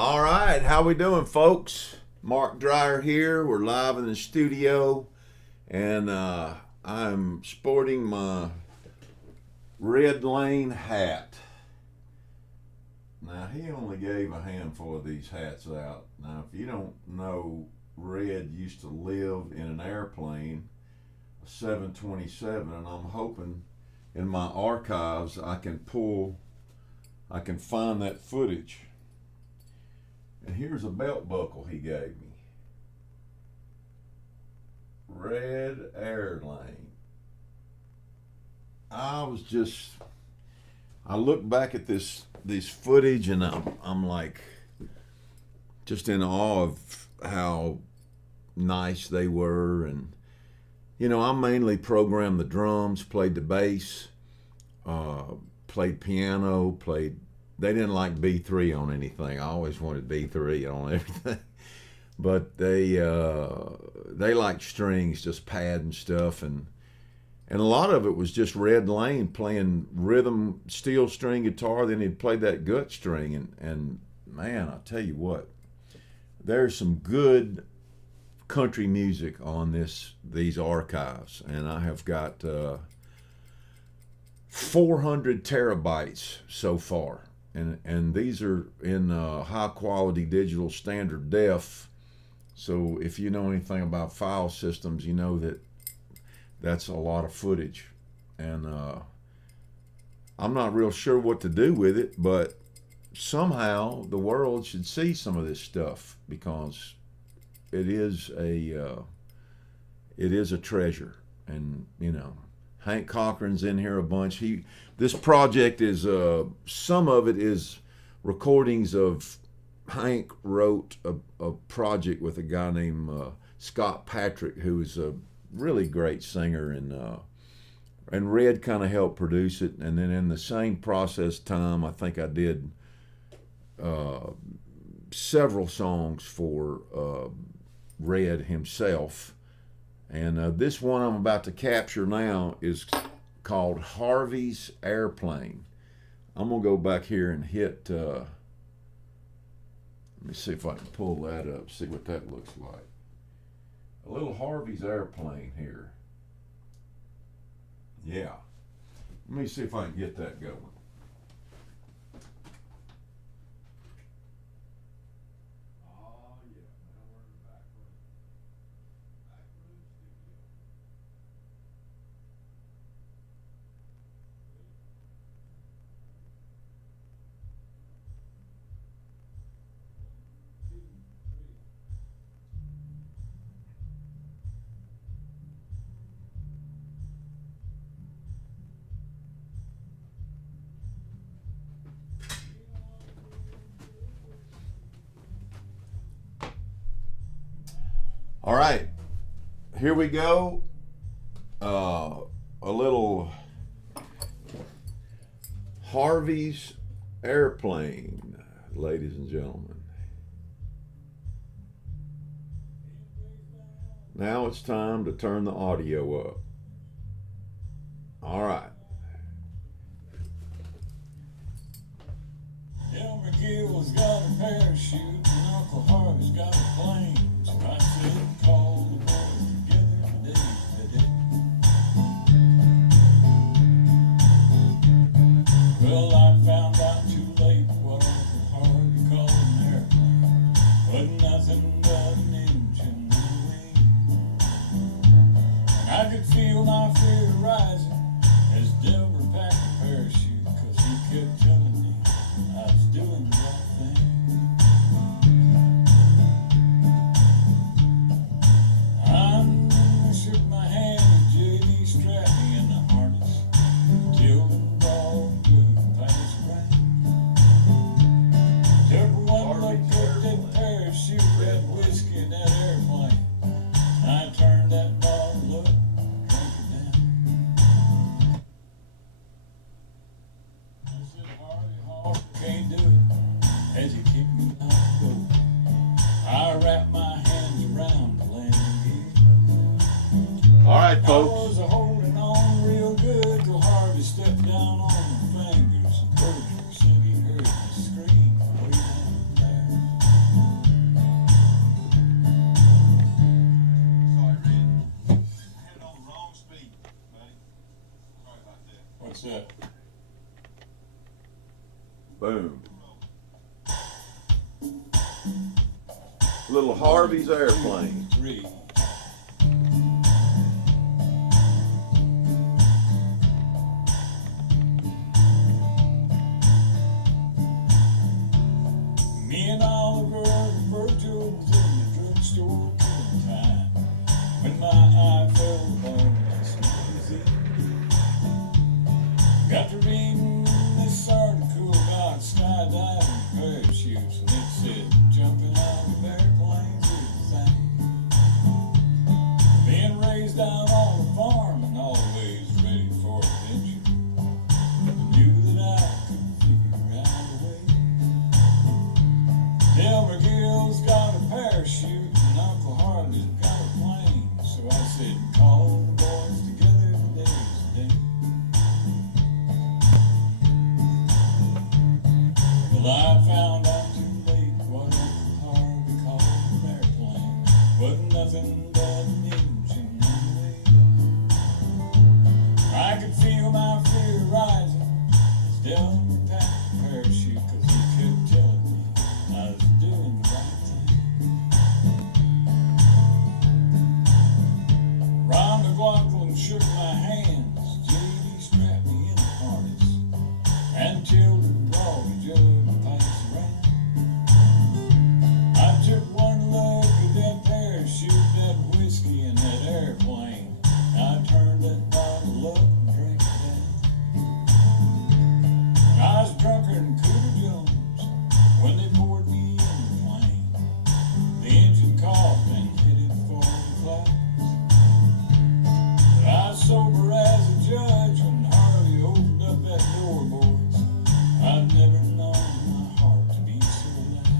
All right, how we doing, folks? Mark Dreyer here. We're live in the studio, and I'm sporting my Red Lane hat. Now, he only gave a handful of these hats out. Now, if you don't know, Red used to live in an airplane, a 727, and I'm hoping in my archives I can find that footage. And here's a belt buckle he gave me. Red Airlane. I look back at this footage and I'm like just in awe of how nice they were. And I mainly programmed the drums, played the bass, played piano, they didn't like B3 on anything. I always wanted B3 on everything. But they liked strings, just pad and stuff, and a lot of it was just Red Lane playing rhythm steel string guitar. Then he'd play that gut string, and man, I'll tell you what, there's some good country music on these archives, and I have got 400 terabytes so far. And these are in high quality digital standard def. So if you know anything about file systems, you know that's a lot of footage. And I'm not real sure what to do with it, but somehow the world should see some of this stuff, because it is a treasure. And Hank Cochran's in here a bunch. This project is some of it is recordings of Hank wrote a project with a guy named Scott Patrick, who is a really great singer, and Red kind of helped produce it. And then in the same process time, I think I did several songs for Red himself. And this one I'm about to capture now is called Harvey's Airplane. I'm going to go back here and hit, let me see if I can pull that up, see what that looks like. A little Harvey's Airplane here. Yeah. Let me see if I can get that going. All right, here we go. A little Harvey's Airplane, ladies and gentlemen. Now it's time to turn the audio up. All right. Elmer Gill's got a parachute and Uncle Harvey's got a plane. So I said, call the boys together today. Well, I found out too late what Uncle Harvey called an airplane, but nothing but an engine and a wing. And I could feel my fear rising as Delbert packed a parachute, 'cause he kept telling me I was doing the right thing. Boom. Little Harvey's airplane. 3. Me and Oliver and Virgil was in the drugstore killing time when my eye fell upon this music. Got to reading this article about skydiving parachutes, and it said jumping out of airplanes is a thing. Being raised down on the farm and always ready for adventure, I knew that I could figure out a way. Delbert Gill's got a parachute and Uncle Harley's got a plane, so I said call the boys together, today's the day. Well, I found out too late what Uncle Harley called an airplane wasn't nothing but an engine runaway. I could feel my fear rising as Delbert packed the parachute, 'cause he kept telling me I was doing the right thing. Ron McLaughlin shook my hands, JD strapped me in the harness, and Tilden brought a jug to pass around. I took one look at that parachute, that whiskey, and that airplane. I turned that bottle up and drank it down. I was drunker than Cooter Jones when they poured me in the plane. The engine coughed and headed for the clouds. But I was sober as a judge when Harley opened up that door, boys. I've never known my heart to beat so loud.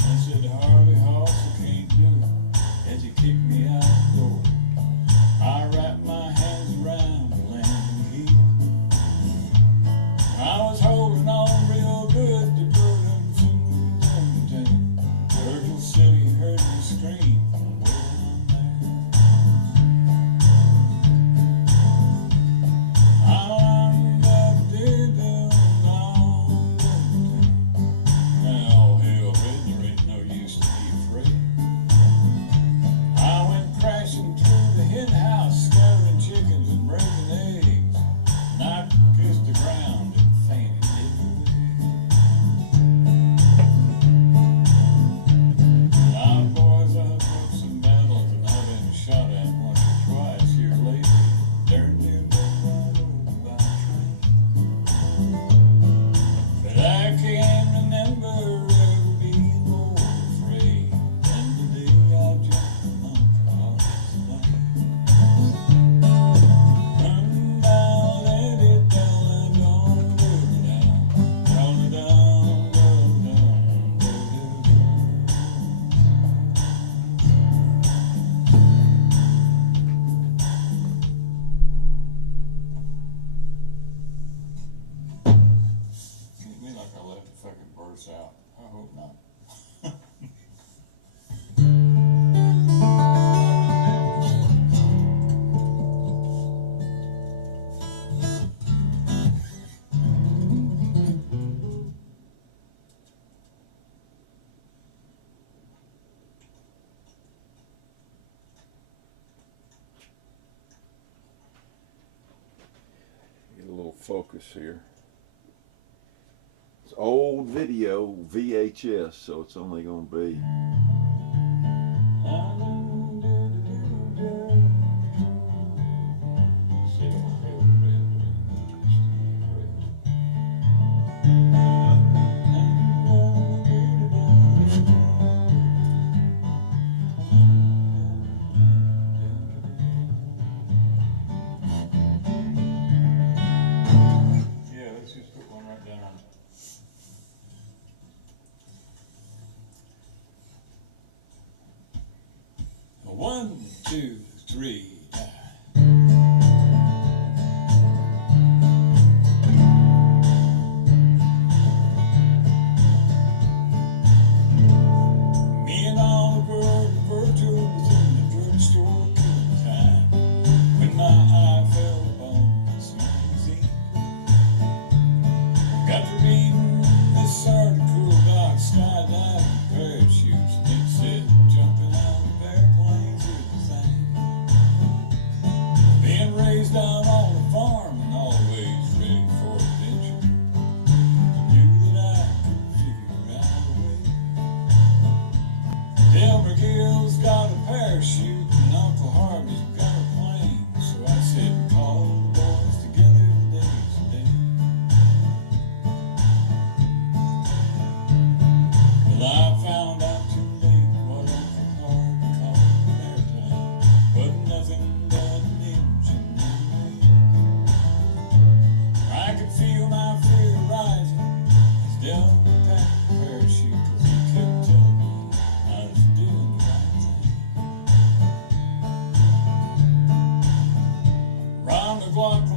I said, Harvey Hoss, I can't do it, as he kicked me out the door. I wrapped my hands around the landing gear. I was holding on real good to Burnham's undertaker. Virgil said he heard me scream from way down there. Now, hell, there ain't no use to be afraid. I went crashing through the hen house, scattering chickens and breaking eggs. And I kissed the ground and fainted Now, boys, I've fought some battles and I've been shot at once or twice here lately. Darn near been run over by a train. But I can't remember ever being more afraid than the day I jumped from Uncle Harley's plane. Run down, let it down, and don't do it down. Run it down, go down, do do do. Seems to me like I let the fucking burst out. I hope not. Get a little focus here. It's old video, VHS, so it's only going to be. Yeah, let's just put one right down. 1, 2, 3. Me and Oliver and Virgil was in the drugstore killing time when my eye fell upon this man's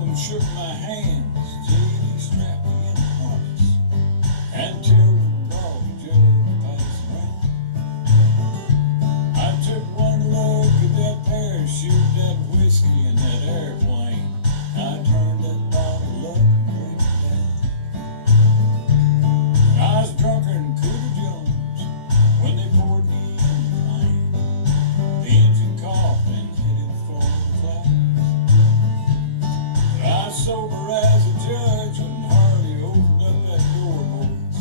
them shook my hands till he strapped me in the harness and told the dog jug to pass around. I took one look at that parachute, that whiskey, and that airplane. I turned that bottle up and drank it down. I was drunker than Cooter Jones when they poured me in the plane. The engine coughed and headed for the clouds. But I was sober as a judge when Harley opened up that door, boys.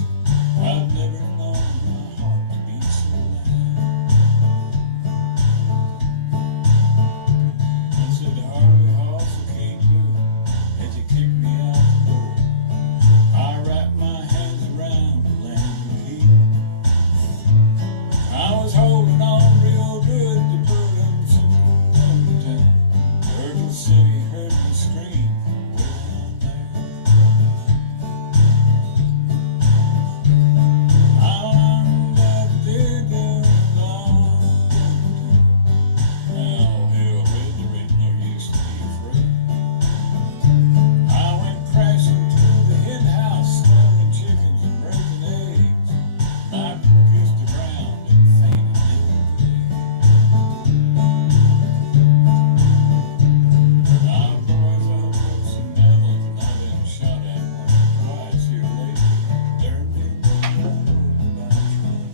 I'd never known my heart to beat so loud. I said, Harley Hoss, I can't do it, and you kicked me out the door. I wrapped my hands around the landing heat. I was holding on real good to burdens in Wilmington. Virgil City heard me scream from way down there. I wound up there down in Wilmington. Now, hell, there ain't no use to be afraid. I went crashing through the hen house, snaring chickens and breaking eggs. I kissed the ground and fainted dead. Now, boys, I've got some medals and I've been shot at once or twice here lately. There may be no about trying.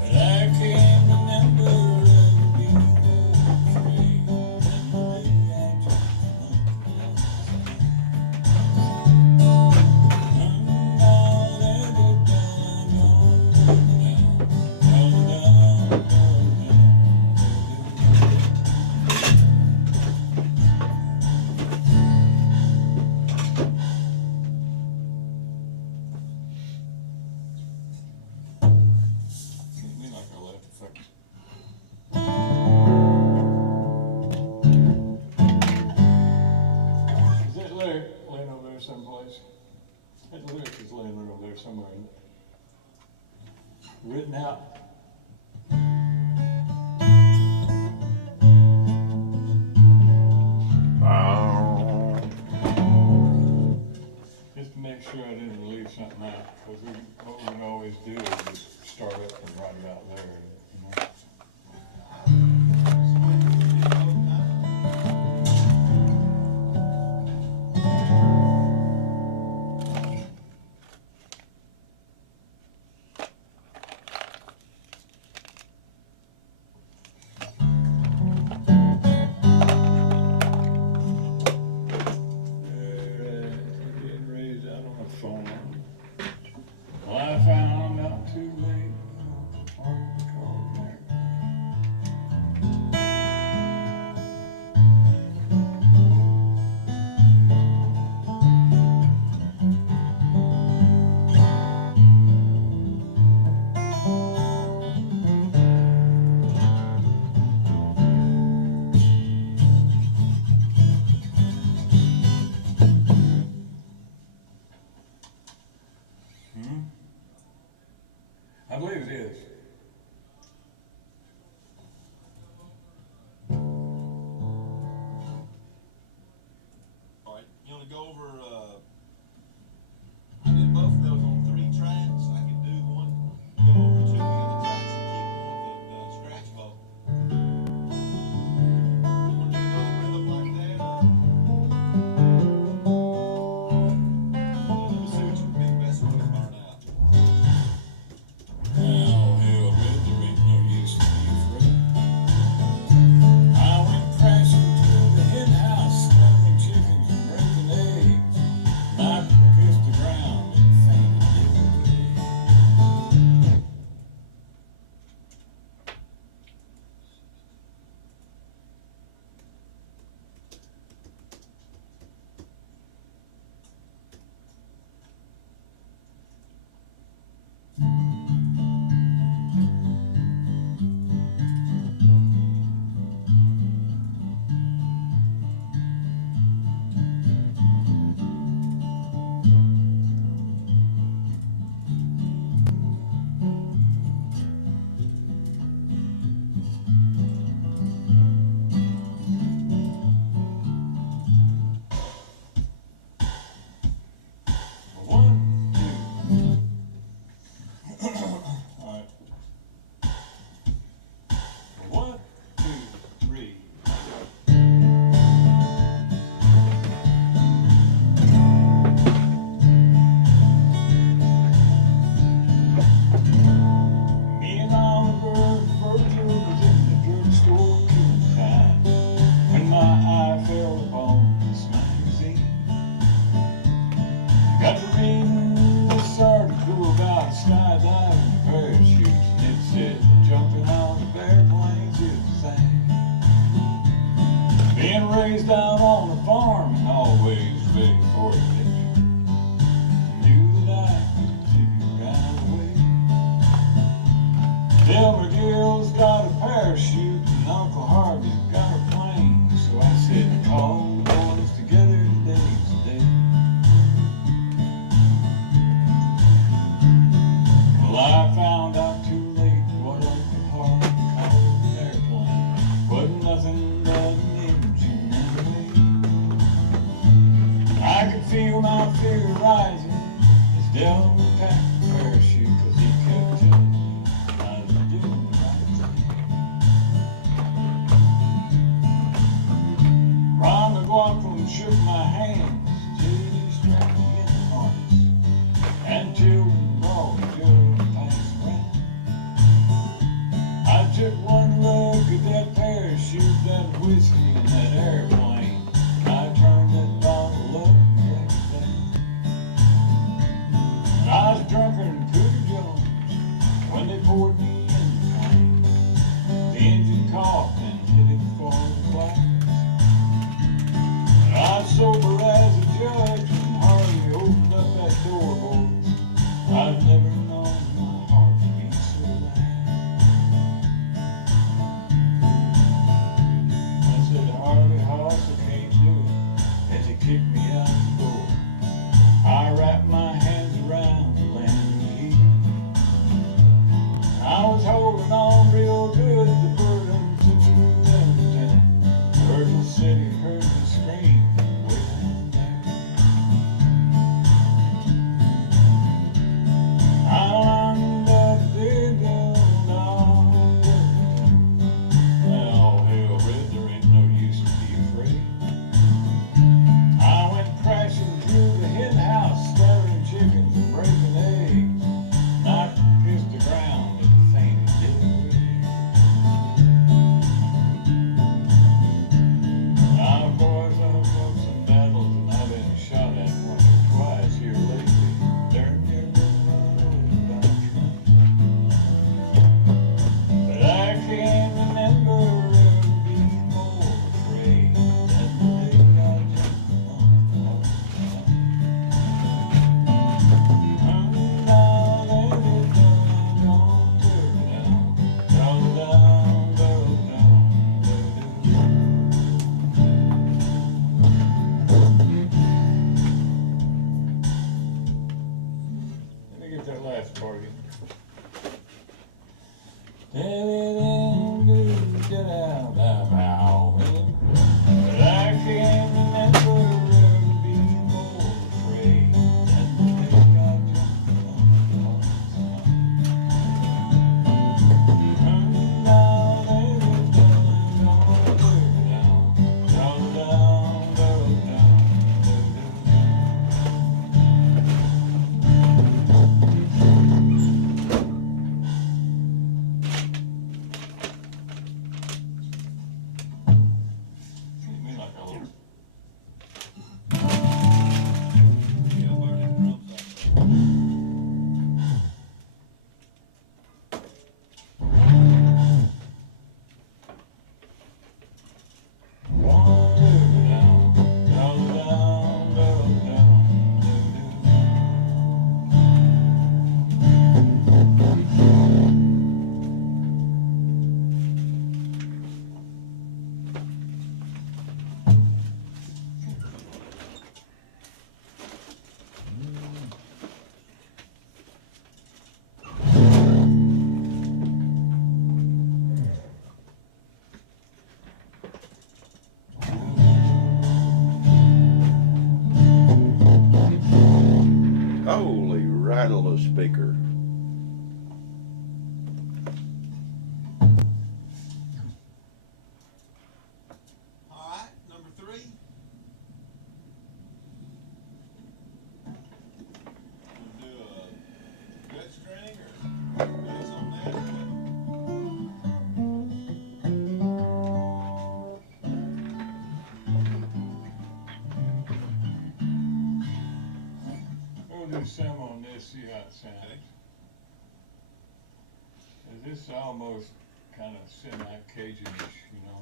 But I can't remember ever being more afraid than the day I jumped from Is that lyric laying over there someplace? That lyric is laying over there somewhere, isn't it? Written out. Just to make sure I didn't leave something out, because what we would always do is just start up and write it out there. You know? Getting raised out on the phone. Well, I found out too late. always ready for adventure. Knew that I could take you right away. Delmer Gill's got a parachute and Uncle Harvey's got a plane. So I said, call the boys together, today's the day. Well, I found out too late what Uncle Harvey called an airplane wasn't nothing but an engine anyway. I could feel my fear rising as Delmer packed the parachute, 'cause he kept telling me I was doing the right thing. Ron McLaughlin shook my hands, JD strapped me in the harness, and children brought a jug to pass around. I took one look at that parachute, that whiskey, and that airplane. I turned that bottle up and drank it down. And I was drunker than Cooter Jones when they poured me in the flame. The engine coughed and headed for the blast. And I was sober as a judge when Harvey opened up that door, boys. I've never known my heart to beat so loud. I said, Harvey, Hoss, I can't do it, as he kicked me out the door. I wrapped my hands around the landing gear. I was holding on real good, the burden to the Virgil said he heard me scream from way down there. I lined up big old dog. Well, hell, Red, there ain't no use to be afraid. I went crashing through the hen house, starving chickens and breaking eggs. Knocked kissed the ground and fainted dead away. Now, boys, I've fought some battles and I've been shot at once or twice here lately. Darn near been run over by a train. But I can't remember ever being more afraid than the day I jumped on the horse. Let me get that last part again. Get out of our but I can't remember ever being more afraid than the day I jumped on the horse. Down, baby, Treat me like a little. Yeah, where the drums at? Holy rattle of speaker. All right, number 3. We'll do a good string or bass on that. We'll do some on this, see how it sounds. Okay. This is almost kind of semi-Cajun-ish, you know.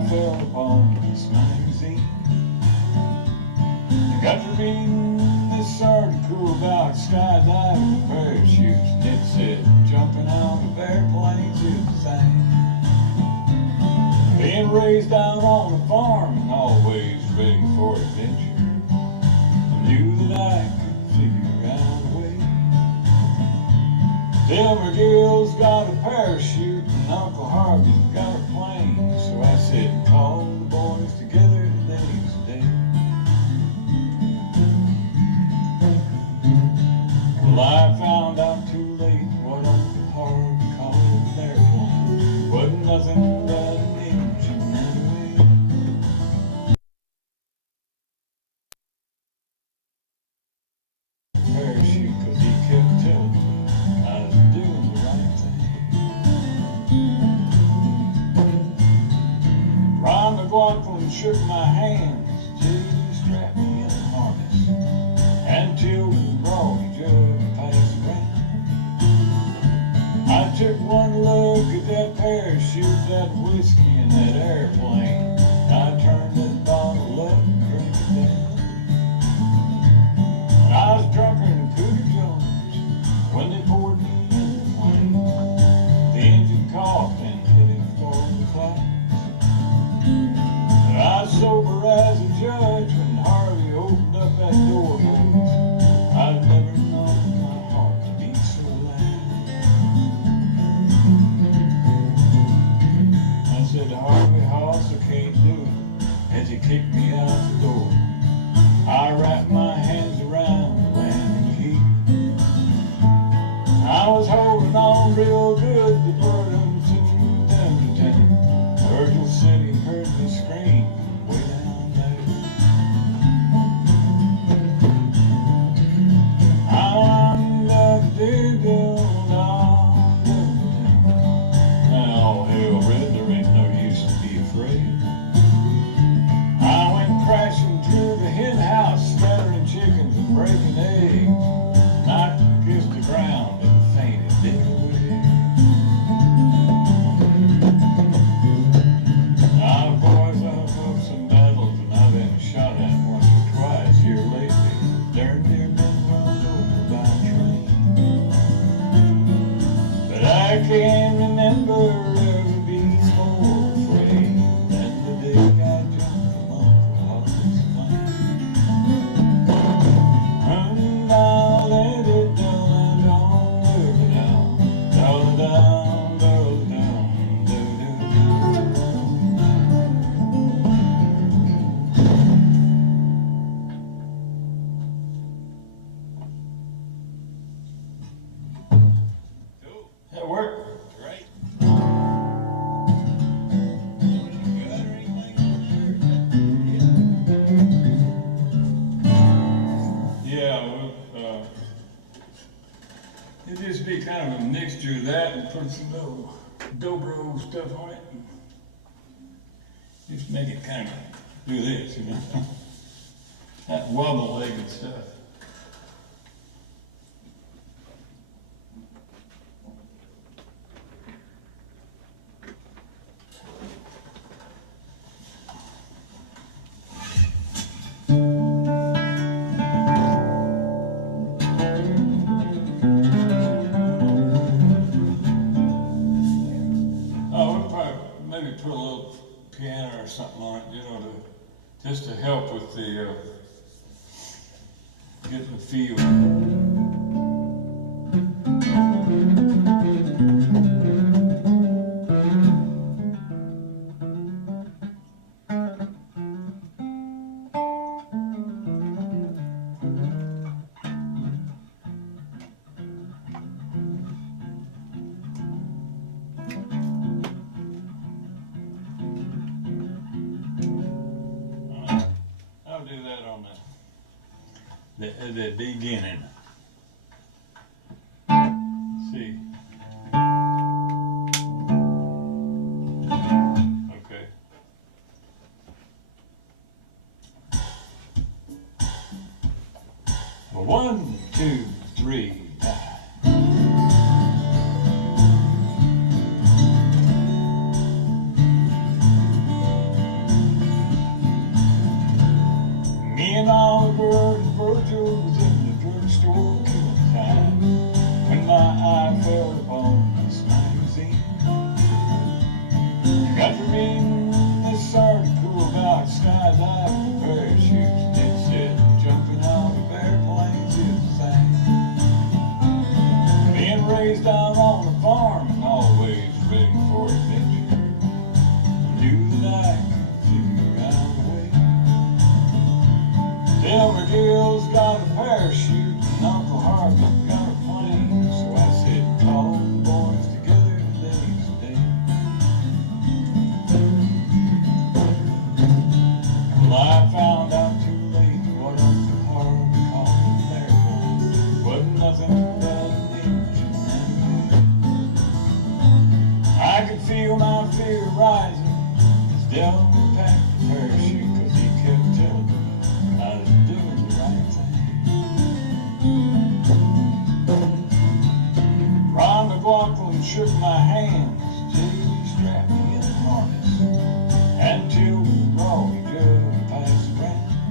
I fell upon this magazine. I got to reading this article about skydiving with parachutes, and it said jumping out of airplanes is the thing. Being raised out on a farm and always ready for adventure, I knew that I could figure out a way. Bill McGill's got a parachute and Uncle Harvey's got a plane, so I said call the boys together, today's the day. Well, I found out too late what Uncle Harvey called an airplane wasn't nothing but an engine anyway. Parachute, 'cause he kept telling me I was doing the right thing. Ron McLaughlin shook my hands, Judy strapped me in a harness, and Tilden brought me jug and passed around. I took one look at that parachute, that whiskey, and that airplane. I turned that bottle up and drank it down. I was drunker than Cooter Jones when they poured me in the plane. The engine coughed and headed for the clouds. But I was sober as a judge when Harvey opened up that door, boys. I'd never known my heart to beat so loud. I said, Harvey, Hoss, I can't do it, as he kicked me out the door. I wrapped my hands around the landing key. I was holding on real good to Burlington, Denton. Virgil City heard me scream way down there. I'm the digger, now hell, Red, there ain't no use to be afraid. I went crashing through the hen house, scattering chickens and breaking eggs. I kissed the ground and fainted dead away. Now, boys, I've fought some battles and I've been shot at once or twice here lately. Darn near been run over by a train. But I can't remember ever being more afraid than the day I jumped from Uncle Harvey's plane. Running down, let it down, down, down, down, down, down, down, down, Cool. that worked. Great. Anything good or anything? Yeah, well, it'd just be kind of a mixture of that and put some little dobro stuff on it. Just make it kind of do this, you know? That wobble-legged stuff. Oh, we'll probably maybe put a little piano or something on it, you know, just to help with the getting the feel. I'll do that on the beginning. See. Okay. Well, 1, 2, 3. Don't pack the parachute 'cause he kept telling me I was doing the right thing. Ron McLaughlin shook my hands, J.D. strapped me in a harness, and till the groggy jug passed around.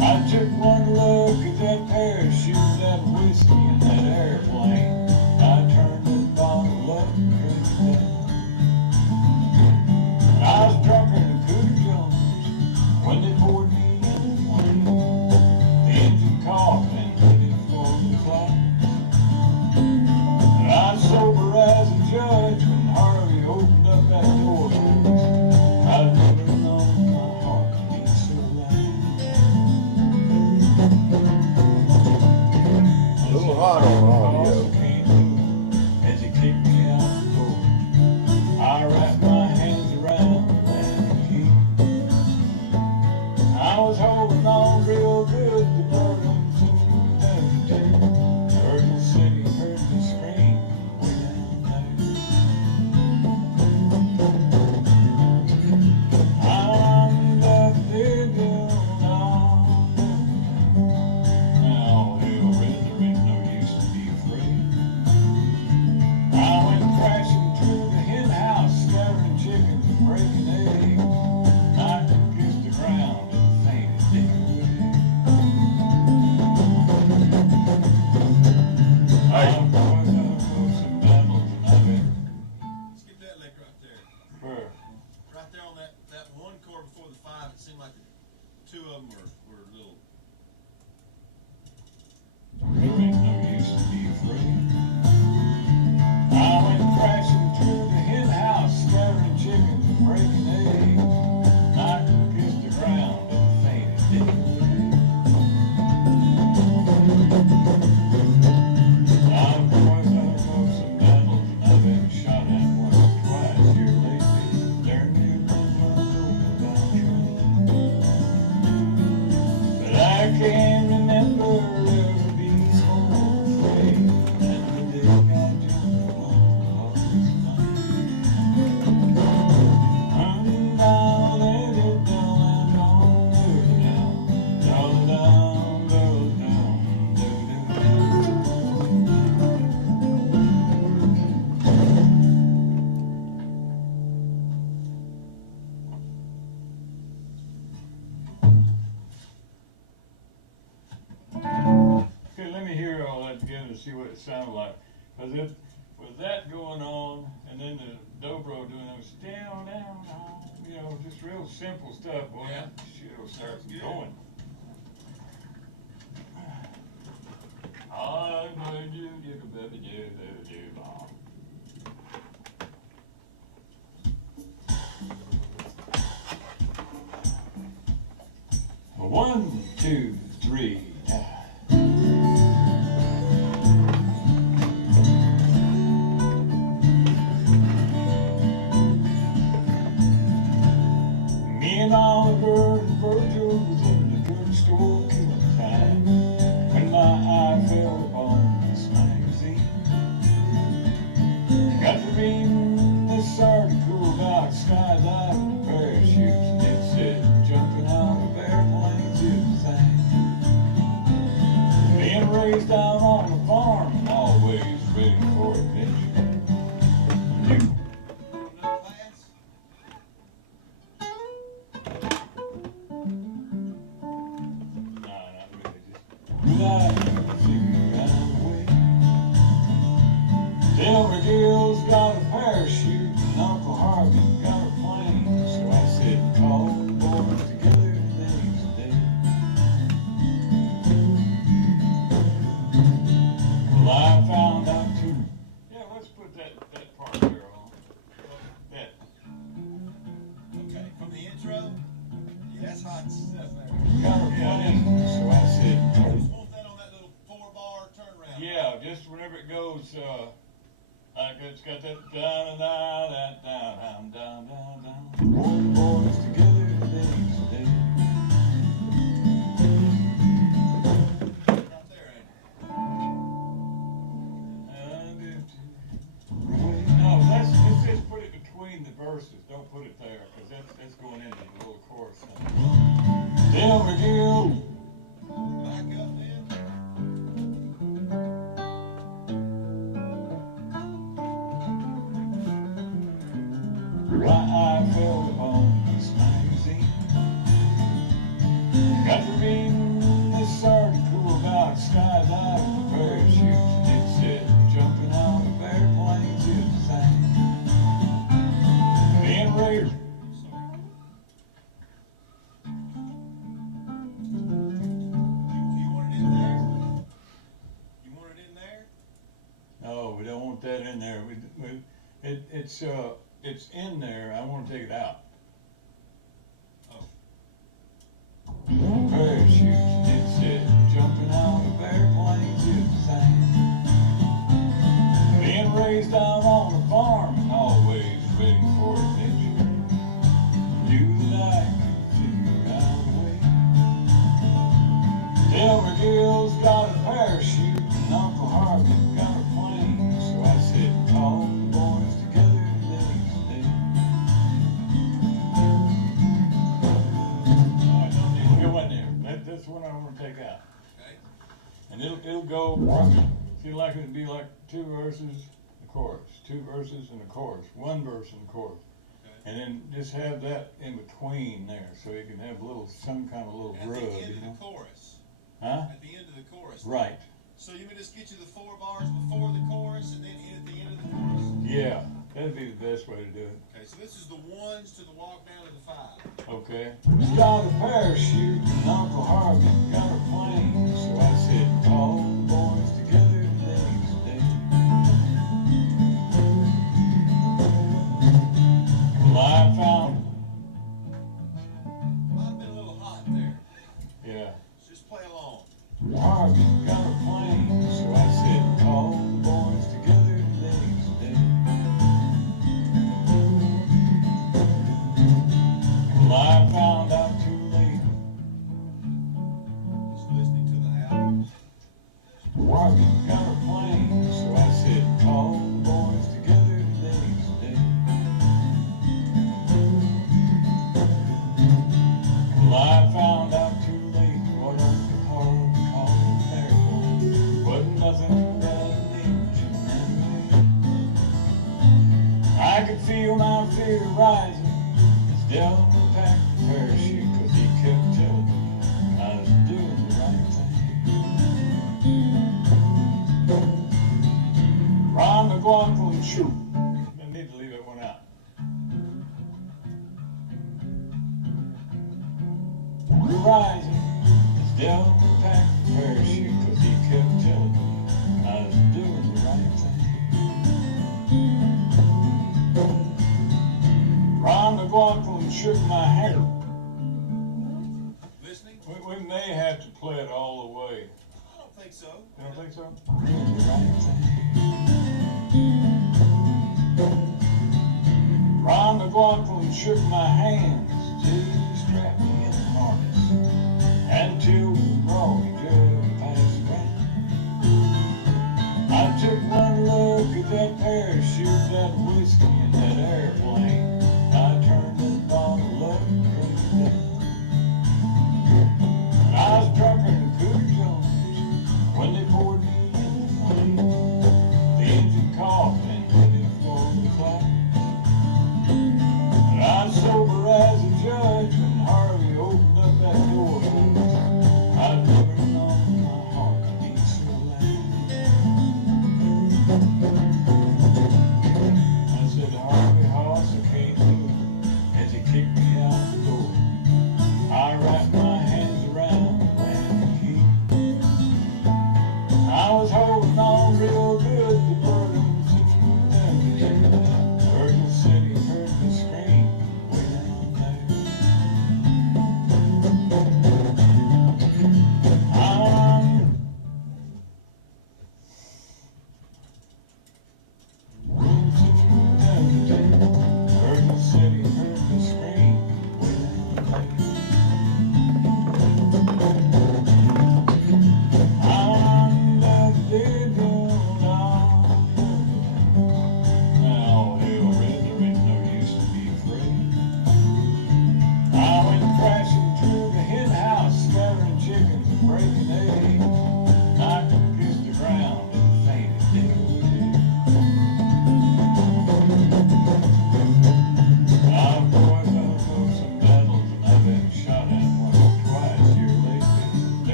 I took one look at that parachute, that whiskey, and that airplane. I turned that bottle up and drank it down. I was drunker than Cooter Jones when they poured me in the plane. The engine coughed and headed for the clouds. But I was sober as a judge when Harvey opened up that door. I'd never known my heart to beat so loud. A little hot on audio. As he kicked me out the door, I wrapped my hands around the landing gear. I was holding on real good to Burlington, Kentucky. Heard the city, heard me scream way down there. I'm the figure now. Now, hell, really, there ain't no use to be afraid. I went crashing through the hen house, scattering chickens and breaking eggs. I kissed the ground and fainted dead away. I'm going to go some battles and I've been Skip that lick right there. hurt. Right there on that one chord before the 5, it seemed like the two of them were little. There ain't no use to be afraid. I went crashing through the hen house, scattering chickens and breaking eggs. I kissed the ground and fainted dead away. I'm going to go some battles and I've been shot at once or twice here lately. There near been run over by a train. But I can't remember ever being so afraid than the day I jumped on the Harvey's plane. I'm down, let it down, I'm gonna do it now. Down, down, down, down, down, Okay, let me hear all that together to see what it sounded like. Because it with that going on, and then the dobro doing those down, down, down, you know, just real simple stuff, boy, Yeah. that shit will start Sounds good. going. I'm going to do baby do bomb. One, two, three. Me and Oliver and Virgil was in the drugstore killing time when my eye fell upon this magazine. Got to reading this article about skydiving and parachutes, and it said jumping out of airplanes is the thing. Being raised out on the farm and always ready for adventure. You Another class? Nah, not really. Just figure out a way. Del McGill's got a parachute and Uncle Harvey got a plane. So I said, call the boys together today's the day. Well, I found out too. Yeah, let's put that part there on. That. Okay, from the intro? Yeah, that's hot stuff there. Got a plane. So I said, Just want that on that little 4-bar turnaround. yeah, just whenever it goes, like it's got that down, down, down, down, down, down. All the boys together today's the day. Right there, ain't it? No, let's just put it between the verses. Don't put it there, because that's going into the little chorus thing. Dale McGill. Back up then. My eye fell upon this magazine. Got to reading this article about skydiving with parachutes, and it said jumping out of airplanes is the same. Being raised. You want it in there? You want it in there? No, we don't want that in there. It's in there. I want to take it out. Oh. Parachutes, it said jumping out of airplanes is the same. Being raised out on a farm and always ready for adventure. Knew that I could figure out a way. Dale McGill's got a parachute and Uncle Harvey got a plane. So I said, call the boys together today's the day. Alright, don't need to go in there. That's the one I want to take out. Okay. And it'll go, feel like it'd be like two verses, a chorus, two verses and a chorus, one verse and a chorus. Okay. And then just have that in between there, so you can have some kind of little At grub, the end you of know? the chorus. Huh? At the end of the chorus. Right. So you may just get you the 4 bars before the chorus and then in at the end of the chorus? Yeah, that'd be the best way to do it. Okay, so this is the 1s to the walk down to the 5. Okay. Got a parachute and Uncle Harvey got a plane, so I said, call the boys together today's the day. Well, I found, Might have been a little hot there. yeah. Just play along. Harvey got a plane, so I said, call the boys together today's the day. Well, I found out too late. Just listening to the album. Harvey got a plane, so I said, call the boys together today's the day. Well, I found out too late what Uncle Harvey called an airplane wasn't nothing but an engine and I could feel my fear rising as Dell packed the parachute, 'cause he kept telling me I was doing the right thing. Ron McLaughlin, shoot. I need to leave that one out. Rising as Dell packed the parachute, 'cause he kept telling me I was doing the right thing. Ron McLaughlin shook my hand. Listening? We may have to play it all the way. I don't think so. You don't think so? Doing the right thing. Ron McLaughlin shook my hands till he strapped me in the harness until the groggy drug passed around. I took one look at that parachute, that whiskey, and that airplane. I turned that bottle up and put it down. And I was drunker than Cooter Jones when they poured me in the plane. The engine coughed and ready for the cloud. And I was sober as a judge when Harvey opened up that door. I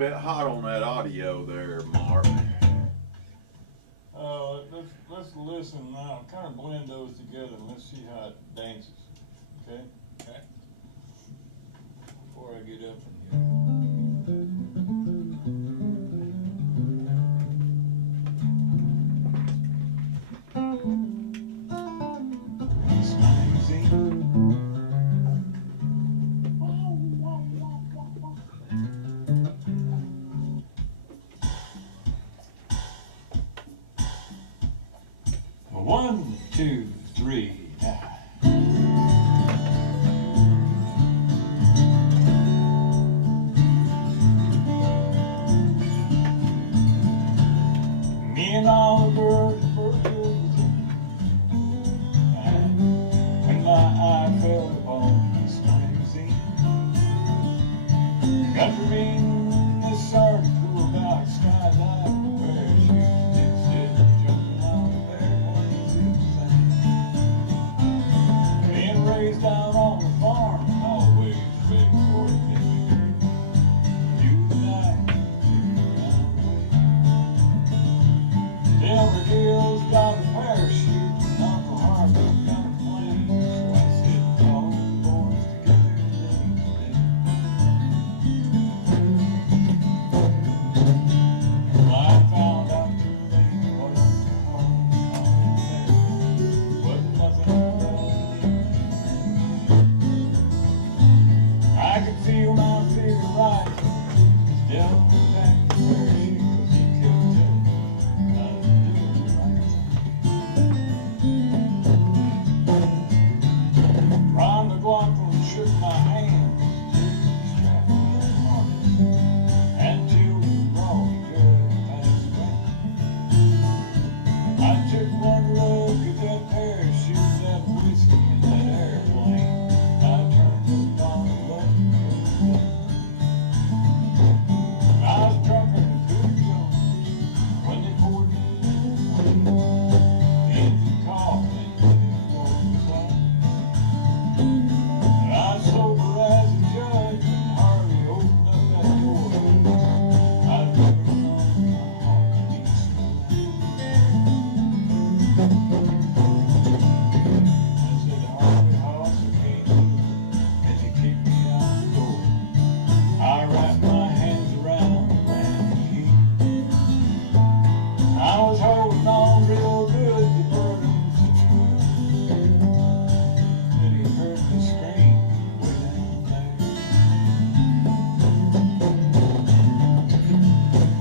bit hot on that audio there, Mark. Let's listen now. Kind of blend those together and let's see how it dances. Okay? Okay. Before I get up in here. It's magazine. One, two, three. Me and all the birds were when my eye fell upon this magazine. Got to reading this article about skydiving parachutes. It said jumping out of airplanes is the same. Being raised down on the farm, always ready for adventure. You and I, Denver Gill's got a parachute, and Uncle Harvey got a plane. So I said, call the boys together today. Well, I found out too late what was wrong there. Wasn't nothing wrong. I could feel my fear rising. Still back to parachute, 'cause he kept telling me I was doing the right thing. Ron McLaughlin shook my hand, strapped me in the harness, and till the wrong good passed away. I took one look at that parachute, that whiskey, and that airplane. I turned up on the luck every day. I was drunker than Billy Jones when they poured me in the engine coughed and it was flat. And I was sober as a judge when Harvey opened up that door. I never known my heart beat so I said, Harvey, Hoss, I can't do it. As he kicked me out the door, I wrapped my hands around the heat. I was holding on real good to Burden's but he heard me scream way down there.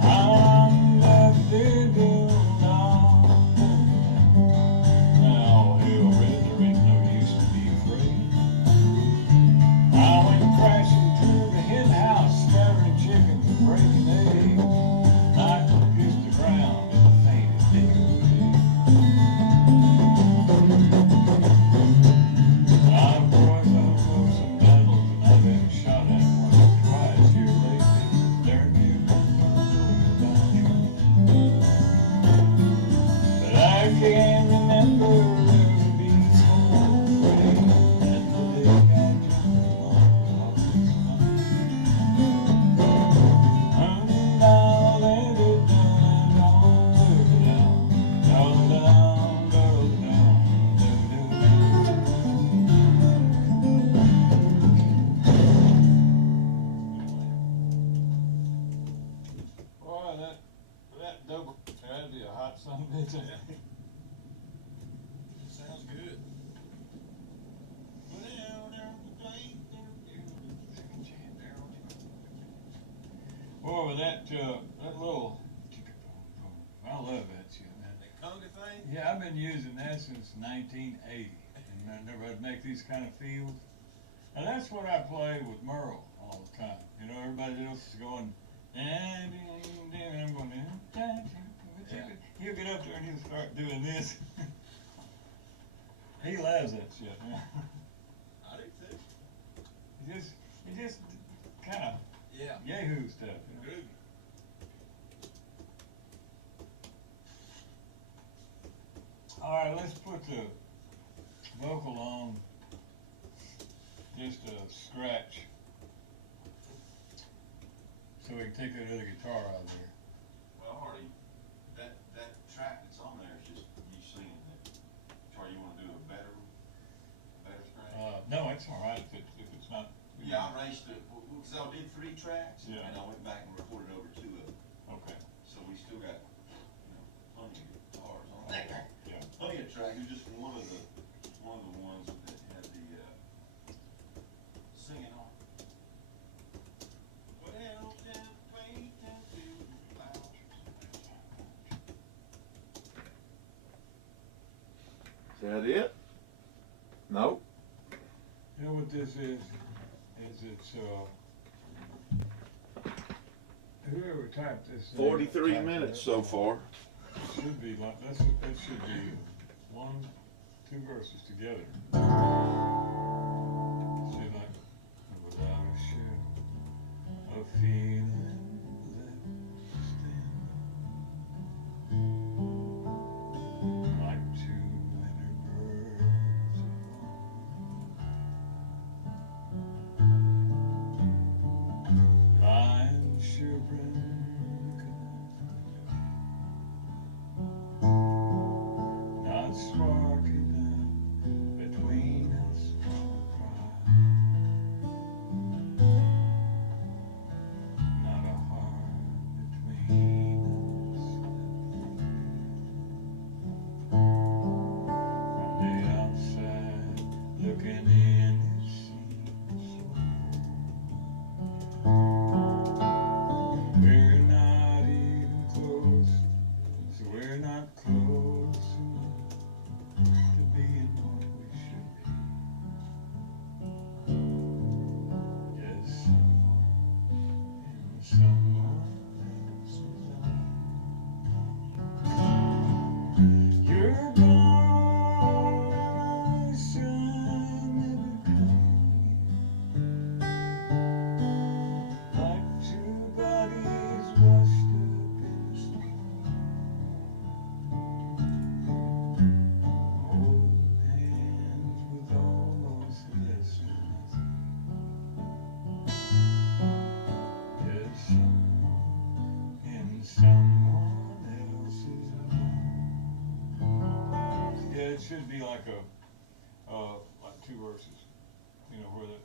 I'm left there doing all now, hell, Red, there ain't no use to be afraid. I went crashing through the hen house, scattering chickens and breaking eggs. I kissed the ground in the faintest day. Of course, I've broke some medals and I've been shot at once or twice here lately. There may have been no about you. But I can't remember ever being so afraid as the day I jumped on all this money. Down, let it down, don't look it down, down, down, down, Boy, that double, that'd be a hot son of a bitch. Sounds good. Boy, with that little, I love that shit, man. That conga thing? Yeah, I've been using that since 1980, and I never had to make these kind of feels. And that's what I play with Merle all the time. You know, everybody else is going, and I'm going, he'll get up there and he'll start doing this. He loves that shit, man. I do too. He just kind of Yeah. yahoo stuff. You know? Groovy. All right, let's put the vocal on just a scratch. so we can take that other guitar out of there. Well, Hardy, that track that's on there is just you singing it. Charlie, you wanna do a better scratch? No, it's all right if it's not. Yeah, I raced it, because I did 3 tracks, Yeah. and I went back and recorded over 2 of them. Okay. So we still got, plenty of guitars on there. Yeah. Plenty of tracks, it was just one of the ones that had the, singing on. Well, just wait until the flowers. Is that it? Nope. You know what this is it's, whoever typed this. 43 typed minutes that. so far. Should be like, that should be 1, 2 verses together. See, like, without a shadow of feeling left standing, like 2 winter birds alone, lying shivering. Not spark enough between us for pride. Not a heart between us. From the outside looking in, it seems so. We're not even close, so we're not close enough to being what we should be. Yes, someone in someone else's arms. You're gone and I shall never come here. Like 2 bodies washed up in the storm. Hold hands with almost less than nothing. Yes, someone in someone else's arms. Yeah, it should be like like 2 verses. You know, where it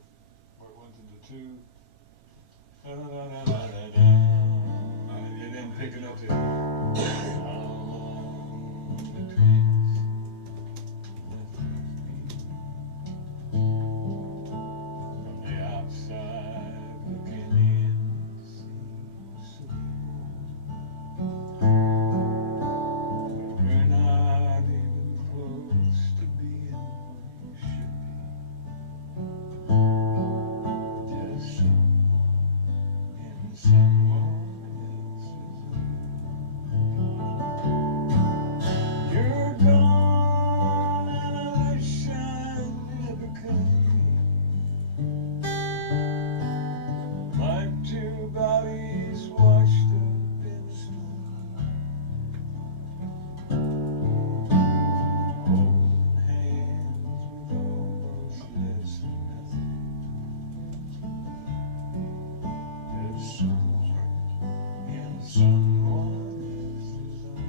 went into 2. Da da da da da da da. And then pick it up to how long between us left from the outside looking in seems so warm. But we're not even close to being what we should be. Just someone in someone else's arms. You're gone and I wish I'd never come here. Like 2 bodies washed up in the snow. Holding hands with almost less than nothing. There's someone in someone else's arms.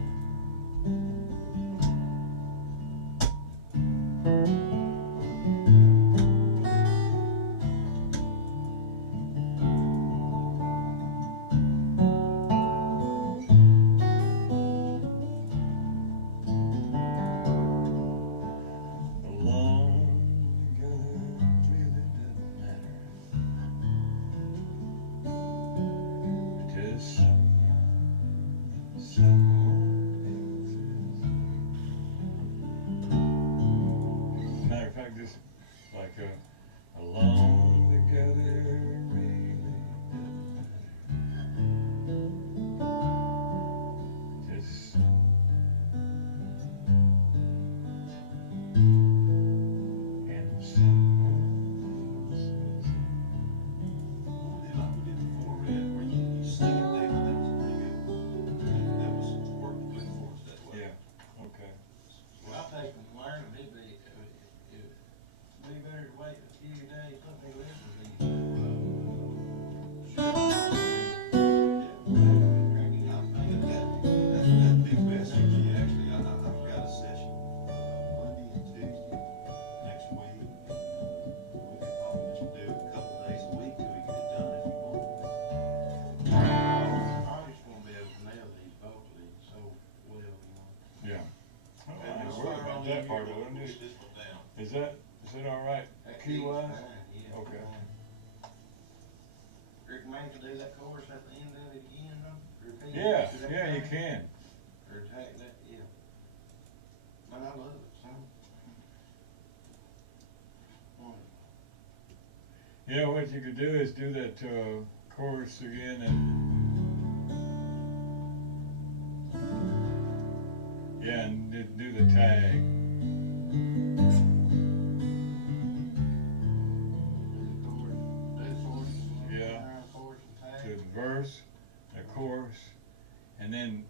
Alone together really doesn't matter. Just someone else's. Matter of fact, this like alone together really doesn't matter. Just and someone else's. Like we did before, Red, where you sing it down, that was pretty good. That was worked good for us that way. Yeah, okay. Well, I think from learning, it'd be better to wait a few days, something less than these. Okay. Recommend to do that course at the end of it again, repeat it. Yeah, Is that yeah, you right? can. Or take that, yeah. But I love it, so. Wonderful. Yeah, what you could do is do that course again and do the tag. Yeah. Do the verse, the chorus, and then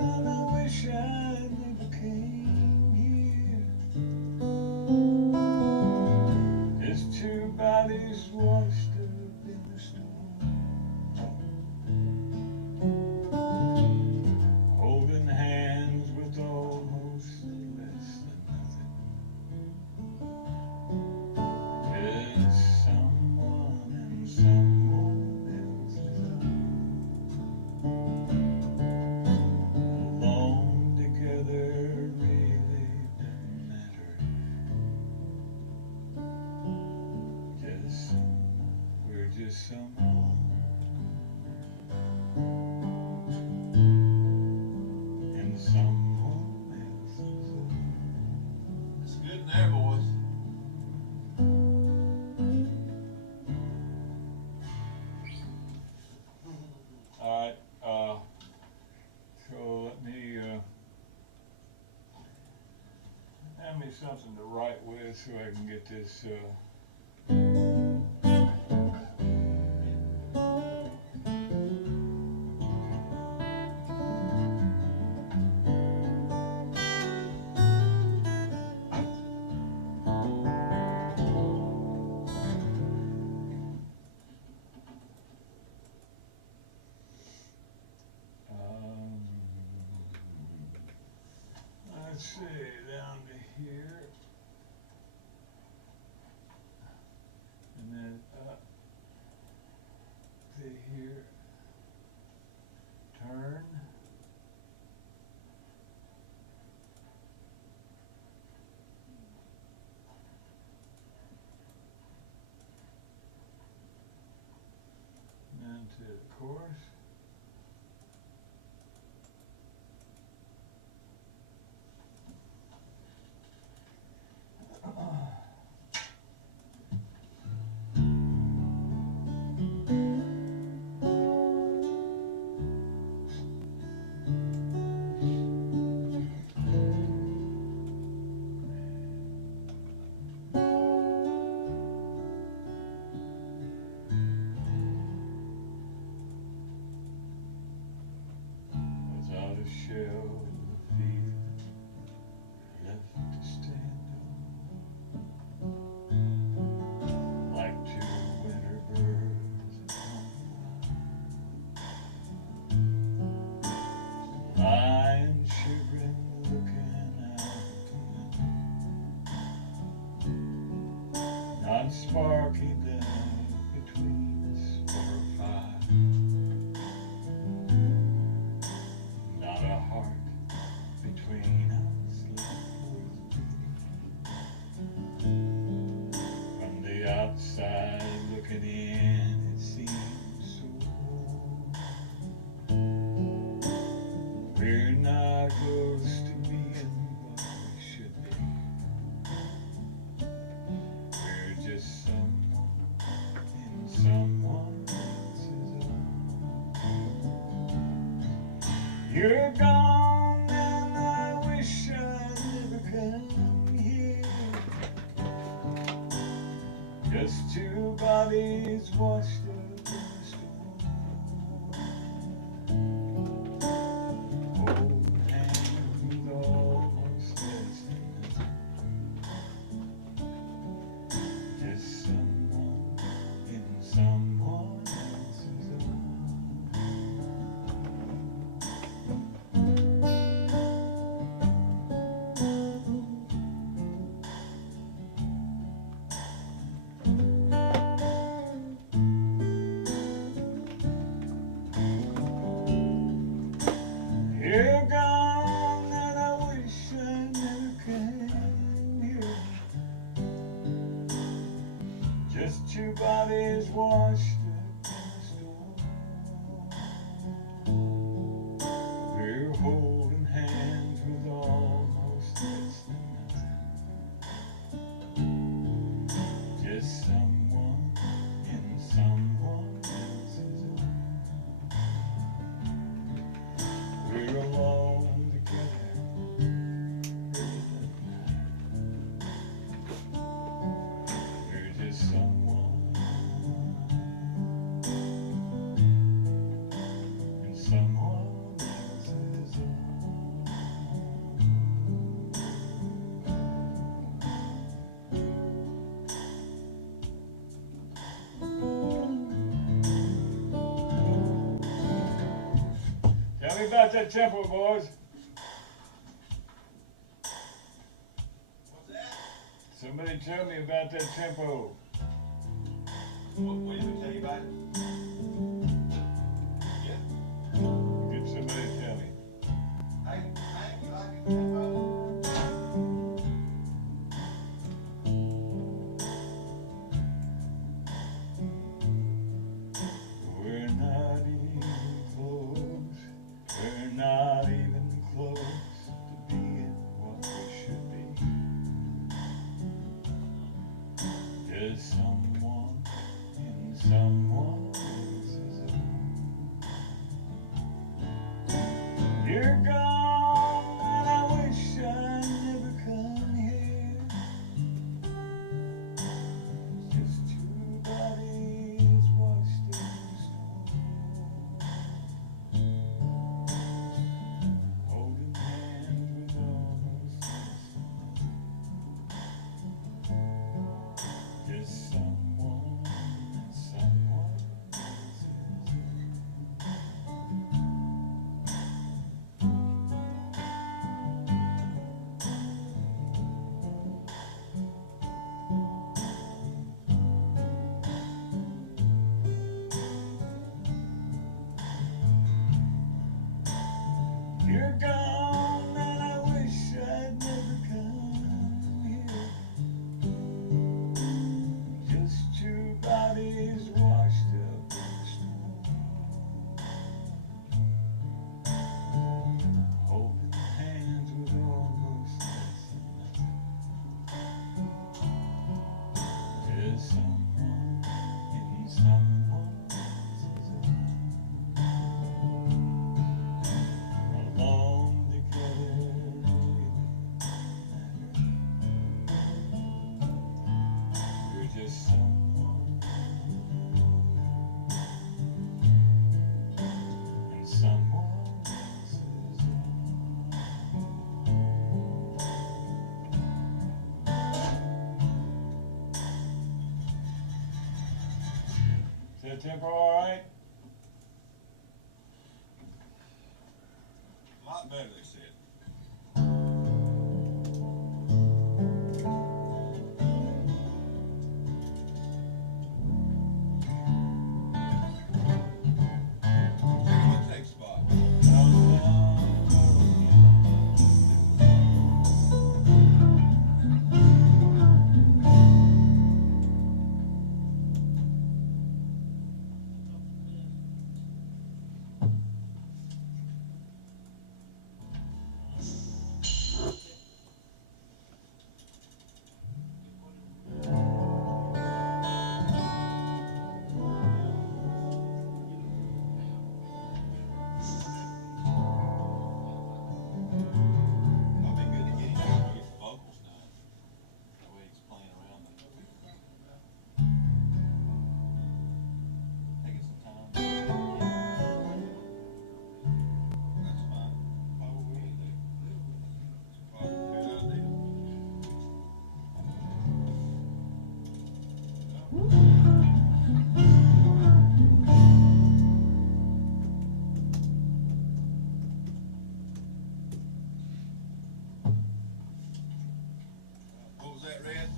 and I wish I never came here. There's two bodies washed up in the storm, holding hands with almost less than nothing. There's someone and someone else's alone together really doesn't matter. We're just someone and someone else's. It's good in there, boys. All right, so let me hand me something to write with so I can get this. Let's see, down to here, and then up to here, turn, and then to the chorus. Without a shell of fear left to stand on, like two winter birds lying shivering, looking out the window. Not sparky love between us for a fire. Not a heart between us left beating. From the outside looking in, it seems so. We're not close to being what we should be. We're just someone in someone else's arms. You're gone and I wish I'd never come here. Just two bodies washed up in the storm, holding hands almost less than nothing. Just someone in someone else's arms. Tell me about that tempo, boys. What's that? Somebody tell me about that tempo. What did we tell you about it? Yeah. Get somebody to tell me. Hey, you like it, tempo? We're not even close. We're not even close to being what we should be. There's someone in someone else's home. You're gone, and I wish I'd never come here. Just two bodies washed in stone, holding hands with almost nothing. Just someone and someone else's. You're gone, and I wish I'd never come here. Just two bodies washed up in stone, holding hands with almost nothing. There's someone in someone else's alone together. We're just someone in someone else's. Is that tempo all right? A lot better, they said. What takes spot? Might be good to get him to get the vocals done. That way he's playing around the. Taking some time. That's fine. Probably will do. It's probably a good idea. What was that, Red?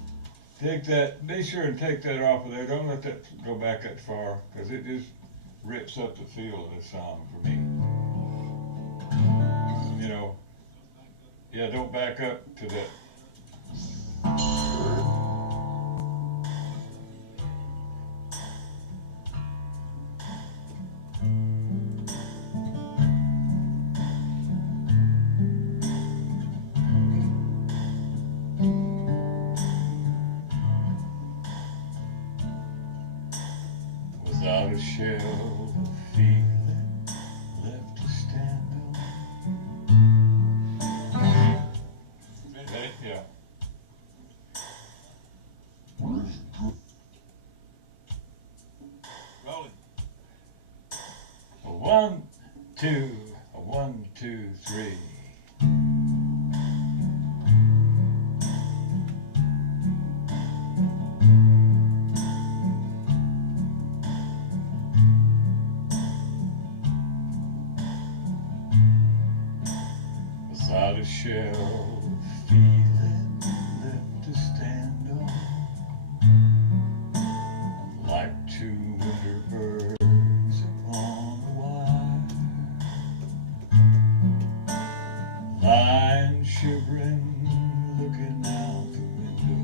Take that, be sure and take that off of there. Don't let that go back that far, because it just rips up the feel of this song for me. You know, yeah, don't back up to that. Without a shell of feeling left to stand on. Ready? Yeah. Rolling. A 1, 2, a 1, 2, 3. without a shell of feeling left to stand on, like two winter birds upon the wire, lying shivering, looking out the window,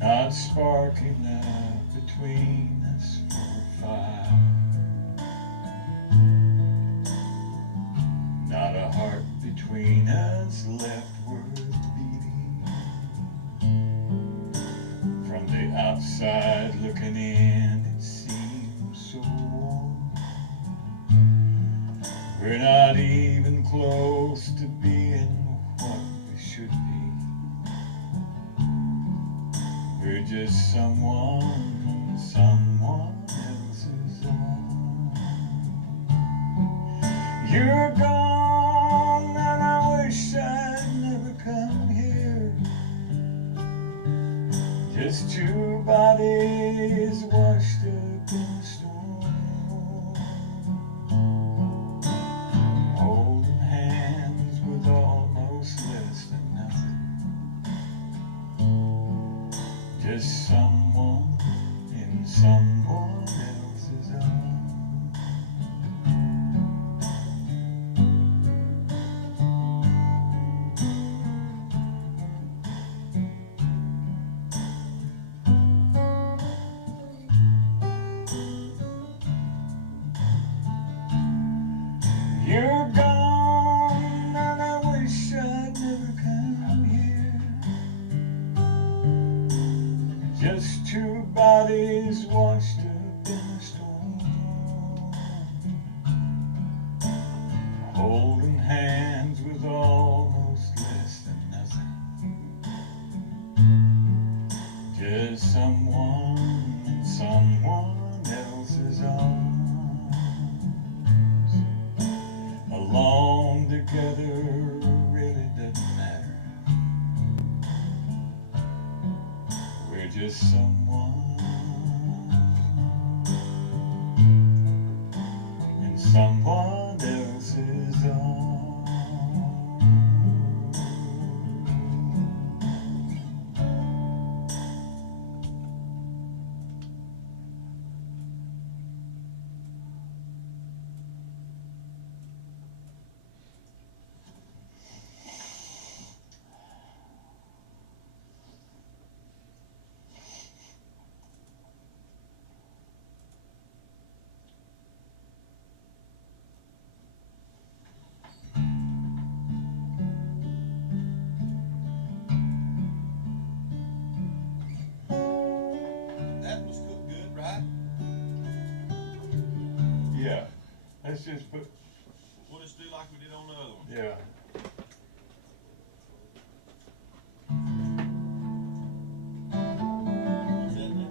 not spark enough between us for a fire. Not a heart between us left worth beating. From the outside looking in, it seems so warm. We're not even close to being what we should be. We're just someone, someone else's arm. You're gone, and I wish I'd never come here. Just two bodies washed up in a storm, holding hands with almost less than nothing. Just someone in someone else's arms. You're gone, and I wish I'd never come here. Just two bodies washed up in a storm, holding hands with almost less than nothing. Just someone in someone else's arms. Alone together really doesn't matter. We're just someone in someone else's arms. That was cooked good, right? Yeah, let's just put, We'll just do like we did on the other one. yeah. What's that now?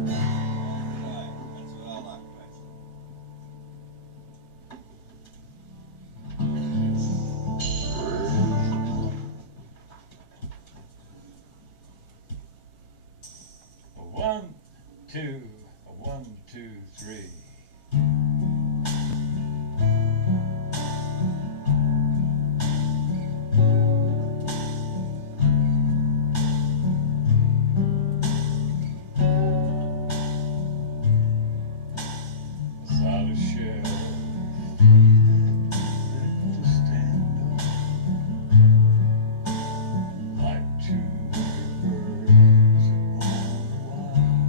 Right, that's what I like, right? One, two, 1, 2, 3. Without a shell, feeling left to stand on, like two birds upon the wire,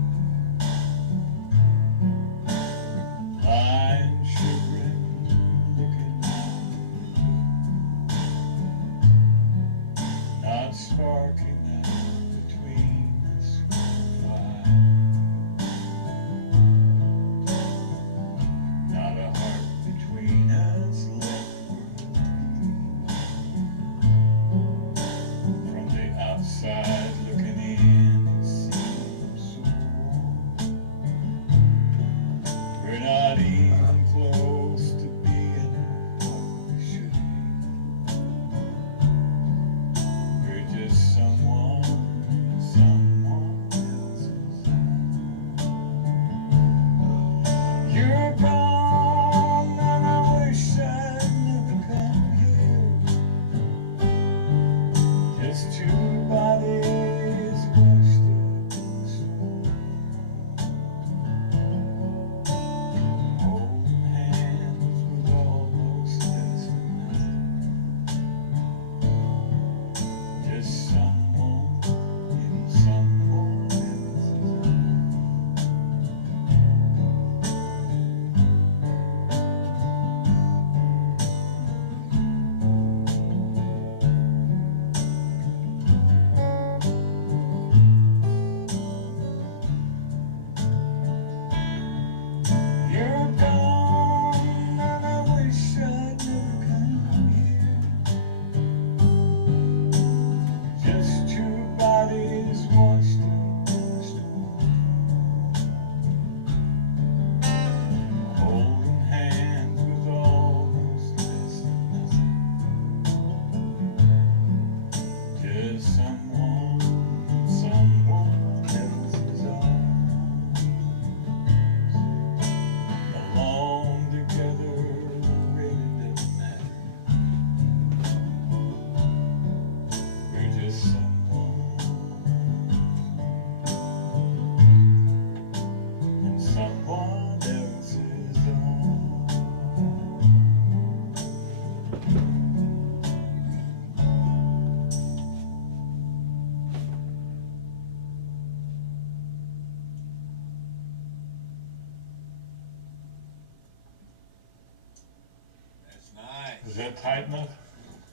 Is that tight enough?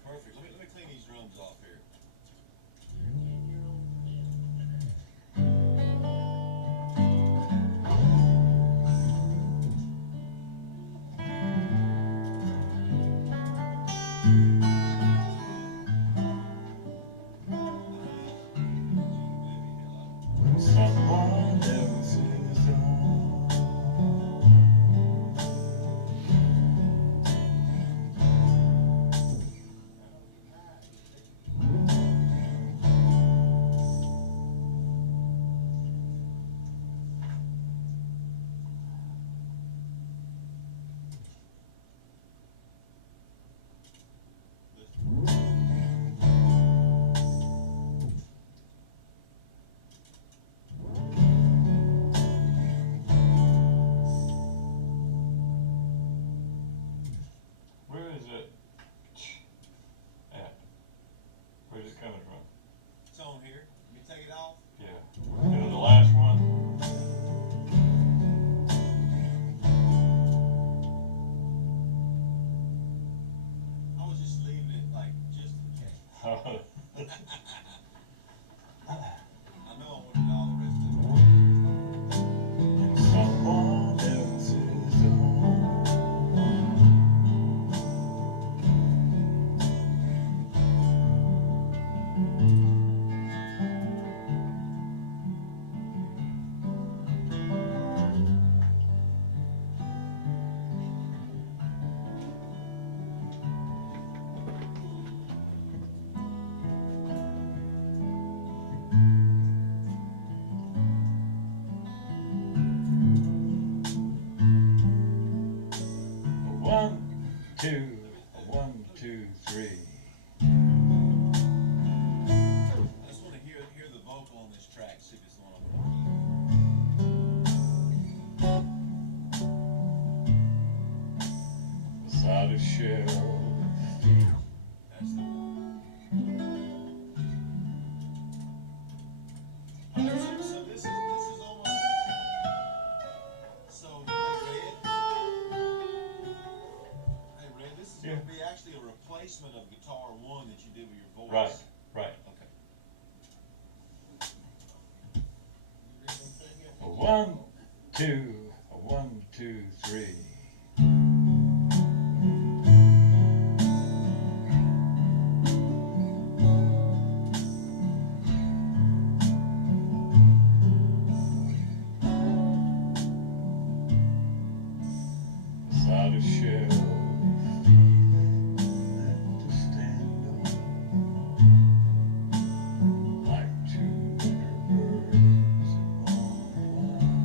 Perfect. Let me clean these drums off here. Someone else's own. Where is it at? Where's it coming from? It's on here. Let me take it off. Yeah. You know the last one? I was just leaving it like just in case. I know I wanted all the rest of it. Someone else's own. One, two, 1, 2, 3. I just want to hear the vocal on this track, see if it's the one I'm going to Beside a shelf. keep. That's the one. Alright, so this is almost. So hey Red, this is Yeah. going to be actually a replacement of guitar 1 that you did with your voice. Right, right. Okay. You ready on thing yet? 1, 2, 1, 2, 3. Beside a shelf, feeling to stand on, like two birds on a wire.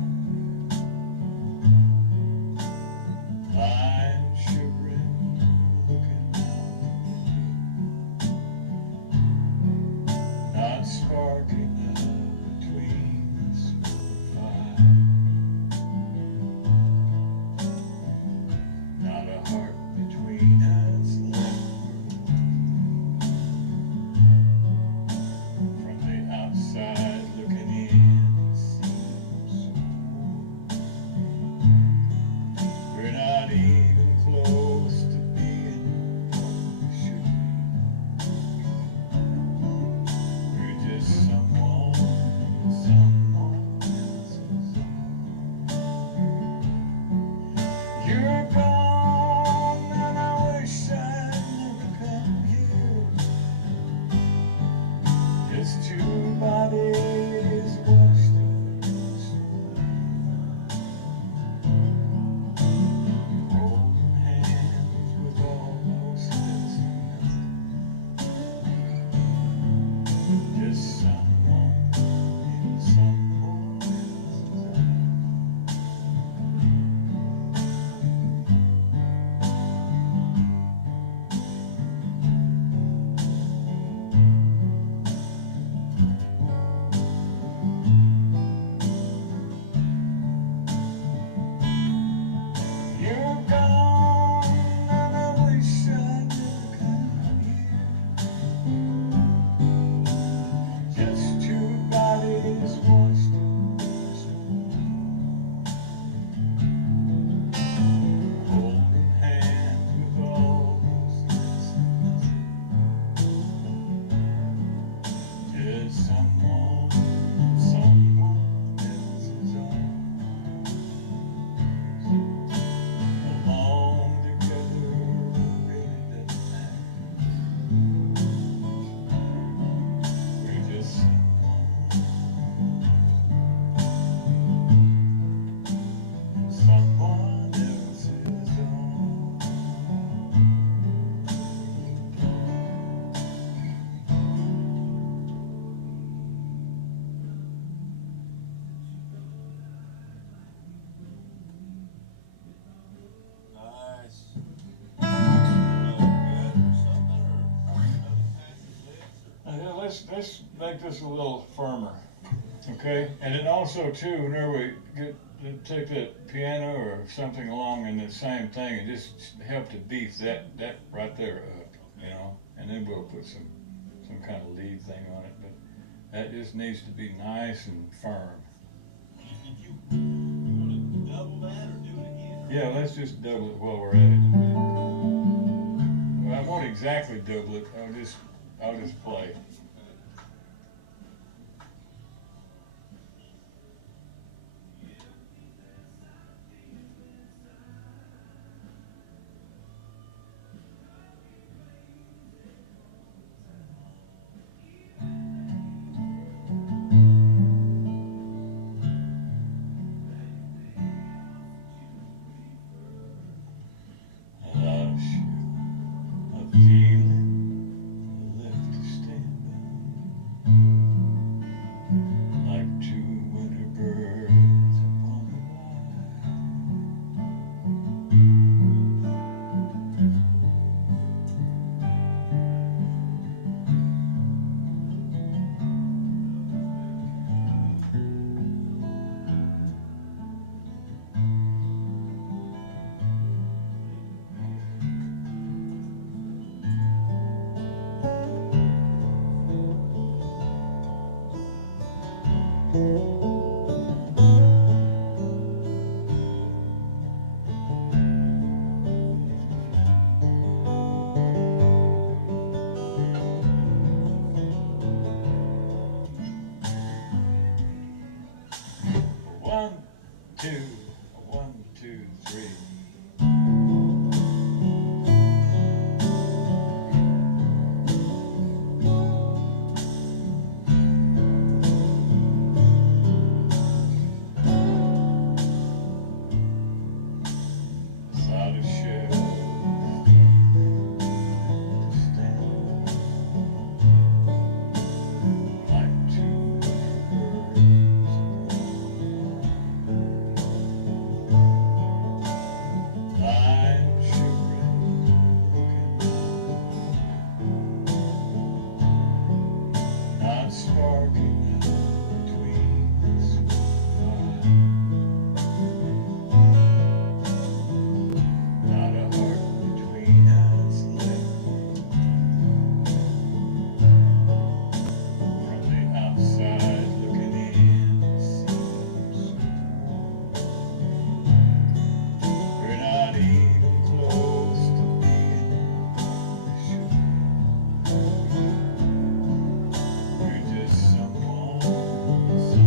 make this a little firmer, okay? And then also too, whenever we take that piano or something along in the same thing and just help to beef that right there up, you know? And then we'll put some kind of lead thing on it, but that just needs to be nice and firm. And you want to double that or do it again? Yeah, let's just double it while we're at it. Well, I won't exactly double it. I'll just play. One, two, three. Without a shadow to stand like two birds. I'm shivering, not sparking between the fire. Not a heart between us left. From the outside looking in, it seems we're not even close to being what we should be. We're just someone else's.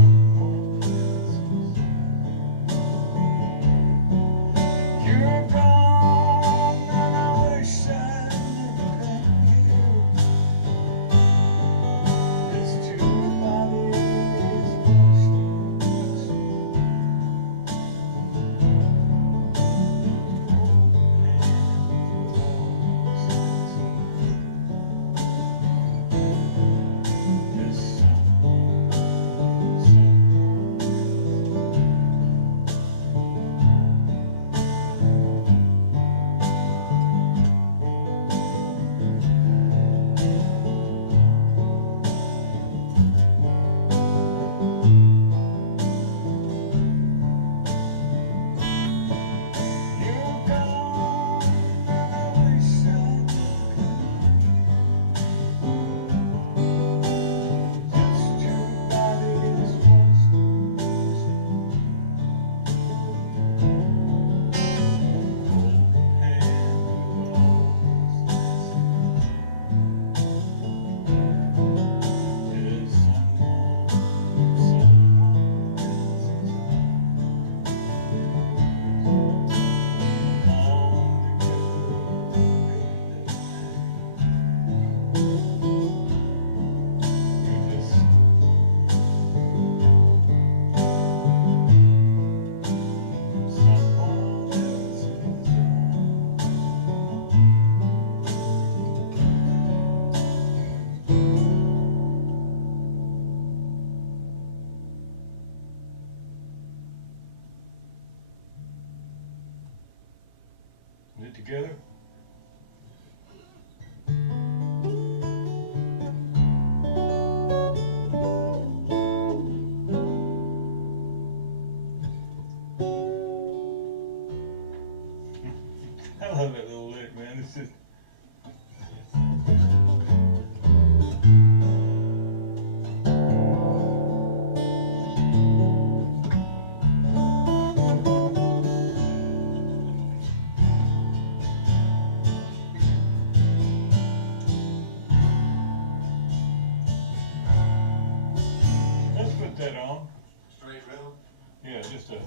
You're gone, and I wish I'd never been here. There's two bodies washed Put it together. put that on. Straight rhythm? Yeah, just a.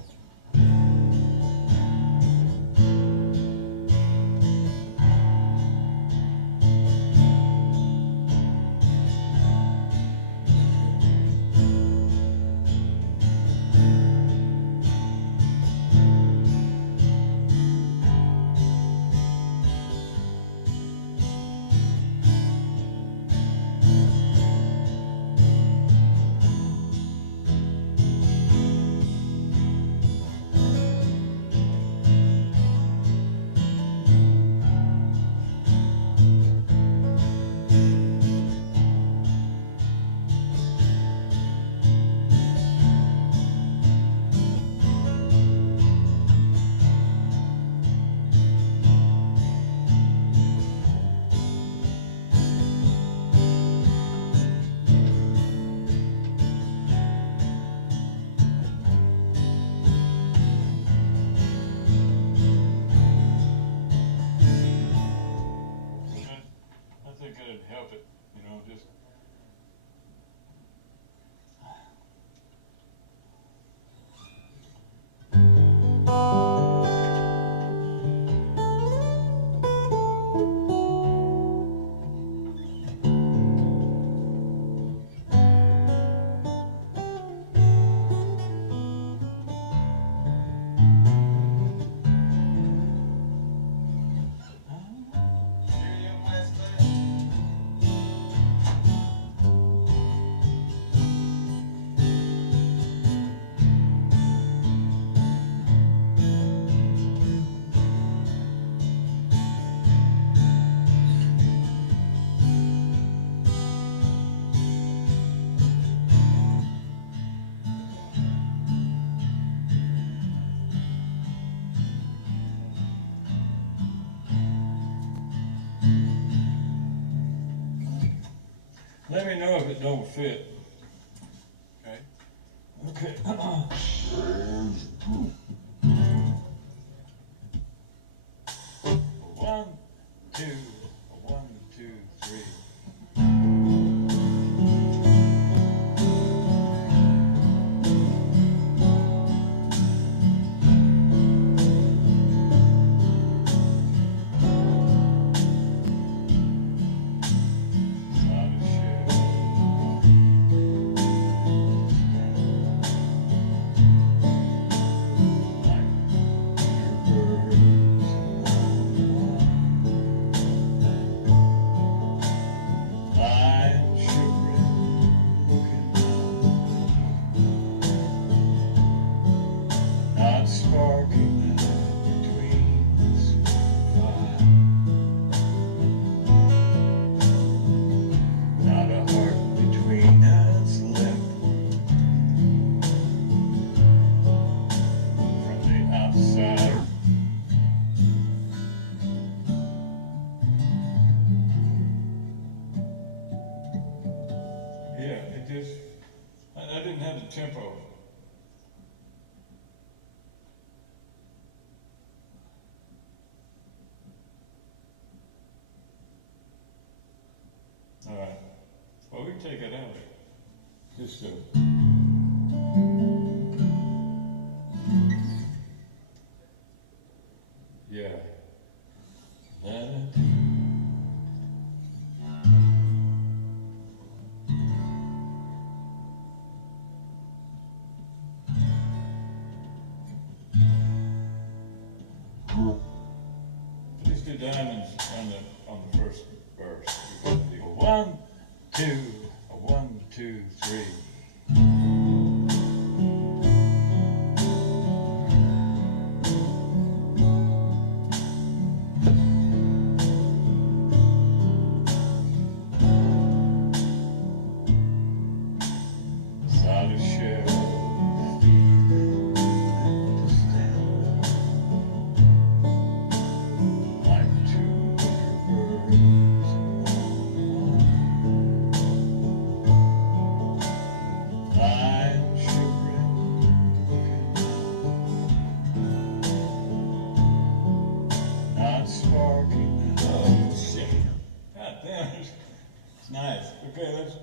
I think it'd help it, you know, just. Cheerio, Westlake. Let me know if it don't fit. Okay. Okay. One, two, 1, 2, 3. Not a shell. Not sparking between the fire. Not a heart between us left from the outside. Yeah, it just, I didn't have the tempo. All right. Well, we can take it out. Just yeah. That. Just do diamonds on the first verse. We're gonna do 1, 2, 1, 2, 3. Solid shell. Like two birds on one. I'm shivering, not sparking. Oh shit! God damn it! It's nice. Okay, let's.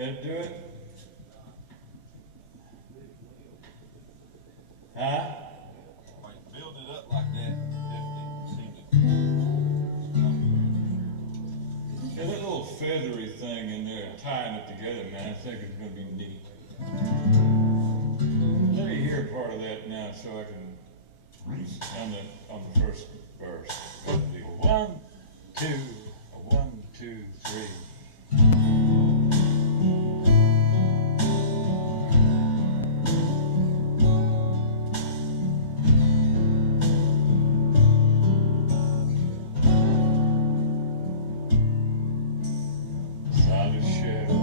That do it? Huh? Like, build it up like that, definitely seemed to. Yeah, that little feathery thing in there, tying it together, man, I think it's gonna be neat. Let me hear part of that now so I can, on the first verse. One, two, one, two, three. Solid shell.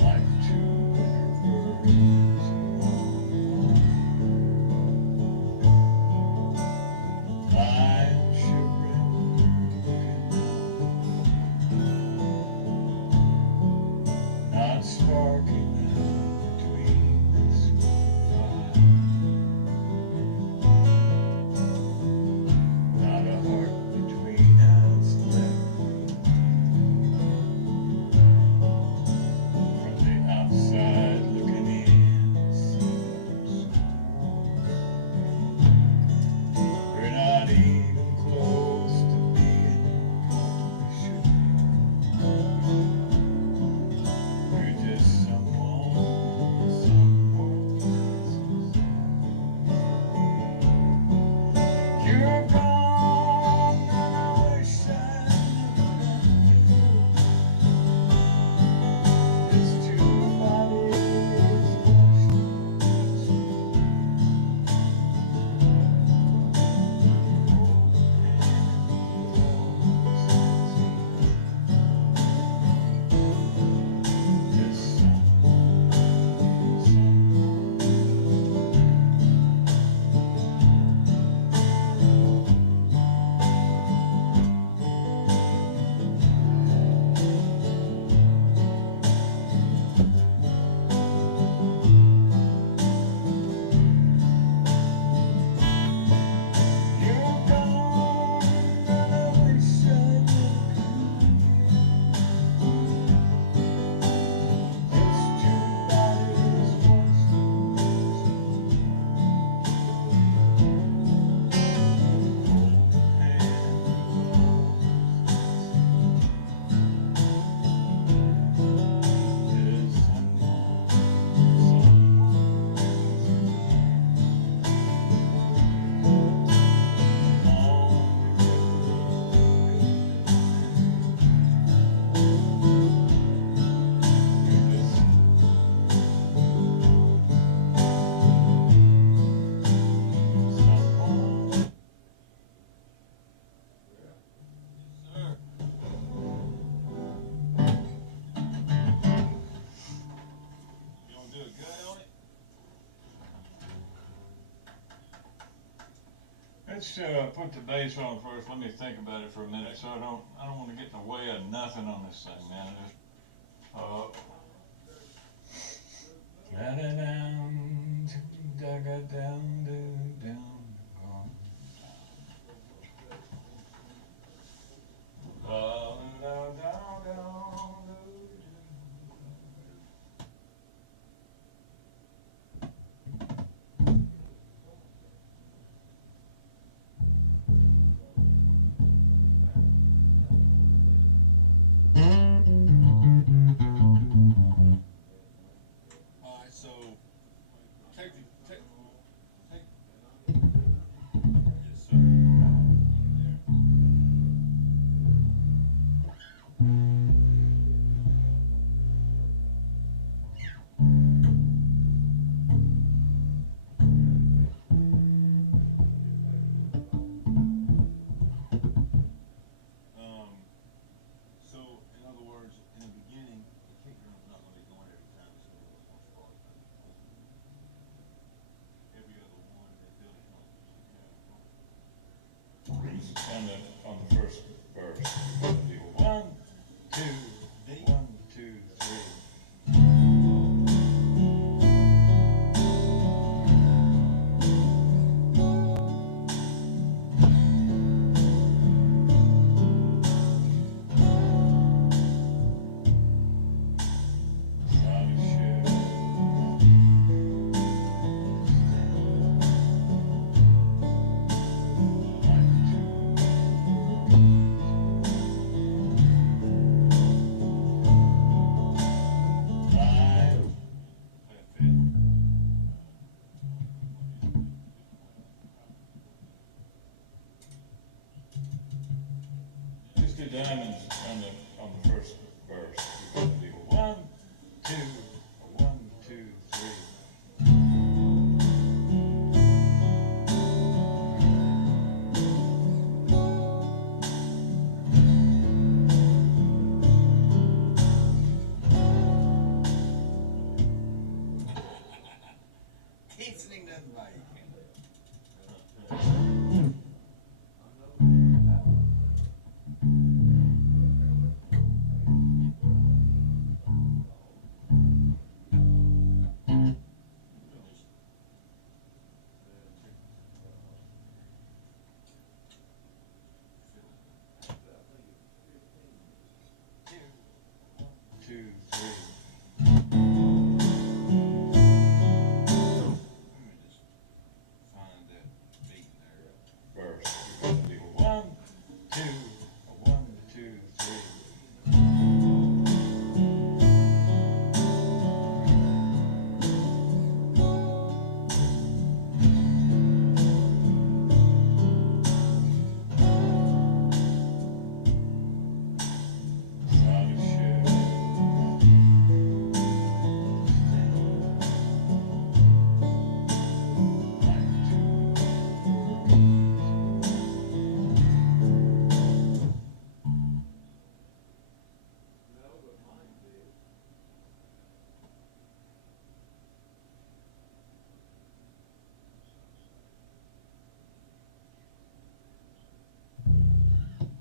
Like two birds lying shivering, not sparking between the fire. Not a heart between us left. From the outside looking in, seems we're not even close to being what we should be. We're just someone, you're gone, and I wish I never met you. It's two bodies you're gone, and I wish I never it's two bodies You wanna do a gut on it? Let's put the bass on first. Let me think about it for a minute, so I don't want to get in the way of nothing on this thing, man. Da-da-dum, da-ga-dum, dum, dum. Alright, so, take, yes, sir. There. So, in other words, in the beginning, the kicker's not gonna be going every time, so it's gonna start. Every other one, they build it On the first verse. One, two, one, two, three.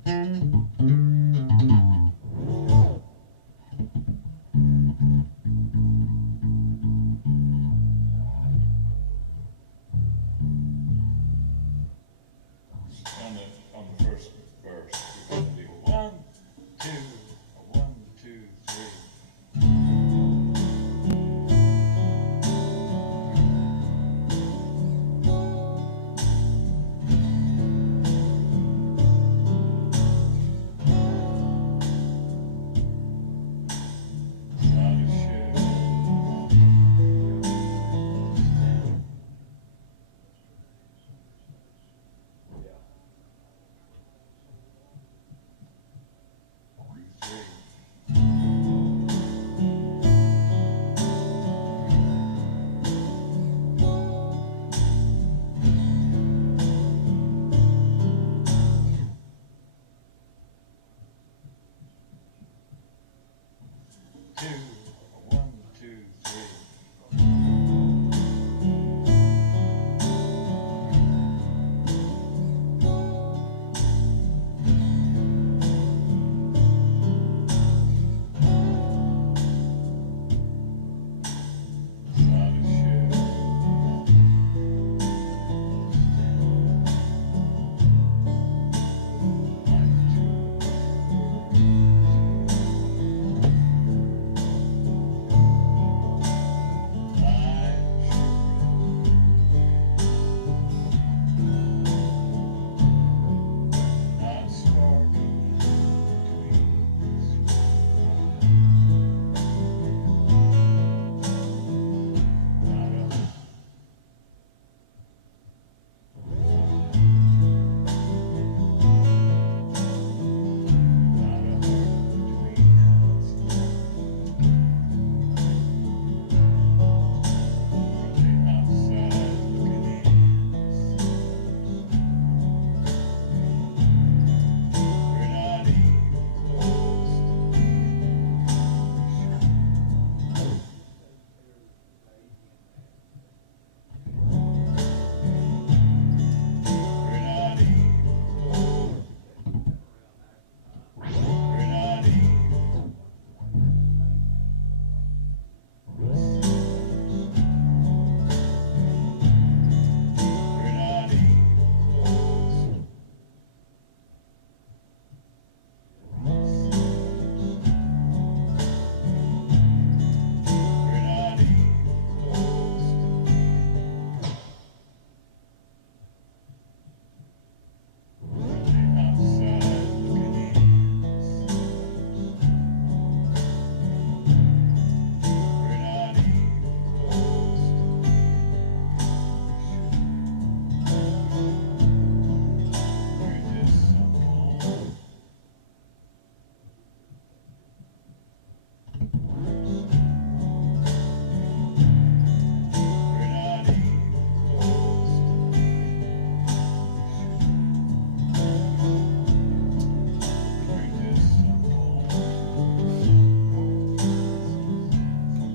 On the first verse, we're going to do a 1, 2, a 1, 2, 3. Not a share. Two, a 1, 2, 3. Not a share.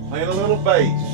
Playing a little bass.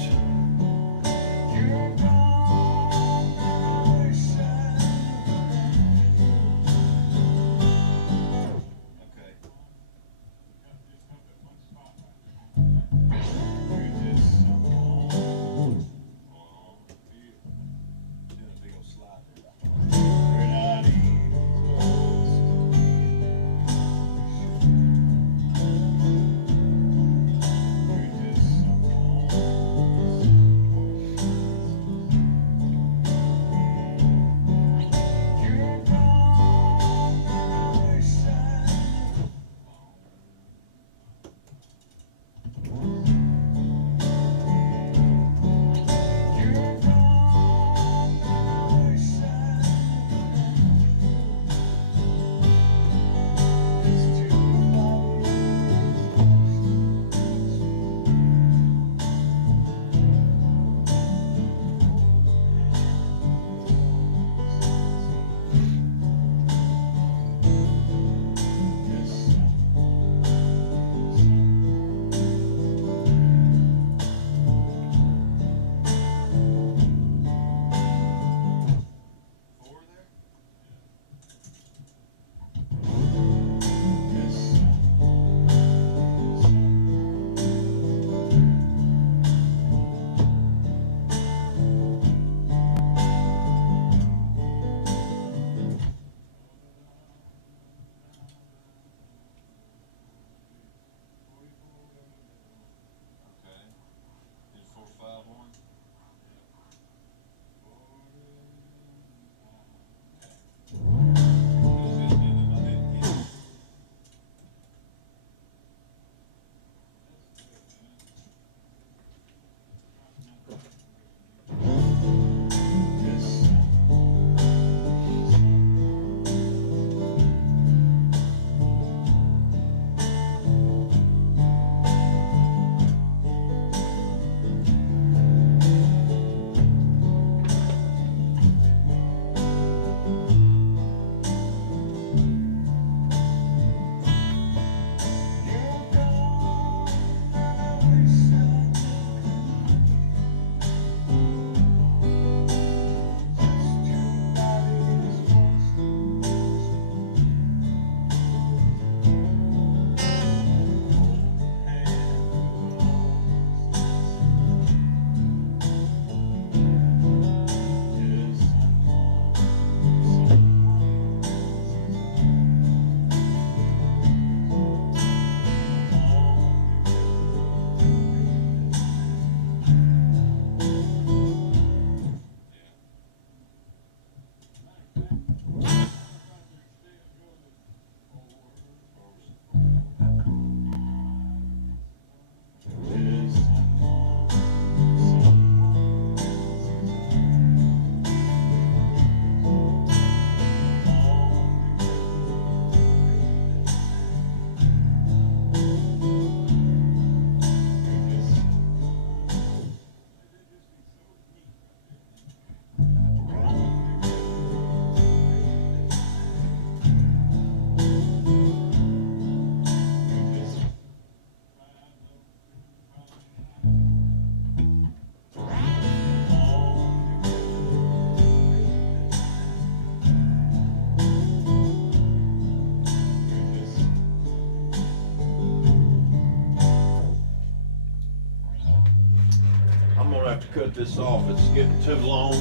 cut this off. It's getting too long.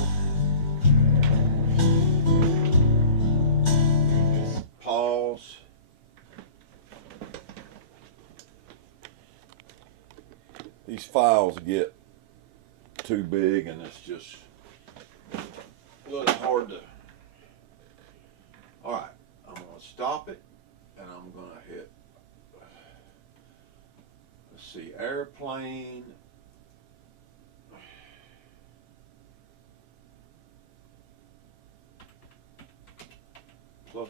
Pause. These files get too big and it's just a little hard to. All right, I'm going to stop it and I'm going to hit, let's see, airplane. +1.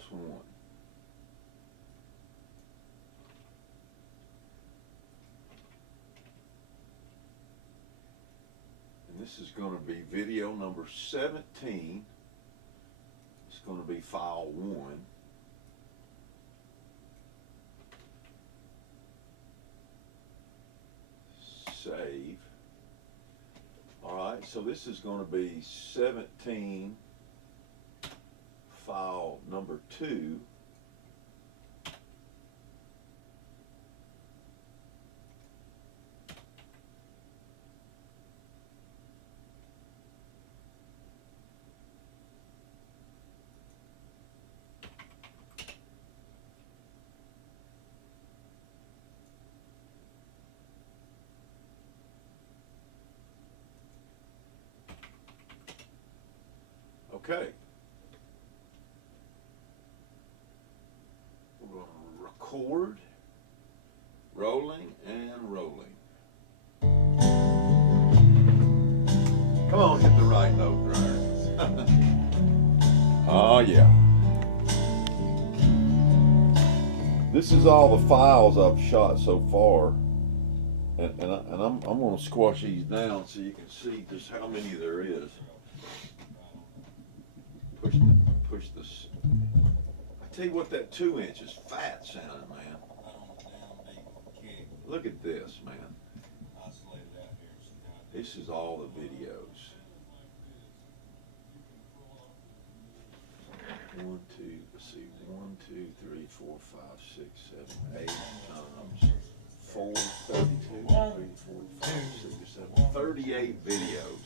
And this is going to be video number 17. It's going to be file 1. Save. All right, so this is going to be 17. File number 2. Okay. We're going to record, rolling and rolling. Come on, hit the right note, Dreyer. Oh, yeah. This is all the files I've shot so far. And I'm going to squash these down so you can see just how many there is. Push this. I tell you what, that 2 inch is fat sounding, man. Look at this, man. This is all the videos. 1, 2, let's see, 1, 2, 3, 4, 5, 6, 7, 8 times 4, 32, 3, 4, 5, 6, 7, 38 videos.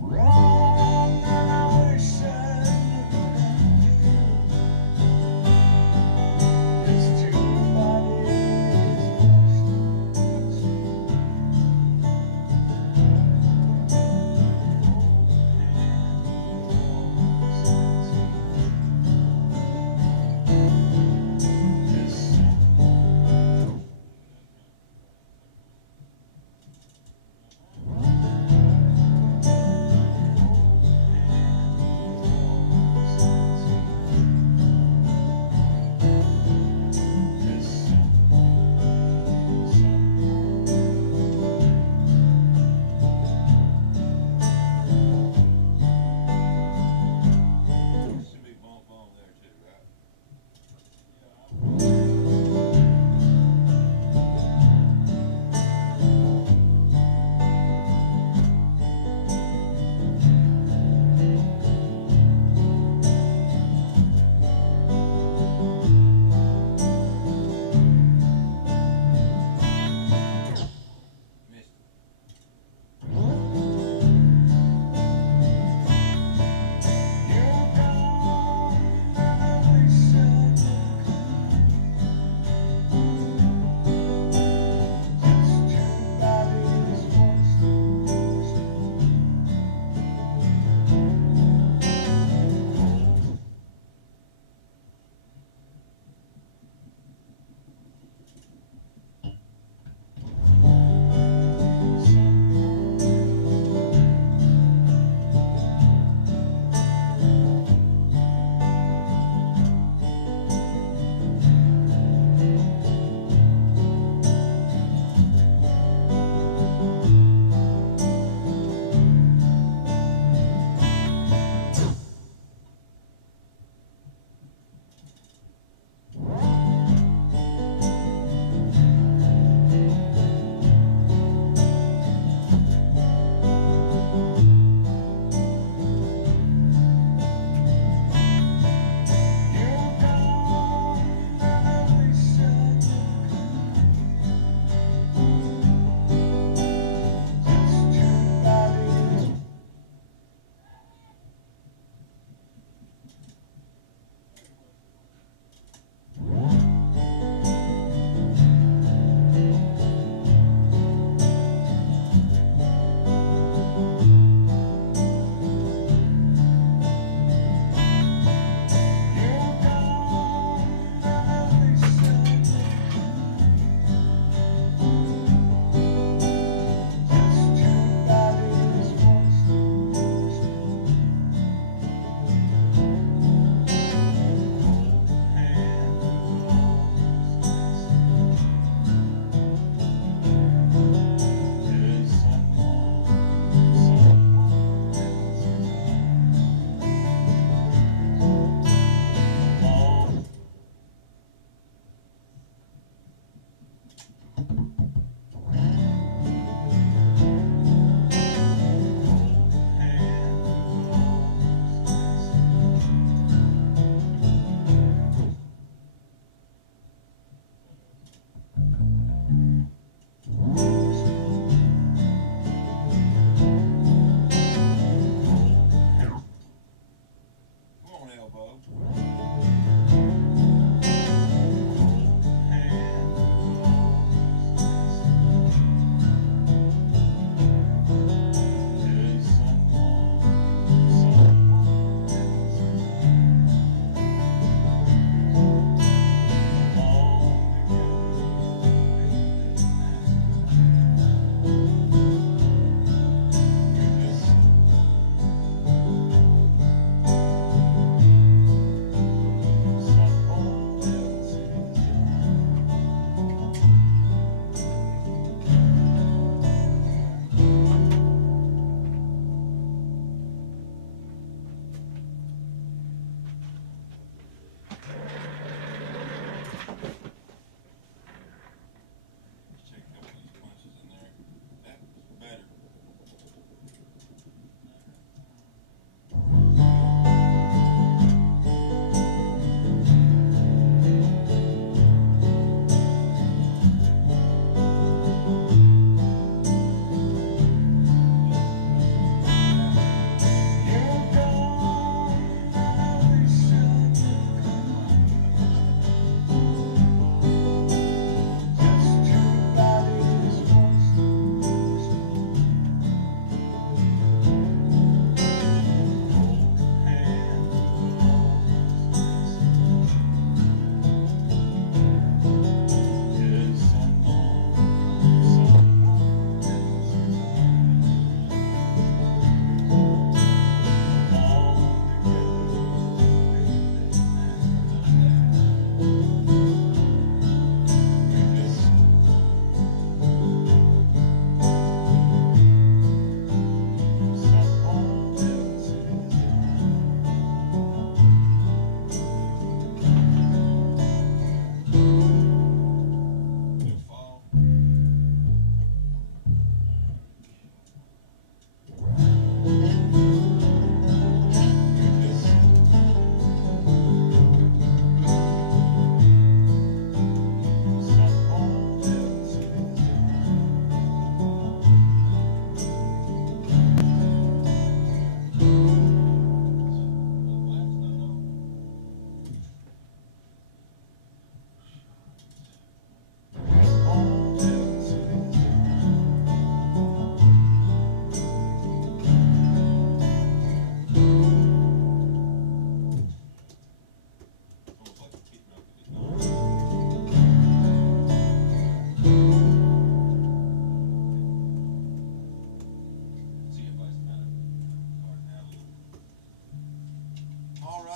Wrong, and I wish I never done. It's two bodies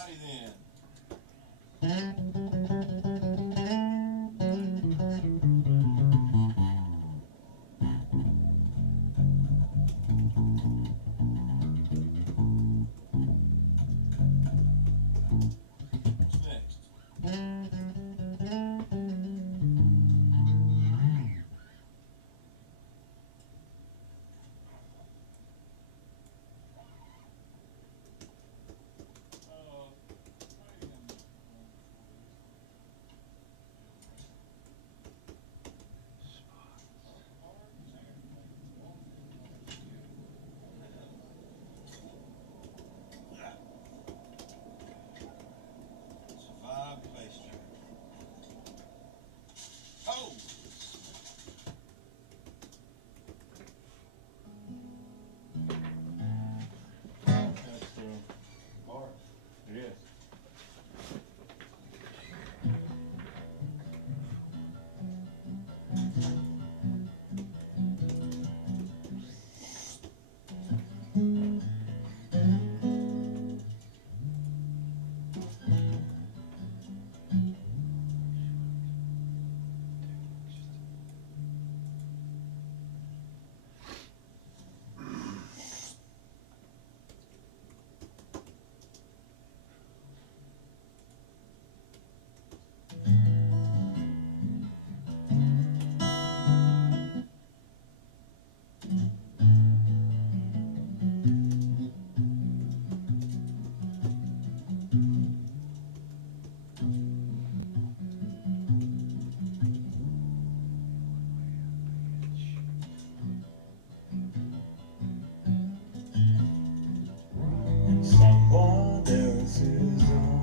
righty then. What's next? Survive the bass track. Oh! That's Bart. Yes. Someone else is on.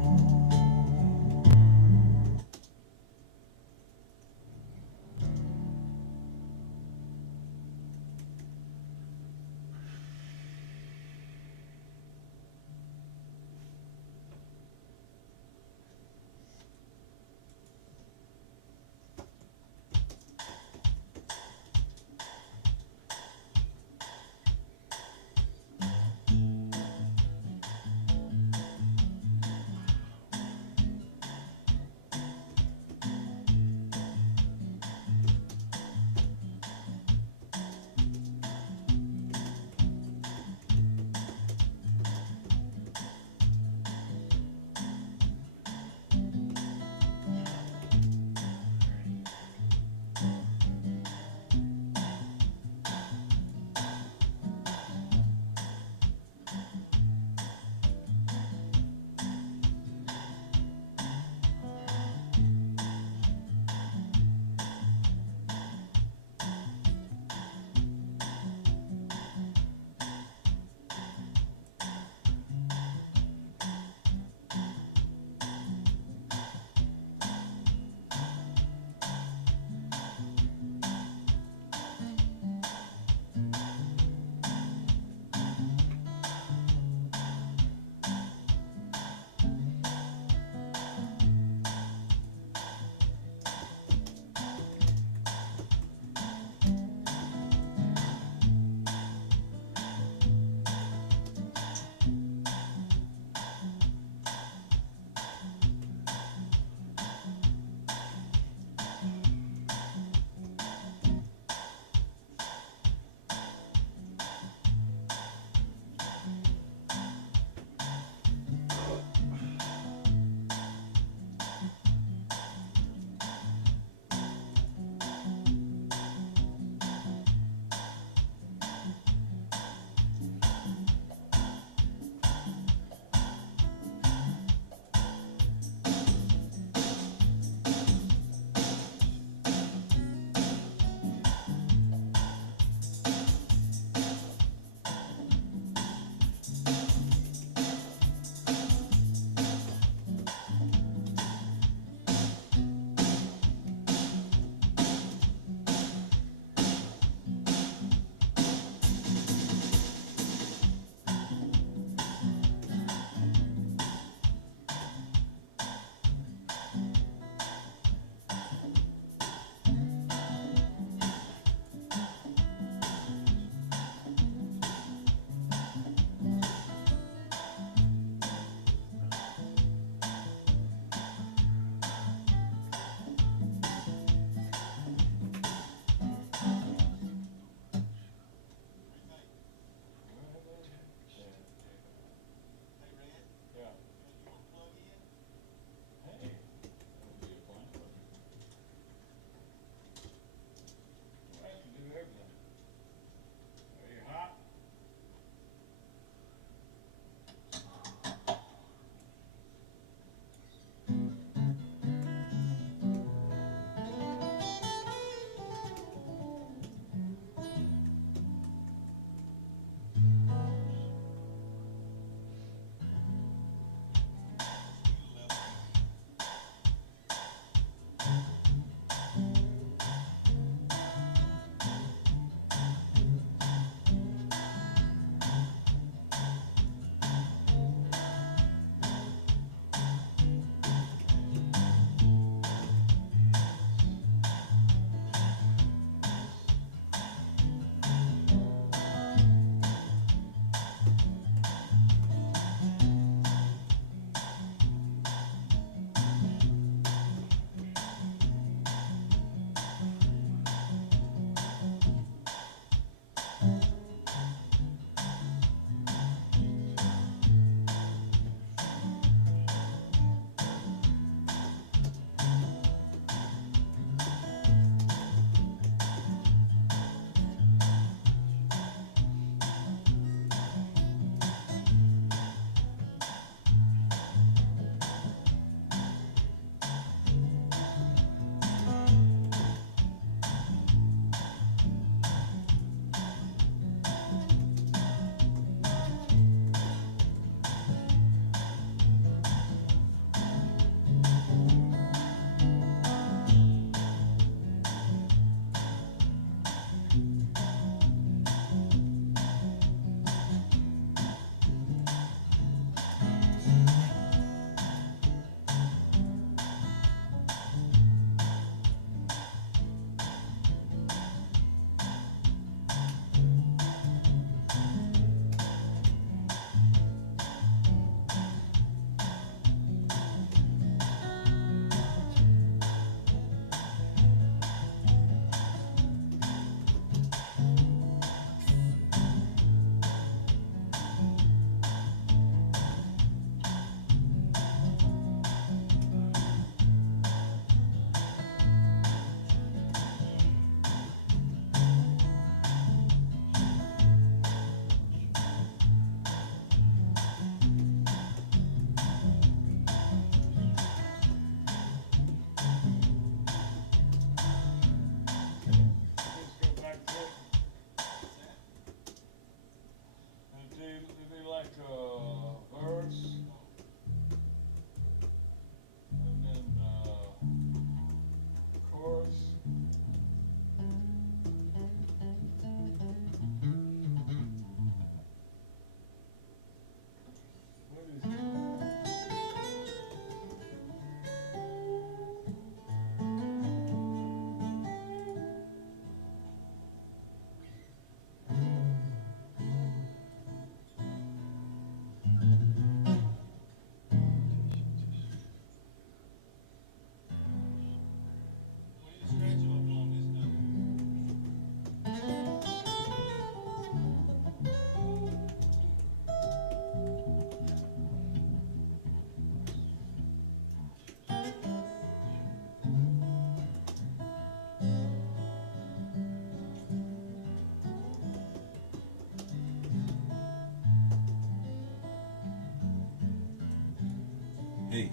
Hey,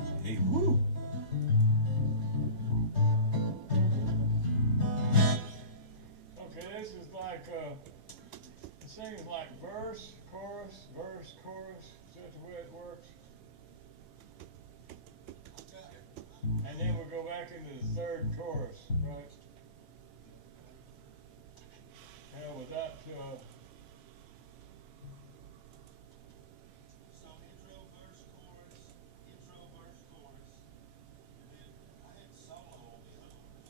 woo. Okay, this is like, it seems like verse, chorus. Is that the way it works? And then we'll go back into the third chorus, right? Yeah, without, So intro, verse, chorus, and then I had solo on the other one.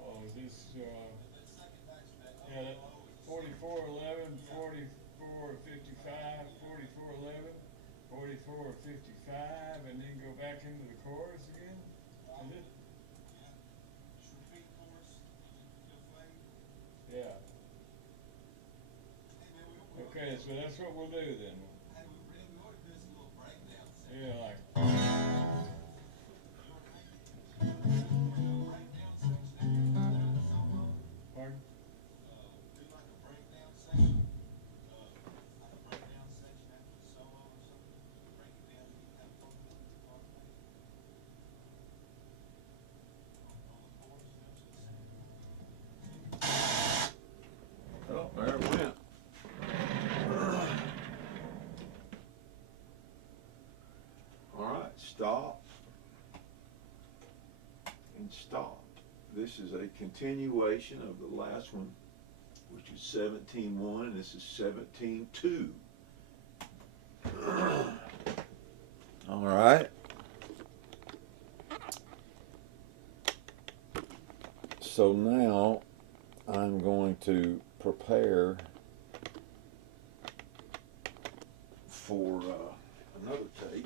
oh, is this, That second back to back. yeah, that 44:11, 44:55, 44:11, 44:55, and then go back into the chorus again? Is it? Yeah. Just repeat chorus, you'll fade. Yeah. Hey man, we Okay, so that's what we'll do then. Hey, we ought to do this little breakdown section. Yeah, like, Breakdown section after the solo. pardon? Do like a breakdown section. Like a breakdown section after the solo or something. Break it down and you have fun with it. On the chorus, Oh, there it went. All right, stop and stop. This is a continuation of the last one, which is 17:1, and this is 17:2. All right. So now I'm going to prepare for another take.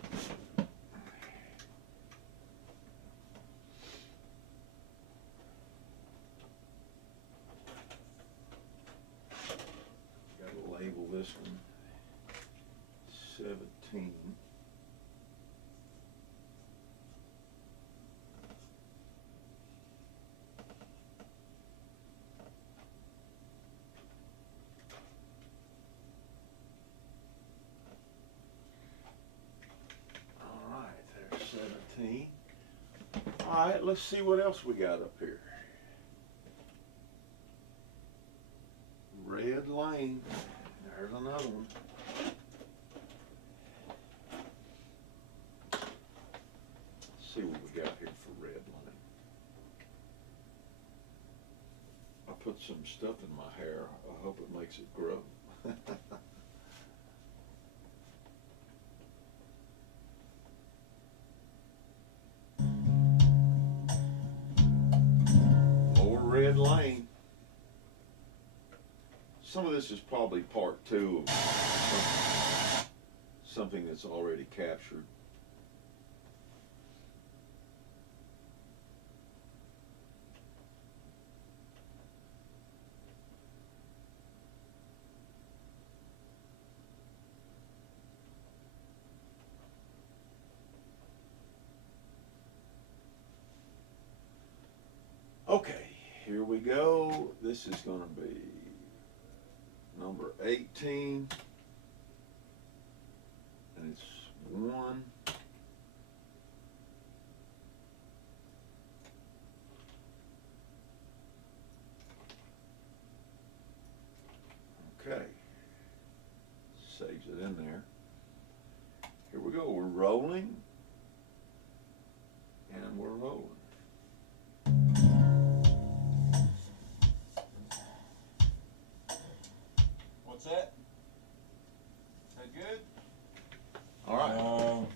Got to label this one 17. All right, there's 17. All right, let's see what else we got up here. Red Lane. There's another one. Let's see what we got here for Red Lane. I put some stuff in my hair. I hope it makes it grow. Lower Red Lane. Some of this is probably part 2 of something that's already captured. Okay, here we go. This is going to be number 18, and it's 1. Okay, saves it in there. Here we go. We're rolling, and we're rolling. What's that? Is that good? All right.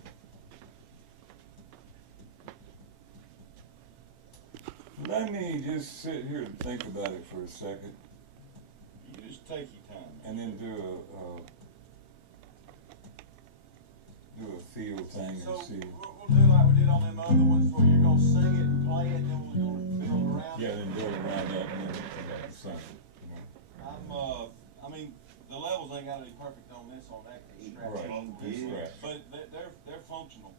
Let me just sit here and think about it for a second, You just take your time. and then do a field thing So and see. we'll do like we did on them other ones where you're gonna sing it and play it and then we're gonna build around Yeah, it. then build around that and then something. I mean, the levels ain't gotta be perfect on this, on that scratch. Right, on that's this, right. But they're functional.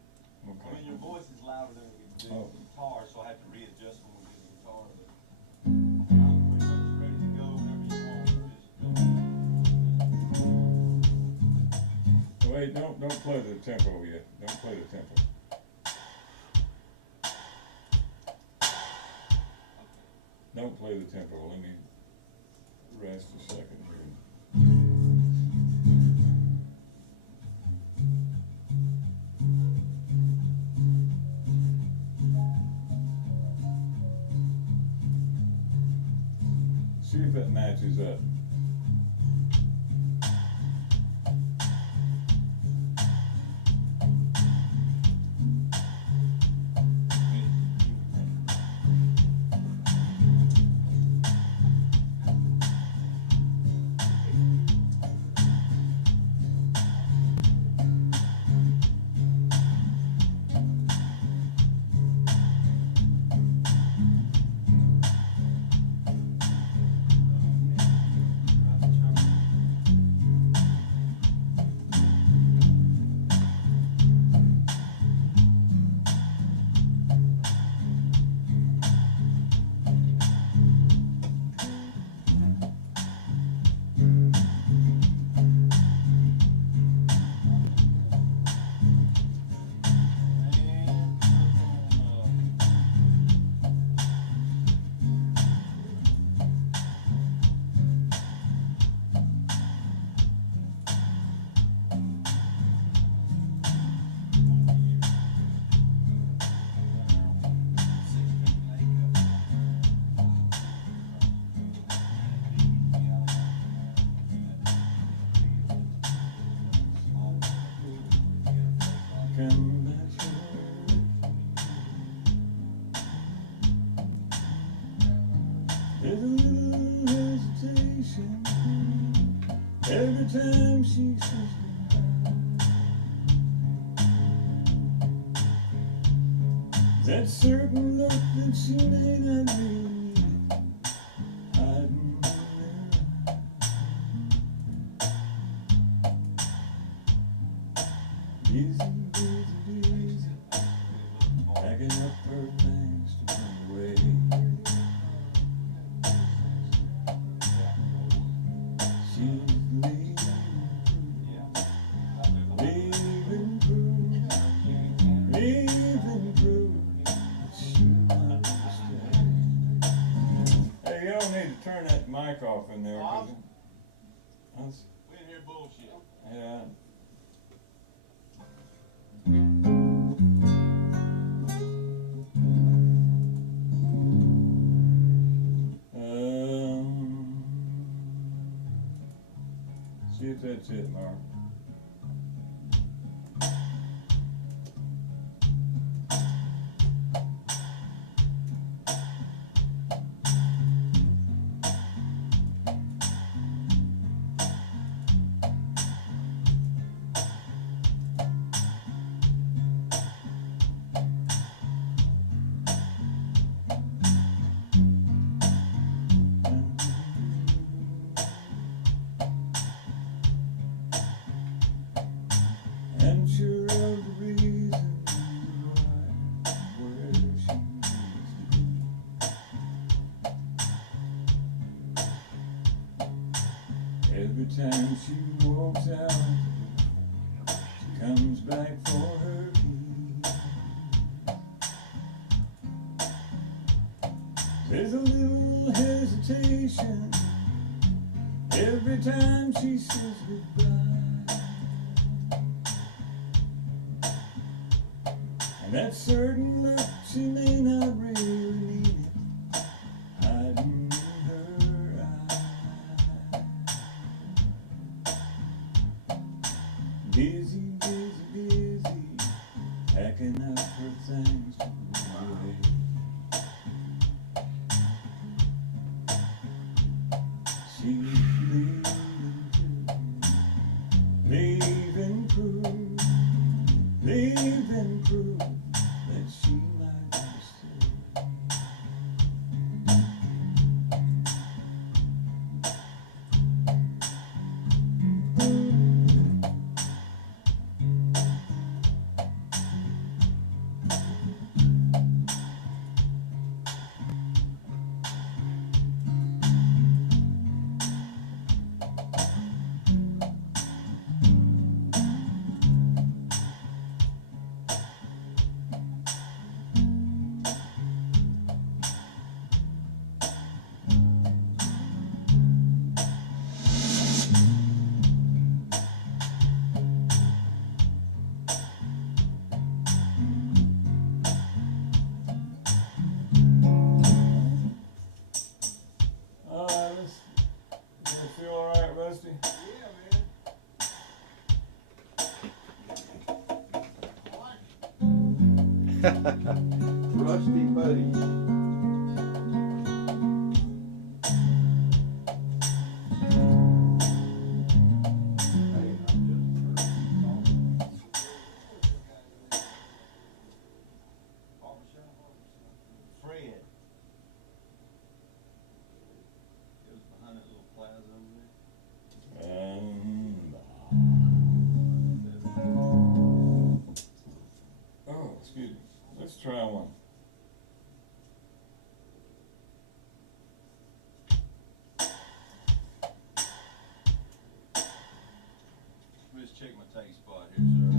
I mean, Okay. your voice is louder than the Oh. guitar, so I have to readjust when we get the guitar. But I'm pretty much ready to go whenever you want. Wait, don't play the tempo yet. Don't play the tempo. Don't play the tempo. Let me rest a second here. See if that matches up. There's a little hesitation every time she says goodbye. That certain look that she may not really need it, hiding in her eye. Busy, packing up her things to run away. She's leaving proof that she might stay. Hey, y'all need to turn that mic off in there. 'Cause We didn't hear bullshit. yeah. See if that's it, Mark. And sure of the reason why, where she needs to be. Every time she walks out, she comes back for her key. There's a little hesitation every time she says goodbye. And that certain look, she may not really mean it, hiding in her eye. Busy, packing up her things to run away. She's leaving proof that she might stay. Rusty buddy. Fred. It was behind that little plaza over there. Oh, excuse me. Let's try one. Let me just check my take spot here, sir.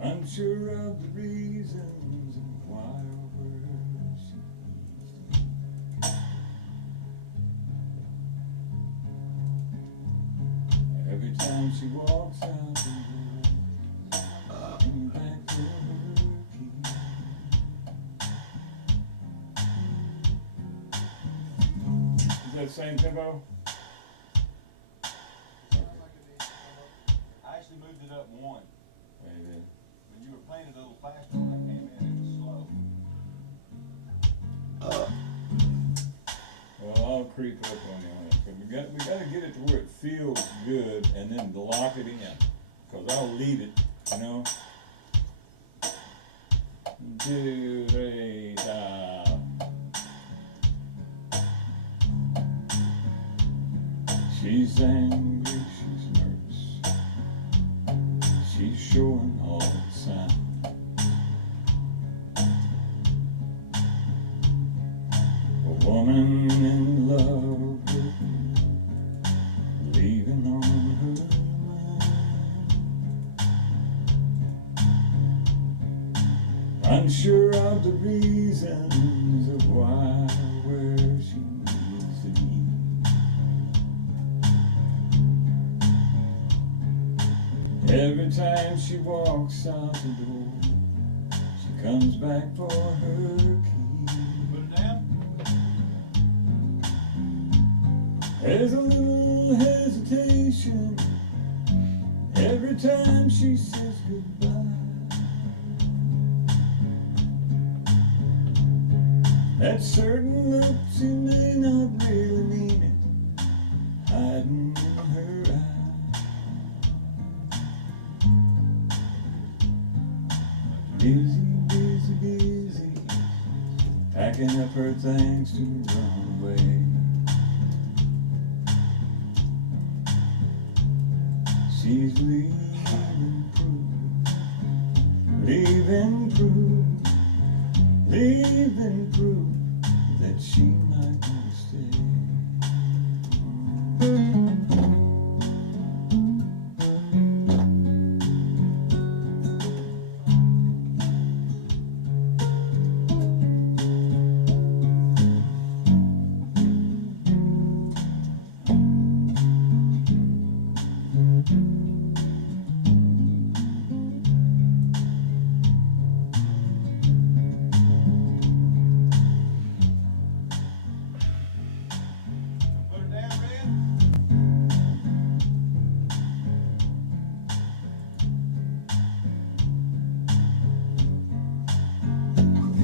I'm sure of the reasons and why or where she needs to be. Every time she walks out the door, looking back for her key. Is that the same tempo? I actually moved it up one. Maybe. When you were playing it a little faster when I came in, it was slow. Well, I'll creep up on you on it, 'cause we got to get it to where it feels good, and then lock it in. 'Cause I'll lead it, you know. Do re da. She's angry, she's nervous. She's showing all the signs. A woman in love with me, leaving on her mind. Unsure of the reasons of why, where she needs to be. Every time she walks out the door, she comes back for her key. Put it down. There's a little hesitation every time she says goodbye. That certain look, she may not really mean it, hiding in her eyes. Busy, busy, busy, packing up her things to run away. She's leaving proof, leaving proof that she might want to stay. Put it down, Red.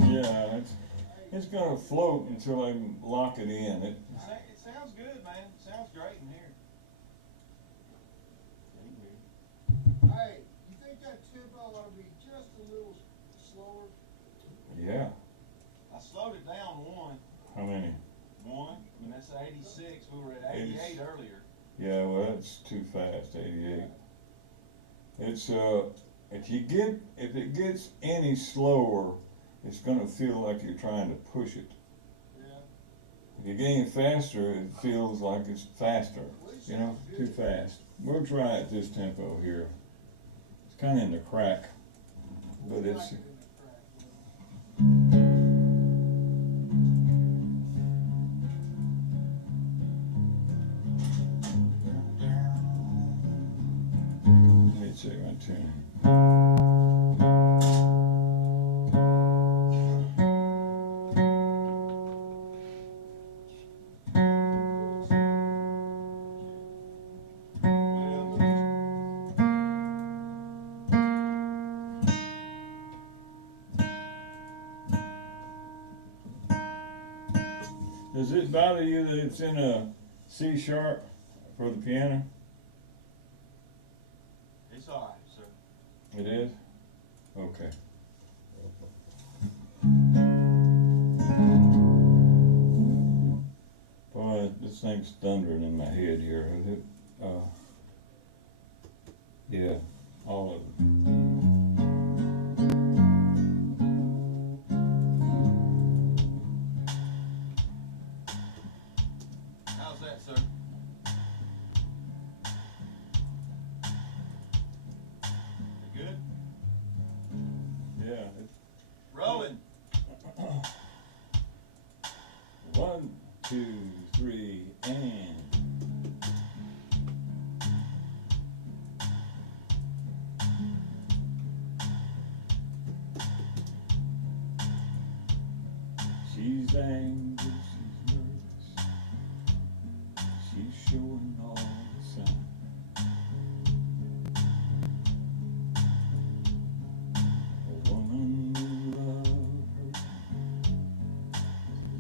Yeah, it's gonna float until I lock it in. It sounds good, man. It sounds great in here. Hey, you think that tempo ought to be just a little slower? Yeah. I slowed it down one. How many? One. I mean, that's 86. We were at 88 earlier. Yeah, well, that's too fast, 88. It's, if it gets any slower, it's gonna feel like you're trying to push it. Yeah. If you get any faster, it feels like it's faster, you know, too fast. We'll try it this tempo here. It's kind of in the crack, but it's. Like in the crack. Let me check my tuning. Does it bother you that it's in a C sharp for the piano? It's all right, sir. It is? Okay. Boy, this thing's thundering in my head here. Yeah, all of it. How's that, sir? Good? Yeah. It's Rolling. 1, 2, 3, and. She's angry, she's nervous, she's showing all the signs. A woman who loved her is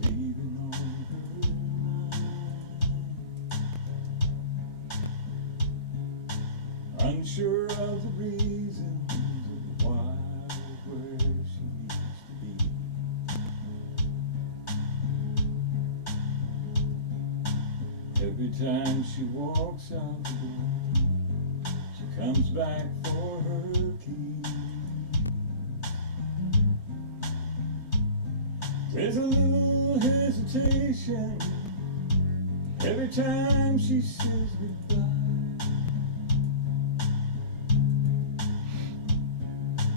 leaving on her mind. Unsure of the reasons of why or where she used to be. Every time she walks out the door, she comes back for her key. There's a little hesitation every time she says goodbye.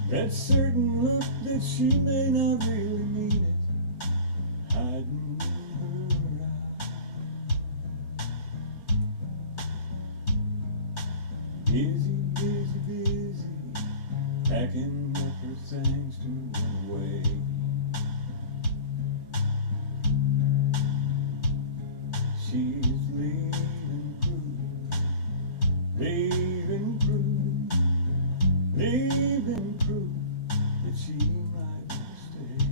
That certain look that she may not really mean it, hiding in her eye. Busy, busy, busy, packing up her things to run away. She's leaving proof, leaving proof, leaving proof that she might stay.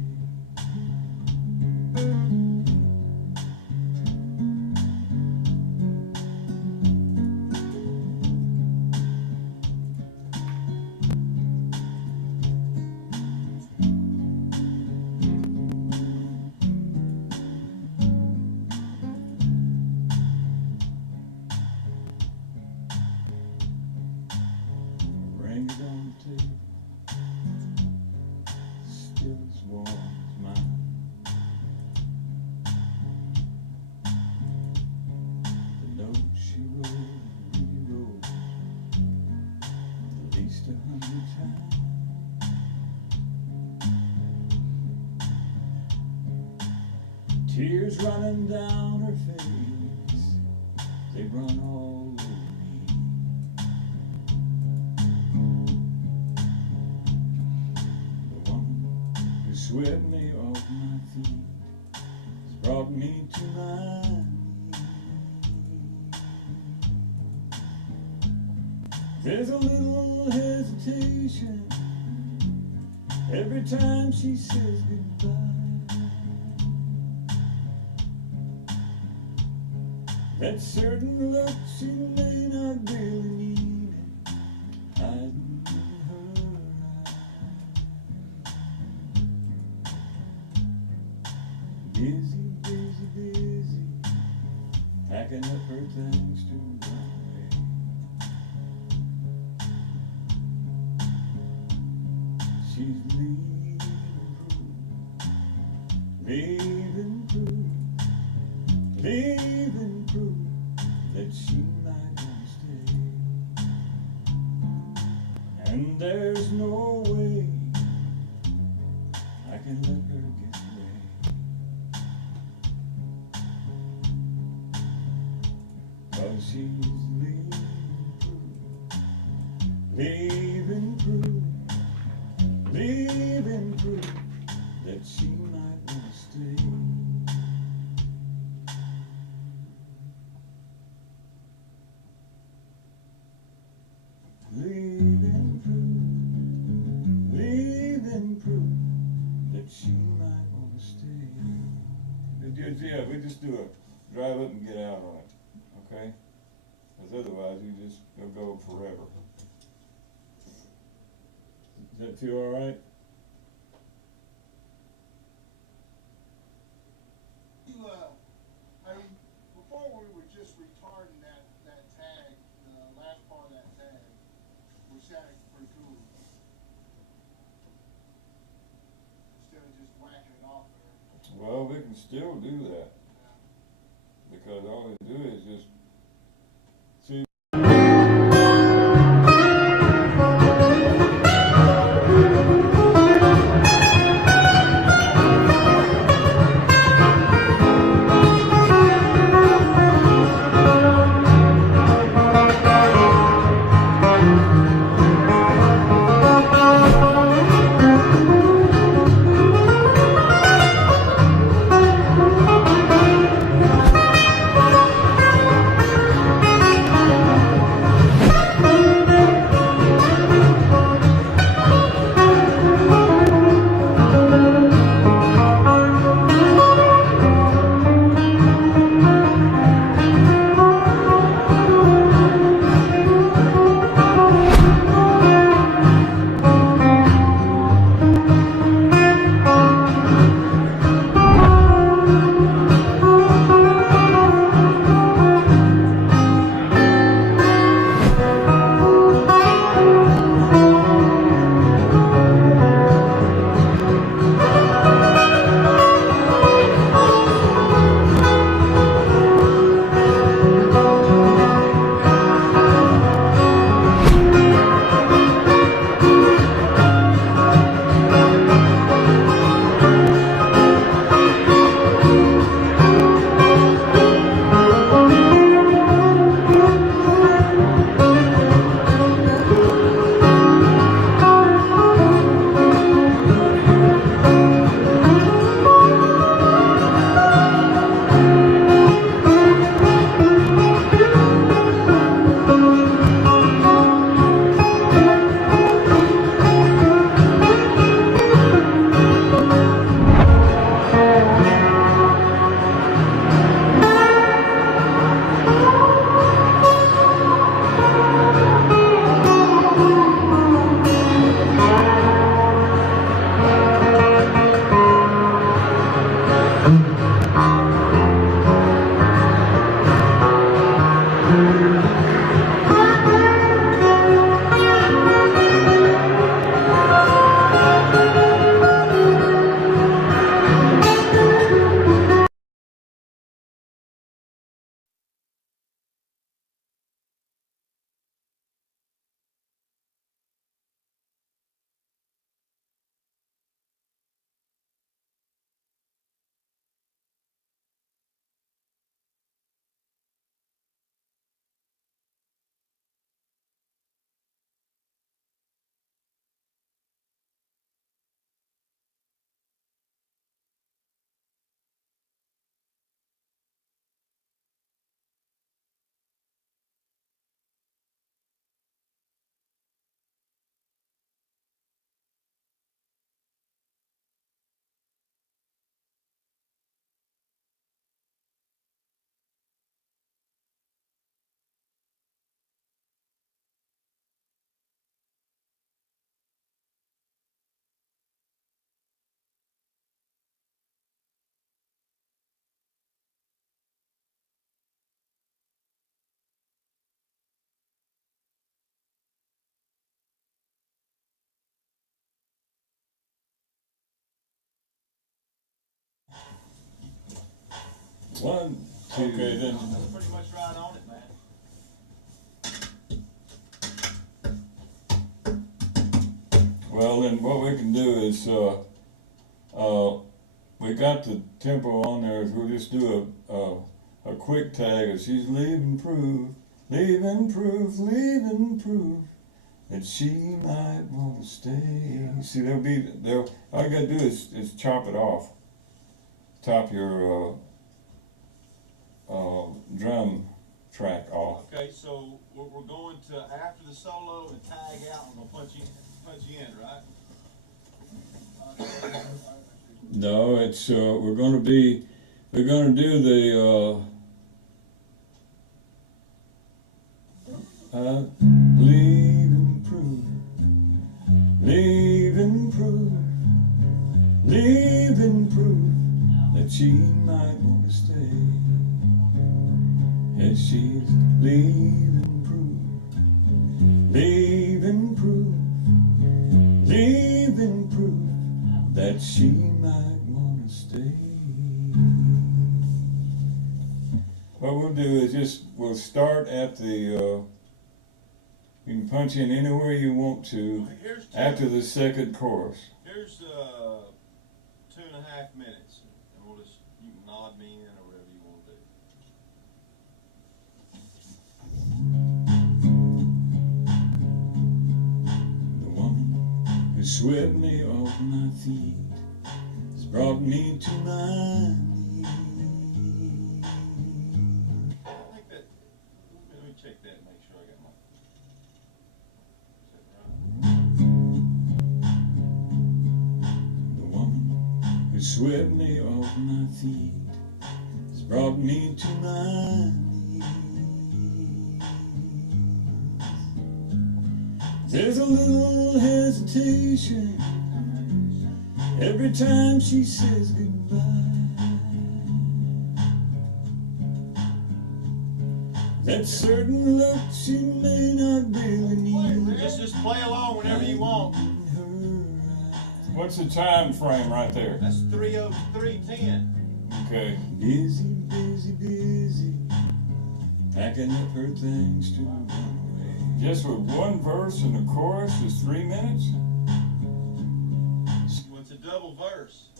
Ring it on the table, still as warm as mine. The note she wrote and rewrote at least 100 times. Tears running down her face, they run all over me. The woman who swept me off my feet has brought me to my knees. There's a little hesitation every time she says goodbye. That certain look she may not really mean it, hiding in her eye. Busy, busy, busy, packing up her things to run away. She's leaving proof, leaving proof, leaving proof that she might stay. And there's no way I can let her get away. Cause she's leaving proof that she might wanna stay. Leaving proof that she might wanna stay. Yeah, we just do a drive up and get out on it, okay? Because otherwise you'll go forever. Does that feel all right? I mean, before we were just retarding that tag, the last part of that tag, which sounded pretty cool. Instead of just whacking it off there. Well, we can still do that. Because all we do is just see. One, two. Okay, then. That's pretty much right on it, man. Well, then what we can do is, we got the tempo on there. We'll just do a quick tag. As she's leaving proof that she might want to stay. See, all you gotta do is chop it off. Top your drum track off. Okay, so we're going to after the solo and tag out. I'm gonna punch you in, right? No, it's we're gonna do the leaving proof that she might want to stay. As she's leaving proof that she might want to stay. What we'll do is we'll start at the, you can punch in anywhere you want to after the second chorus. Here's 2.5 minutes, and you can nod me in or whatever you want to do. The woman who swept me off my feet has brought me to my knees. I think that. Let me check that and make sure I got my. Is that right? The woman who swept me off my feet has brought me to my knees. There's a little hesitation every time she says goodbye. That certain look she may not really need. Just play along whenever you want. What's the time frame right there? That's 3:03:10. Okay. Busy, packing up her things to run away. Just with one verse and the chorus is 3 minutes? Well, it's a double verse.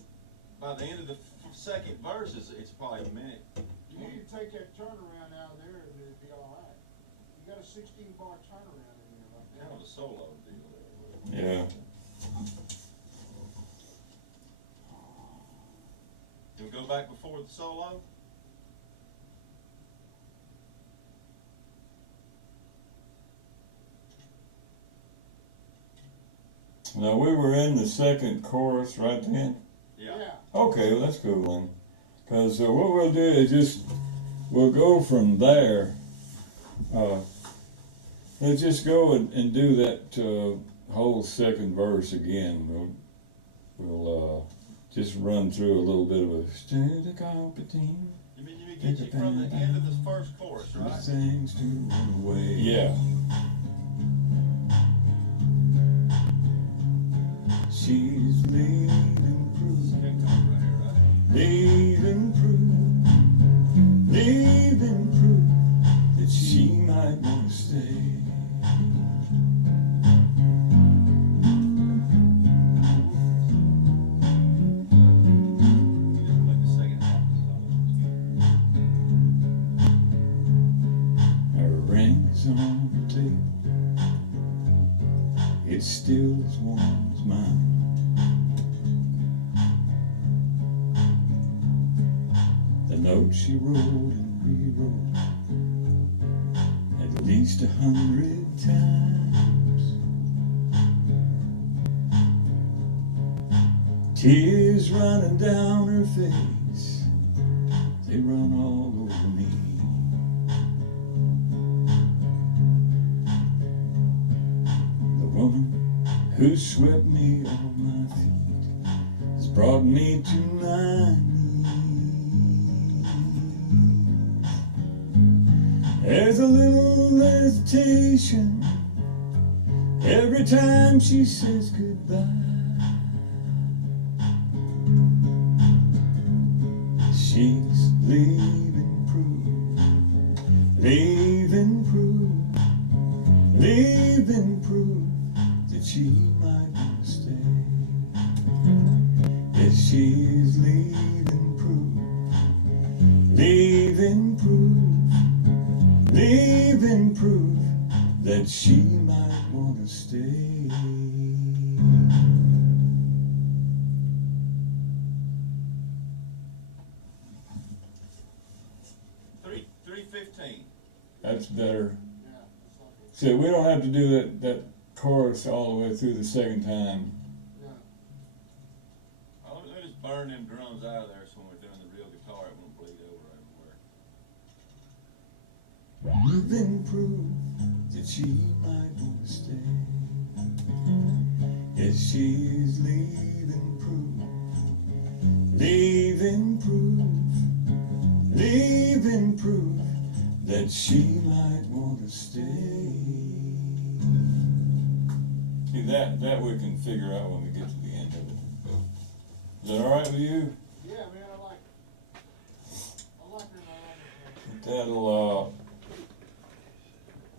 By the end of the second verse, it's probably a minute. You need to take that turnaround out of there and it'll be all right. You got a 16-bar turnaround in there like Kind that. of a solo deal there. Yeah. You'll go back before the solo? Now we were in the second chorus right then? Yeah. Okay, well that's cool then. Because what we'll do is we'll go from there. Let's just go and do that whole second verse again. We'll just run through a little bit of a stir the carpet in. You mean get you from the end of the first chorus, right? Things to run away. Yeah. She's leaving proof, leaving proof that she might want to stay. Her ring's on the table, it stills one's mind. The notes she wrote and rewrote at least 100 times. Tears running down her face, they run all over me. The woman who swept me off my feet has brought me to my knees. There's a little hesitation every time she says goodbye. She's leaving proof that she might want to she's leaving proof that she might want to stay. 3:15. That's better. Yeah, it's like it. So we don't have to do that chorus all the way through the second time. Yeah. Oh, let just burn them drums out of there so when we're doing the real guitar, it won't bleed over everywhere. Leaving proof that she might want to stay. Yes, she's leaving proof that she might want to stay. See, that we can figure out when we get to the end of it. Is that all right with you? Yeah, man, I like it. I like it. That'll,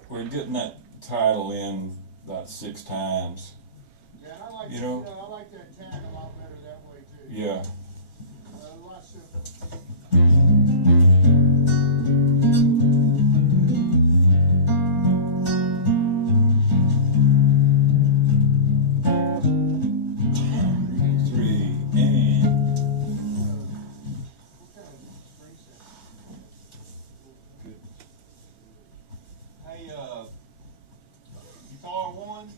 we're getting that title in about 6 times. Yeah, and I like, You know? I like that tag a lot better that way too. Yeah. A lot simpler. Hey, guitar one.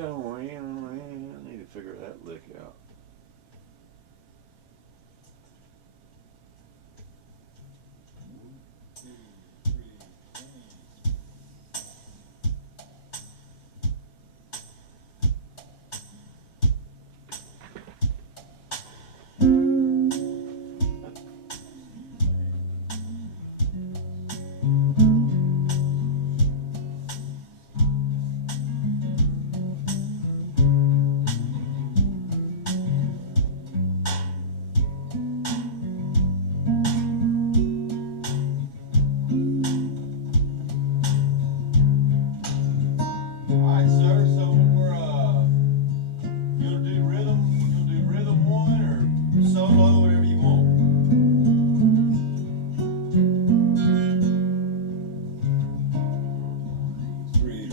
I need to figure that lick out. Alright, sir, so we're, you'll do rhythm one or solo, whatever you want. Three.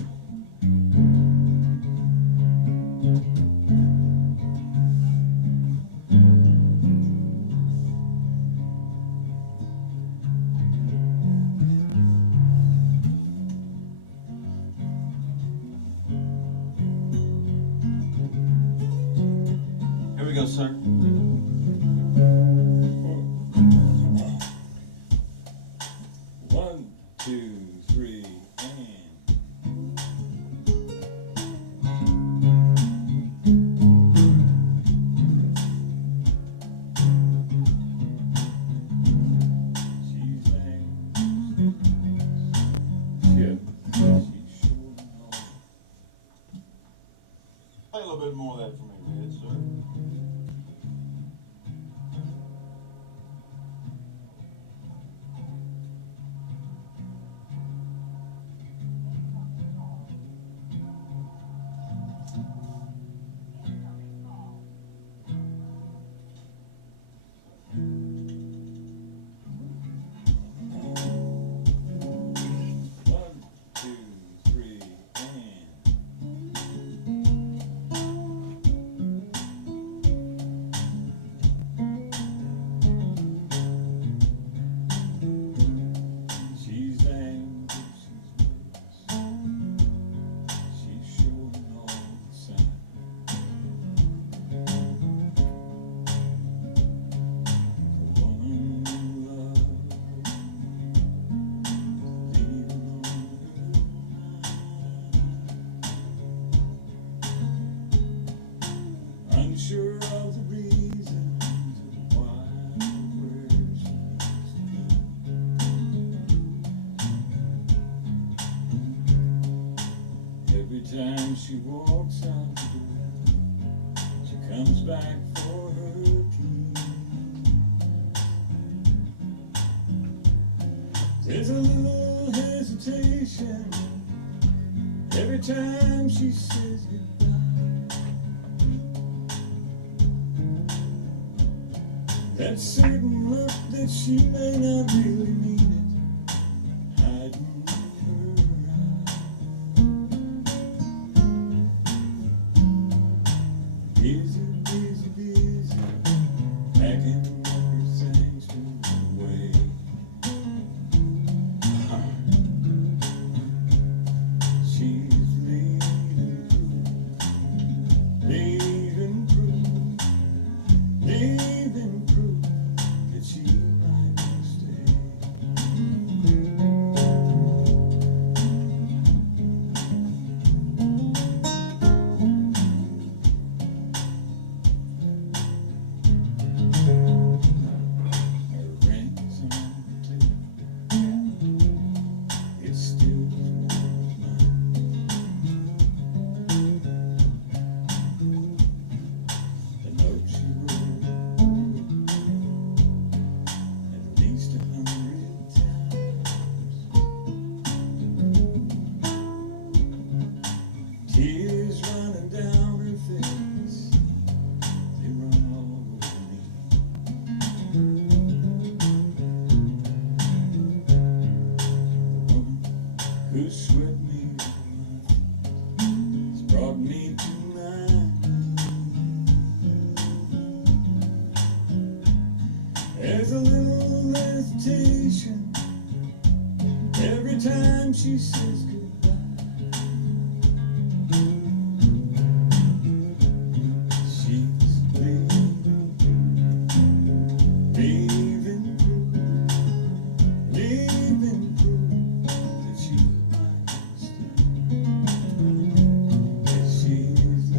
Here we go, sir. One, two, three, and. She's yeah. Play a little bit more of that for me, Red, sir. One, two, three, and. she walks out the door, she comes back for her key. There's a little hesitation every time she says goodbye. That certain look that she may not really mean it, hiding in her eye. Busy, busy, busy, packing her things to move away. She's leaving proof that she might stay. Her ring's on the table, it's still warm mine. The note she wrote at least 100 times. Tears running down her face, they run all over me. The woman who swept me has brought me to my knees. There's a little hesitation every time she says goodbye. She's leaving proof that she might stay. That she's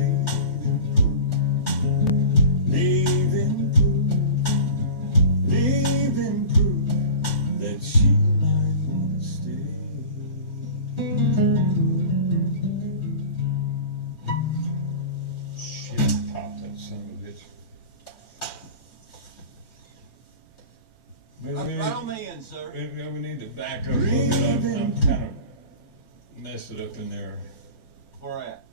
leaving proof that she might want to stay. Shit, pop that son of a bitch. Right on the end, sir. We need to back up a little bit. I'm kind of messed it up in there. Where at?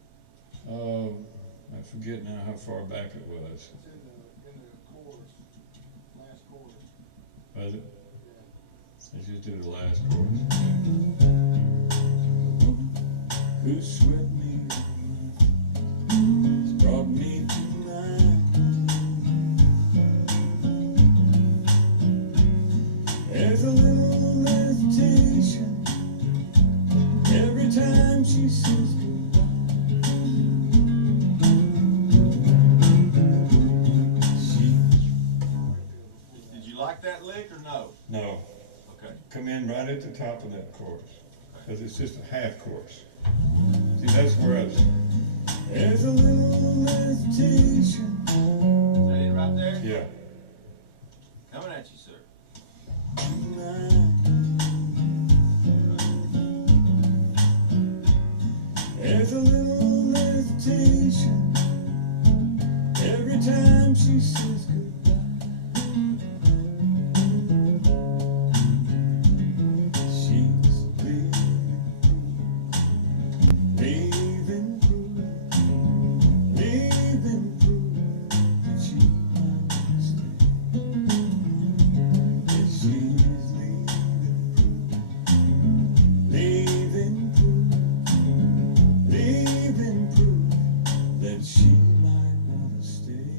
I forget now how far back it was. It's in the chorus, last chorus. Was it? Yeah. Let's just do the last chorus. The woman who swept me has brought me to mine. There's a little hesitation every time she says goodbye. Did you like that lick or no? No, Okay. come in right at the top of that chorus, because it's just a half chorus. See, that's where I was. There's a little hesitation. Is that it right there? Yeah. Coming at you, sir. There's a little hesitation every time she says goodbye. She's leaving proof that she might stay. That she's leaving proof that she might want to stay.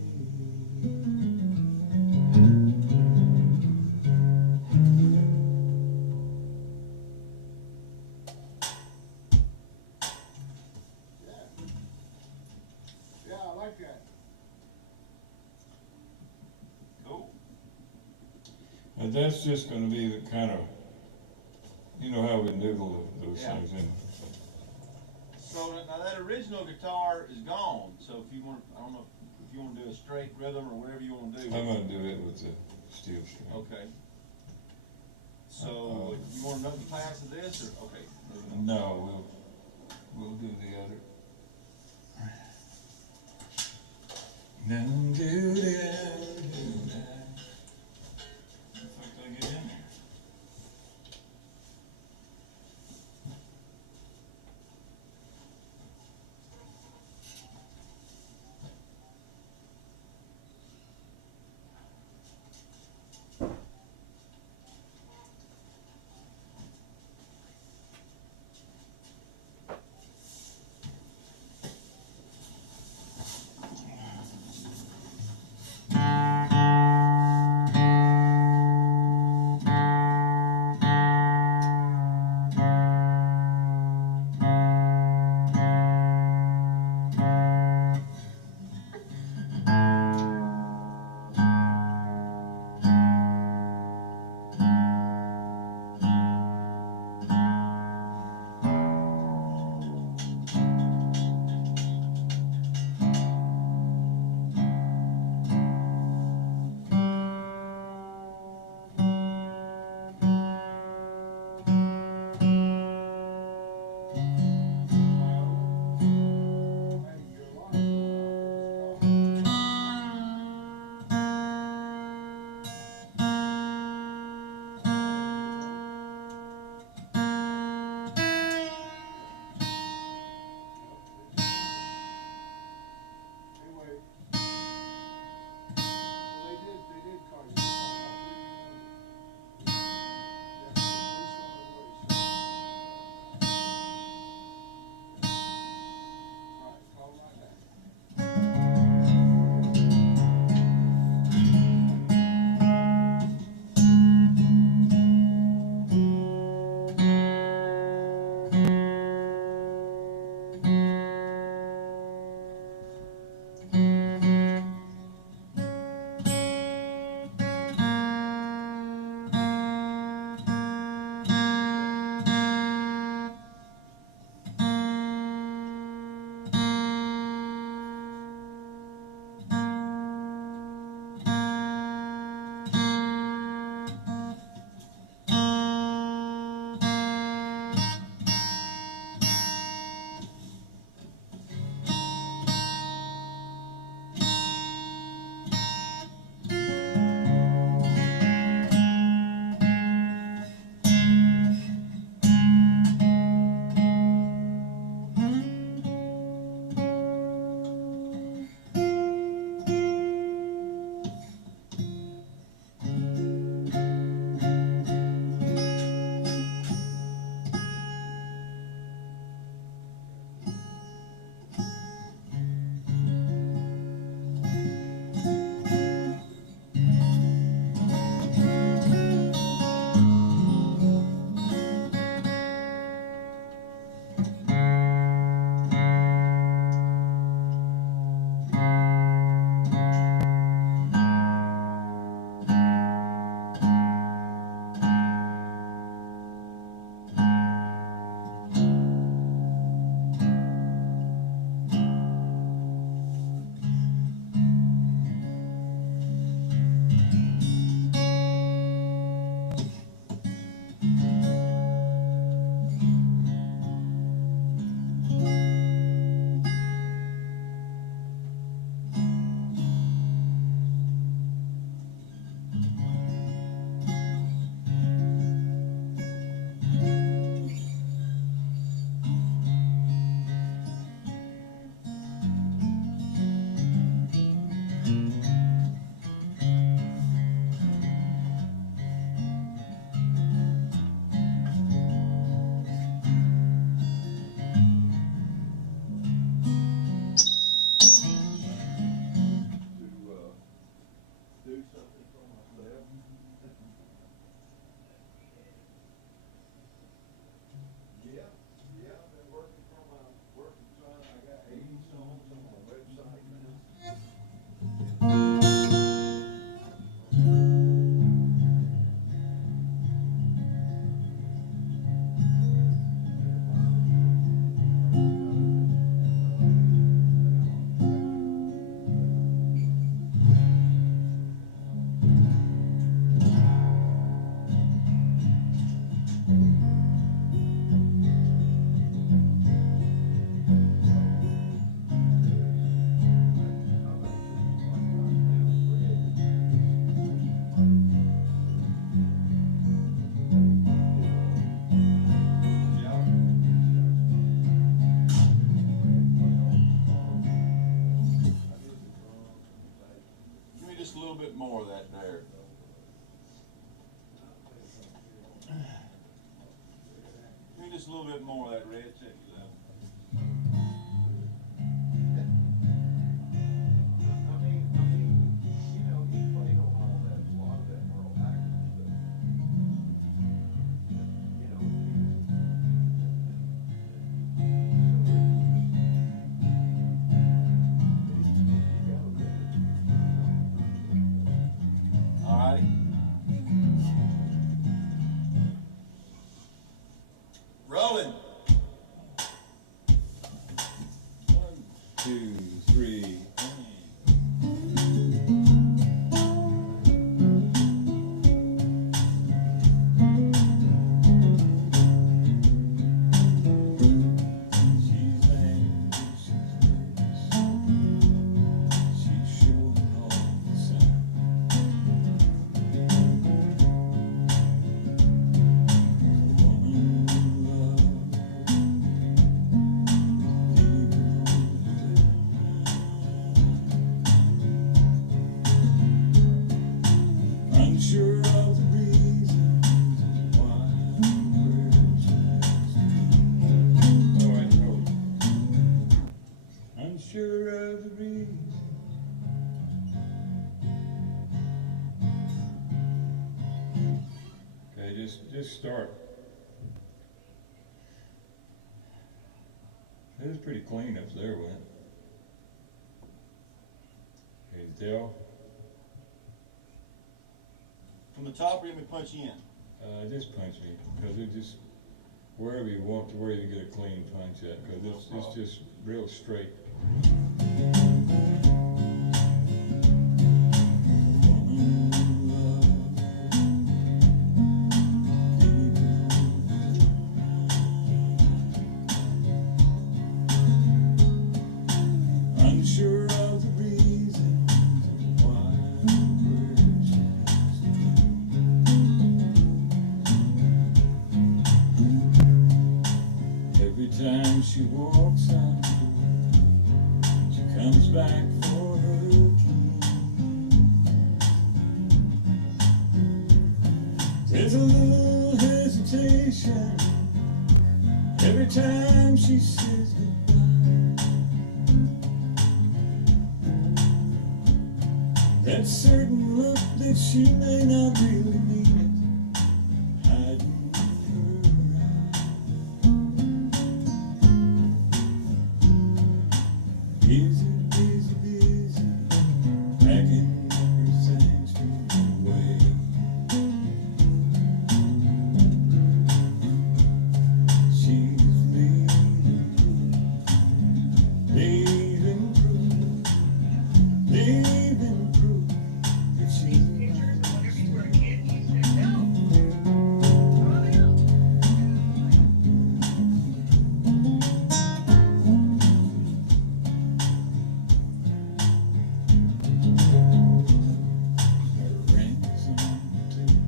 Yeah, I like that. Cool. And that's just gonna be the kind of, you know how we noodle those Yeah. things in. So now that original guitar is gone. So if you want, I don't know if you want to do a straight rhythm or whatever you want to do. I'm gonna do it with the steel string. Okay. So you want another pass of this or okay? moving on. No, we'll do the other. Dun, doo, doo, doo, doo. Fuck, did I get in there? just a little bit more of that there. Give me just a little bit more of that red. Check it out. You know, he played on all that, a lot of that Merle Haggard stuff. You know, he got a record. All righty. Rolling. 1, 2, 3. She's angry, she's nervous. She's showing all the signs. The woman who loved unsure of the reasons why where she is. All right, hold it. Unsure of the reason. Okay, just start. It was pretty clean up there, wasn't it? Okay, Dale. From the top, or you want me to punch you in? Just punch me, because it just, wherever you want to, where you get a clean punch at, because it's just real straight. Unsure of the reasons why, where she is. Every time she walks out the door, she comes back for her key. There's a little hesitation every time she says goodbye. That certain look that she may not really mean it, hiding her eyes. Busy, busy, busy, packing her things to away. She's leaving proof that she's Pictures of whenever you were a kid, you said no. Oh, no. her rings on the table.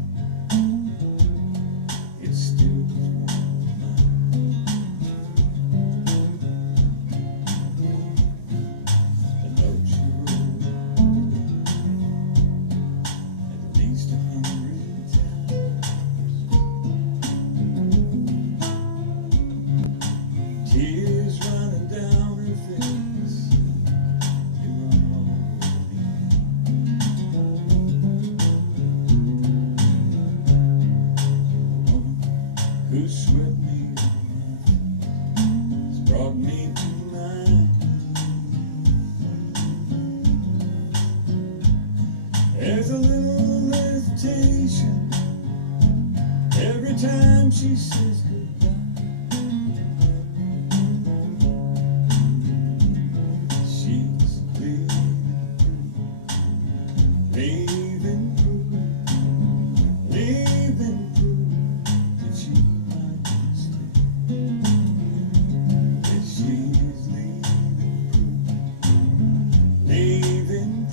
It still was warm the note she wrote at least 100 times. Tears running down her face. They run all over me. The woman who swept me has brought me to my knees. There's a little hesitation every time she says goodbye. She's leaving proof that she might stay. That she's leaving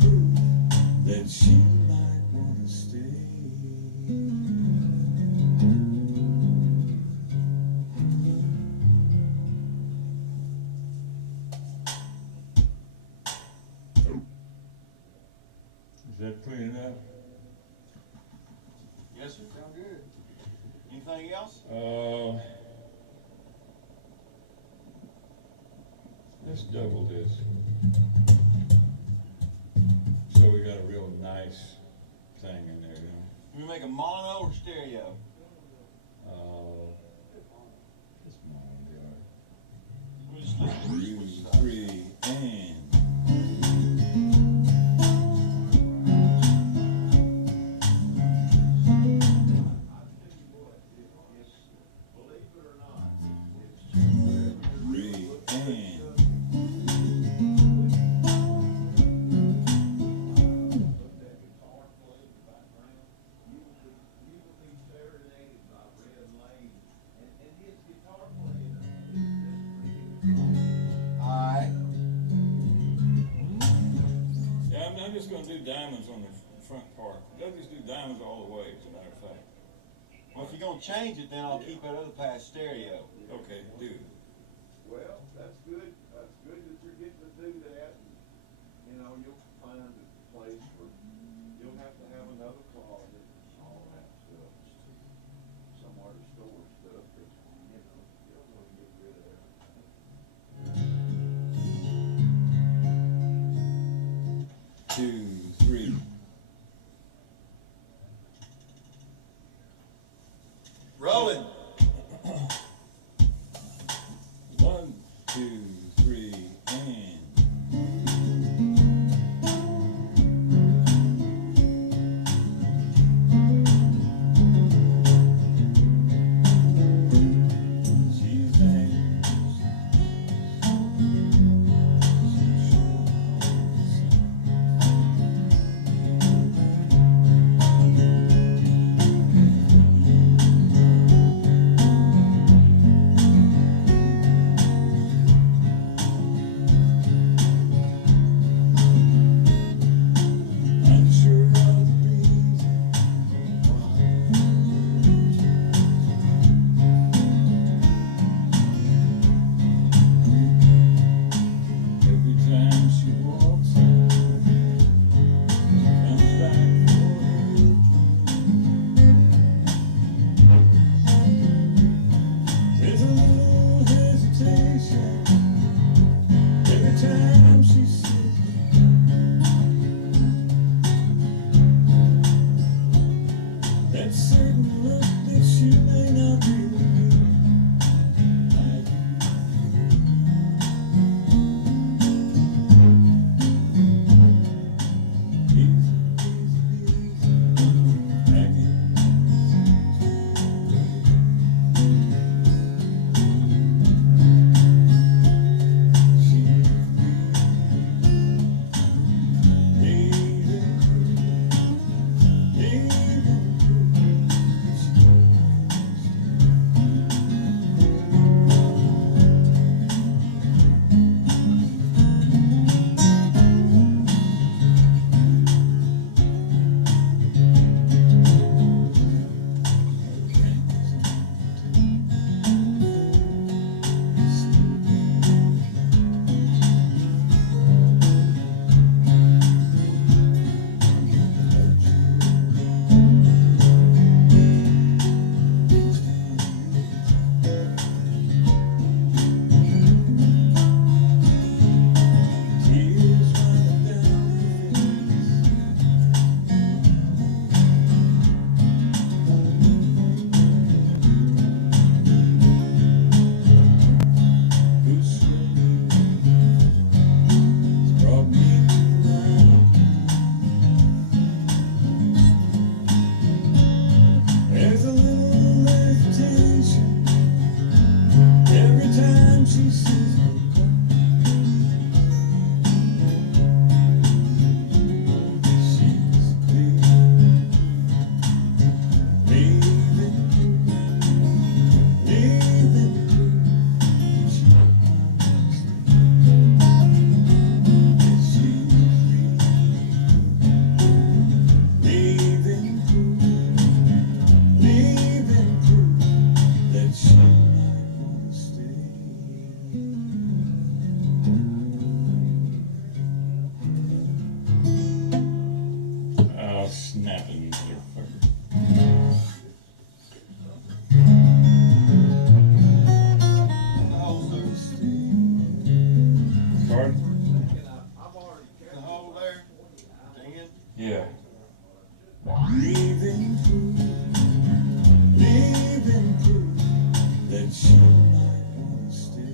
proof that she might want to stay. Is that clean enough? Yes, sir. Sound good. Anything else? Let's double this. So we got a real nice thing in there, you know? We make a mono or stereo? This mono will be all We'll just listen to right. which 2, side. 3, and. Believe it or not, it's 3, and. looked at guitar playing in the background. You will be serenaded by Red Lane, and his guitar playing is just pretty. Alright. Yeah, I'm just gonna do diamonds on the front part. They'll just do diamonds all the way, as a matter of fact. Well, if you're gonna change it, then I'll keep that other part stereo. Okay, do it. Well, that's good. That's good that you're getting to do that. You know, you'll find a place where you'll have to have another closet and all that stuff. Somewhere to store stuff, 'cause, you know, you don't want to get rid of everything. 2, 3. Rolling. 1, 2, 3, and. She's dangerous. She's sure. Yeah. Living proof that she might wanna stay.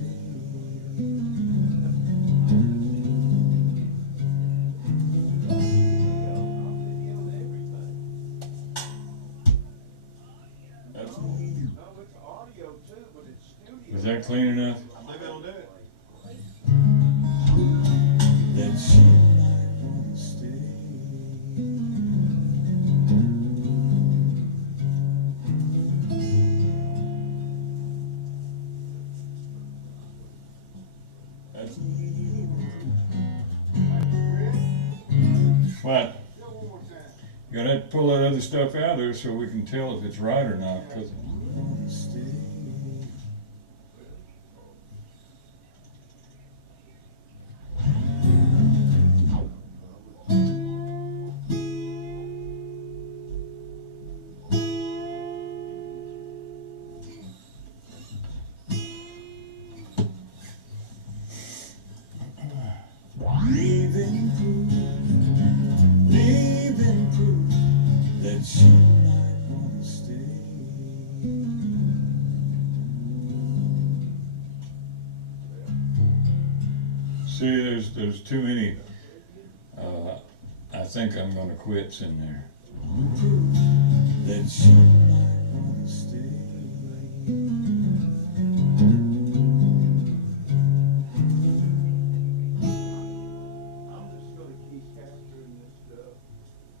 That's, No, it's audio too, but it's studio. is that clean enough? I believe it'll do it. That she might wanna stay. That's, Rick, what? go one more time. You gotta pull that other stuff out of there so we can tell if it's right or not. 'Cause Wanna stay. Living proof that she might wanna stay. see, there's too many. I think I'm gonna quits in there. Proof that she might wanna stay. I'm just gonna keep capturing this stuff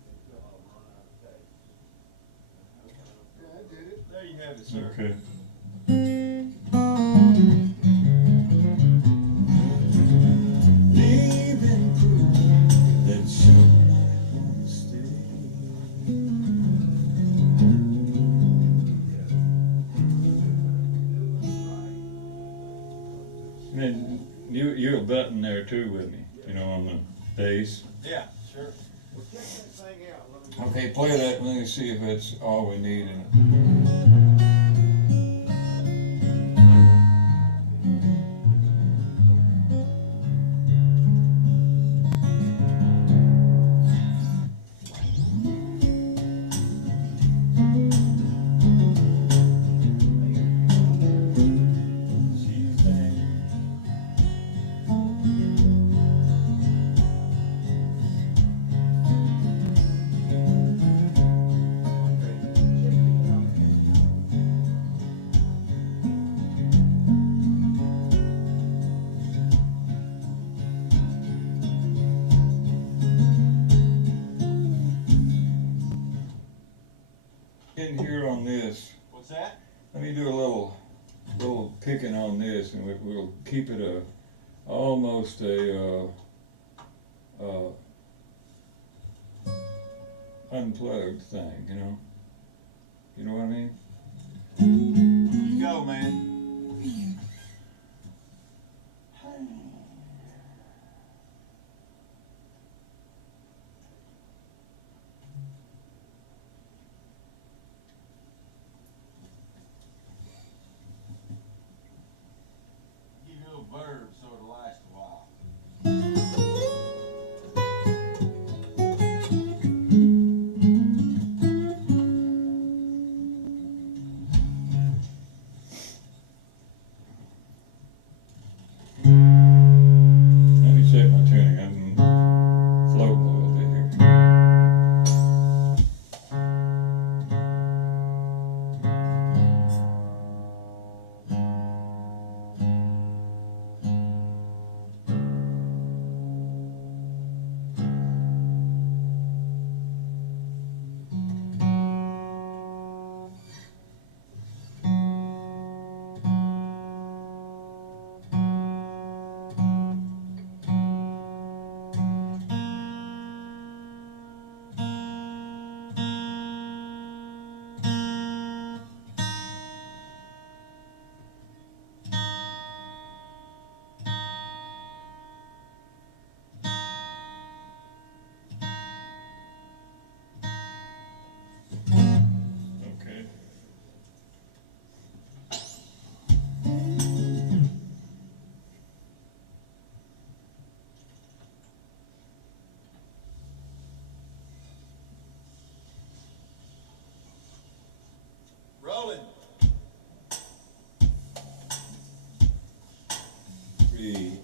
until I run out of tapes. Yeah, I did it. There you have it, sir. Okay. Living proof that she might wanna stay. And then you're a button there too with me, you know, on the bass. Yeah, sure. Well, check that thing out. Let me- Okay, play that. Let me see if it's all we need in it. She's there. In here on this, What's that? let me do a little picking on this, and we'll keep it almost a unplugged thing, you know. You know what I mean? You go, man. Give you a little verb so it'll last a while.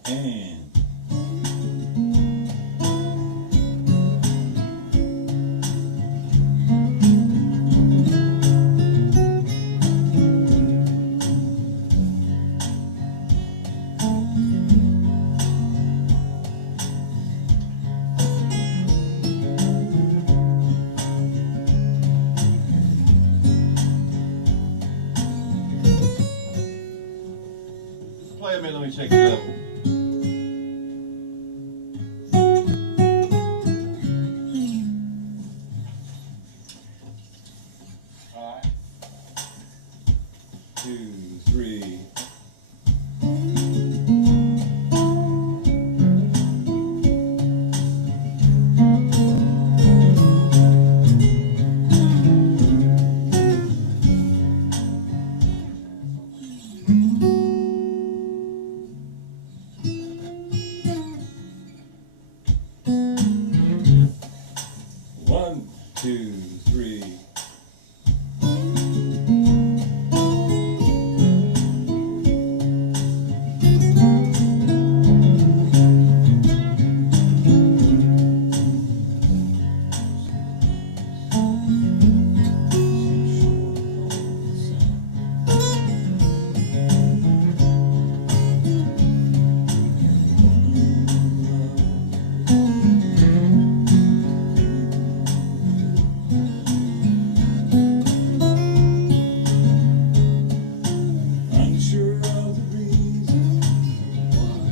And Play a minute, let me check the level. Alright. 2, 3. One, two, three. Unsure of the reason why.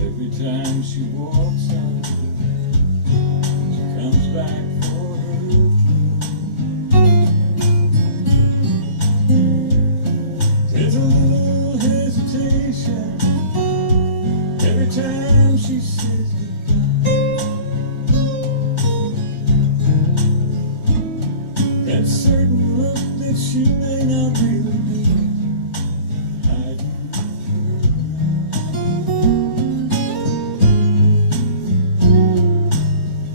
Every time she walks out, she comes back for her key. There's a little hesitation every time she says that certain look that she may not really be hiding.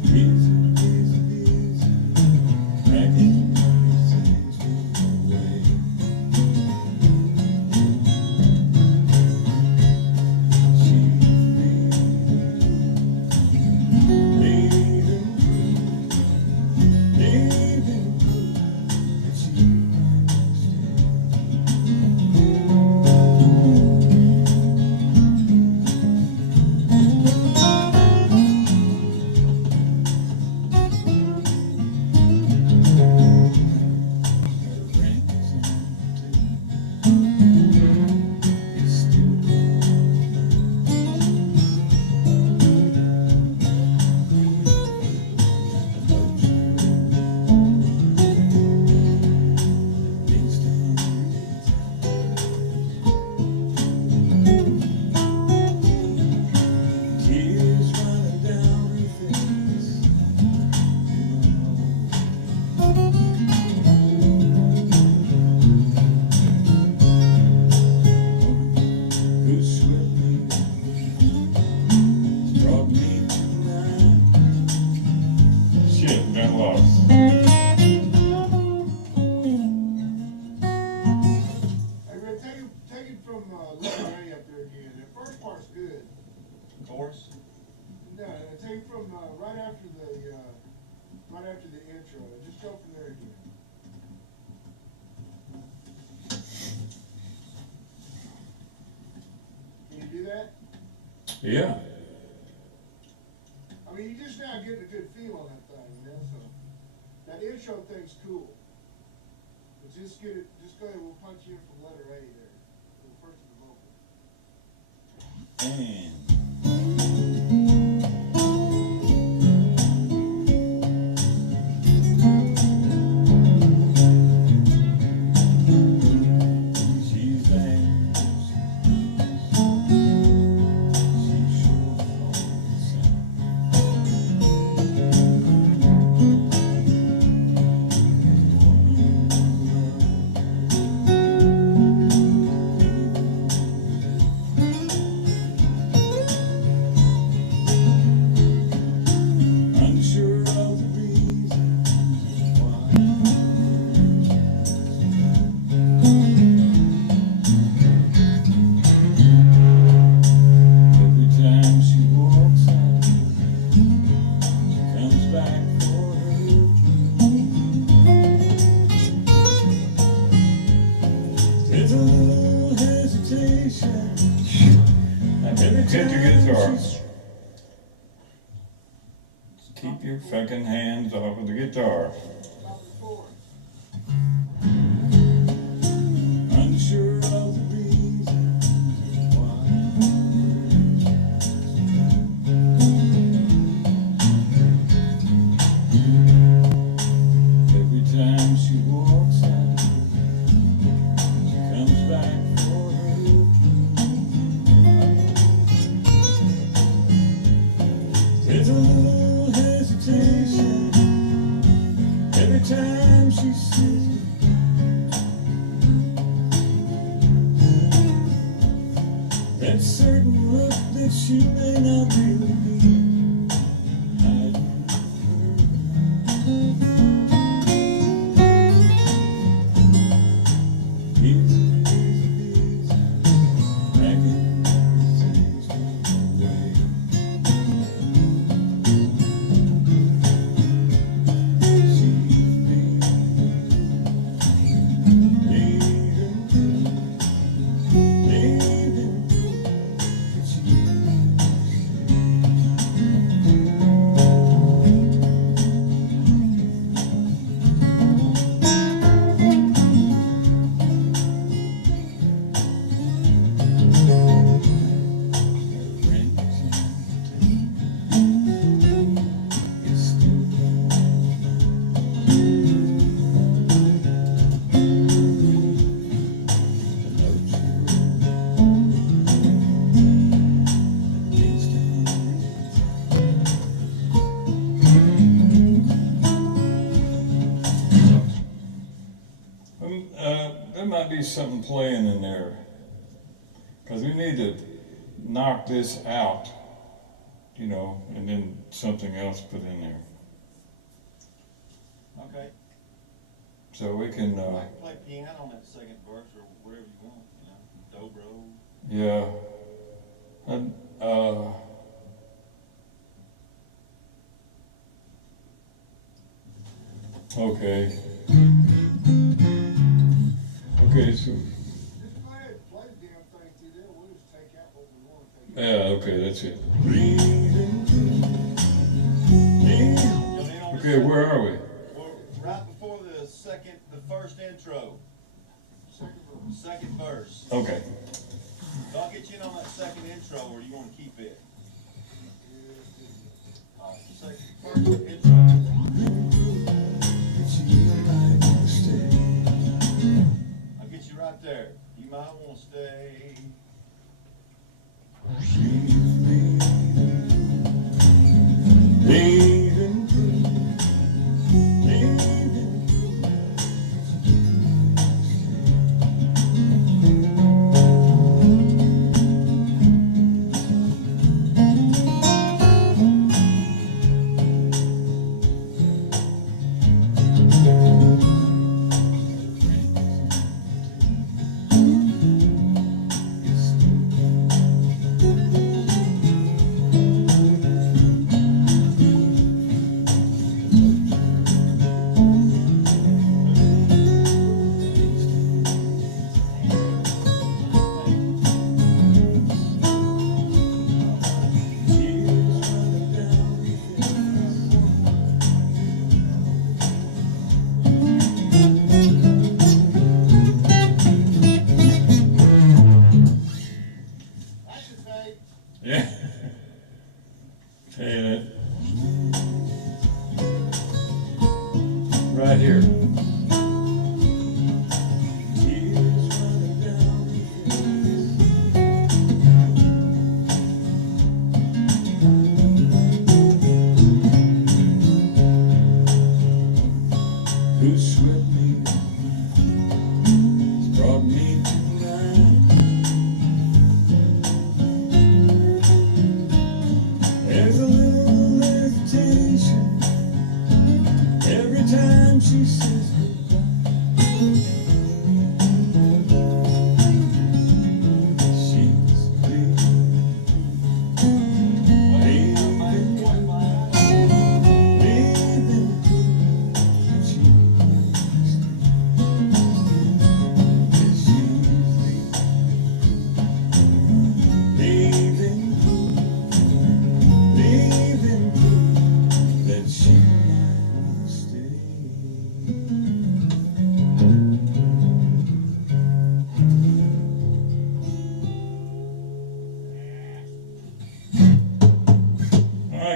Busy, busy, busy, packing these things away. She's leaving, leaving that she might stay. Her rings on the table. It's still needs to tears running down her face. Who swept me up, brought me tonight. Shit, got lost. Hey, man, take it from letter A up there again. The first part's good. Chorus? No, take it from right after the intro. Just go from there again. Can you do that? Yeah. I mean, you're just now getting a good feel on that thing, you know. So that intro thing's cool. But just get it. Just go ahead. We'll punch you in from letter A there. First to the vocal. And she's anxious. She's sure all the same. Woman little hesitation. Every hit the guitar. Keep your fucking hands off of the guitar. Unsure of the reasons why. Every time she walks out, she comes back for her keys. There's a little hesitation every time she sees you. That certain look that she may not really mean. Hiding her eyes. Easy, packing everything's away. There might be something playing in there, because we need to knock this out, you know, and then something else put in there. Okay. So we can, I can play piano on that second verse or whatever you want, you know, dobro. yeah. And, okay. Okay, so, Just go ahead and play the damn thing through there, we'll just take out what we want to take out. yeah, okay, that's it. Okay, where are we? Well, right before the first intro, second verse. Okay. So I'll get you in on that second intro, or do you want to keep it? First intro. I'll get you right there. You might want to stay. Yeah. And right here. Who swept me, brought me to life. There's a little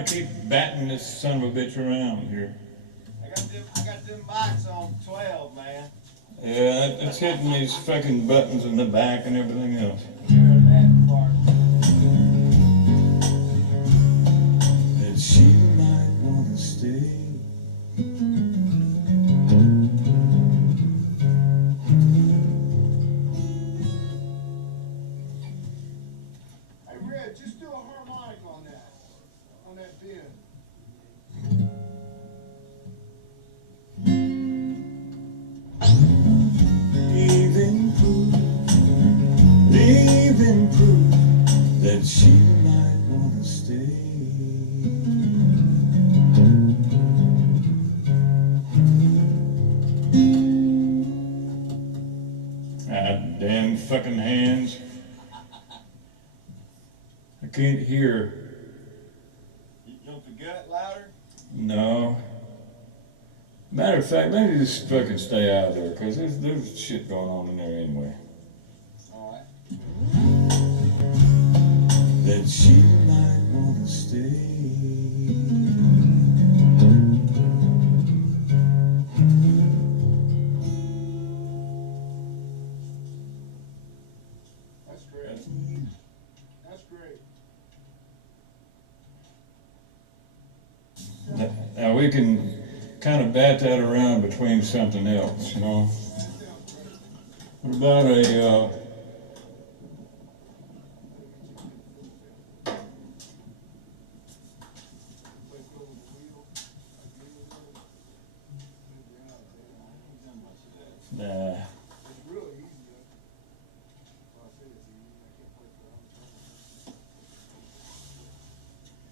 gotta keep batting this son of a bitch around here. I got them mics on 12, man. Yeah, it's hitting these fucking buttons in the back and everything else. Hear that part. That she might wanna stay. Hey, Red, just do a harmonic on that bend. Leaving proof that she might wanna stay. Ah, damn fucking hands. I can't hear. You want the gut louder? No. Matter of fact, maybe just fucking stay out of there, because there's shit going on in there anyway. All right. That she might wanna stay. That's great. That's great. Now we can kind of bat that around between something else, you know. What about a nah. It's really easy. Well, I say it's easy. I can't play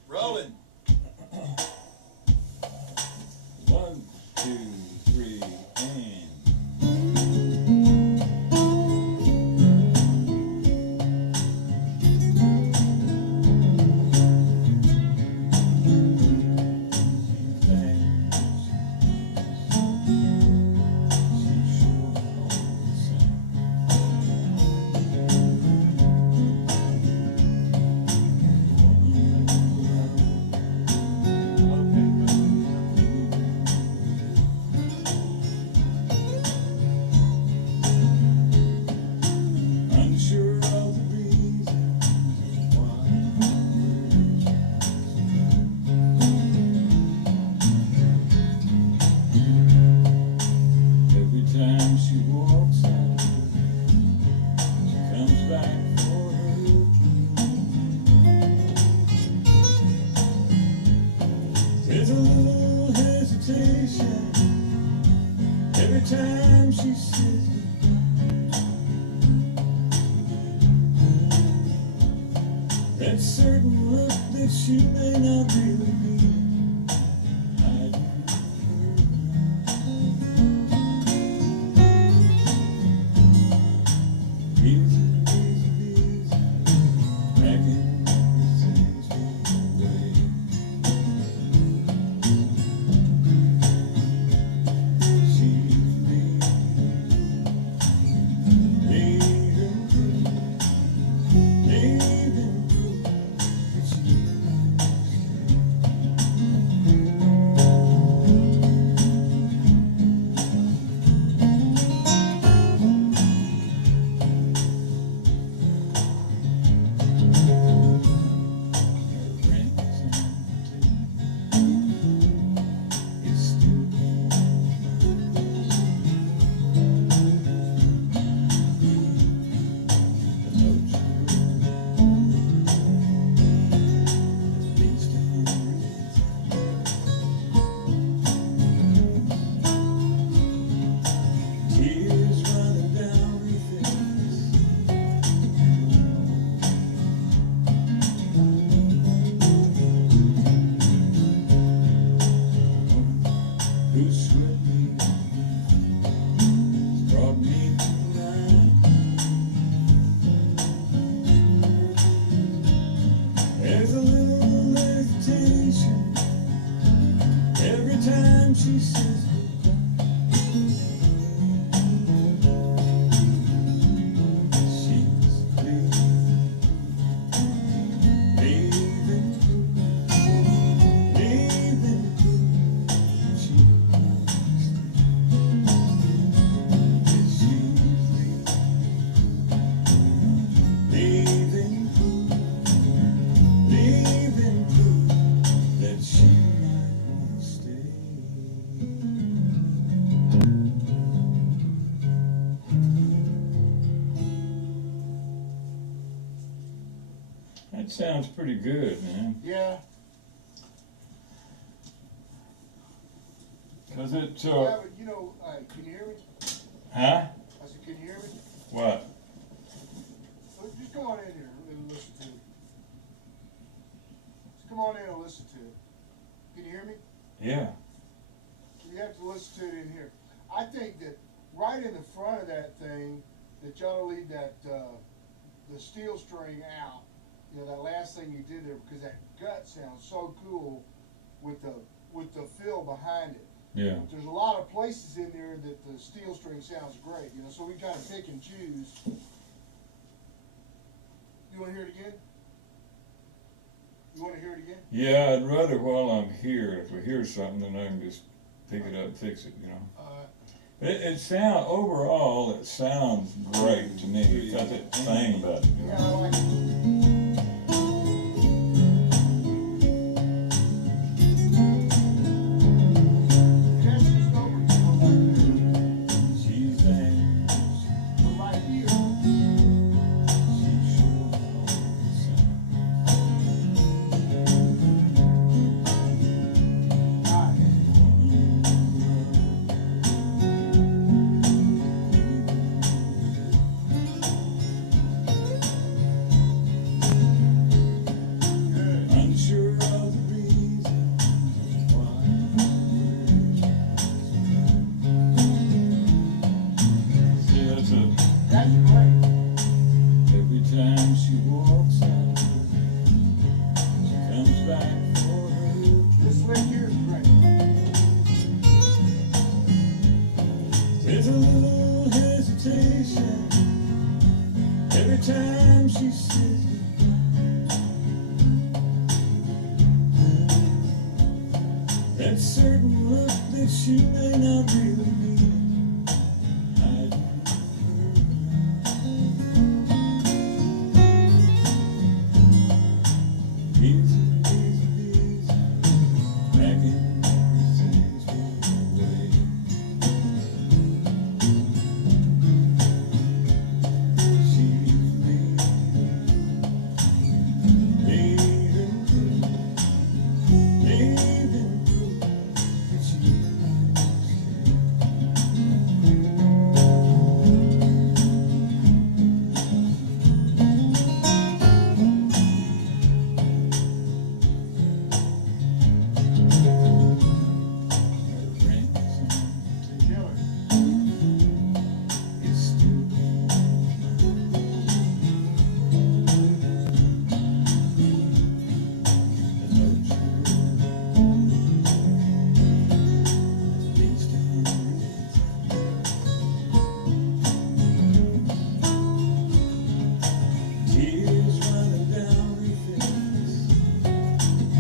for Rolling. 1, 2, 3, and unsure of the reason why. Every time she walks out, she comes back for her key. There's a little hesitation every time she says that certain look that she may not really be. I do. Easy, packing everything's away. She's leaving proof that she That sounds pretty good, man. Yeah, Cause it, yeah, but you know, can you hear me? huh? I said, can you hear me? What? Just come on in here and listen to it. Just come on in and listen to it. Can you hear me? Yeah. You have to listen to it in here. I think that right in the front of that thing, that you ought to leave that, the steel string out. You know, that last thing you did there, because that gut sounds so cool with the fill behind it. Yeah. There's a lot of places in there that the steel string sounds great, you know, so we kind of pick and choose. You wanna hear it again? You wanna hear it again? Yeah, I'd rather while I'm here, if we hear something, then I can just pick it up and fix it, you know. Overall, it sounds great to me. It's got that thing about it. You know? Yeah, I like it. Just this over to go like this. She's angry. From right here. She sure knows the Good. unsure of the reason why see, That's great. every time she walks out, she comes back for her. This lick here is great. There's a little hesitation every time she says that certain look that she may not really mean. Hiding her easy, packing everything's away. She's leaving proof that she might stay. Her rings on the Killer. is still the notes needs to tears running down her face.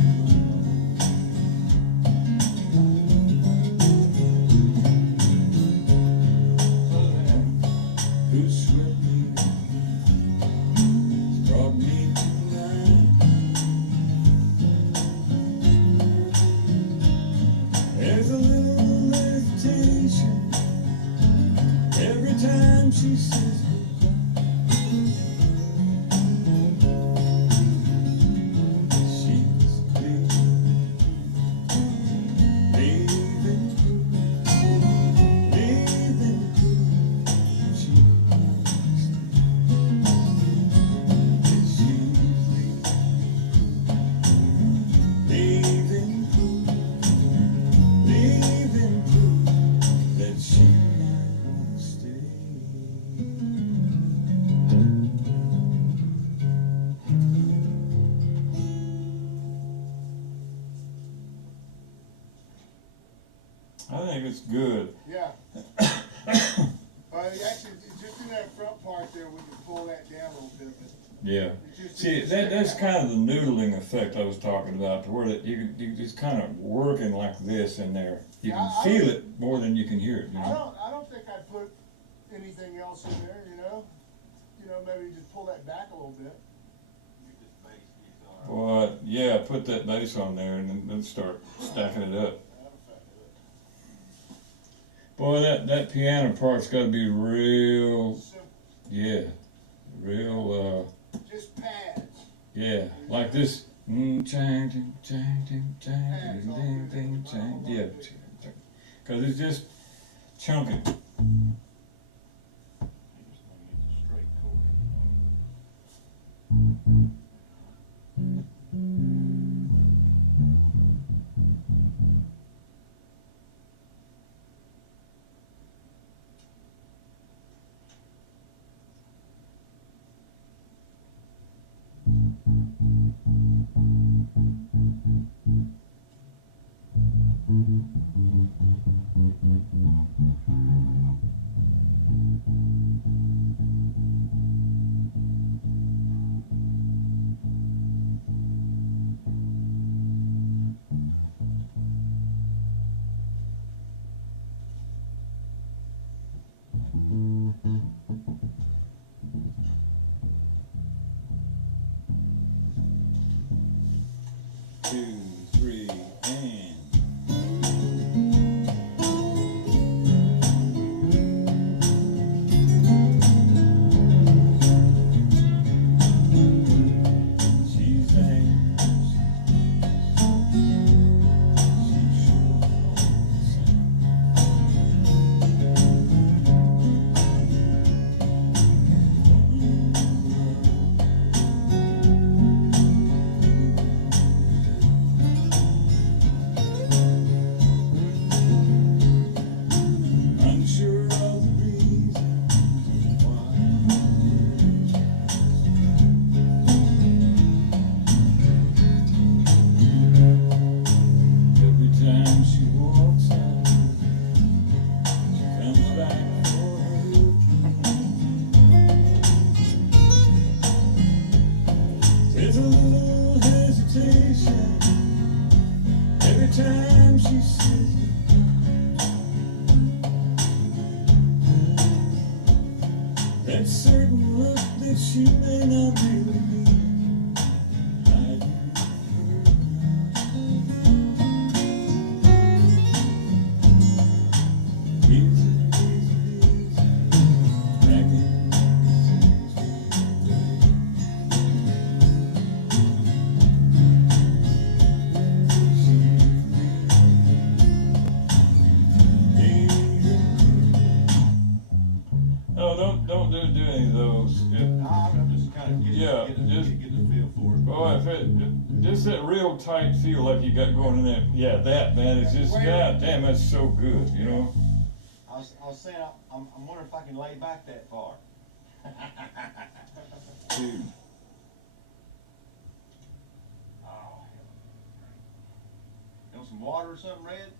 Who swept me, brought me to life. There's a little hesitation every time she says goodbye. She's leaving she leaving proof that she might wanna stay. I think it's good. Yeah. Actually, just in that front part there, we can pull that down a little bit, but Yeah. it's just. See, that's kind of the noodling effect I was talking about, to where that you just kind of working like this in there. You can Yeah, I feel would- it more than you can hear it. You know? I don't think I'd put anything else in there, you know? You know, maybe just pull that back a little bit. Get this bass guitar. Boy, yeah, put that bass on there and then start stacking it up. That'll affect it. Boy, that piano part's got to be real, Simple. yeah, real. Just pads. Yeah, like this. Chang, chang, chang, chang, ding, ding, chang. Yeah, because it's just chunking. You just want to use a straight chord. Two, three, and. She's angry. She's sure the same. Unsure of the reason why. Every time she walks out, she comes back for her key. There's a little hesitation every time she says it. That certain look that she may not really mean. Hiding her eyes. Easy, easy, easy. Back in the No, don't do any of those. I'm just kind of Yeah, getting just- a feel for it. Oh, if it just that real tight feel like you got going in there. Yeah, that man is just god damn, that's so good, you know. I was saying, I'm wondering if I can lay back that far. Dude. Oh, you want some water or something, Red?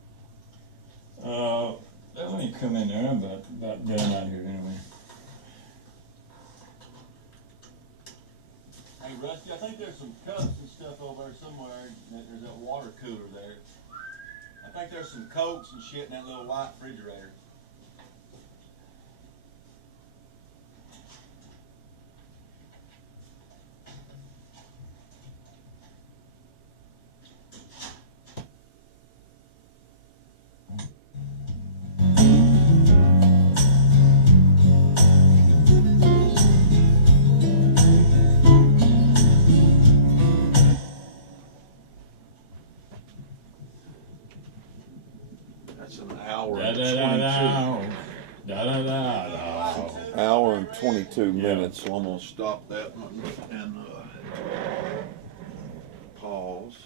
Let me come in there. I'm about done out here anyway. Hey, Rusty, I think there's some cups and stuff over there somewhere. There's that water cooler there. I think there's some Cokes and shit in that little white refrigerator. That's an hour Da and da da 22. da. Da da da da. Hour and 22 minutes, so I'm gonna stop that one and pause.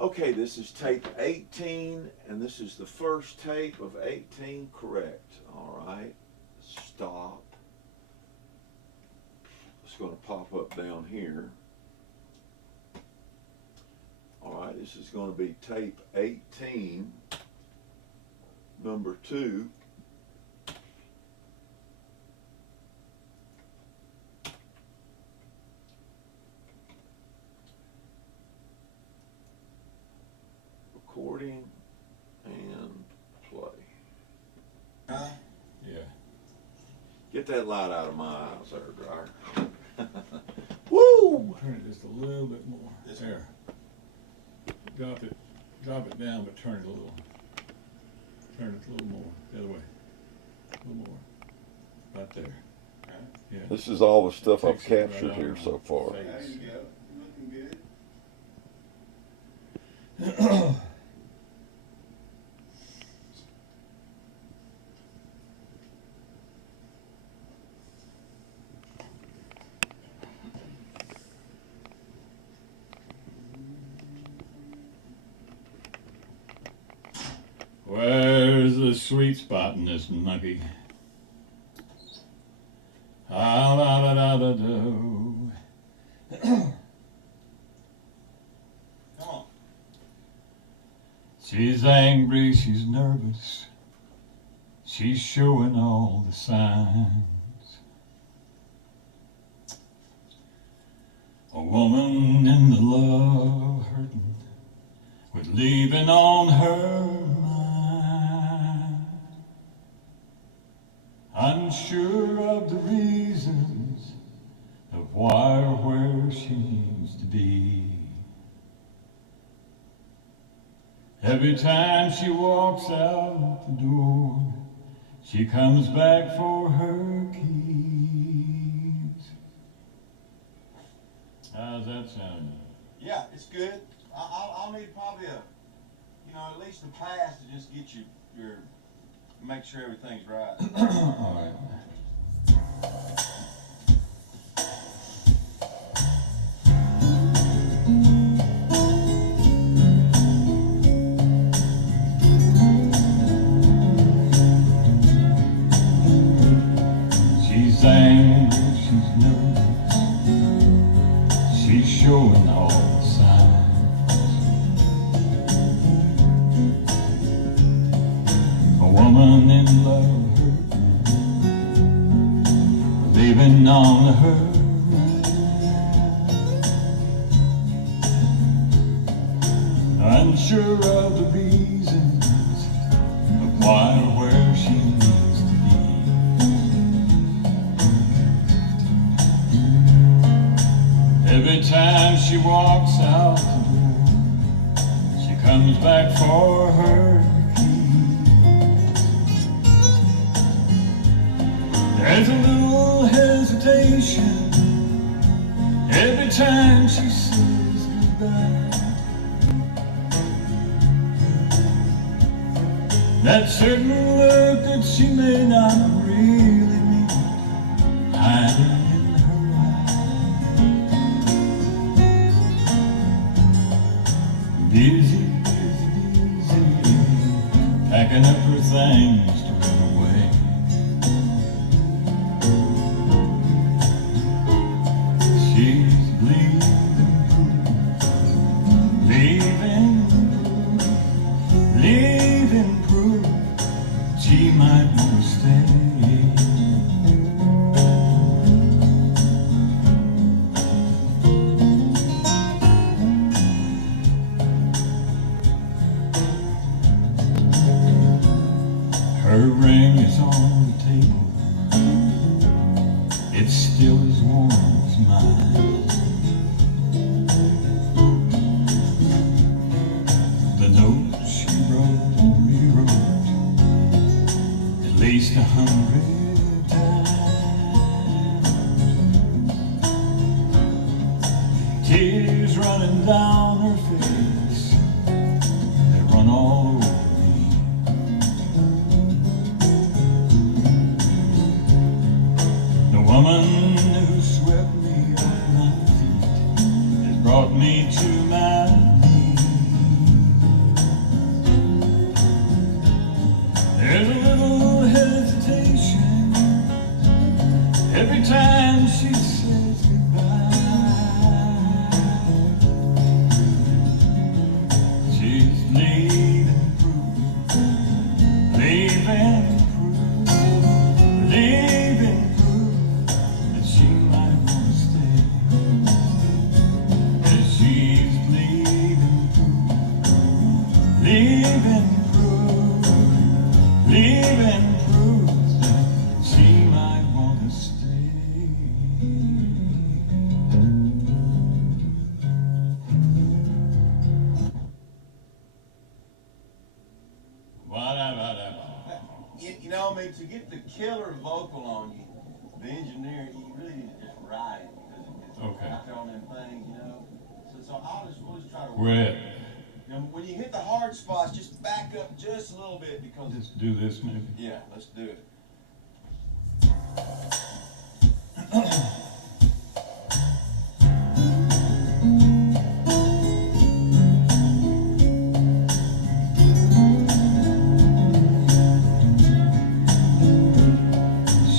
Okay, this is tape 18, and this is the first tape of 18, correct. All right, stop. It's gonna pop up down here. All right, this is gonna be tape 18, number 2. Recording and play. Yeah. Get that light out of my eyes there, Dreyer. Woo! Turn it just a little bit more. There. Drop it down, but turn it a little. Turn it a little more. The other way. A little more. Right there. Yeah. This is all the stuff I've Fix it right captured on here the so far. face. There you go, looking good. Where's the sweet spot in this monkey? Ah, la, da, da, da, do. Come on. She's angry, she's nervous, she's showing all the signs. A woman in the love hurting, with leaving on her mind. Unsure of the reasons of why or where she needs to be. Every time she walks out the door, she comes back for her keys. How's that sound? Yeah, it's good. I'll need probably at least the pass to just get your make sure everything's right. All right. She's angry, she's nervous, she's showing all the signs. A woman in love, leaving on her. Unsure of the reasons of why or where she needs to be. Every time she walks out the door, she comes back for her keys. There's a little hesitation every time she says goodbye. That certain look that she may not really mean, hiding in her eyes. Busy, busy, busy, packing up her things to run away. She's leaving proof she might want to stay. Her ring is on the table, it's still as warm as mine. The note she wrote and rewrote at least 100 times. Tears running down her face, they run all over me. The woman who swept me off my feet has brought me to my knees. There's a little hesitation every time she says goodbye. She's leaving proof, leaving proof, leaving proof that she might want to stay. Yes, she's leaving proof, leaving proof, leaving proof that she might want to stay. You know, I mean, to get the killer vocal on you, the engineer, you really need to just ride it because it gets Okay. out there on them things, you know. So we'll just try to. Where at? You know, when you hit the hard spots, just back up just a little bit because it's. Just do this maybe. Yeah, let's do it.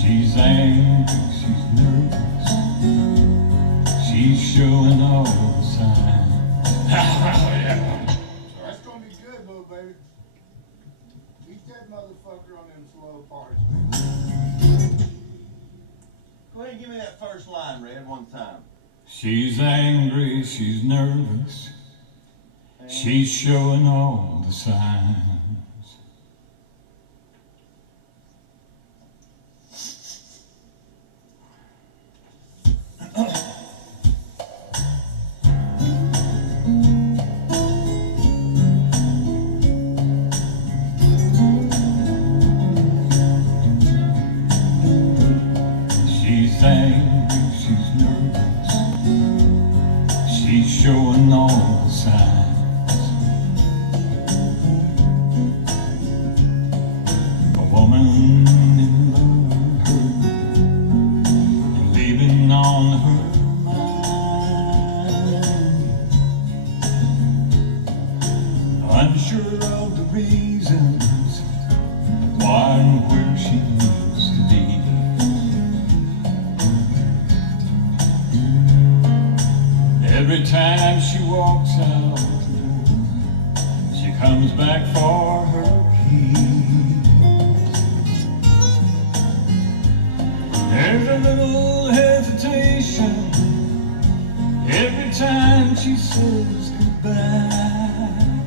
She's angry, she's nervous, she's showing all the signs. That's gonna be good, little baby. Beat that motherfucker on them slow parts, man. Go ahead and give me that first line, Red, one time. She's angry, she's nervous, she's showing all the signs. She's angry, she's nervous, she's showing all the signs. A woman in love hurt and leaving on her mind, unsure of the reasons why and where she needs to be. Every time she walks out the door, she comes back for her keys. There's a little hesitation every time she says goodbye,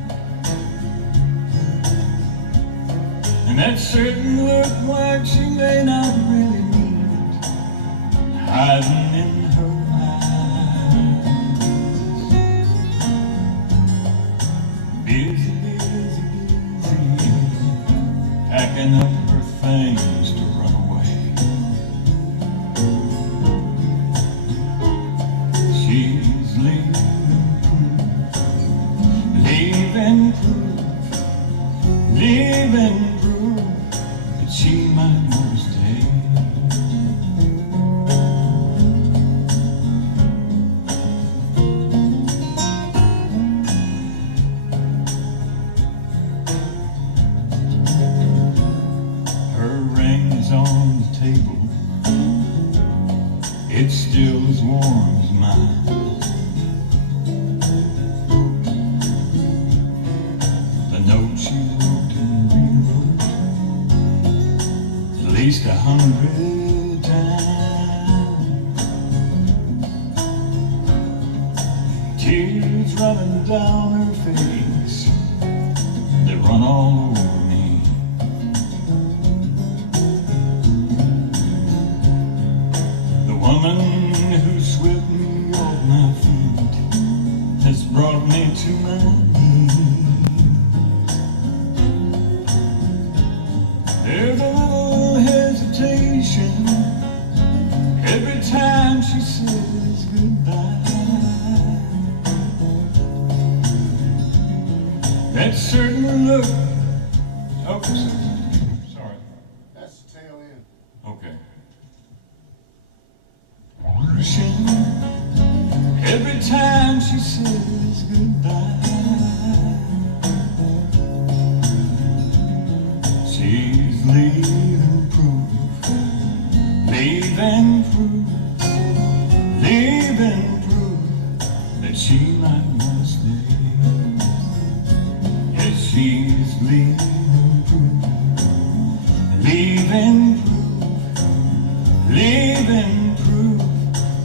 and that certain look like she may not really mean it, hiding in her eyes. Busy, busy, busy, packing up her things to run away. She's leaving proof, leaving proof that she might want to stay. Her ring is on the table, it's still as warm as mine. The note she wrote and rewrote at least 100 times. Tears running down her face, they run all over me. The woman who swept me off my feet has brought me to my knees. There's a little hesitation every time she says goodbye. That certain look. Oh, sorry. That's the tail end. Okay. Every time she says goodbye, she's leaving proof, leaving proof, leaving proof that she might want to stay. Yes, she's leaving proof, leaving proof, leaving proof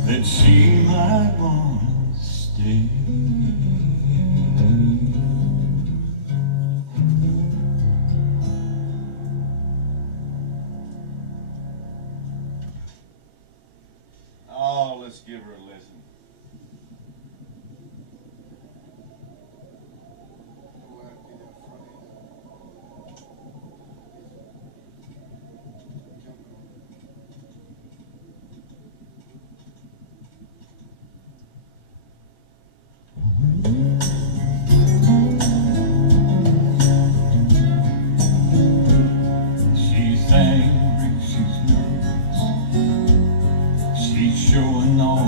that she might want to stay. Oh, let's give her a listen. We'll have to get that front end up. Jumping on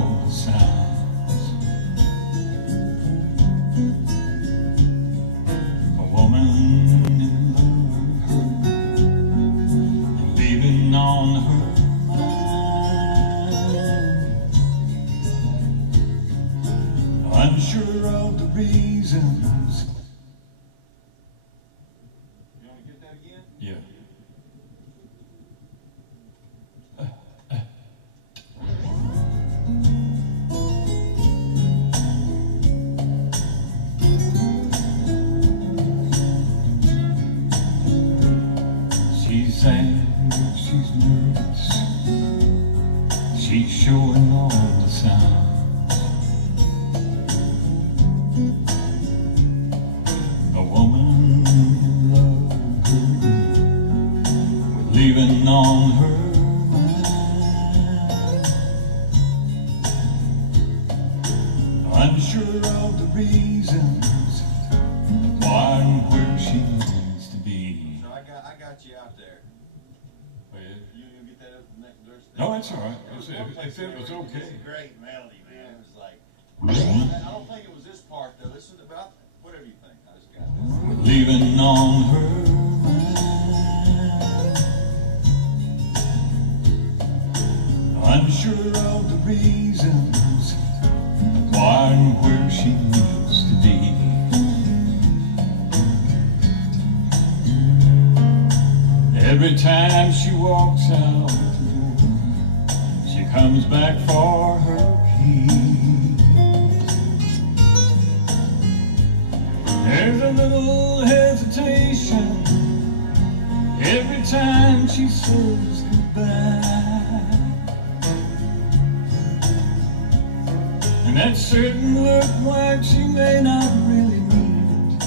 all the signs. A woman in love hurt and leaving on her mind, unsure of the reasons. You wanna get that again? Yeah. She's angry, she's nervous, she's showing all the signs. A woman in love hurting, with leaving on her mind, unsure of the reasons why and where she needs to be. So I got you out there. Oh, yeah. You get that up the next verse? No, that's all right. If it was okay. It's a great melody, man. It was like, I don't think it was this part though. This is about, whatever you think. I just got that. Leaving on her mind, unsure of the reasons why and where she needs to be. Every time she walks out the door, she comes back for her keys. There's a little hesitation every time she says goodbye, and that certain look like she may not really mean it,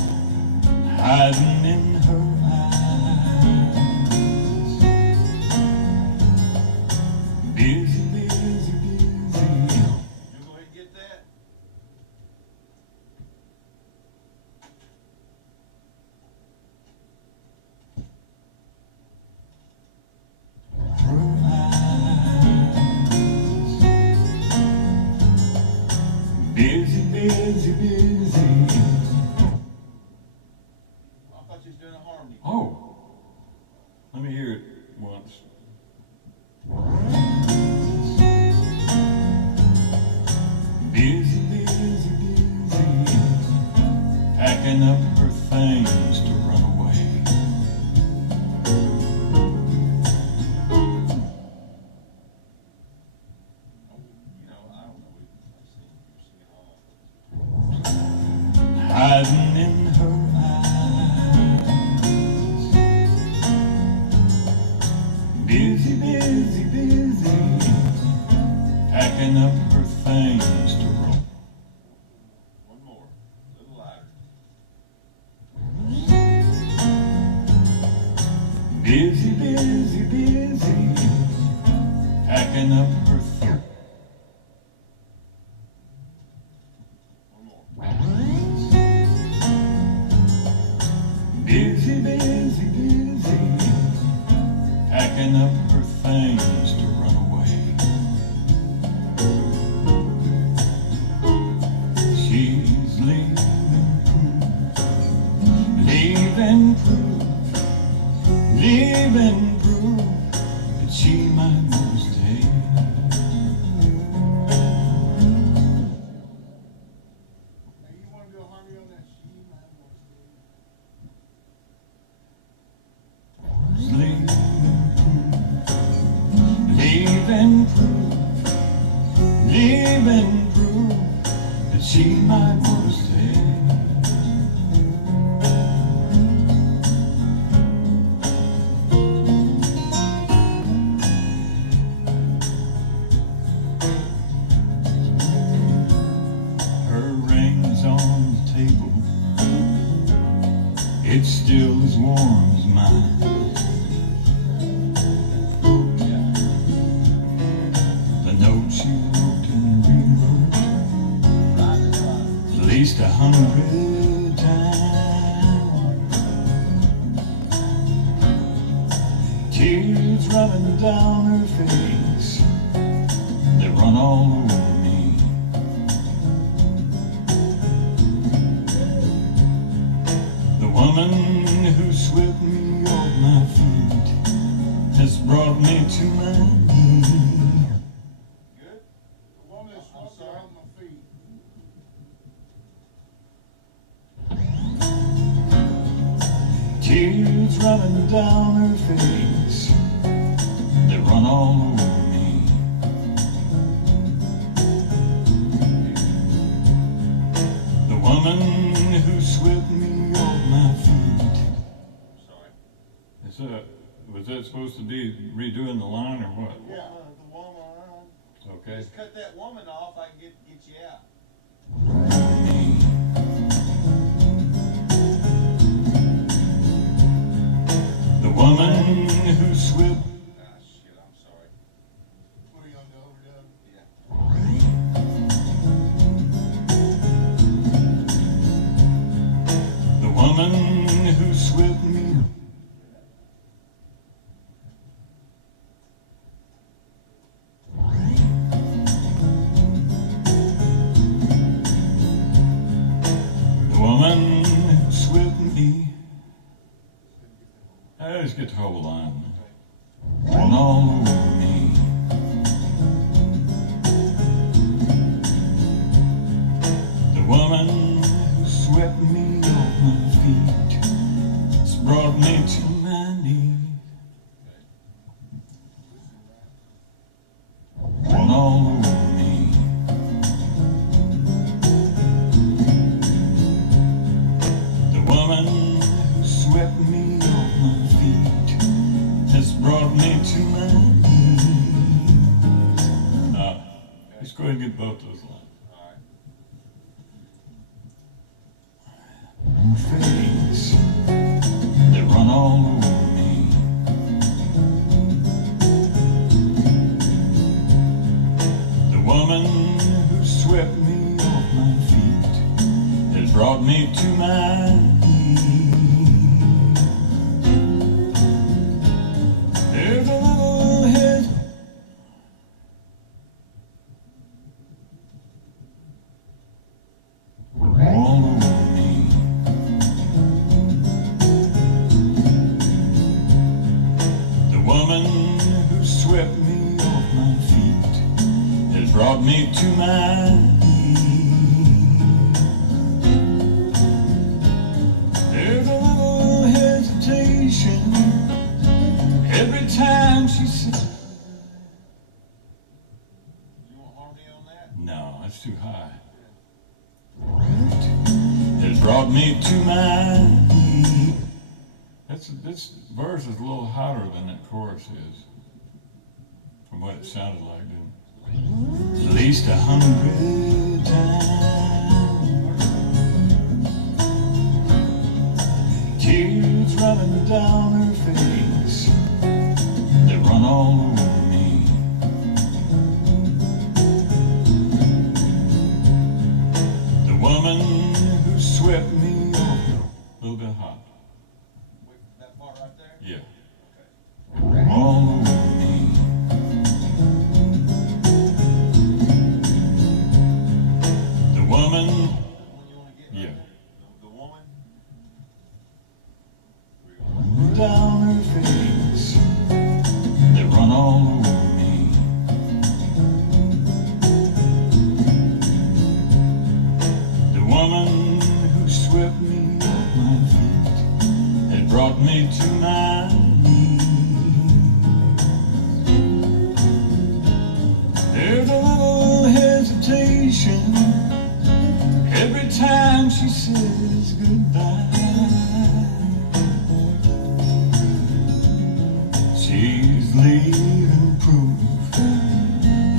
hiding in her eyes. Busy, busy, busy. You go ahead and get that? Busy, busy, busy. I thought you was doing a harmony. Oh, let me hear it once. Busy, busy, busy, packing up her things to run away. You know, I don't know. I've seen you sing it all. Hiding in her eyes. Busy, busy, busy, packing up her things to roll. One more. A little louder. Busy, busy, busy, packing up her things. One more. Busy, busy, busy, packing up her things to run away. She's leaving proof, leaving proof that she might want to stay. Now, you wanna do a harmony on that? She might want to stay. Leaving proof that she might want to stay. Her ring's on the table, it's still as warm as mine. The note she wrote and rewrote at least 100 times. Tears running down her face, they run all over me. woman who swept me off my feet has brought me to my knees. Good? The woman that swept me off my feet. Tears running down her face, they run all over me. The woman who swept me off my feet. Sorry. Was that supposed to be redoing the line or what? Yeah. The woman. Okay. Just cut that woman off, I can get you out. The woman who swept. Ah, shit, I'm sorry. What are you gonna overdub? Yeah. The woman who swept me. The woman who swept me. I just get the whole line. Run all over me. The woman who swept me off my feet has brought me to my knees. Run all over me. The woman who swept me off my feet has brought me to my knees. Let's go ahead and get both those lines. Face, they run all over me. The woman who swept me off my feet has brought me to my knees. There's a little head. All over me. The woman who swept me off my feet has brought me to my knees. There's a little hesitation every time she says, You want harmony on that? no, that's too high. Has brought me to my knees. This verse is a little hotter than that chorus is, from what it sounded like, didn't it? At least 100 times. Tears running down her face, they run all over me. The woman who swept me off, a little bit hot. Wait, that part right there? Yeah. Okay. All over me. The woman, The one you want to get? yeah, Right there? The woman? Here we go. down her face, they run all over me. The woman who swept me off my feet had brought me to my knees. There's a little hesitation every time she says goodbye. She's leaving proof,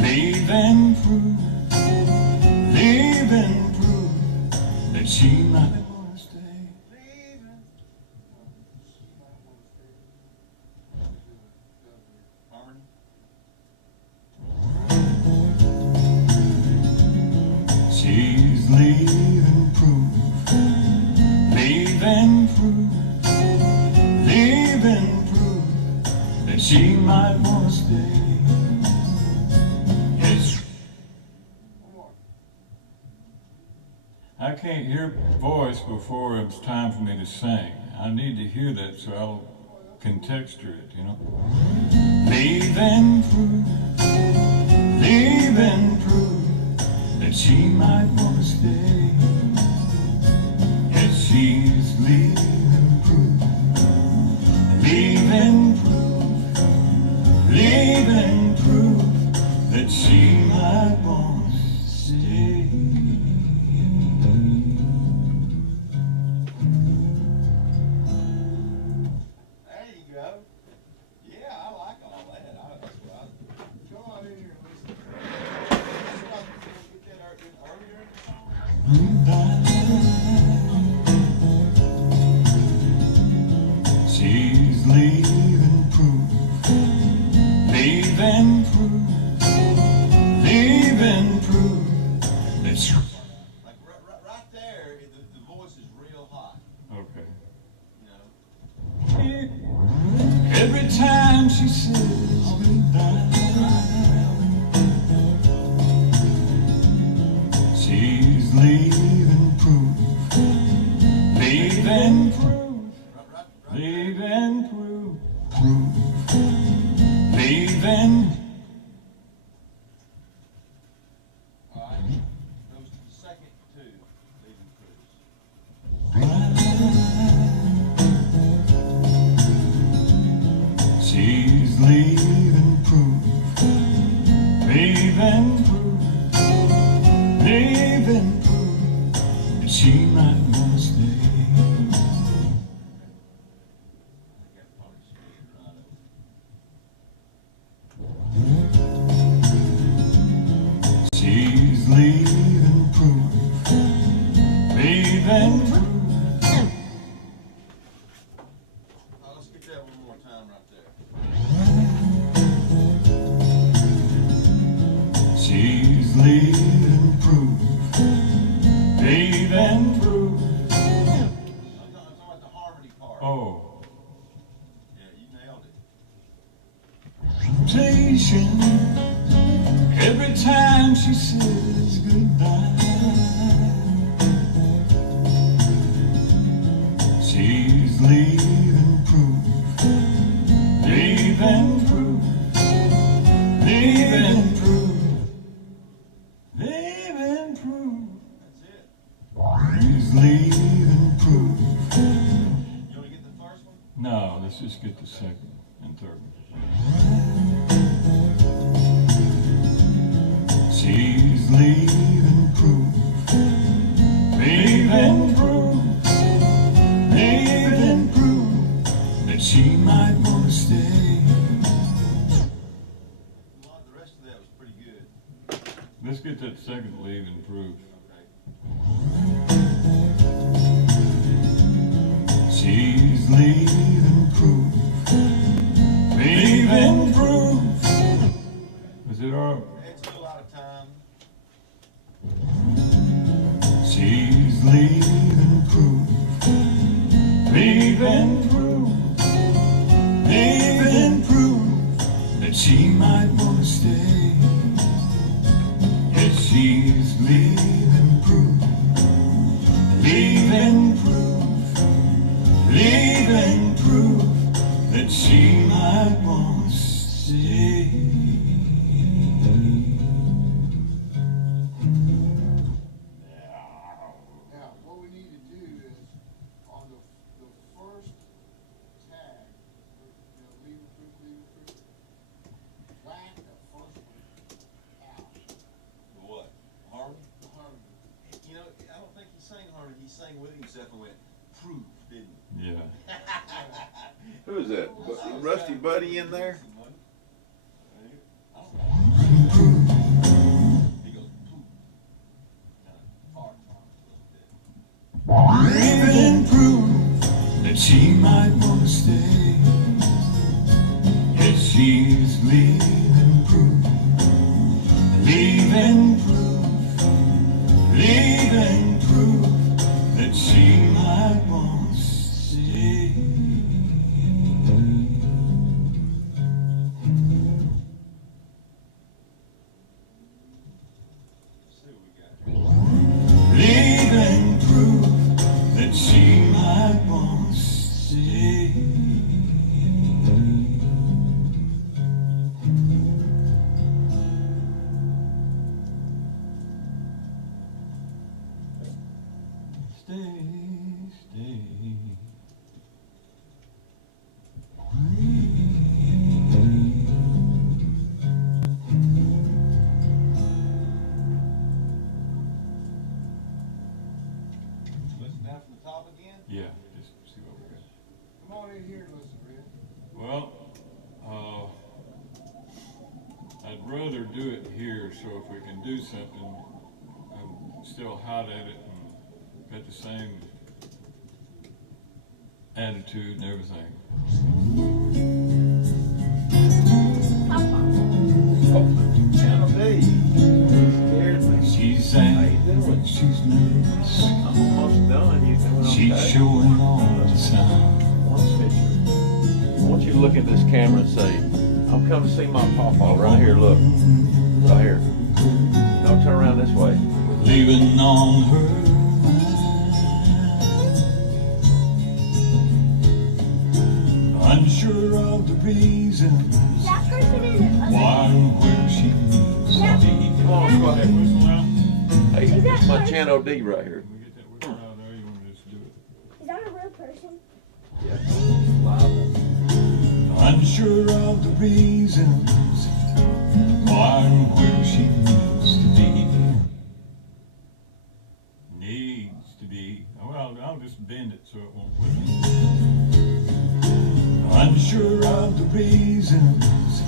leaving proof, leaving proof that she might want to stay. Harmony? She's leaving proof, leaving proof, leaving proof that she might want to stay. Yes. I can't hear voice before it's time for me to sing. I need to hear that so I'll contexture it, you know. Leaving proof that she might want to stay. Yes, she's leaving proof that she might want to stay. There you go. Yeah, I like all that. That's what I. Come on in here, listen. That's what I get that earlier in the song. She's leaving proof that she. Like right there, the voice is real hot. Okay. You know. Every time she says goodbye, she's leaving proof, leaving proof, leaving proof, leaving. All right. Goes to the second two, leaving cruise. She's leaving proof, leaving proof, leaving proof that she might want to stay. I got probably scared right over. She's leaving proof, leaving proof. Let's get that one more time right there. She's leaving proof, leaving proof. I'm talking about the harmony part. Oh, Yeah, you nailed it. temptation. Every time she says goodbye, she's leaving proof, leaving proof, leaving proof, leaving proof. That's it. She's leaving proof. You want to get the first one? No, let's just get the second and third one. She's leaving proof, leaving proof, leaving proof that she might want to stay. The rest of that was pretty good. Let's get that second leaving proof. Okay. She's leaving proof, leaving proof. Is it all right? It's a little out of time. She's leaving proof, leaving proof, leaving proof that she might want to stay. Yes, she's leaving proof, leaving proof, leaving proof that she might want to stay. Now, what we need to do is, on the first tag, leave it proof, whack the first one out, The what? Harmony? the harmony. You know, I don't think he sang harmony. He sang with himself and went proof, didn't he? Yeah. Who is that? Rusty Buddy in there? I don't know. He goes poof. Kind of fart farms a little bit. Leaving proof that she might want to stay. Yes, she's leaving proof, leaving proof, leaving proof that she might want to stay. Let's see what we got here. Leaving proof that she might want to stay. if we can do something, I'm still hot at it and got the same attitude and everything. Channel D. Scared me. She's How you angry, doing? she's nervous, I'm almost done. You doing okay? she's showing all the signs. One picture. I want you to look at this camera and say, I'm coming to see my pawpaw right here, look. Right here. No, turn around this way. Leaving on her. Unsure of the reasons That person is why and where she needs to be. Come on, go ahead. Whistle out. Hey, Is that it's my right? channel D right here. Can we get that whistle out there? You want to just do it? Is that a real person? Yeah. Live. Unsure of the reasons why and where she needs to be. Needs to be. Well, I'll just bend it so it won't whistle. Unsure of the reasons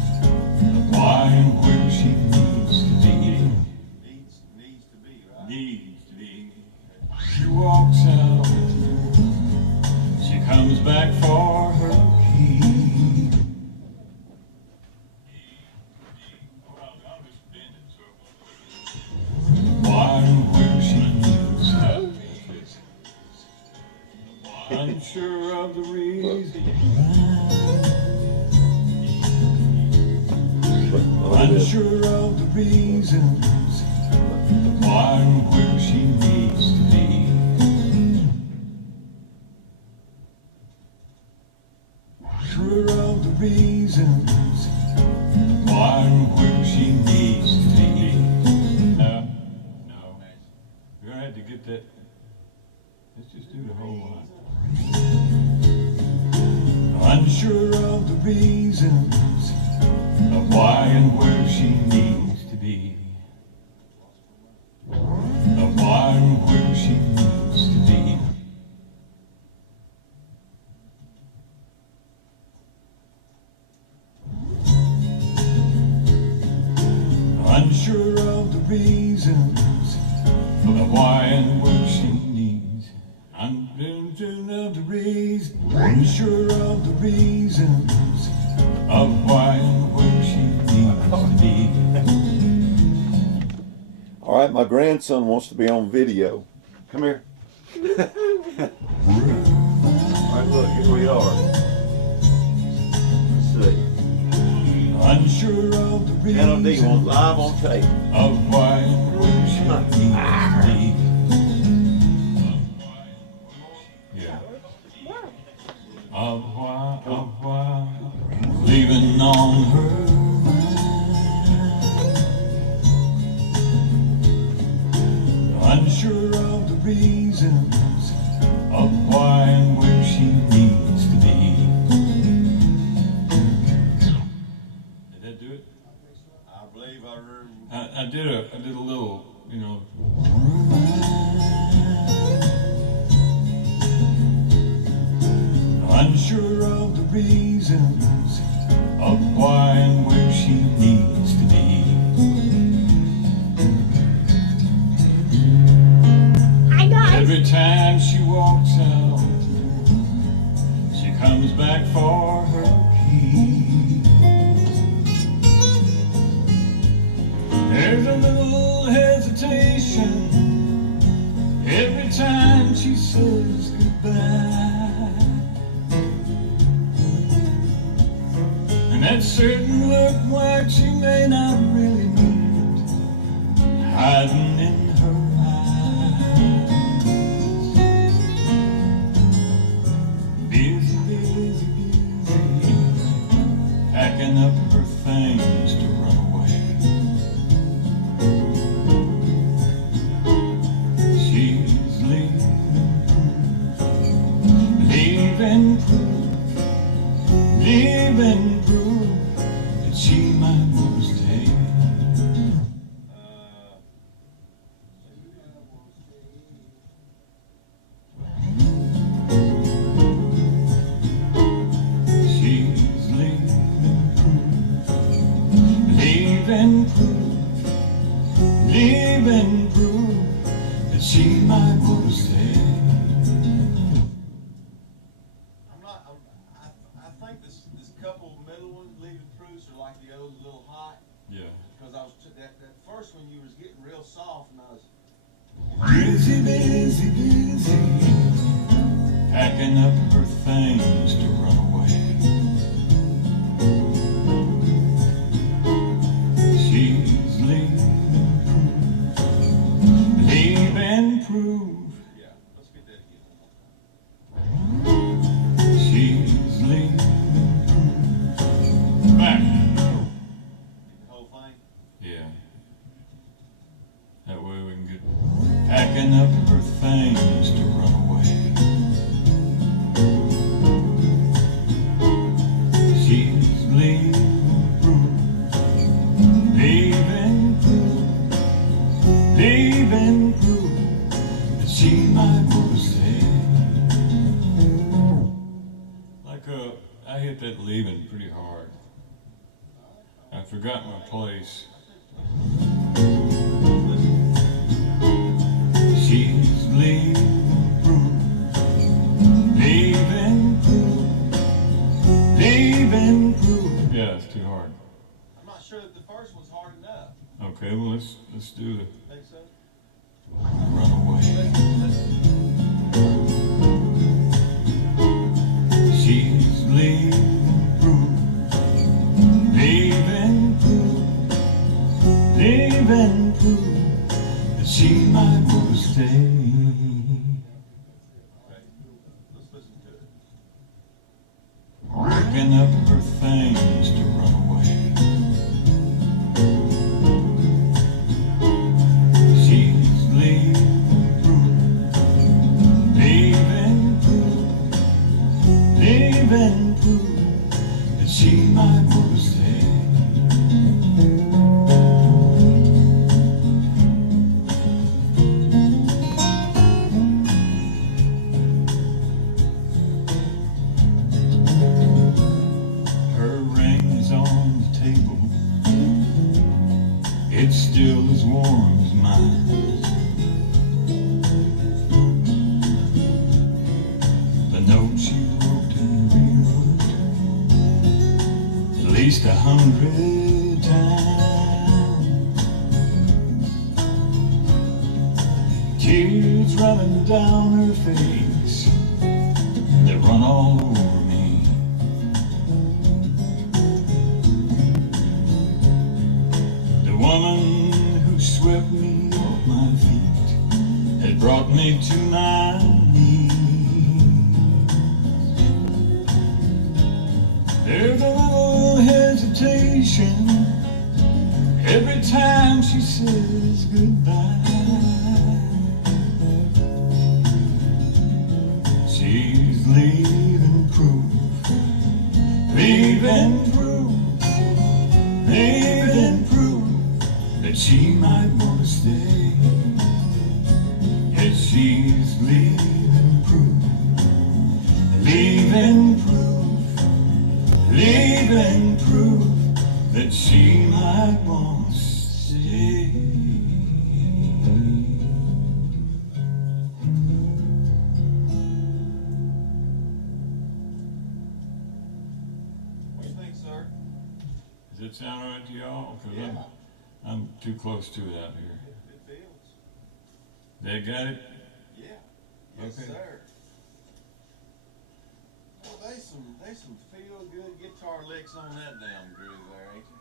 why and where she needs to be. Needs to be, right? Needs to be. She walks out. She comes back for her key. Why and where she needs to be. Unsure of the reason. Unsure of the reasons why and where she needs to be. Unsure of the reasons why and where she needs to be. No. You're gonna have to get that. Let's just do the whole line. Unsure of the reasons of why and where she needs to be. Of why and where she needs to be. Unsure of the reasons of why and where she needs. Unsure of the reasons. Unsure of the reasons of why and where she needs to be. All right, my grandson wants to be on video. Come here. All right, look, here we are. Let's see. Unsure of the Channel D reasons on live on tape. of why and where she needs to be. Yeah. Of why, leaving on her. Unsure of the reasons of why and where she needs to be. Did that do it? I believe I heard. I did a little, you know. Unsure of the reasons of why and where she needs to be. Hi guys. Every time she walks out, she comes back for her key. There's a little hesitation every time she says goodbye. And that certain look like she may not really mean it, hiding in her eyes. Busy, busy, busy, packing up her things to run away. She's leaving proof that she might want to stay. leaving proof that she might want to stay. I think this couple middle ones, leaving proofs, are like the old little hot. Yeah. Because I was that first one you was getting real soft, and I was Busy, busy, busy, packing up her things to run away. She's leaving proof. yeah. Let's get that again one more time. She's leaving proof. Back. The whole thing. Yeah. That way we can get packing up her things to run away. She's leaving proof, leaving proof that she might want to stay. Like I hit that leaving pretty hard. I forgot my place. She's leaving proof, leaving proof. Yeah, it's too hard. I'm not sure that the first one's hard enough. Okay, well let's do the Think so? runaway. Let's She's leaving proof, leaving proof that she might want to stay. okay. Let's listen to it. Picking up her things to run away. She's leaving proof, leaving proof that she might want to stay. Her ring's on the table. It's still as warm as mine. The note she wrote and rewrote at least 100 times. Tears running down her face, they run all over me. The woman who swept me off my feet had brought me to my knees. There's a little hesitation every time she says goodbye. She's leaving proof, leaving proof that she might want to stay. Yes, she's leaving proof, leaving proof that she might want to stay. What do you think, sir? Does it sound right to y'all? 'Cause Yeah. I'm too close to it out here. It feels. They got it? Yeah. Yes, Okay. sir. Well, they some feel good guitar licks on that damn groove there, ain't you?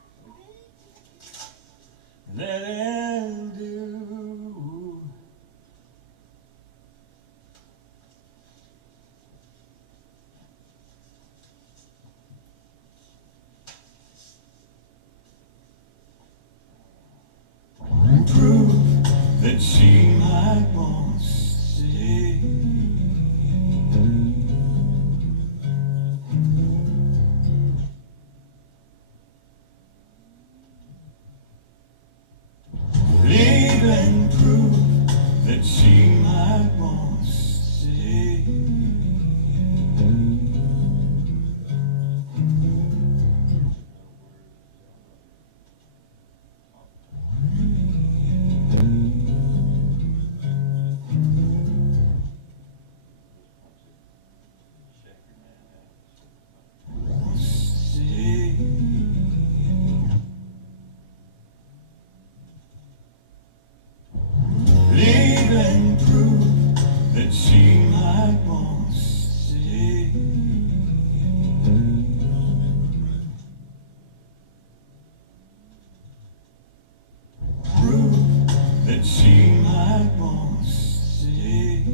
That'll do. Prove that she might want to stay. Leaving proof that she might want to stay. that she might want to stay.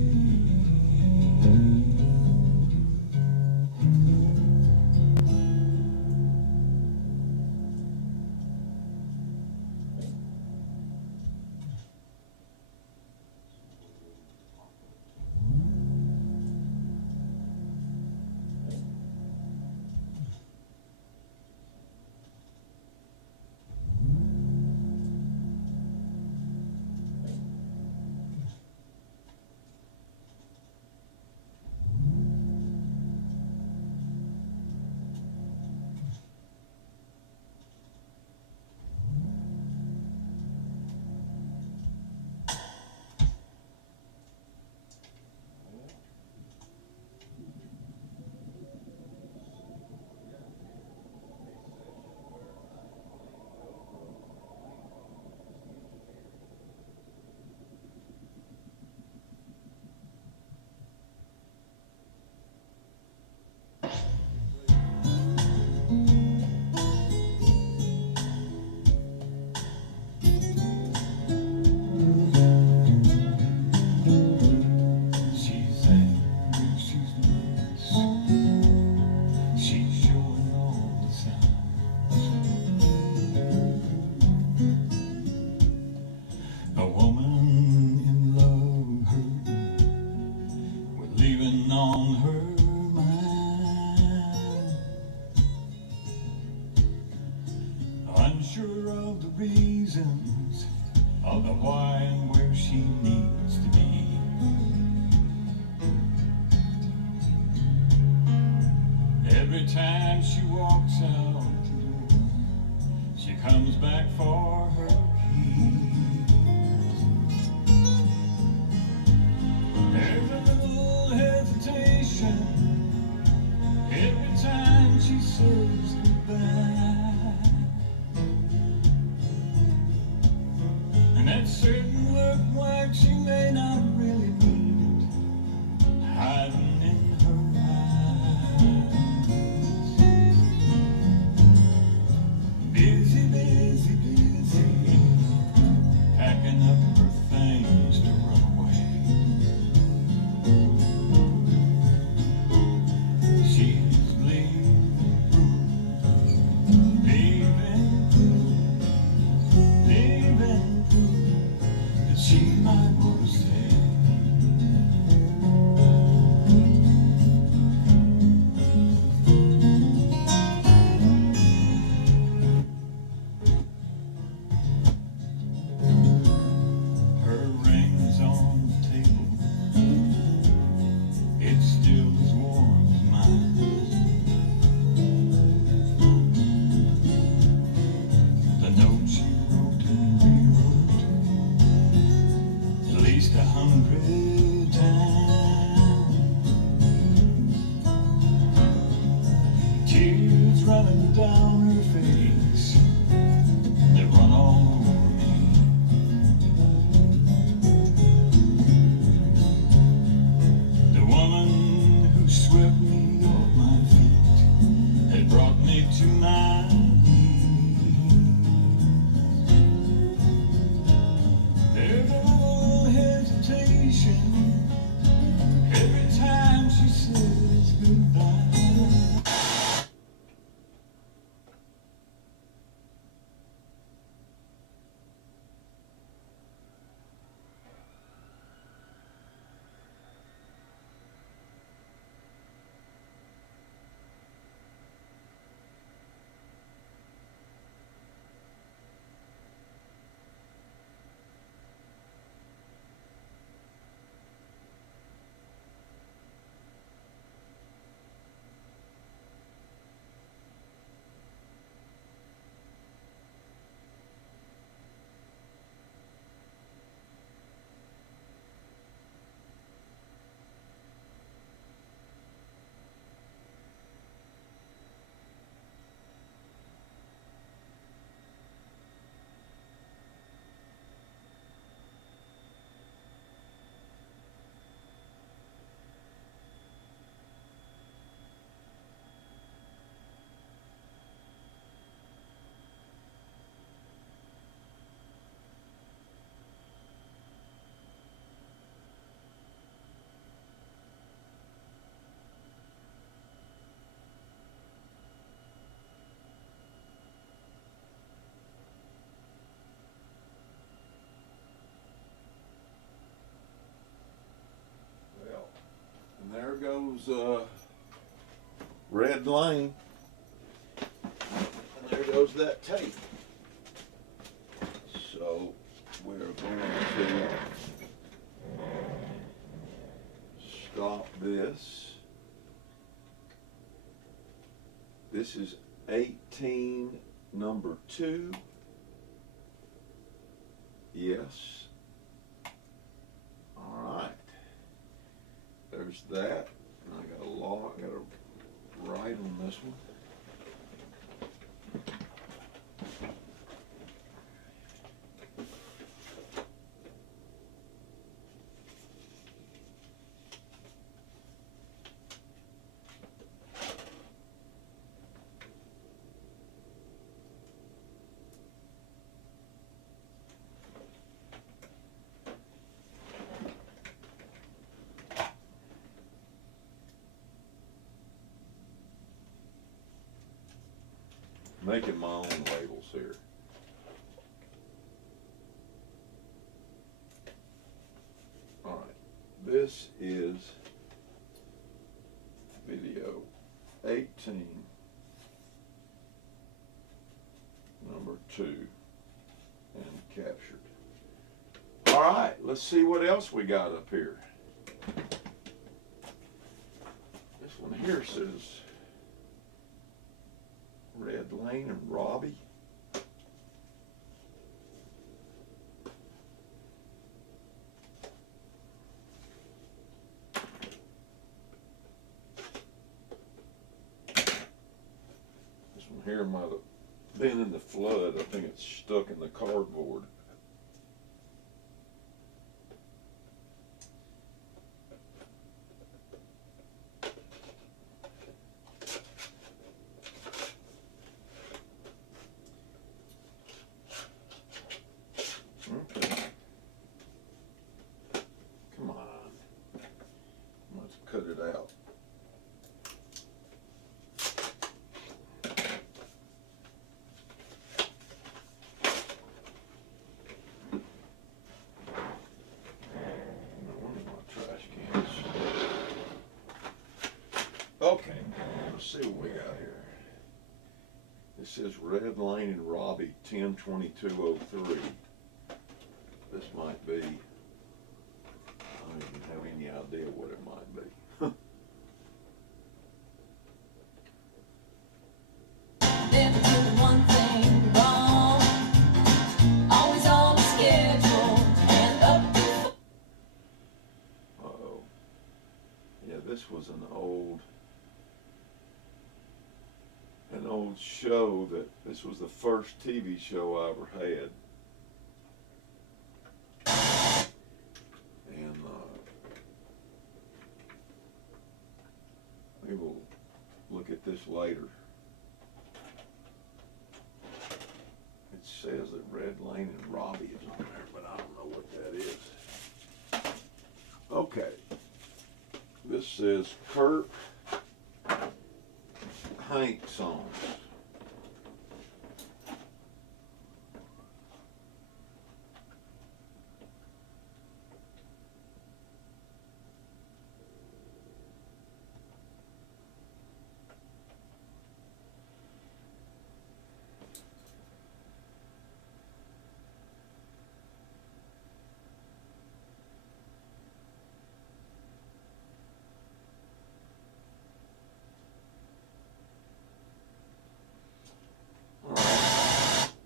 On her mind, unsure of the reasons, of the why and where she needs to be. Every time she walks out the door, she comes back for her keys. There's a little hesitation every time she says goodbye, and that certain look like she may not really mean it, hiding in her eyes. Busy, busy, busy, packing up her things to run away. She's leaving proof that she might want to stay. Her ring's on the table, it's still as warm as mine. The note she wrote and rewrote at least 100 times. Tears running down her face, they run all over me. The woman who swept me off my feet had brought me to my knees. There's a little hesitation every time she says goodbye. goes Red Lane. And there goes that tape. So we're going to stop this. This is 18 number 2. Yes. All right. There's that. And I got a law. I got to write on this one. Making my own labels here. All right, this is video 18, number 2, and captured. All right, let's see what else we got up here. This one here says Red Lane and Robbie. This one here might have been in the flood. I think it's stuck in the cardboard. Okay. Come on. Let's cut it out. No wonder my trash cans. Okay, let's see what we got here. This says Red Lane and Robbie 10/22/03. This might be, I don't even have any idea what it might be. Never doing one thing wrong. Always on the schedule and up to. Uh-oh. Yeah, this was an old show this was the first TV show I ever had. And we will look at this later. It says that Red Lane and Robbie is on there, but I don't know what that is. Okay. This says Kurt Hank songs.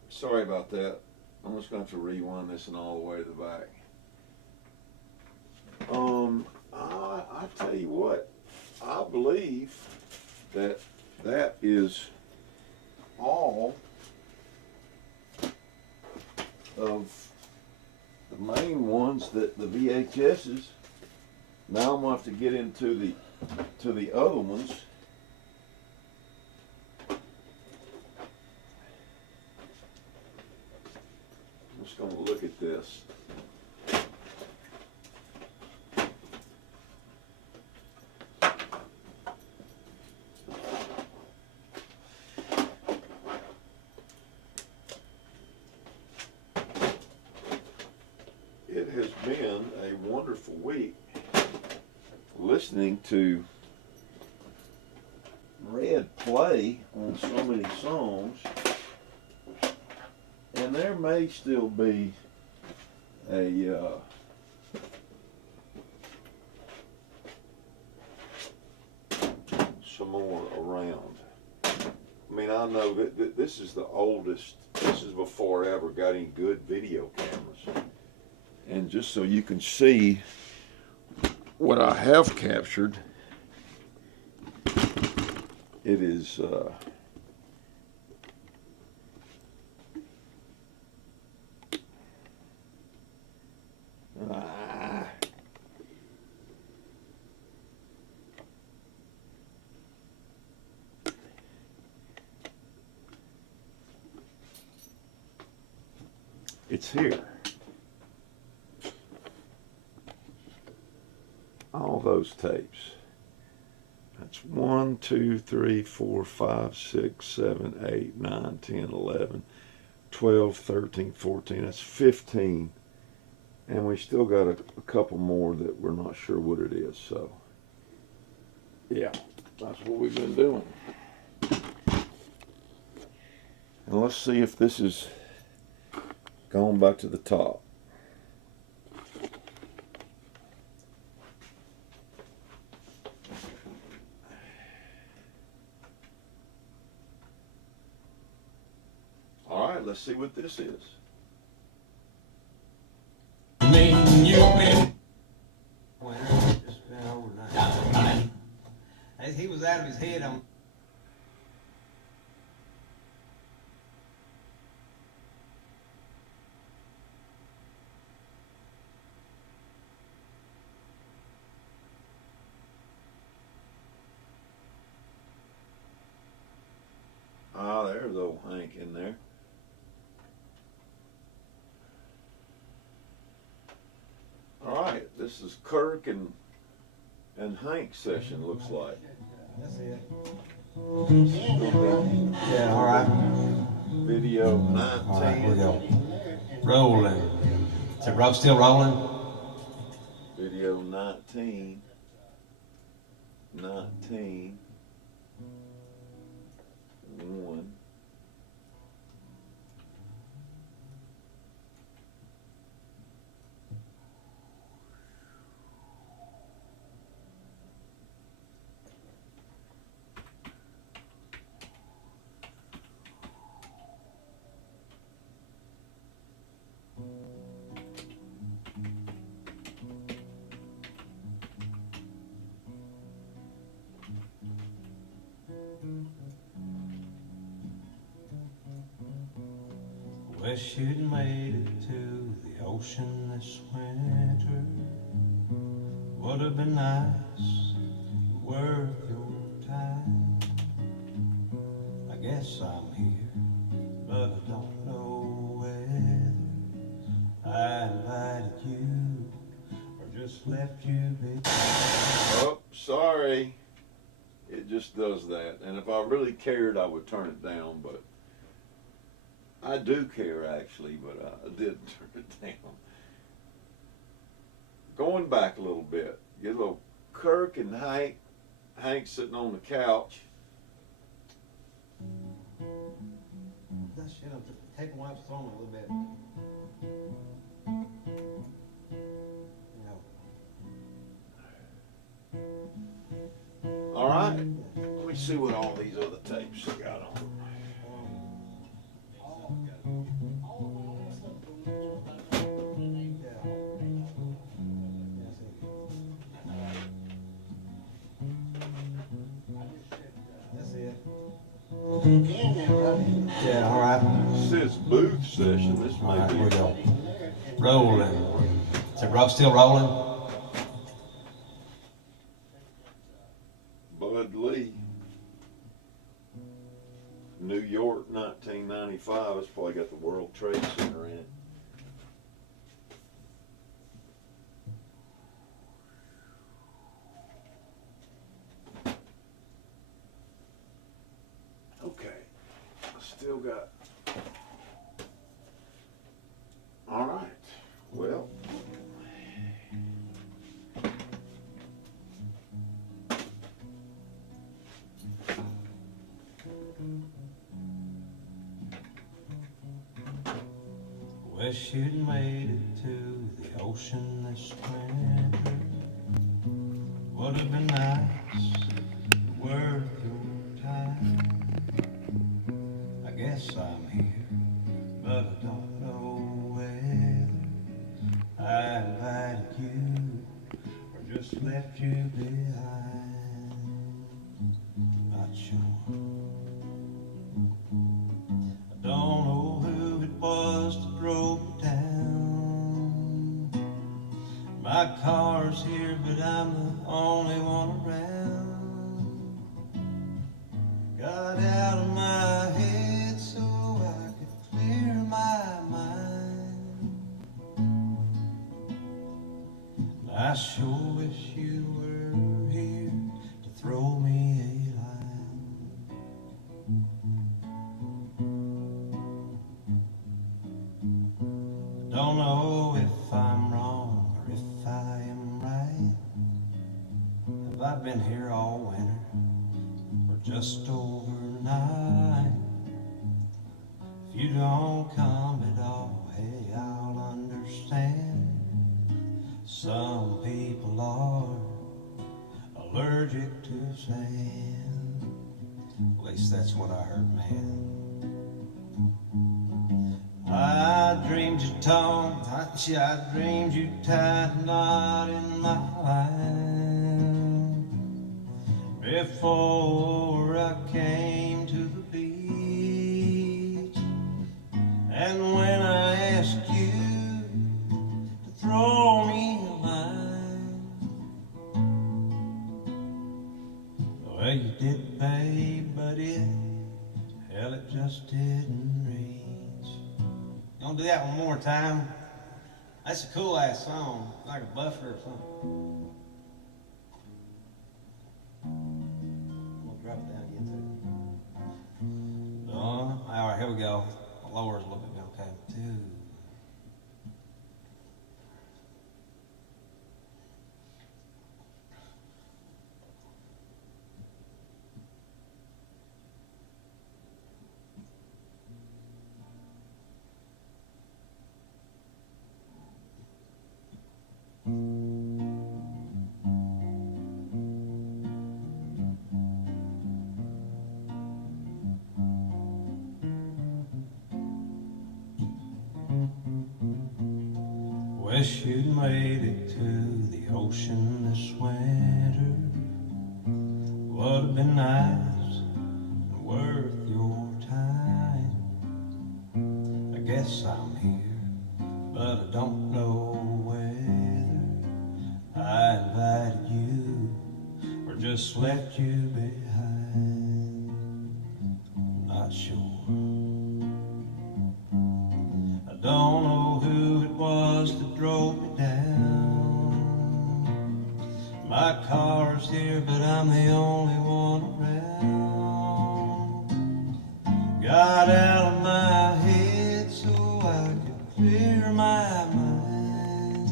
Sorry about that. I'm just going to have to rewind this and all the way to the back. I tell you what, I believe that is all of the main ones that the VHSs. Now I'm going to have to get into the other ones. I'm just going to look at this. It has been a wonderful week. listening to Red play on so many songs, and there may still be some more around. I mean, I know that this is the oldest. This is before I ever got any good video cameras. And just so you can see what I have captured, it is it's here. All those tapes. That's 1, 2, 3, 4, 5, 6, 7, 8, 9, 10, 11, 12, 13, 14. That's 15. And we still got a couple more that we're not sure what it is. So, yeah, that's what we've been doing. And let's see if this is going back to the top. All right, let's see what this is. Just been overnight. As he was out of his head on. Ah, there's old Hank in there. All right, this is Kirk and Hank's session, looks like. That's it. Yeah, all right. Video 19. All right, here we go. Rolling. Is it still rolling? Video 19. 19. 1. Wish you'd made it to the ocean this winter. Would have been nice, worth your time. I guess I'm here, but I don't know whether I invited you or just left you be. Oh, sorry. It just does that. And if I really cared, I would turn it down, but I do care actually, but I didn't turn it down. Going back a little bit, get a little Kirk and Hank. Hank sitting on the couch. That shit, I'm taking wipes on a little bit. All right, let me see what all these other tapes got on them. Yeah, all right. This is booth session. This All may right, be. here we go. Rolling. Is it still rolling? Bud Lee, New York, 1995. It's probably got the World Trade Center in it. Okay, I still got. All right, well. Wish you'd made it to the ocean this winter. Would have been nice, worth your time. I guess I'm here, but I don't know whether I invited you or just left you behind. Not sure. I don't know who it was that drove me down. My car's here, but I'm the only one around. Got out of my head so I could clear my mind. I sure wish you were here to throw me a line. Don't know if I'm wrong or if I am right. Have I been here all winter or just overnight? If you don't come at all, hey, I'll understand. Some people are allergic to sand. At least that's what I heard, man. I dreamed you tongue, I dreamed you tied a knot in my line. Before I came to the beach, and when I asked you to throw me a line, well, you did, babe, but hell, it just didn't reach. Don't do that one more time. That's a cool ass song, like a buffer or something. We'll drop it down again too. All right, here we go. I'll lower it a little bit. Okay, 2. Wish you'd made it to the ocean this winter. Would have been nice and worth your time. I guess I'm here, but I don't know whether I invited you or just left you behind. Not sure. I don't know who it was that drove me down. My car's here, but I'm the only one around. Got out of my head so I could clear my mind.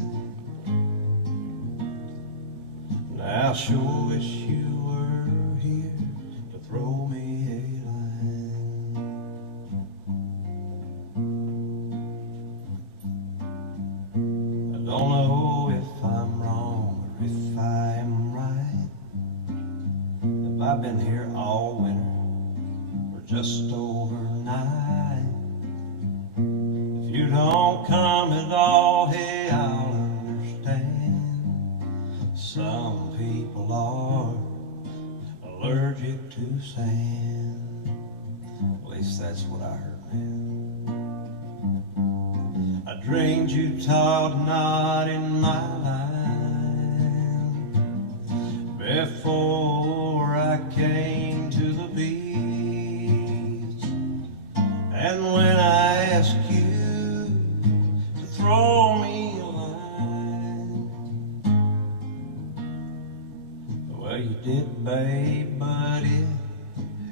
I sure wish you were here to throw me a line. I don't know if I'm wrong or if I am right. Have I been here all winter or just overnight? If you don't come at all, hey, I'll understand. Some people are allergic to sand. At least that's what I heard, man. I dreamed you tied a knot in my line before I came to the beach, and when I asked you to throw me a line, well, you did, babe, but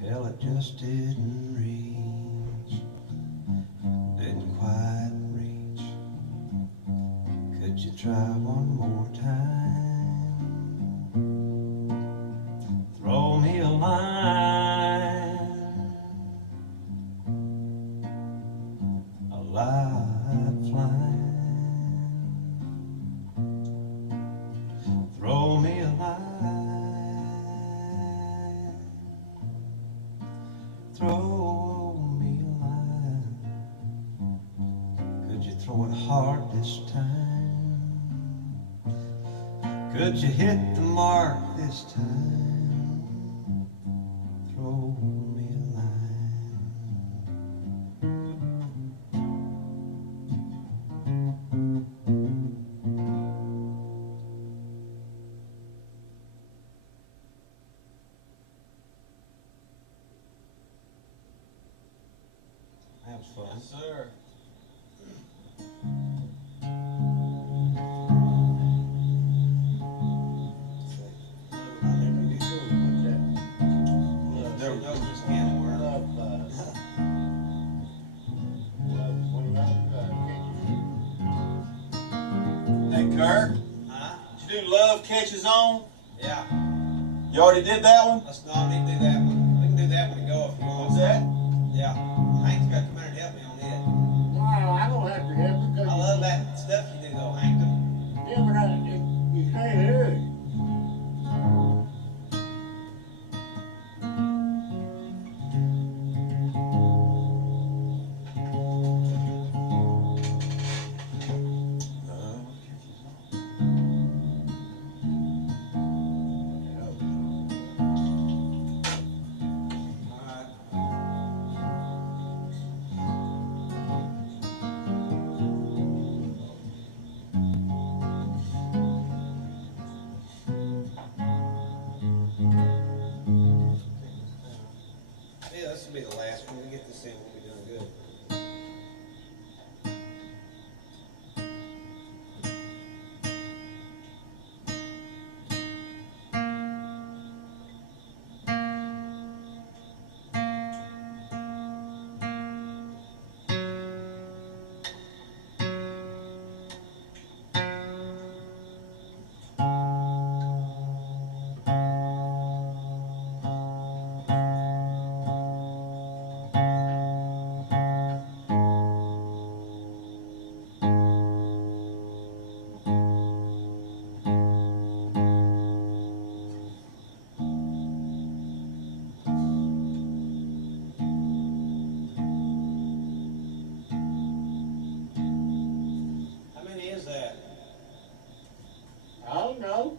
hell, it just didn't reach. Didn't quite reach. Could you try one more time? Throw me a line, a lifeline. Could you hit the mark this time? Throw me a line. That was fun. Yes, sir. Hey, Kurt, Huh? did you do Love Catches On? Yeah. You already did that one? Let's not need to do that one. We can do that one and go if you want. What's that? Yeah. Hank's got to come in and help me on it. No, I don't have to help you because I love that stuff you do though, Hank. yeah, but you can't hear it. Yeah, this will be the last one. We get this in, we'll be doing good. How many is that? I don't know.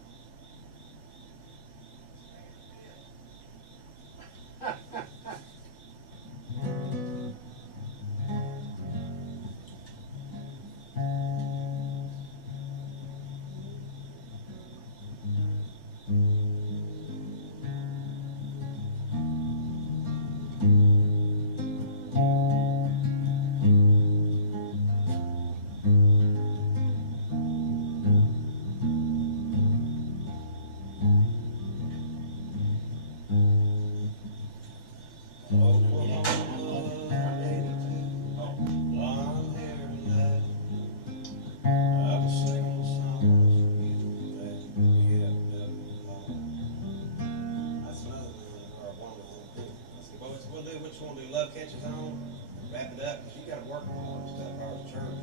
Which one do Love Catches On? Wrap it up, 'cause you gotta work on all this stuff, ours church.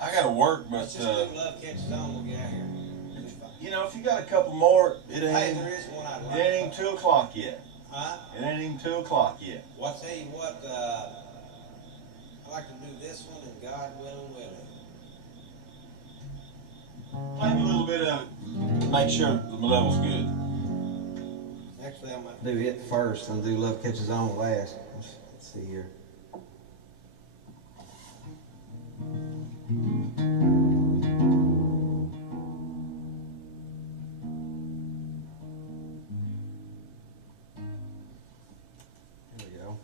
I gotta work, but, Let's just do Love Catches On, we'll get out of here. you know, if you got a couple more, it Hey, ain't, there is one I'd it like. ain't even 2 o'clock yet. Huh? It ain't even 2 o'clock yet. Well, I tell you what, I like to do this one and God willing, willing. Play a little bit of it to make sure the level's good. Actually, I might do it first and do Love Catches On last. Let's see here. Here we go.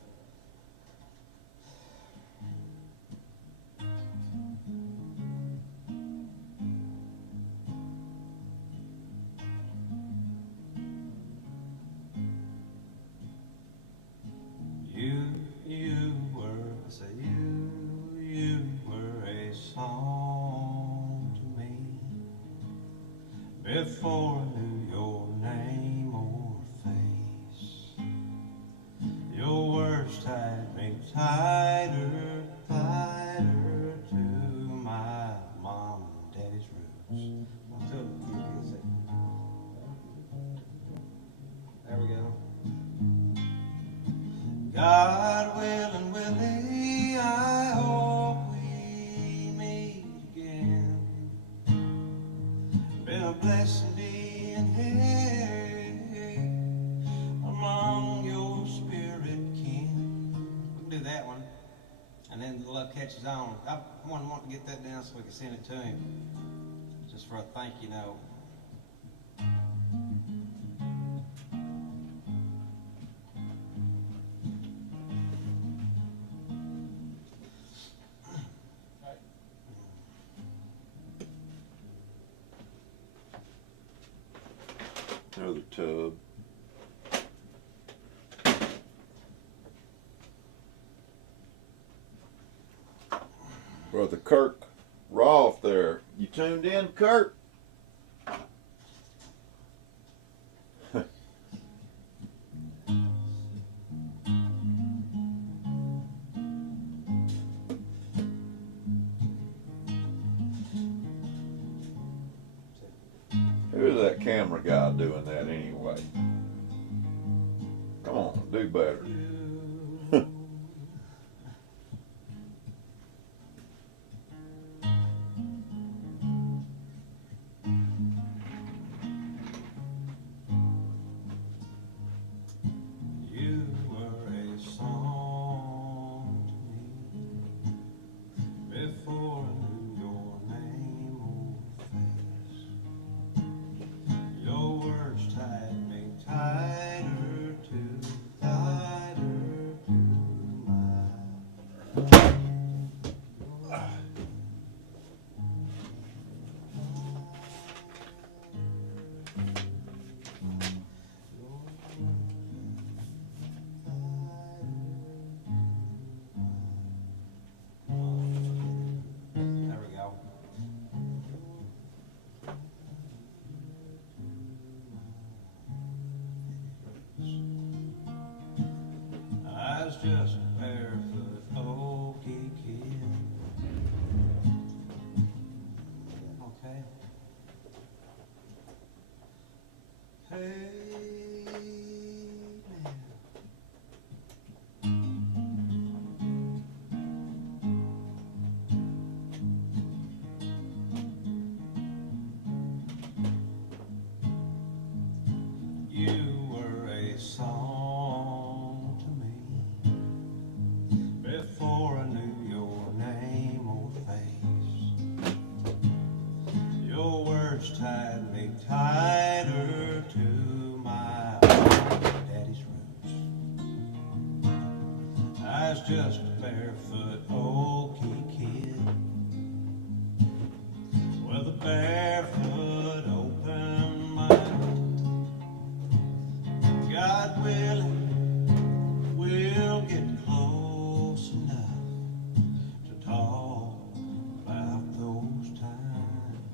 You were, I say you were a song to me before I knew your name or face. Your words tied me tighter, tighter to my mom and daddy's roots. I'll tell you, there we go. God willing, Willie, I hope we meet again Been a blessing being here among your spirit kin. We can do that one, and then the love catches on. I want to get that down so we can send it to him, just for a thank you note. Another tub. Brother Kirk Rolfe there. You tuned in, Kirk? Who's that camera guy doing that anyway? Come on, do better. You were a song to me before I knew your name or face. Your words tied me tighter to my. There we go. I was just a barefoot oaky kid. Okay. Hey man. You were a song to me before I knew your name or face. Your words tied me tighter to my daddy's roots. I was just a barefoot oaky kid with a barefoot open mind. God willing, we'll get close enough to talk about those times.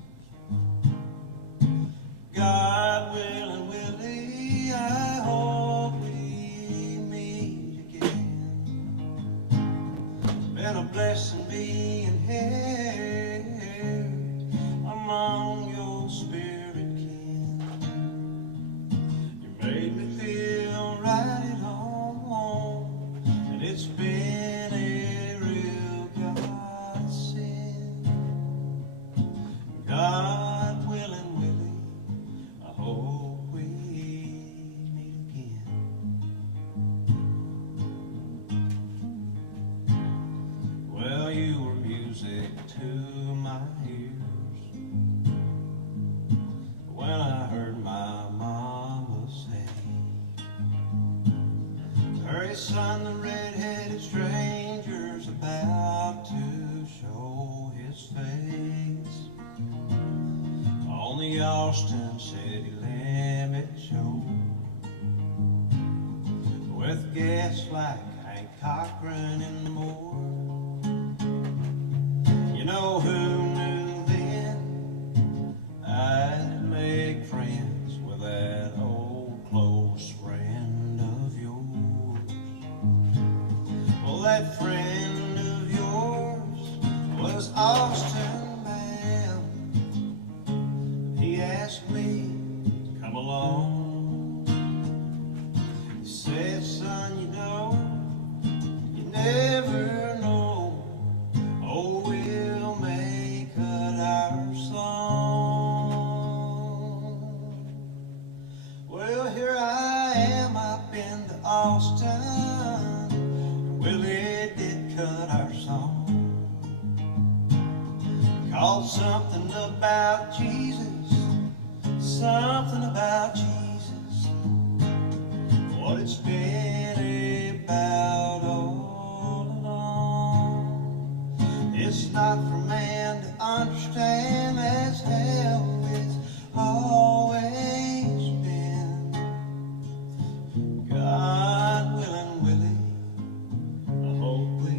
God willing, Willie, I hope we meet again. Been a blessing being here among your spirit kin. You made me feel right at home, and it's been a real godsend. God willing, Willie, I hope we meet again. Well, you were music to my ears when I heard my mama say, hurry son, the red-headed stranger's about to show his face on the Austin City Limit Show with guests like Hank Cochran and more. You know who knew then I'd make friends with that old close friend of yours? Well, that friend of yours was Austin man. He asked me to come along. He said, son, you know, you never know. Oh, we'll make it our song. about Jesus, something about Jesus, what it's been about all along. It's not for man to understand, as hell it's always been. God willing, Willie, I hope we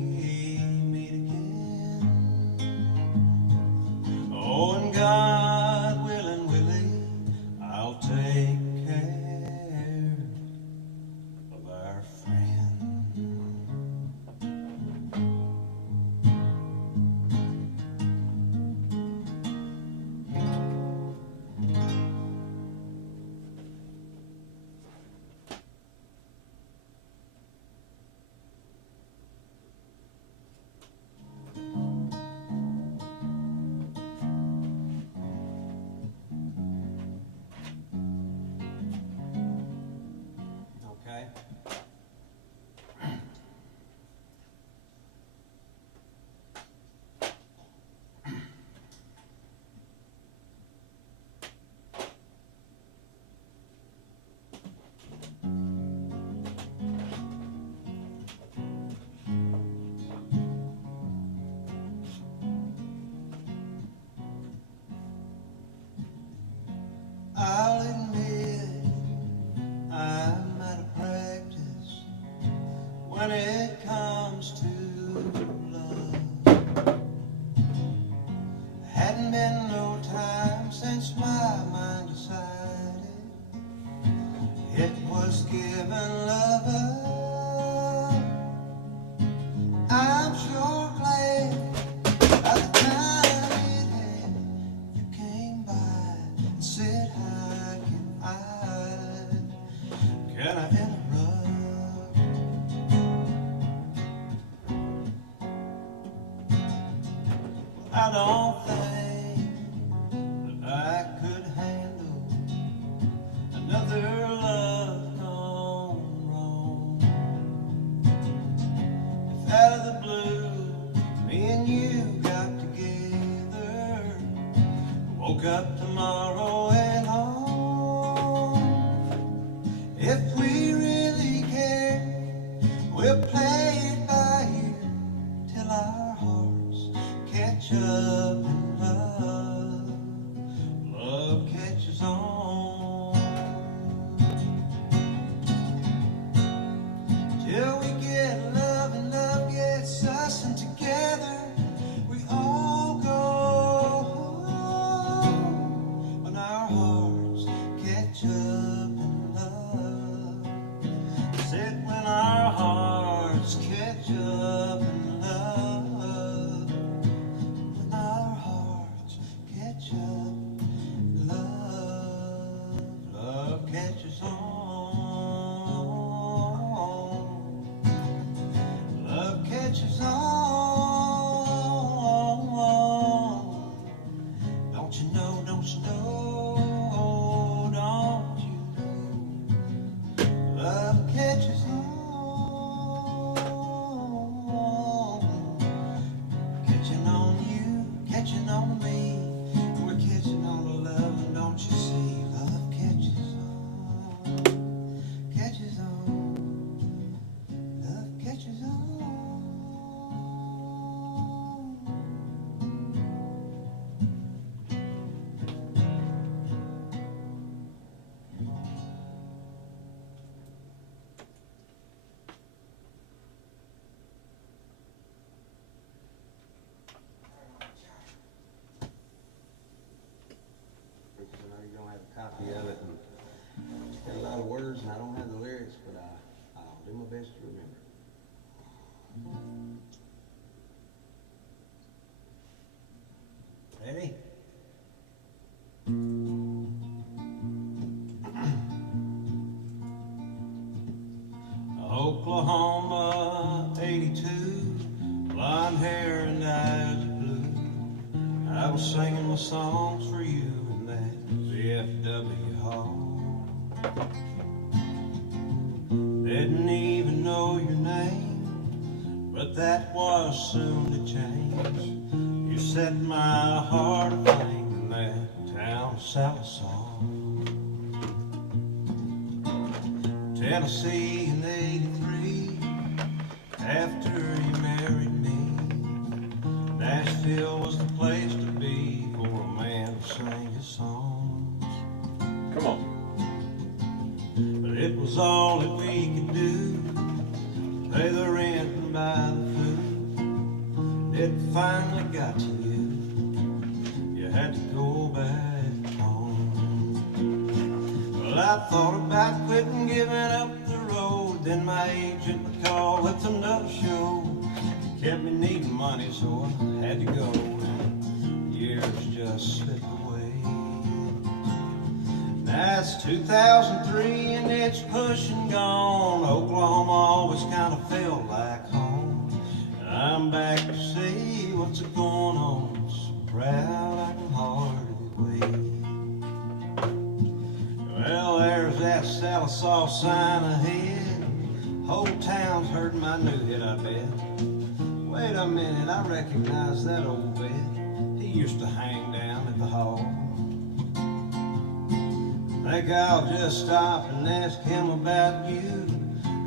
meet again. Oh, and God willing, Willie, I'll take care of our friend. Okay. I'll admit I'm out of practice when it comes to love. Hadn't been no time since my mind decided it was giving love up. I'm sure glad by the time it had, you came by and said, "Hi, can I interrupt?" I don't think that I could handle another love gone wrong. If out of the blue, me and you got together, woke up tomorrow and home. If we really care, we'll play it by ear till our hearts catch up in love. Love catches on. Till we get love and love gets us, and together we all go home. When our hearts catch up in love, said when our hearts catch up in love, when our hearts catch up in love, love catches on. Love catches on. Don't you know, don't you know, don't you know, love catches on. Catching on you, catching on me, we're catching on to love, and don't you see, love catches on, love catches on. I know you don't have a copy of it, and it's got a lot of words, and I don't have the lyrics, but I'll do my best to remember. Ready? Oklahoma 82, blonde hair and eyes of blue. I was singing my songs for you in that VFW hall. Didn't even know your name, but that was soon to change. You set my heart aflame Sallisaw, Tennessee in '83, after he married me. Nashville was the place to be for a man who sang his songs. Come on. But it was all that we could do, pay the rent and buy the food. It finally got to you, you had to go back home. Well, I thought about quitting, giving up the road. Then my agent would call with another show. It kept me needing money, so I had to go. And years just slipped away. Now it's 2003 and it's push and gone. Oklahoma always kind of felt like home. And I'm back to see what's going on. So proud I can hardly wait. Well, there's that Sallisaw sign ahead. Whole town's heard my new hit, I bet. Wait a minute, I recognize that old vet. He used to hang down at the hall. Think I'll just stop and ask him about you.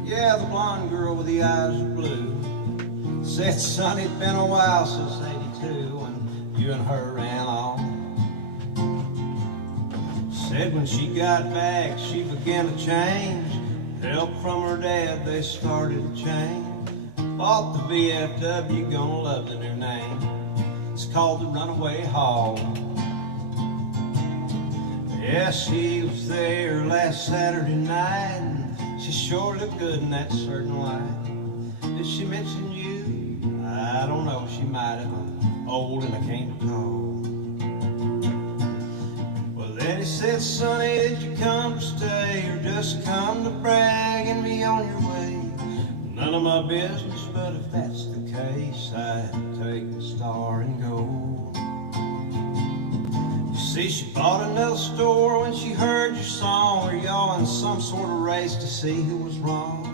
Yeah, the blonde girl with the eyes of blue. Said, son, it's been a while since '82 when you and her ran off. Said when she got back, she began to change. Help from her dad, they started to change. Bought the VFW, gonna love the new name. It's called the Runaway Hall. Yeah, she was there last Saturday night, and she sure looked good in that certain light. Did she mention you? I don't know, she might have. I'm old and I can't recall. Well, then he said, Sonny, did you come to stay or just come to brag and be on your way? None of my business, but if that's the case, I'd take the star and go. See, she bought another store when she heard your song. Were y'all in some sort of race to see who was wrong?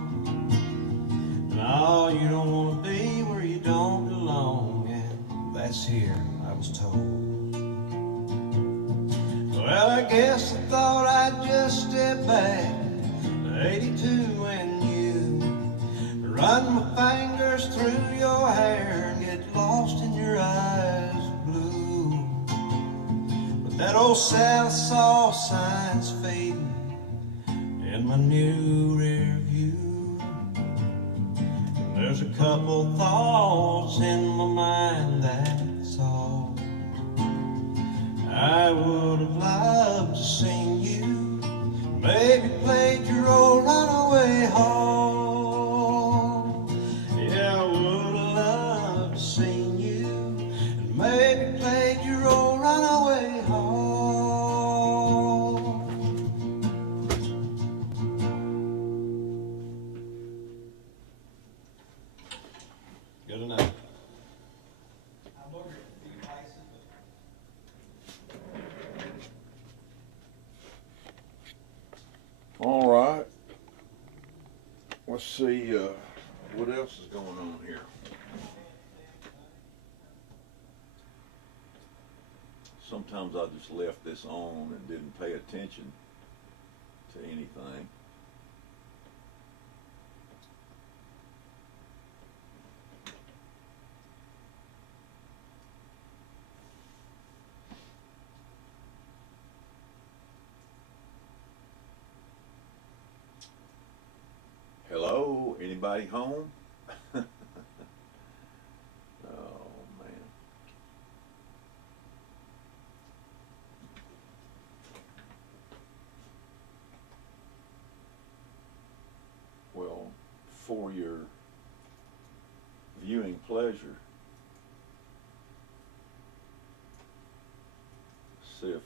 No, you don't want to be where you don't belong, and that's here, I was told. Well, I guess I thought I'd just step back to '82 and you run my fingers through your hair and get lost in your eyes blue. That old Sallisaw sign's fading in my new rear view. And there's a couple thoughts in my mind, that's all. I would have loved to seen you, maybe played your old runaway hall. Yeah, I would have loved to seen you, and maybe played your old runaway hall. Good enough. All right. Let's see what else is going on here. Sometimes I just left this on and didn't pay attention to anything. Hello, anybody home? Oh, man. Well, for your viewing pleasure, see if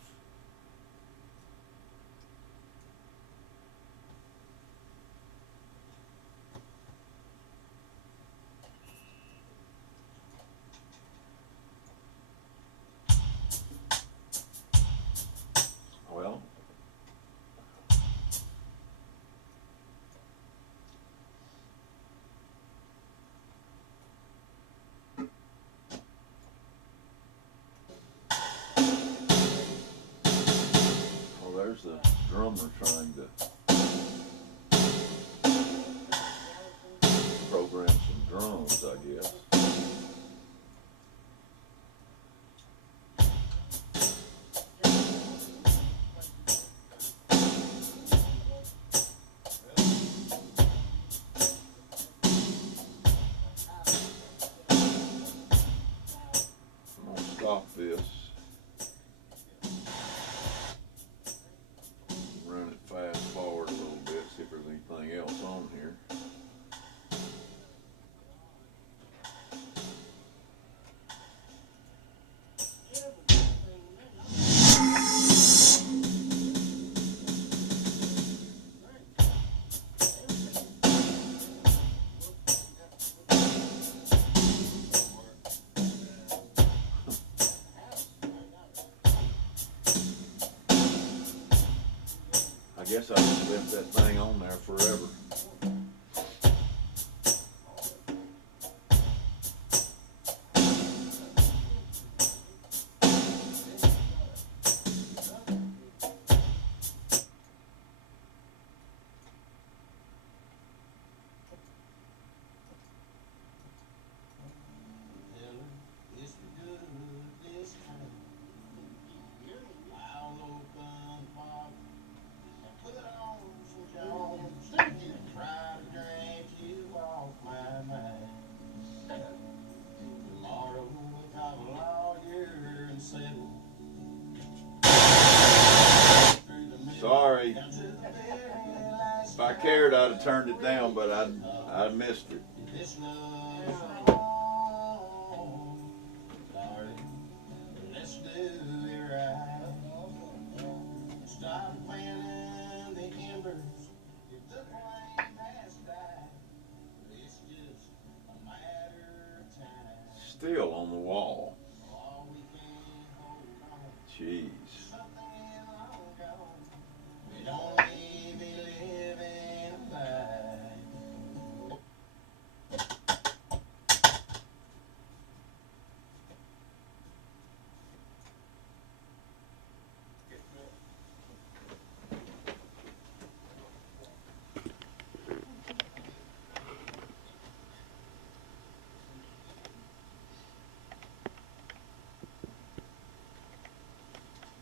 well, there's the drummer trying to program some drums, I guess. I'm gonna stop this. Run it fast forward a little bit, see if there's anything else on here. I guess I just left that thing on there forever. Sorry. If I cared, I'd have turned it down, but I missed it. Still on the wall. Jeez.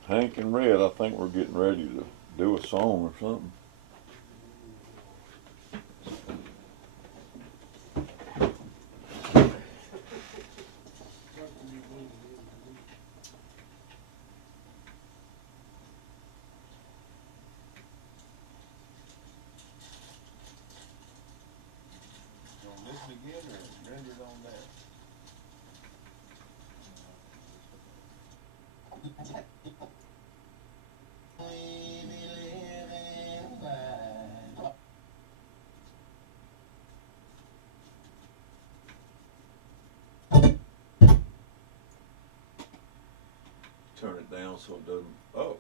Hank and Red, I think we're getting ready to do a song or something. On this again or render it on there? Turn it down so it doesn't. Oh,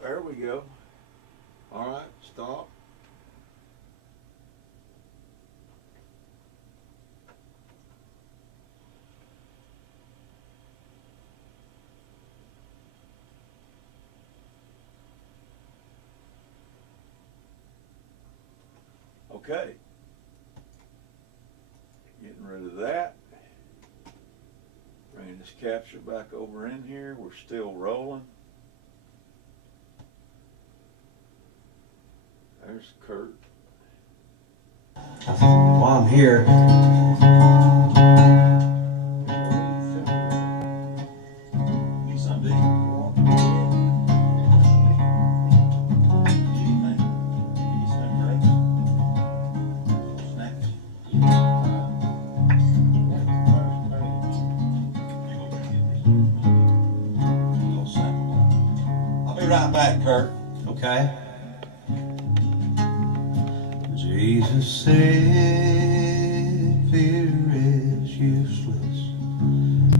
there we go. All right, stop. Okay. Getting rid of that. Bring this capture back over in here. We're still rolling. There's Kurt. While I'm here, I'll be right back, Kurt. okay? Jesus said, fear is useless.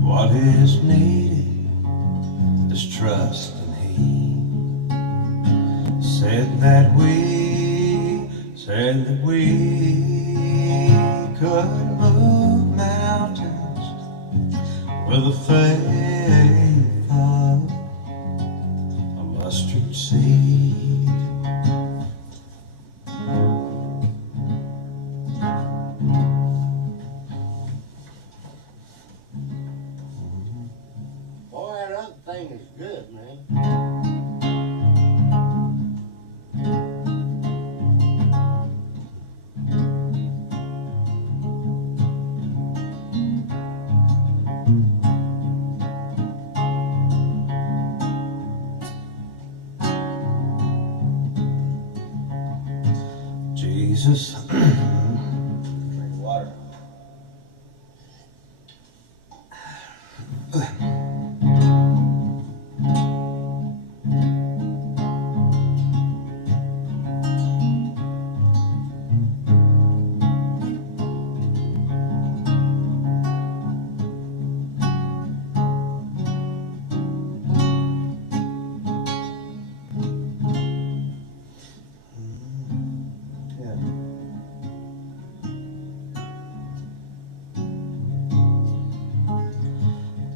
What is needed is trust in Him. Said that we could move mountains with the faith of a mustard seed. Boy, that other thing is good, man. Jesus. Drink water.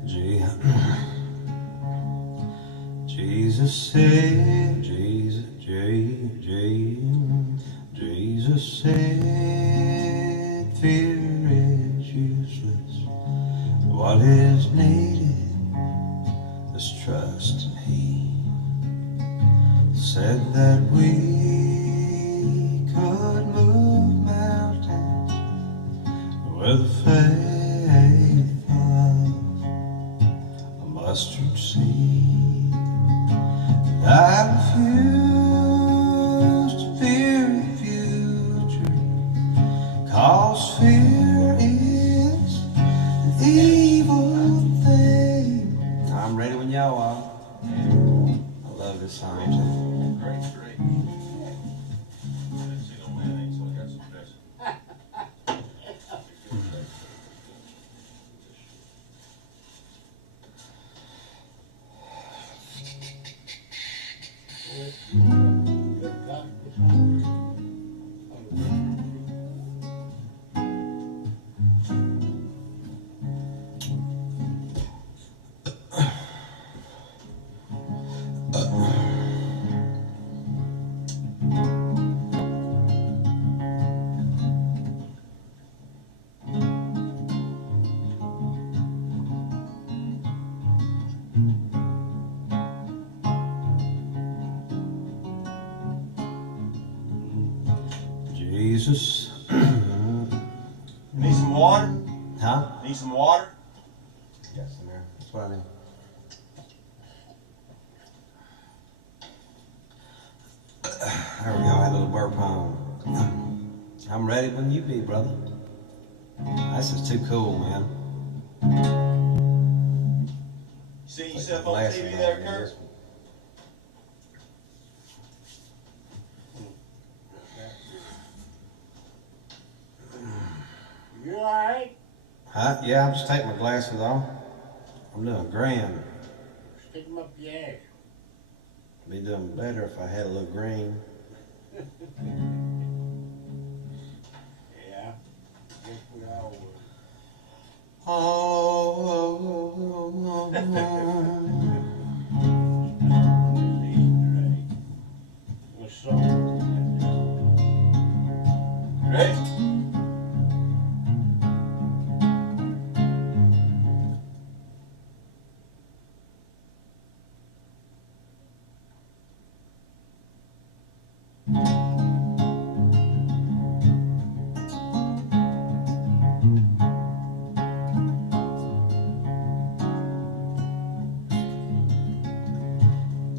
Yeah. Jesus said, Jesus said, fear is useless. What is needed is trust in He. Said that we could move mountains with the faith of a mustard seed. I refuse to fear the future, 'cause fear is an evil thing. I'm ready when y'all are. I love this song too. Great streak. I didn't see no winning, so I got some dressing. Jesus. Need some water? Huh? Need some water? Yes, in there. That's what I need. There we go. I had a little burp on. I'm ready when you be, brother. This is too cool, man. See Take yourself my on glasses TV off there, in Kurt? this one. You alright? Huh? Yeah, I'm just taking my glasses off. I'm doing grand. Stick them up your ass. Be doing better if I had a little green. Yeah. Guess we all would. What's so? Ready?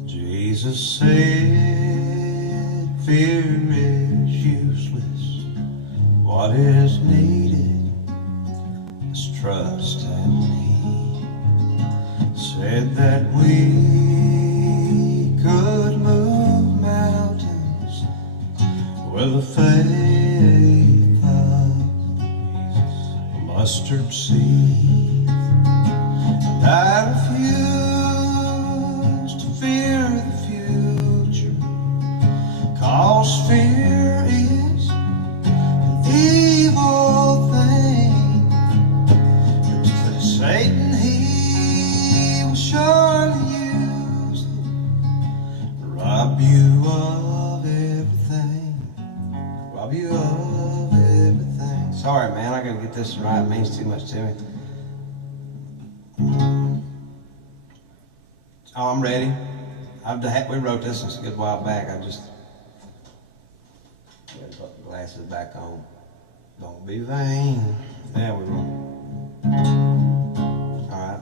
Jesus said, fear is useless. What is needed is trust in He. Said that we could move mountains with the faith of a mustard seed. And I refuse to fear the future, 'cause fear is an evil thing. Satan, he will surely use it rob you of everything, rob you of everything. Sorry, man, I gotta get this right. It means too much to me. Oh, I'm ready. We wrote this one a good while back. I just gotta put the glasses back on. Don't be vain. There we go. All right.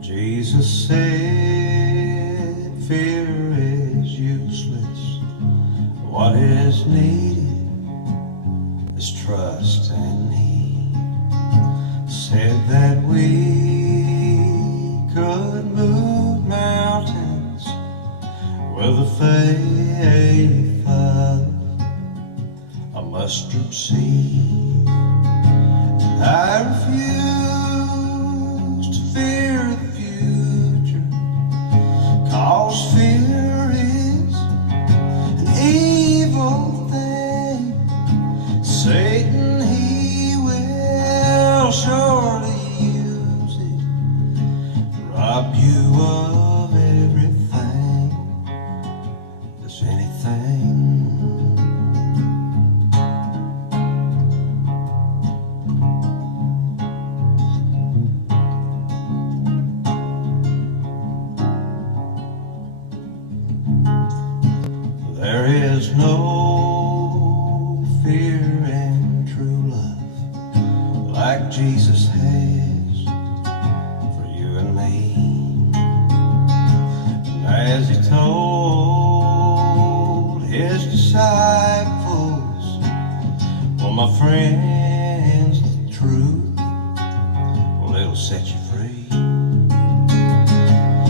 Jesus said, fear is useless. What is needed is trust, and He said that we could move mountains with the faith of a mustard seed. And I refuse to fear the future, 'cause fear is an evil thing. Satan, he will surely use it to rob you of everything. Just anything. There is no fear in true love like Jesus has for you and me. And as He told His disciples, well, my friends, the truth, well, it'll set you free.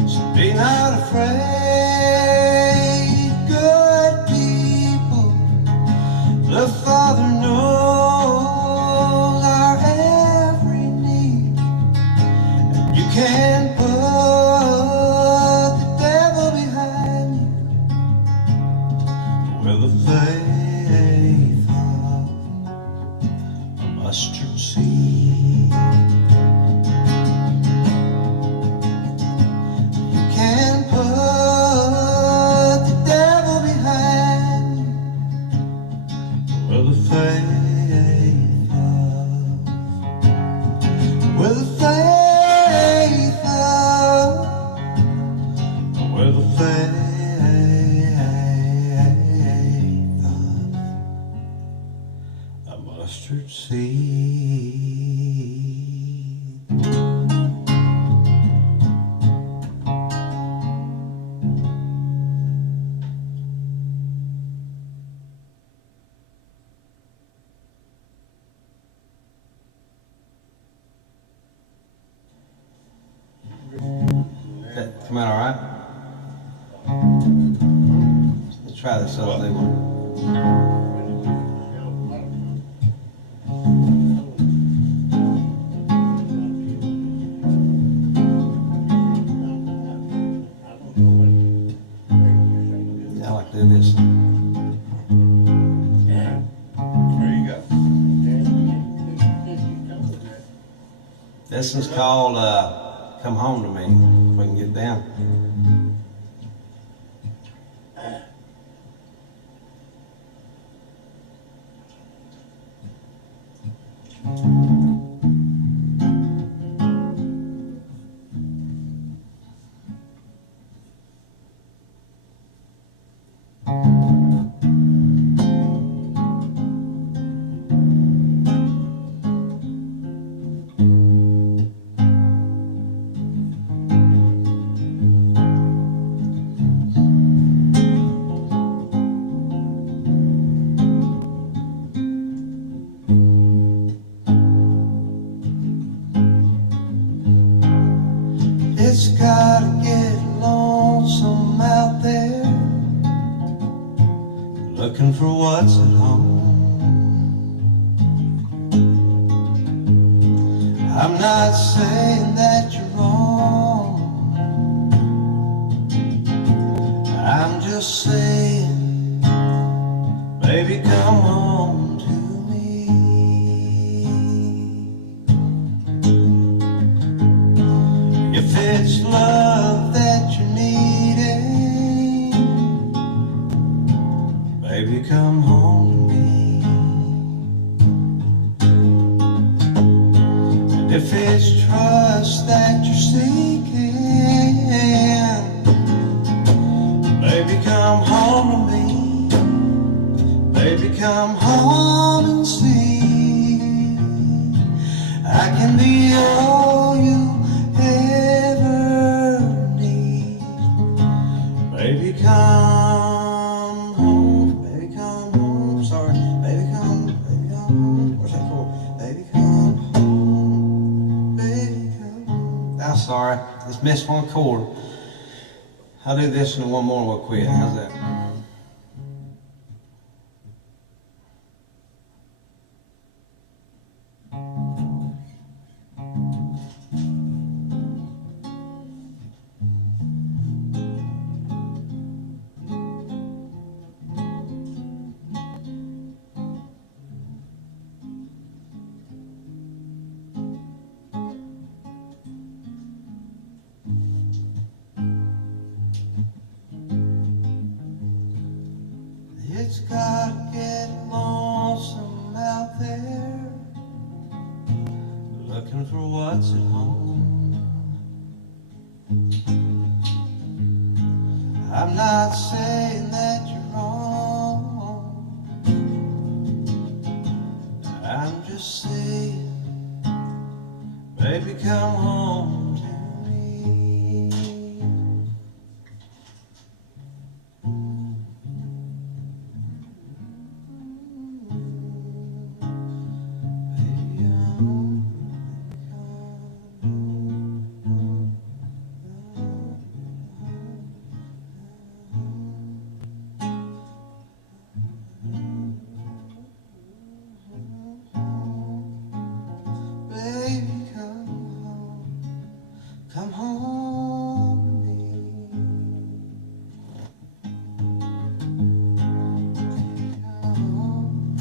So be not afraid, good people. The Father knows our every need. And you can put the devil behind you with the faith of a mustard seed. You can put the devil behind you with the faith of, with the faith of, with the faith of a mustard seed. That come out all right? Let's try this other one. Yeah, I like to do this. There you go. This one's called Come Home to Me. If we can get down. It's gotta get lonesome out there, looking for what's at home. I'm not saying that you're wrong, I'm just saying, baby, come home to me. If it's love that you're needing, baby, come home to me. And if it's trust that you're seeking, baby, come home to me. Baby, come home and see. I can be all you ever need. Baby, come home. Baby, come home. Sorry. Baby, come home. What's that for? Baby, come home. Baby, come home. I'm sorry. Just missed one chord. I'll do this and one more and we'll quit. How's that? It's gotta get lonesome out there, looking for what's at home. I'm not saying that you're wrong, I'm just saying, baby, come home to me. Baby, come home, come home to me. Come home.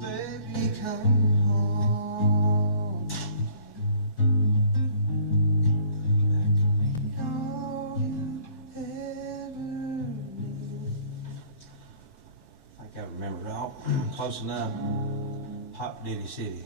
Baby, come home. I can be all you ever need. I think I remember it all. Close enough. Pop Diddy City.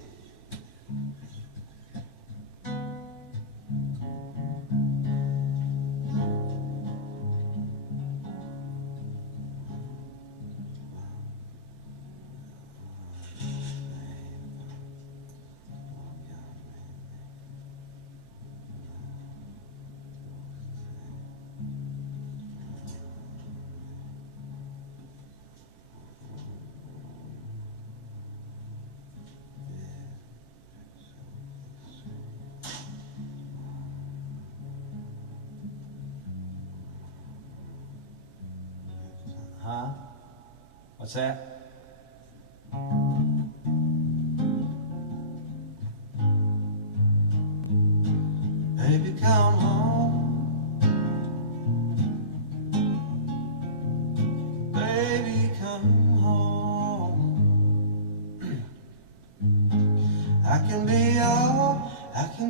Huh? What's that? Baby, come home. Baby, come home. I can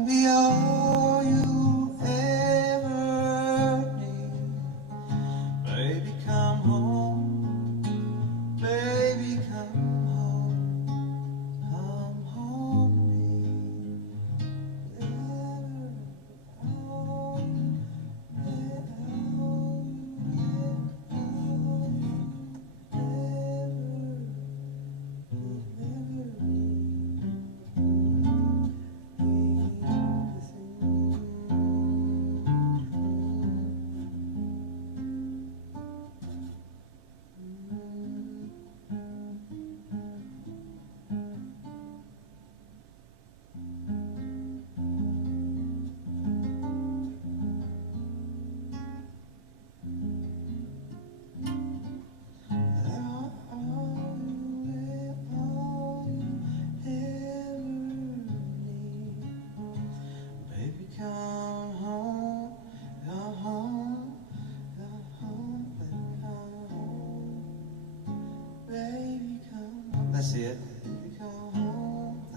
be all you ever need. Baby, come home. Baby, come home. Come home to me.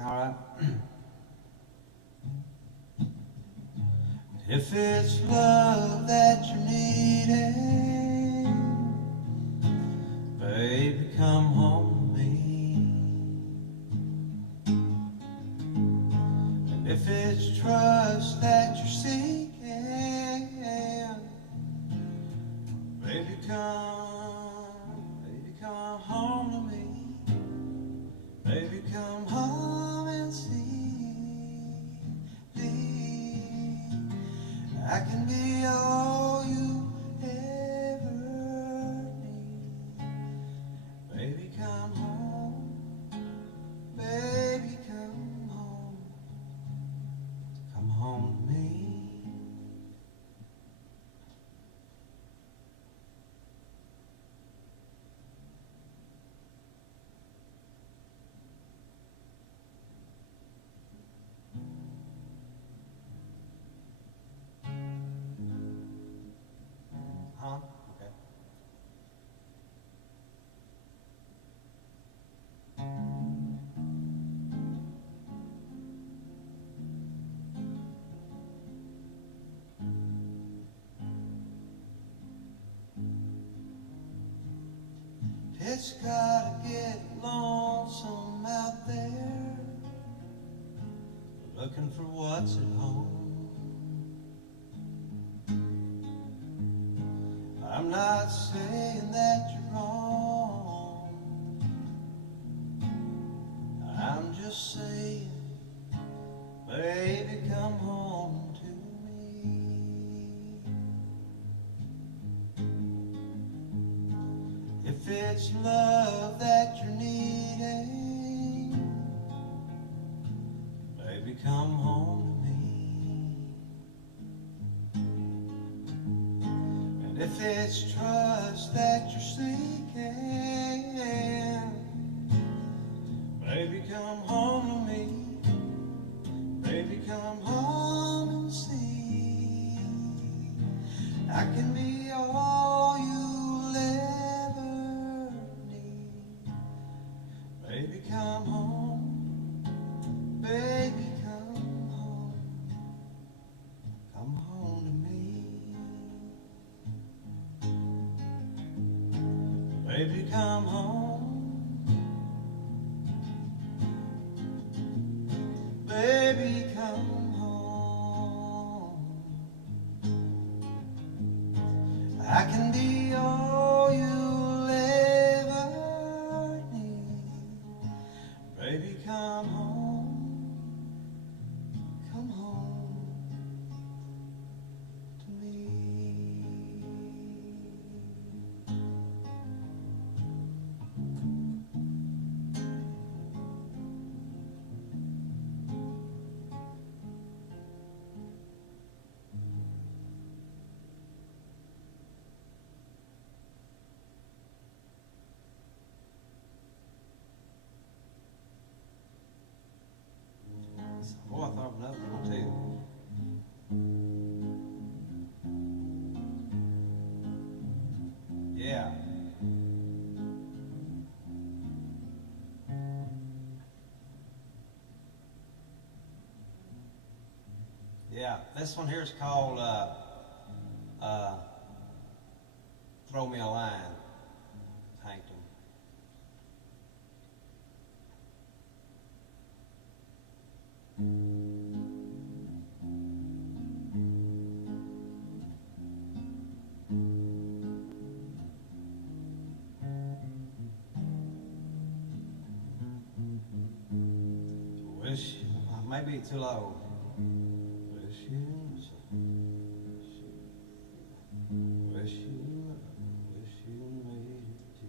All right. If it's love that you're needing, baby, come home to me. And if it's trust that you're seeking, baby, come home to me. Baby, come home and see. I can be all you ever need. Baby, come home. Baby, come home. Come home to me. Huh? Okay. It's gotta get lonesome out there, looking for what's at home. I'm not saying that you're wrong, I'm just saying, baby, come home to me. If it's love that you're needing, baby, come home to me. And if it's trust that you're seeking, baby, come home to me. Baby, come home and see. I can be all you'll ever need. Baby, come home. Baby, come home. Come home to me. Baby, come home. Baby, come home. I can be all you'll ever need. Baby, come home. Come home to me. Boy, I thought of another one too. Yeah. Yeah, this one here is called Throw Me a Line, Hankton. Wish, maybe too low. Wish you made it to.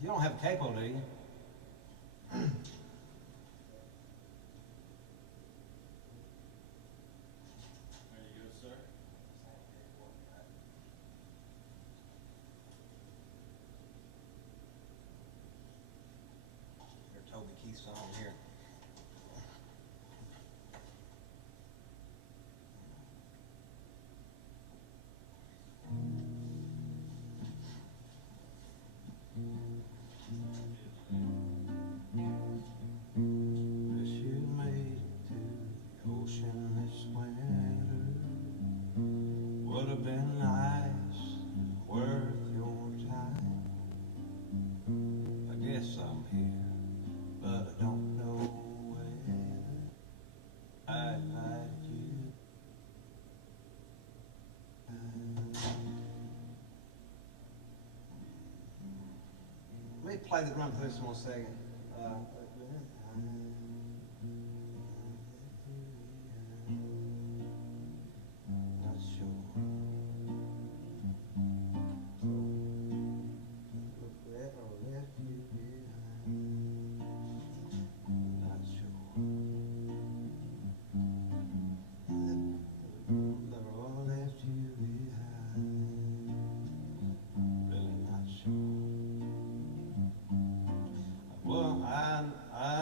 You don't have a capo, do you? There you go, sir. Your Toby Keith song here. Wish you play the drum for this one second. Not sure. Regret or left you behind. Not sure. Never all left you behind. Really not sure. Well, I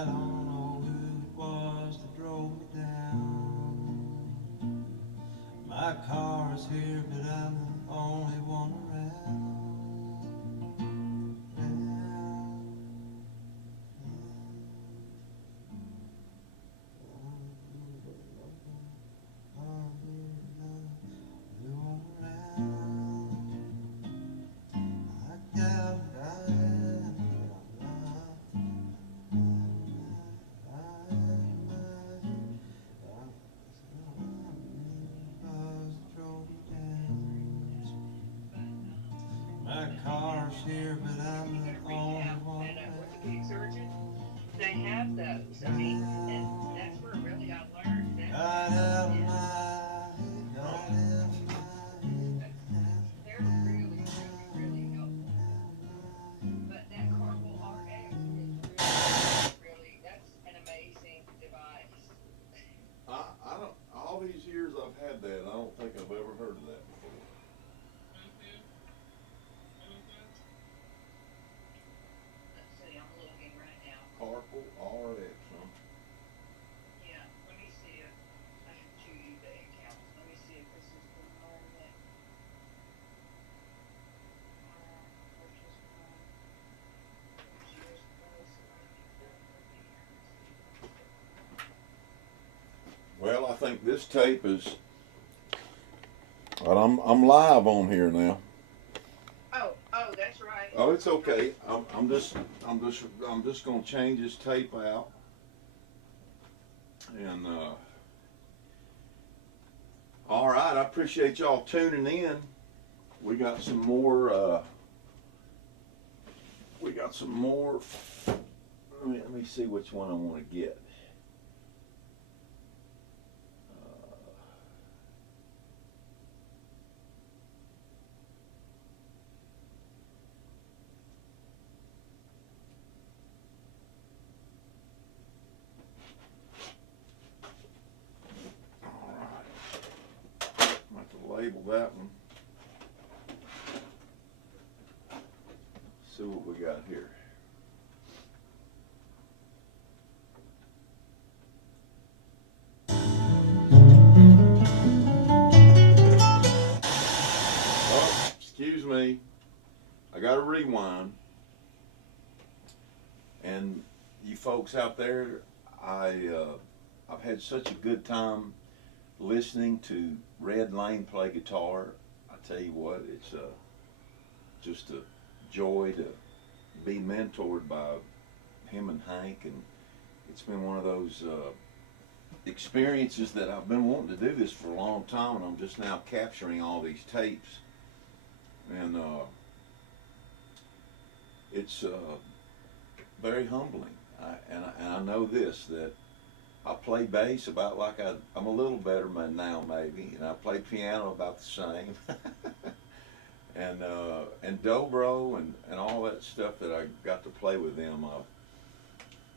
don't know who it was that drove me down. My car is here, but I'm the only one around. My car's here, but I'm the only one. Orthopedic surgeon, they have those. I mean, and that's where really I learned that. Got out of my head, got out of my head. They're really, really, really helpful. But that Carmel RX is really, that's an amazing device. I don't, all these years I've had that, I don't think I've ever heard of that before. Let's see, I'm looking right now. Carpal RX, huh? Yeah, let me see if I have two eBay accounts. Let me see if this is the one that. Purchase one. Purchase price, Well, I think this tape is, but I'm live on here now. oh, that's right. Oh, it's okay. I'm just gonna change this tape out. And all right, I appreciate y'all tuning in. We got some more. Let me see which one I want to get. Label that one. See what we got here. Oh, excuse me. I got to rewind. And you folks out there, I've had such a good time listening to Red Lane play guitar. I tell you what, it's just a joy to be mentored by him and Hank, and it's been one of those experiences that I've been wanting to do this for a long time, and I'm just now capturing all these tapes, and it's very humbling. And I know this, that I play bass about like I'm a little better now maybe, and I play piano about the same, and dobro and all that stuff that I got to play with them.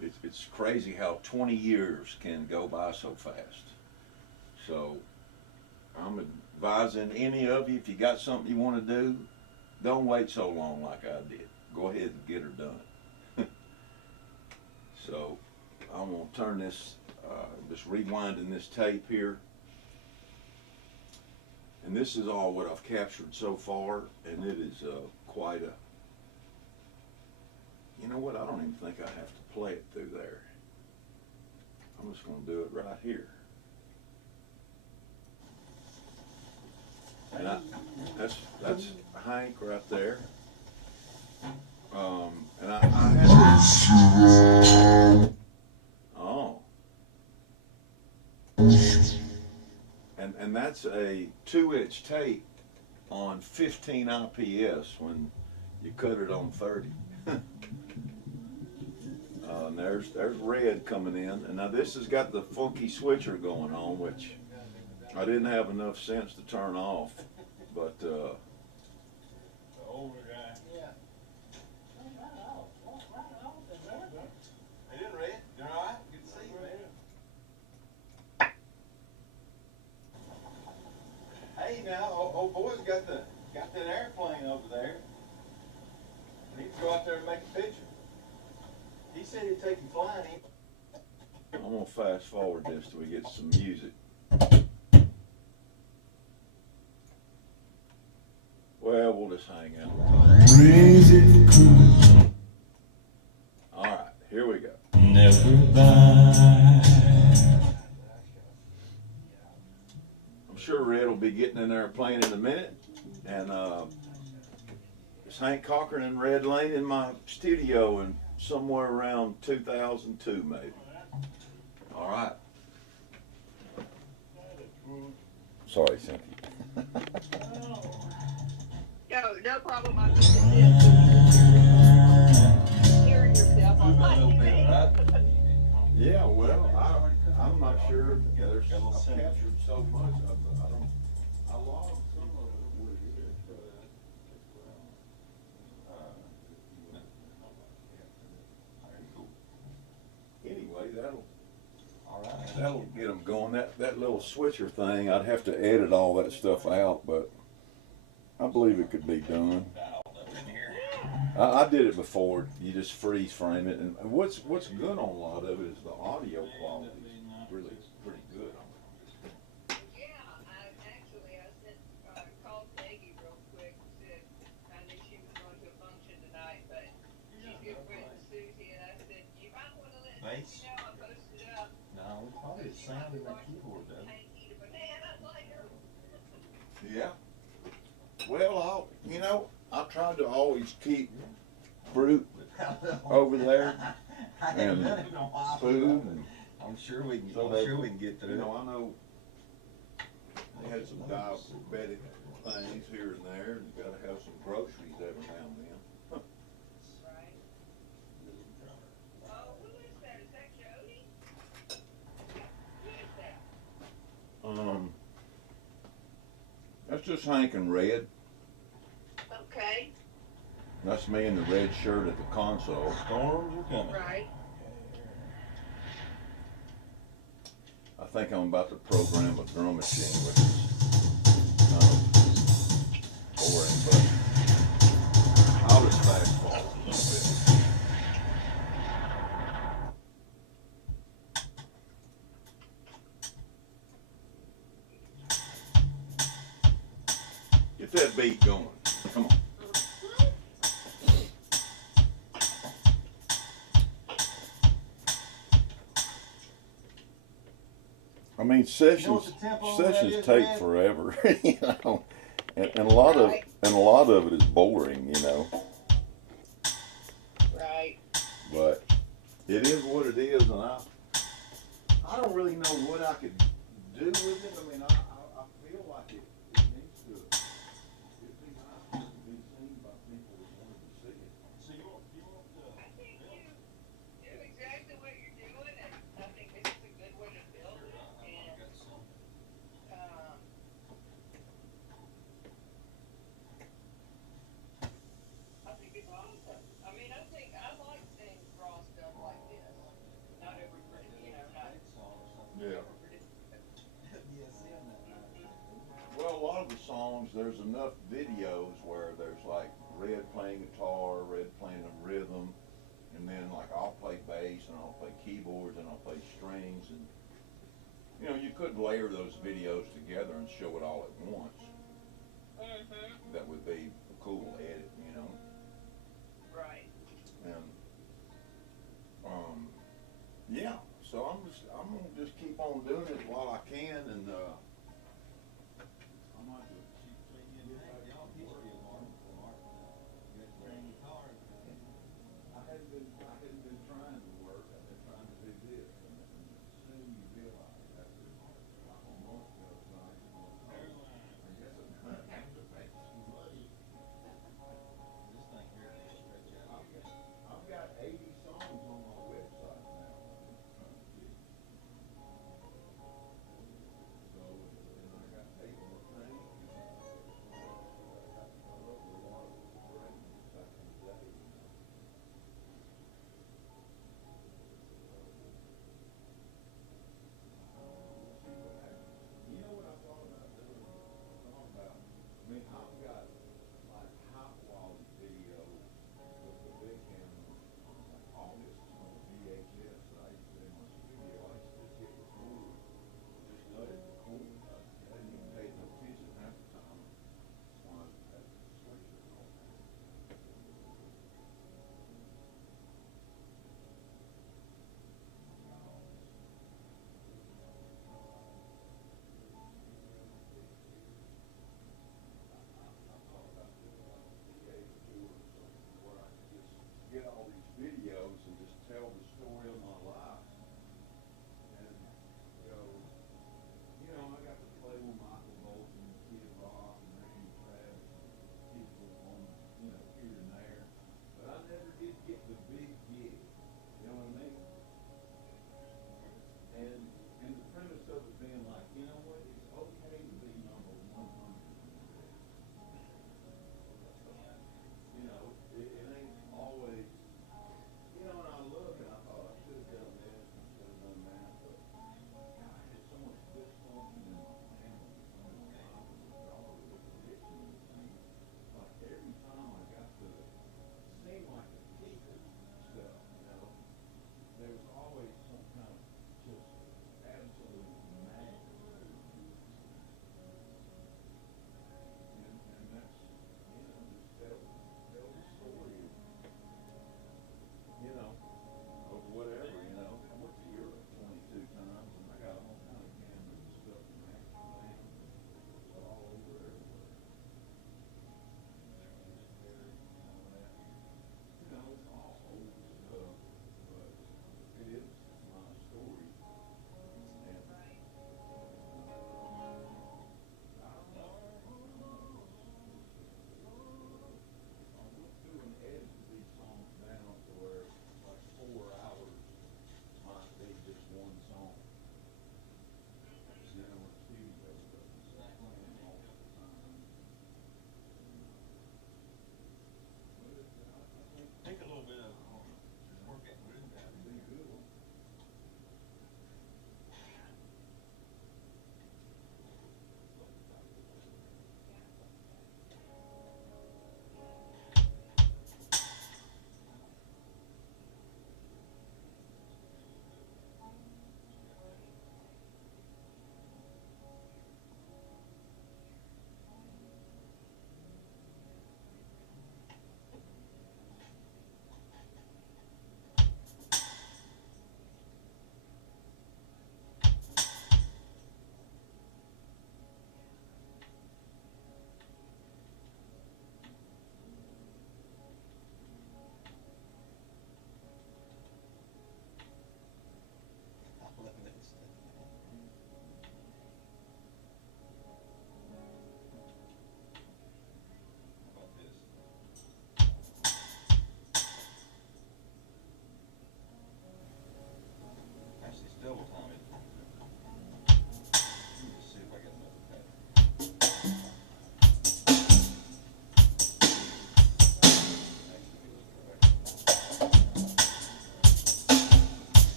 It's crazy how 20 years can go by so fast. So I'm advising any of you, if you got something you want to do, don't wait so long like I did. Go ahead and get her done. So I'm gonna turn this. Just rewinding this tape here, and this is all what I've captured so far, and it is quite a, you know what, I don't even think I have to play it through there. I'm just going to do it right here. And that's Hank right there. And I had and that's a 2-inch tape on 15 IPS when you cut it on 30. And there's red coming in, and now this has got the funky switcher going on, which I didn't have enough sense to turn off, but The older guy. Yeah. Hey, Red, you all right? Good to see you, man. Hey, now, old boy's got that airplane over there. He can go out there and make a picture. He said he'd take you flying. I'm gonna fast forward this till we get some music. Well, we'll just hang out. All right, here we go. Never buy. I'm sure Red will be getting in there playing in a minute, and it's Hank Cochran and Red Lane in my studio in somewhere around 2002 maybe. All right. Sorry, Cynthia. No problem. I'm just hearing yourself on my TV. Yeah, well, I'm not sure. Yeah, I've captured so much of it. I lost some of it. What it is, anyway, that'll get them going. That little switcher thing, I'd have to edit all that stuff out, but I believe it could be done. I did it before. You just freeze frame it, and what's good on a lot of it is the audio quality is really pretty good on it. Yeah, I sent called Peggy real quick. Said I knew she was going to a function tonight, but she's good friends with Susie, and I said you might want to let me know I posted up. No, probably the sound in that keyboard, though. Eat a banana later. Yeah. Well, I tried to always keep fruit over there and food. And I'm sure we can. so I'm sure we can get through. I know they had some diabetic things here and there, and you got to have some groceries every now and then. Right. Oh, who is that? Is that Jody? Who is that? That's just Hank and Red. Okay. That's me in the red shirt at the console. Storms are coming. Right. I think I'm about to program a drum machine, which is kind of boring, but I'll just fast forward a little bit. Get that beat going. Come on. I mean, sessions take forever, and a lot of it is boring, Right. But it is what it is, and I don't really know what I could do with it. I mean, I feel like it needs to. It'd be nice to be seen by people that wanted to see it. So you want I think you do exactly what you're doing, and I think this is a good way to build it. And I think it's awesome. I mean, I like seeing raw stuff like this. Not everybody, not Yeah. everybody. Well, a lot of the songs, there's enough videos where there's like Red playing guitar, Red playing a rhythm, and then like I'll play bass and I'll play keyboards and I'll play strings, and you could layer those videos together and show it all at once. Mm-hmm. That would be a cool edit, Right. And yeah. So I'm gonna just keep on doing it while I can, and I might just I hadn't been trying to work. I've been trying to do this, and soon you realize after like a month goes by, I guess I'm gonna have to make some money. I've got 80 songs on my website.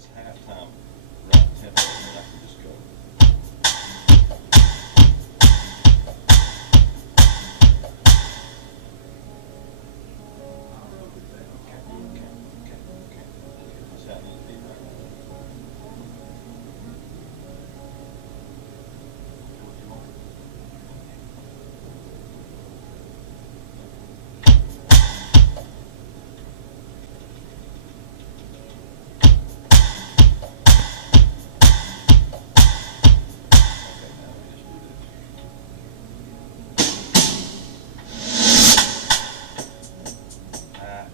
that's halftime, right tempo, and I can just go. That's how it needs to be right now. Do what you want. Okay, now we just do this. Ah.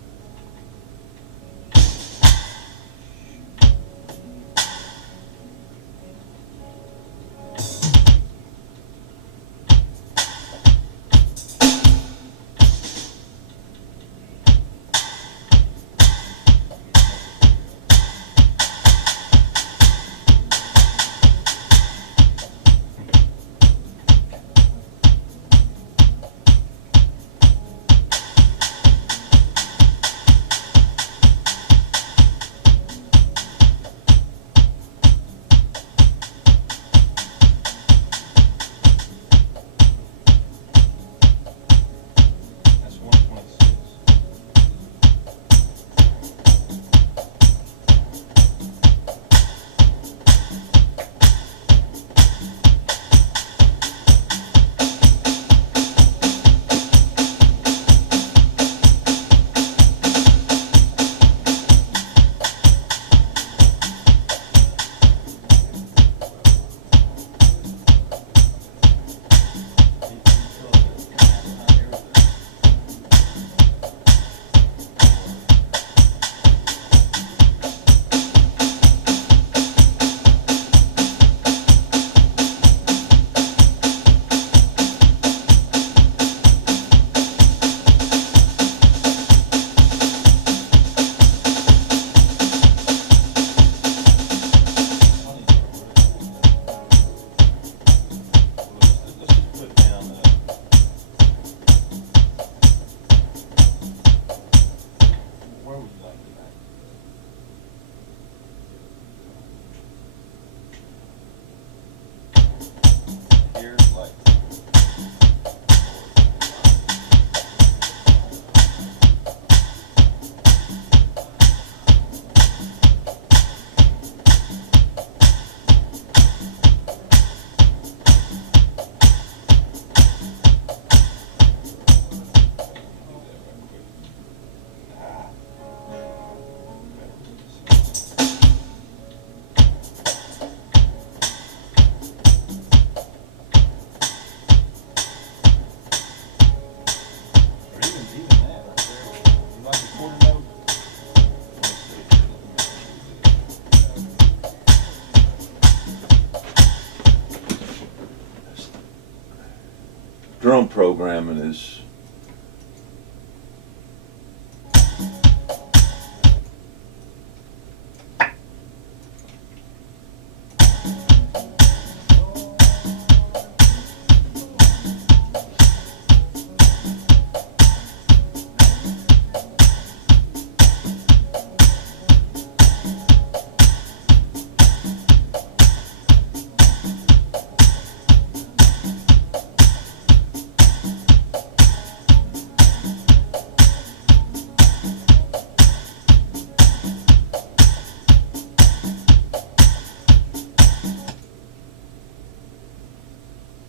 That's 126. Let's just put down, where would you like to back? Here, like. Or even that right there. You like a quarter note? Drum programming is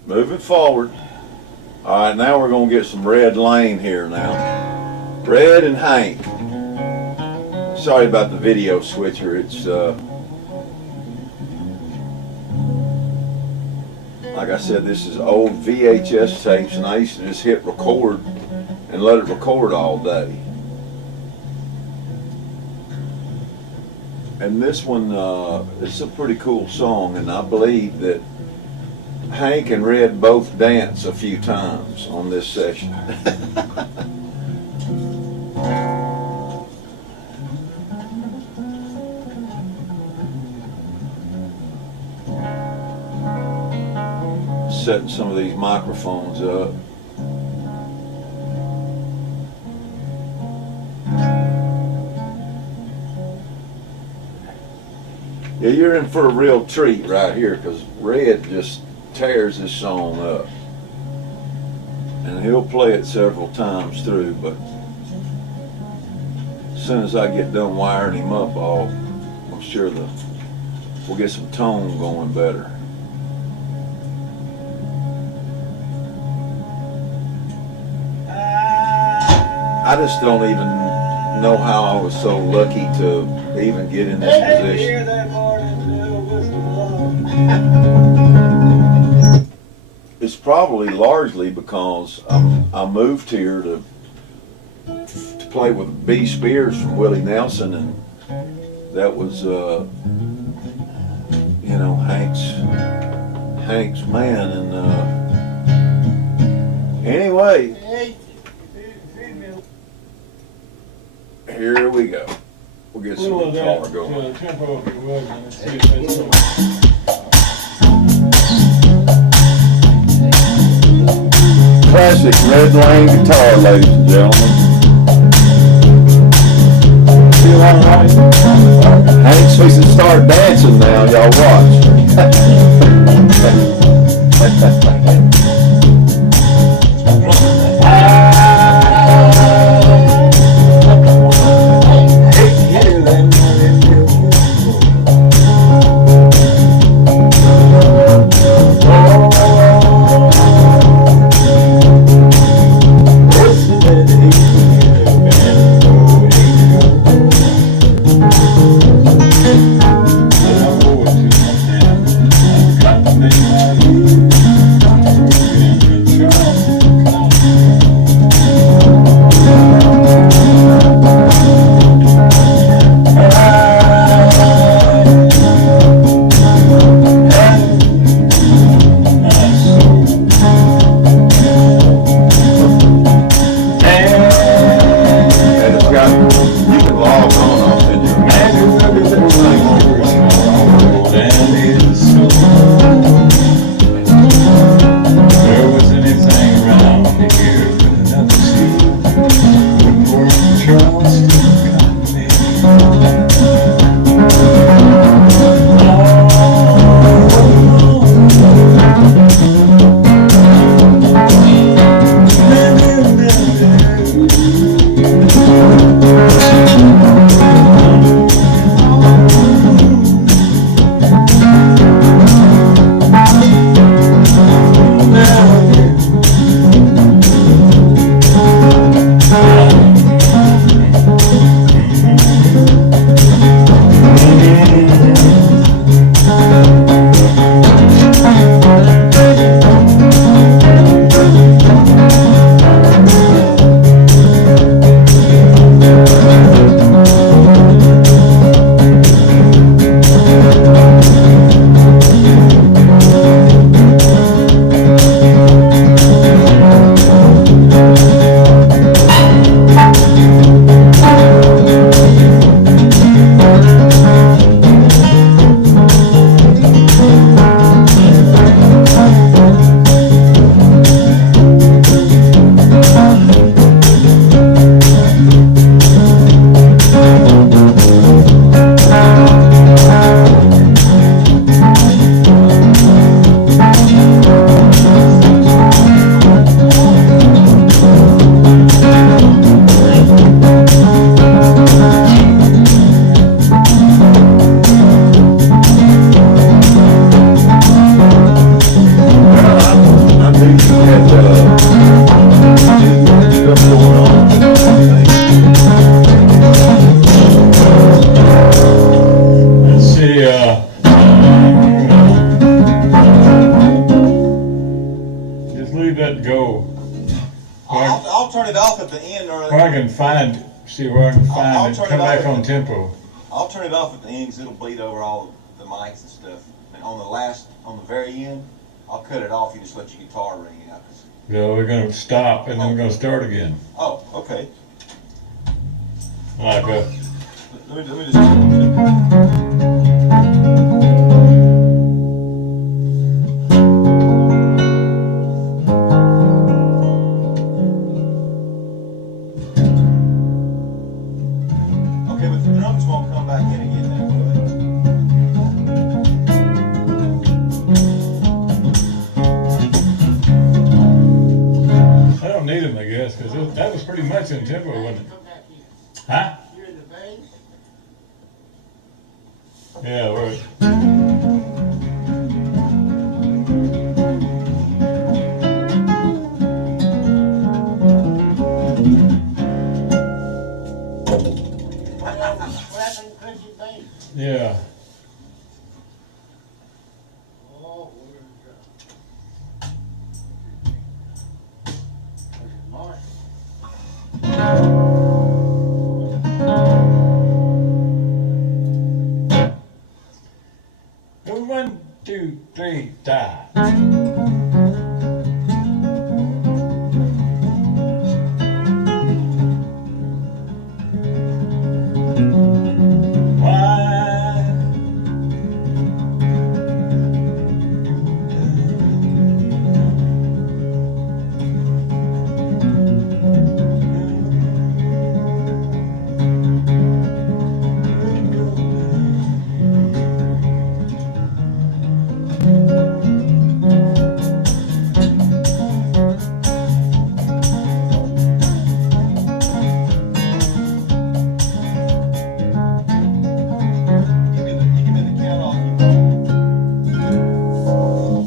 moving forward. All right, now we're gonna get some Red Lane here now. Red and Hank. Sorry about the video switcher. It's like I said, this is old VHS tapes, and I used to just hit record and let it record all day. And this one, it's a pretty cool song, and I believe that Hank and Red both dance a few times on this session. Setting some of these microphones up. Yeah, you're in for a real treat right here because Red just tears this song up. And he'll play it several times through, but as soon as I get done wiring him up, I'm sure we'll get some tone going better. I just don't even know how I was so lucky to even get in this position. It's probably largely because I moved here to play with B. Spears from Willie Nelson, and that was Hank's man. And anyway, here we go. We'll get some guitar going. Tempo, if you would, and let's see if it's Classic Red Lane guitar, ladies and gentlemen. feel all right. Hank's fixing to start dancing now, y'all watch. See where I can find I'll it. turn it Come off back at on the- tempo. I'll turn it off at the end because it'll bleed over all the mics and stuff. And on the very end, I'll cut it off. You just let your guitar ring out. So we're going to stop and then we're going to start again. Oh, okay. All right, go. Let me just. Okay, but the drums won't come back in again then, will they? in tempo, wasn't it? Come back in. Huh? You're in the vein? Yeah, we're. What happened to Christian vein? Yeah. Oh, where's Mark? One, two, three, die. Why?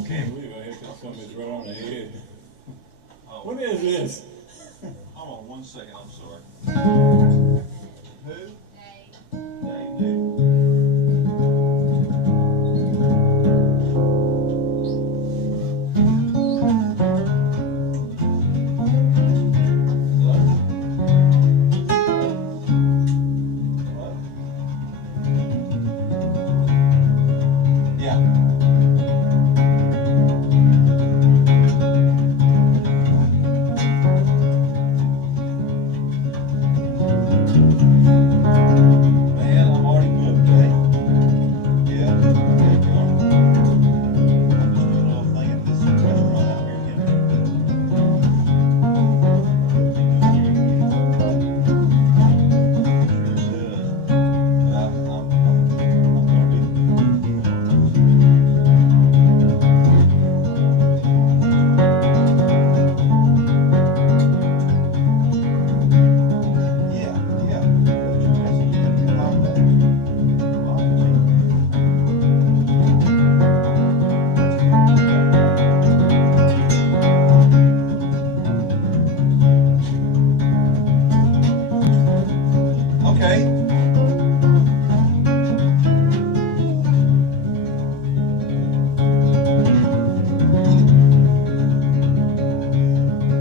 Can't believe I hit that something right on the head. What is this? Hold on 1 second, I'm sorry. Who? Dave Newton. Man, I'm already booked, eh? Yeah, I'm just doing a little thing at this restaurant out here in Henry. Sure does. But I'm gonna be. Yeah, yeah. That's your message. You gotta get on that. Okay.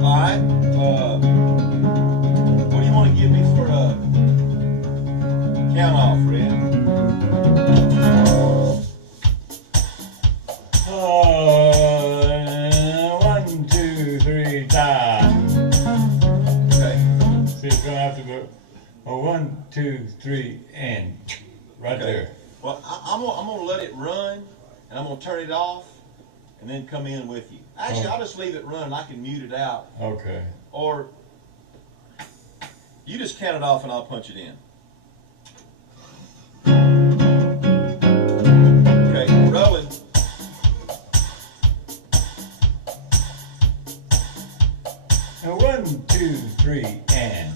All right. What do you want to give me for a count off, Red? One, two, three, die. Okay. See, it's gonna have to go. Oh, 1, 2, 3, and right Okay. there. Well, I'm gonna let it run, and I'm gonna turn it off, and then come in with you. Actually, Oh. I'll just leave it run. I can mute it out, Okay. or you just count it off, and I'll punch it in. Okay, rolling. Now 1, 2, 3, and.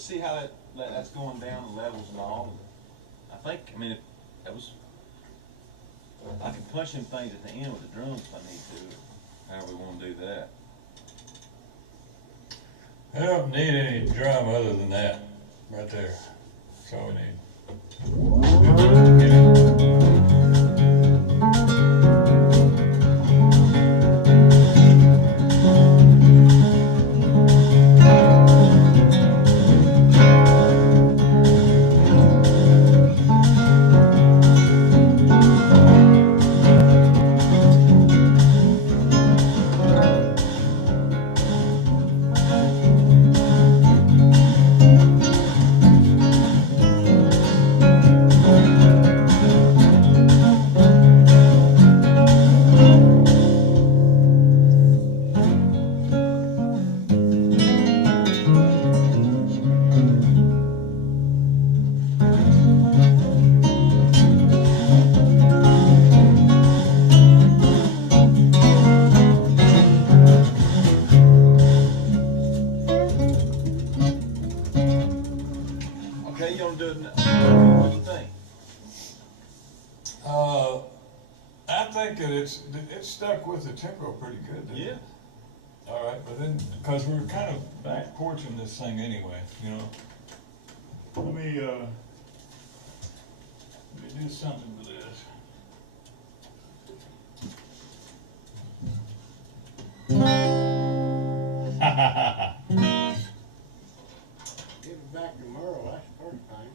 just see how that's going down, the levels and all. I think, I mean, if that was, I can punch them things at the end with the drums if I need to, or however we want to do that. I don't need any drum other than that, right there. That's all we need. Okay, you want to do it? What do you think? I think that it's stuck with the tempo pretty good. Didn't Yeah. it? All right, but then, because we're kind of back porching this thing anyway, you know. Let me do something with this. Give it back to Merle, that's the first thing.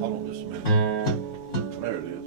Hold on just a minute. There it is.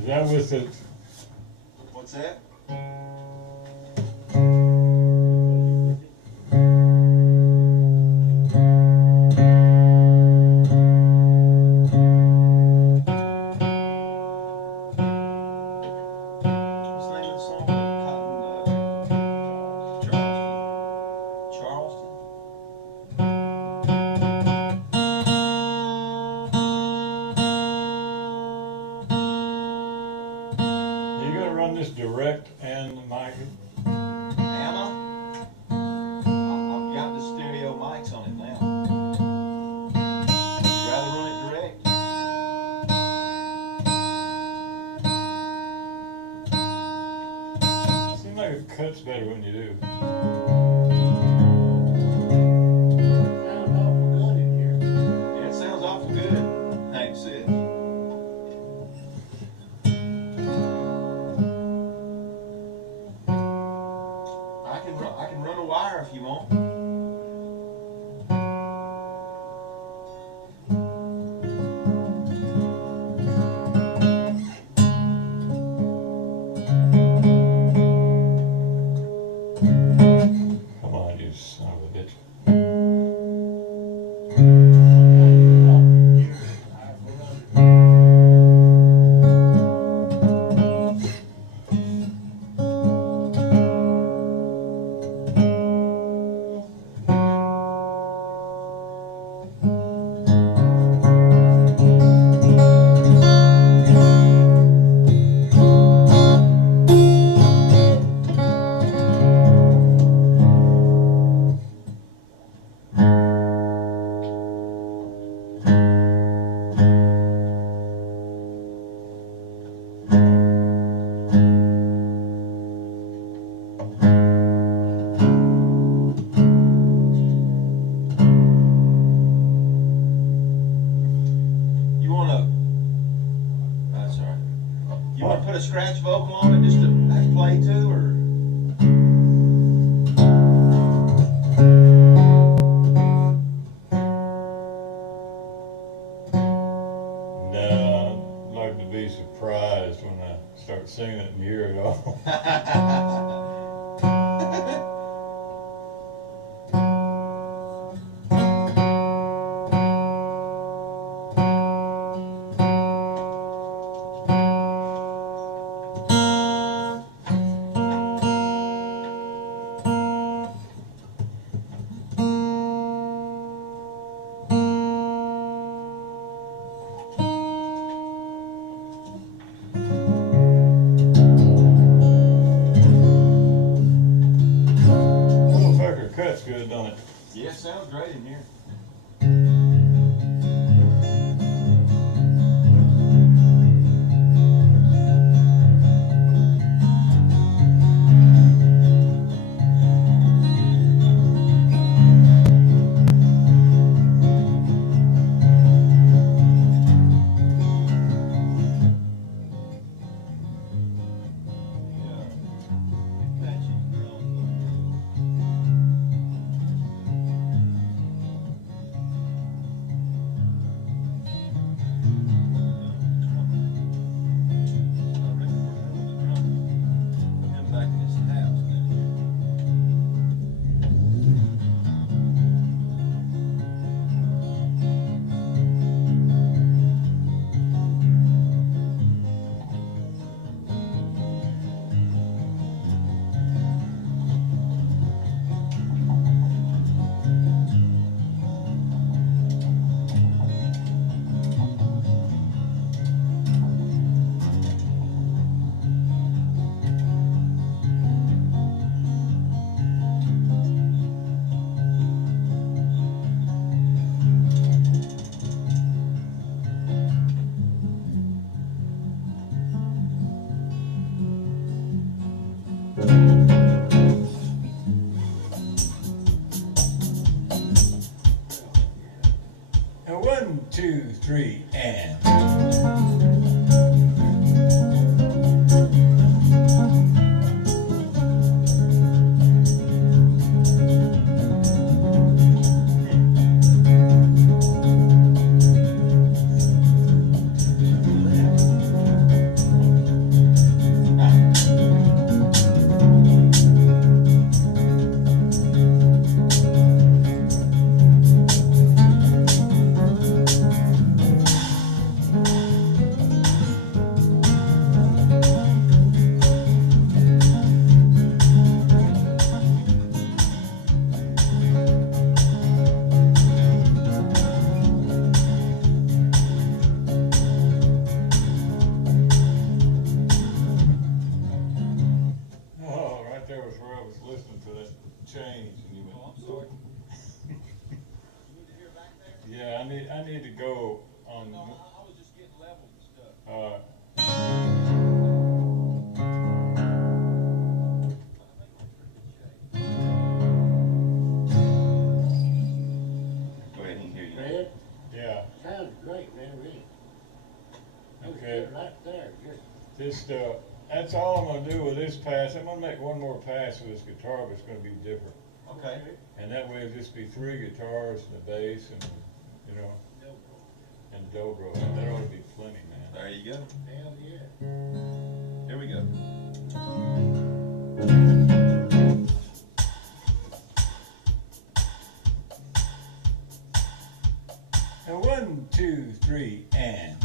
Is that with the, What's that? What's the name of the song? Charleston. you gonna run this direct a scratch vocal on it just to play to, or? No, I'd like to be surprised when I start singing it and hear it all. Fucker cuts good, don't it? Yeah, sounds great in here. Now 1, 2, 3, and. Oh, right there was where I was listening to that change, and you went. Oh, I'm sorry. Yeah, I need to go on. No, I was just getting leveled and stuff. Go ahead and hear you. Red, Yeah, sounds great, man, really. That's okay. good right there, just. Just, that's all I'm gonna do with this pass. I'm gonna make one more pass with this guitar, but it's gonna be different. Okay. And that way it'll just be 3 guitars and a bass and, you know, and dobro. And that ought to be plenty, man. There you go. Hell, yeah. Here we go. Now 1, 2, 3, and.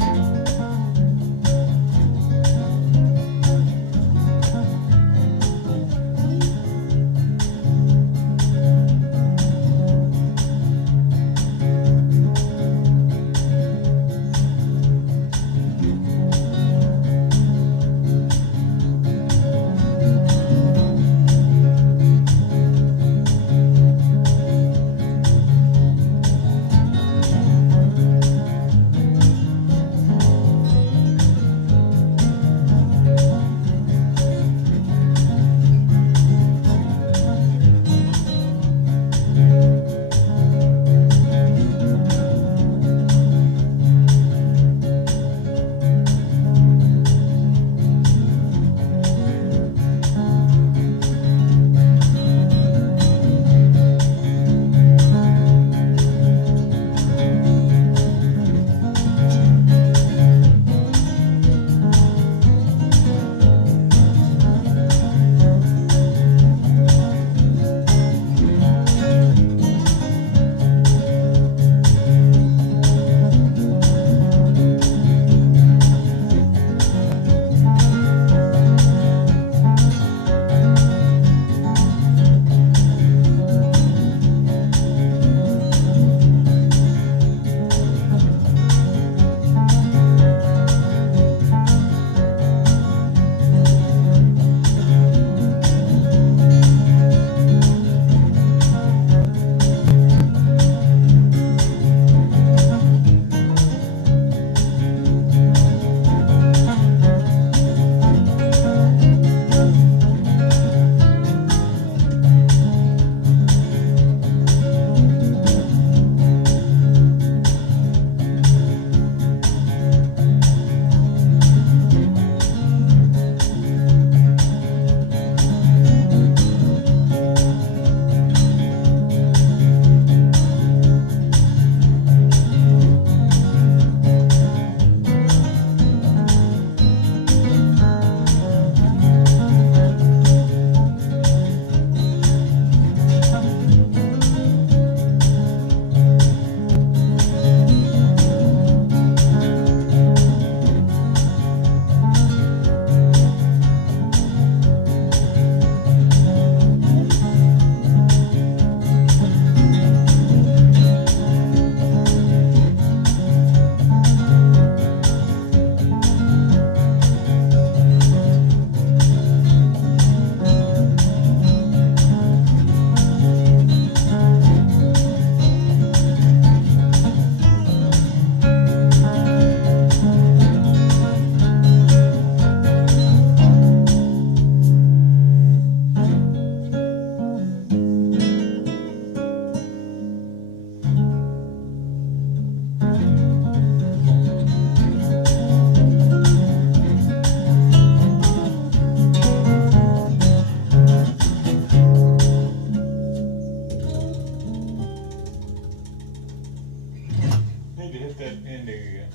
need to hit that ending again.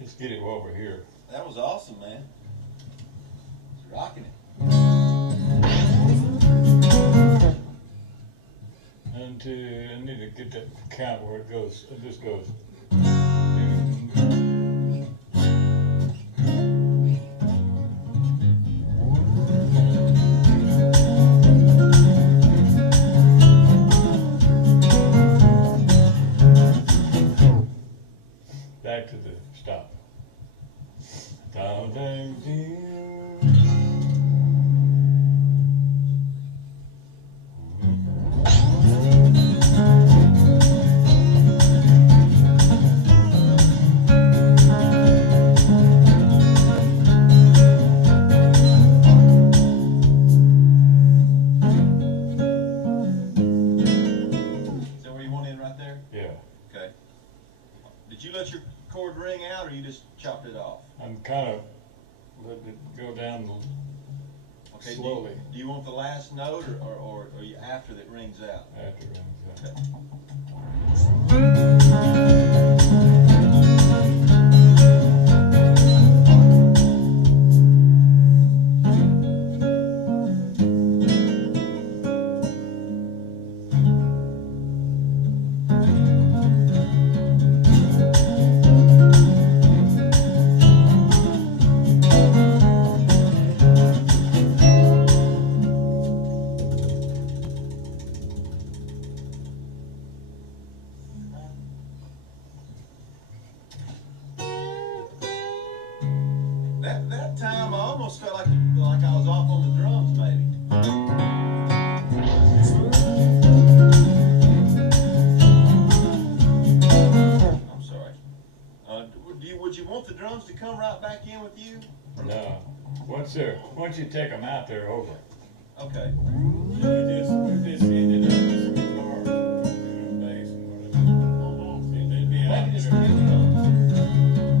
Just get it while we're here. That was awesome, man. It's rocking it. And I need to get that count where it goes. It just goes. Back to the stop. Is that where you want in right there? Yeah, Okay. Did you let your chord ring out, or you just chopped it off? I'm kind of letting it go down Okay. slowly Do you want the last note, or are you after that rings out? after it runs out. Okay. That time I almost felt like I was off on the drums, maybe. I'm sorry. Would you want the drums to come right back in with you? No, once you take them out, they're over. Okay. We just ended up with some guitars, bass and whatever. See, they'd be out Maybe just there. pick it up.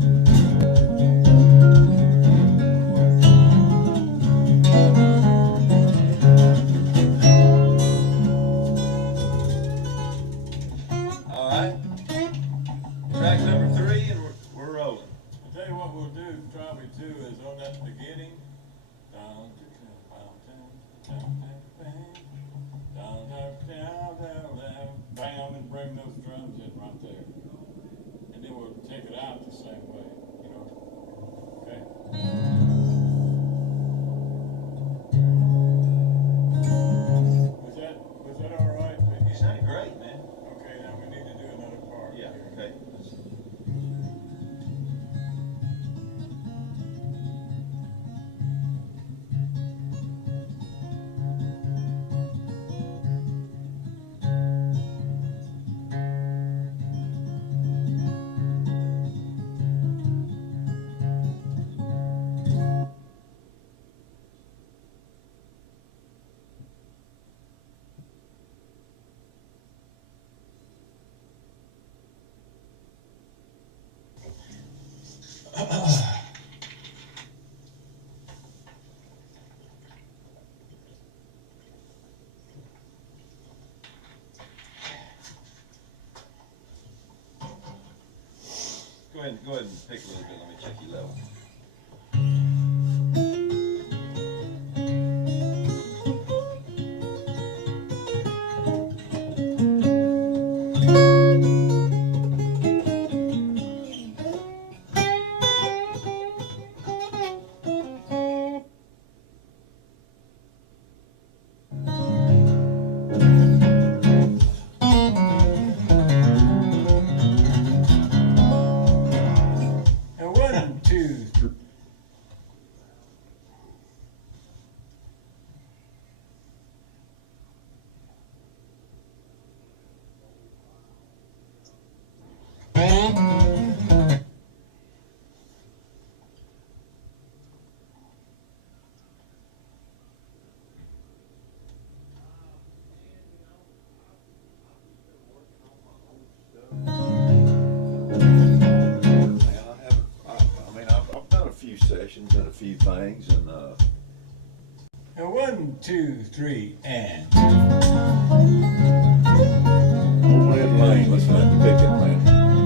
All right. Track number 3, and we're rolling. I'll tell you what we'll do probably too is on that beginning, bam, and bring those drums in right there. And then we'll take it out the same way, you know. Okay? Was that all right? You sounded great, man. Okay, now we need to do another part. Yeah, here. okay. Go ahead and pick a little bit. Let me check your level. And 1, 2, 3. I've done a few sessions and a few things, and And 1, 2, 3, and. Red Lane, let's let pick it, man.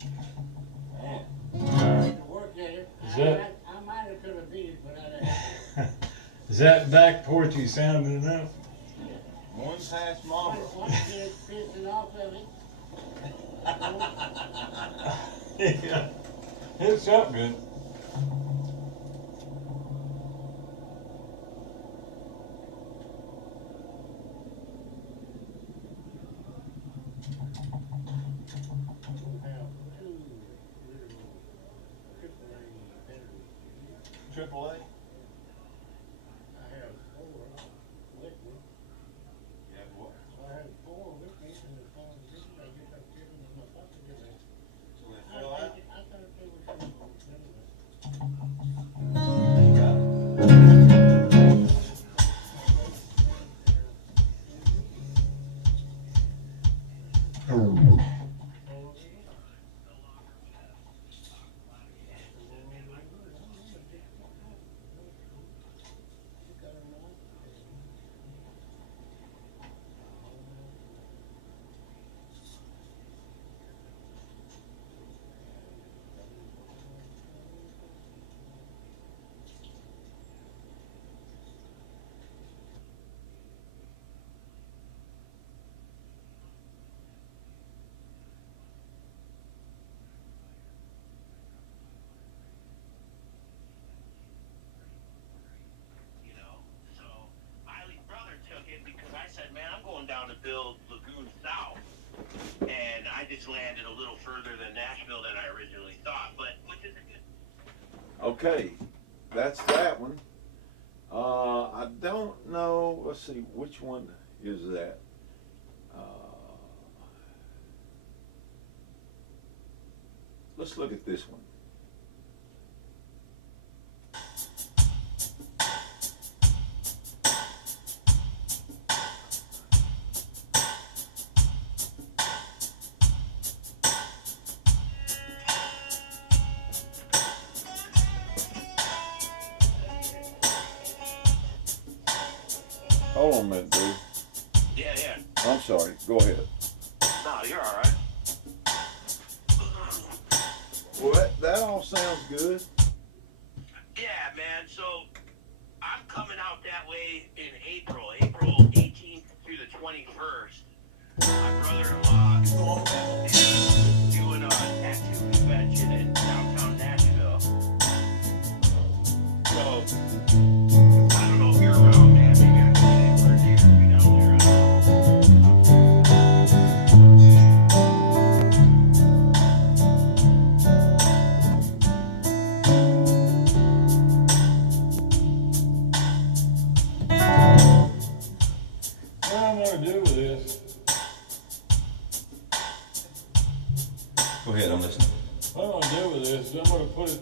To work at it. Is that- I might have could have beat it, but I didn't. Is that back porchy sounding enough? One past Marlboro. Once you get pissing off of it, Yeah. It's up good. we'll have two little AAA batteries. AAA? I have four with me. You have what? So I had four with me, and the phone was I guess I've given them my pocket today. So they fell out? I thought they were coming from anyway. You got it. You know, so Eileen's brother took it because I said, man, I'm going down to build Lagoon South. And I just landed a little further than Nashville than I originally thought, but which is a good. Okay, that's that one. I don't know. Let's see, which one is that? Let's look at this one. Hold on a minute, dude. Yeah, yeah. I'm sorry. Go ahead. No, you're all right. Well, that all sounds good. Yeah, man. So I'm coming out that way in April 18th through the 21st. My brother-in-law is doing a tattoo convention in downtown Nashville. So I don't know if you're around, man. Maybe I can get a birthday or be down there. What I'm gonna do with this, Go ahead, I'm listening. what I'm gonna do with this is I'm gonna put it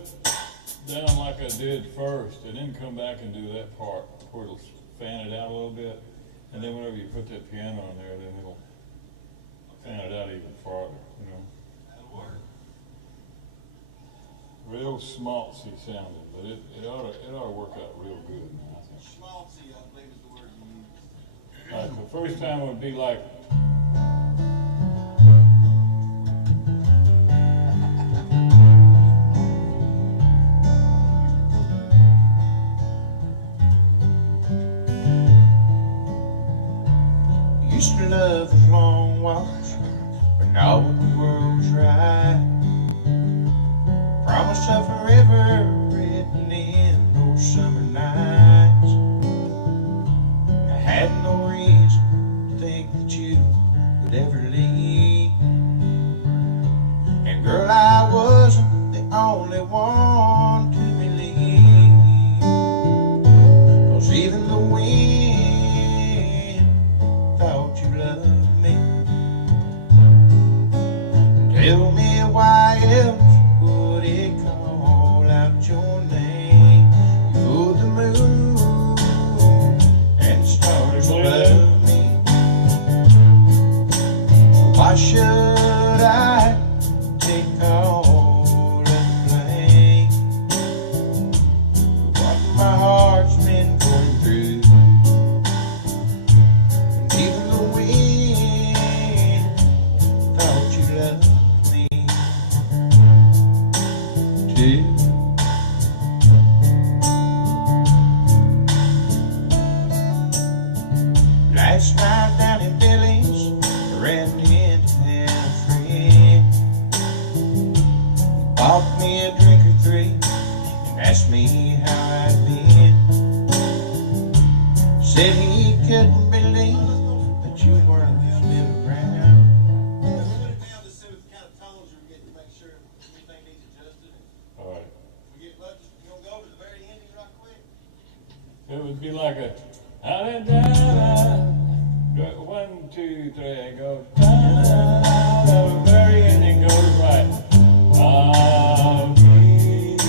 down like I did first, and then come back and do that part where it'll fan it out a little bit. And then whenever you put that piano in there, then it'll fan it out even farther, you know. That'll work. Real schmaltzy sounding, but it ought to work out real good, man, I think. Schmaltzy, I believe is the word you use. Like the first time would be like, Used to love those long walks when all the world was right. Promise of forever written in those summer nights. I had no reason to think that you would ever leave. And girl, I wasn't the only one to believe. 'Cause even the wind thought you loved me. Tell me why else would it call out your name? You fooled the moon and the stars above me. Why should I take all of the blame? do. Last night down in Billy's, I ran into a friend. Bought me a drink or three and asked me how I'd been. Said he couldn't believe that you weren't still around. All right. It would be like a da-da-da-da. 1, 2, 3, and go da-da-da-da. The very ending goes right. I'll need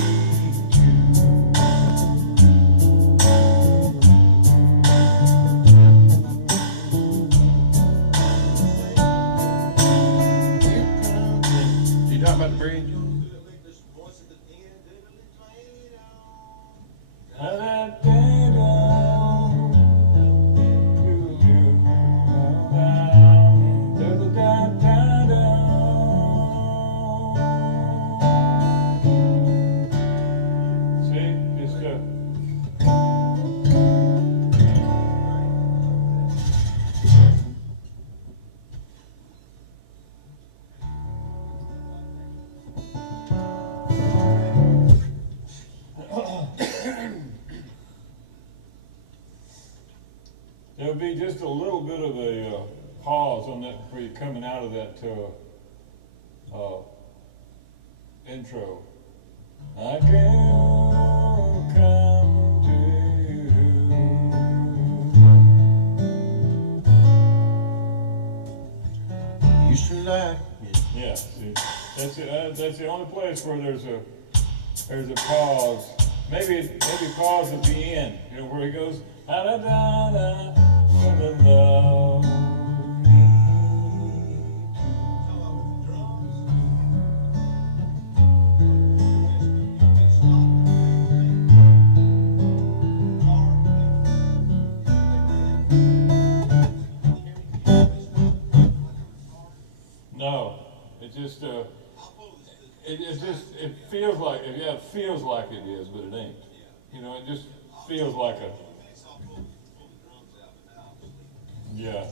You talking about the bridge? There'll be just a little bit of a pause on that before you're coming out of that intro. I can come to You used to like it. Yeah, see, that's the only place where there's a pause. Maybe pause at the end, you know, where he goes da da da da da da. No, it just it feels like it. Yeah, it feels like it is, but it ain't. You know, it just feels like a. Yeah.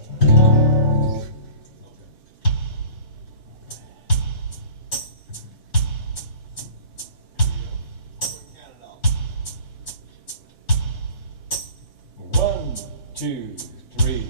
One, 2, 3.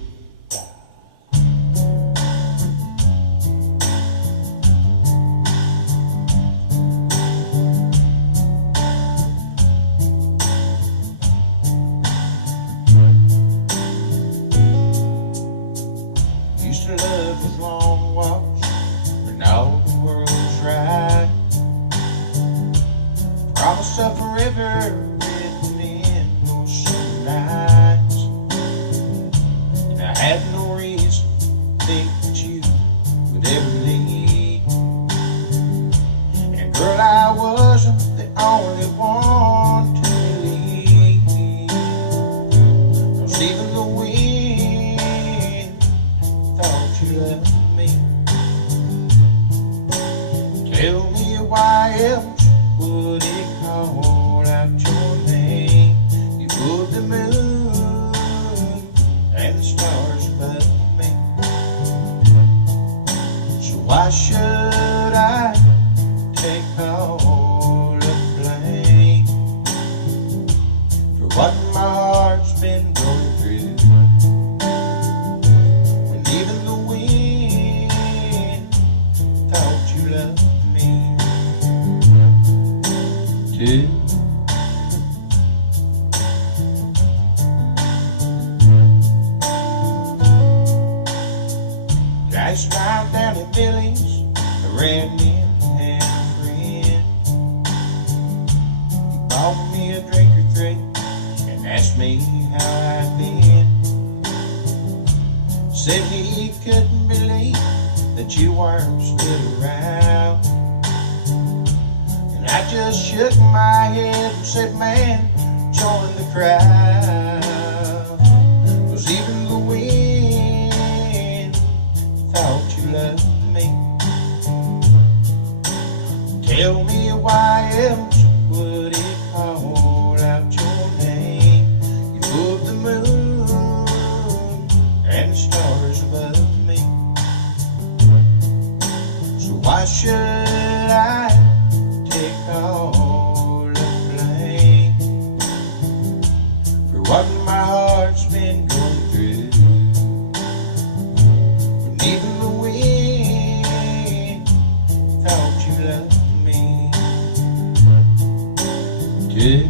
Used to love his long walks when all the world was right. Promise of forever written in those summer nights. And I had no reason to think that you would ever leave. And girl, I wasn't the only one to believe. 'Cause even the wind thought you loved me. Tell me why else would it call out your name? You put the moon and the stars above me. So why should I take all the blame for what my heart's been going through? When even the wind thought you loved me too. Last night down in Billy's, I ran in and had a friend. He bought me a drink or three and asked me how I'd been. Said he couldn't believe that you weren't still around. And I just shook my head and said, man, join the crowd. 'Cause even the wind thought you loved me. Tell me why else would it call out your name? You moved the moon and the stars above me. So why should I take all the blame for what my heart's been going through? When even the wind thought you loved me too.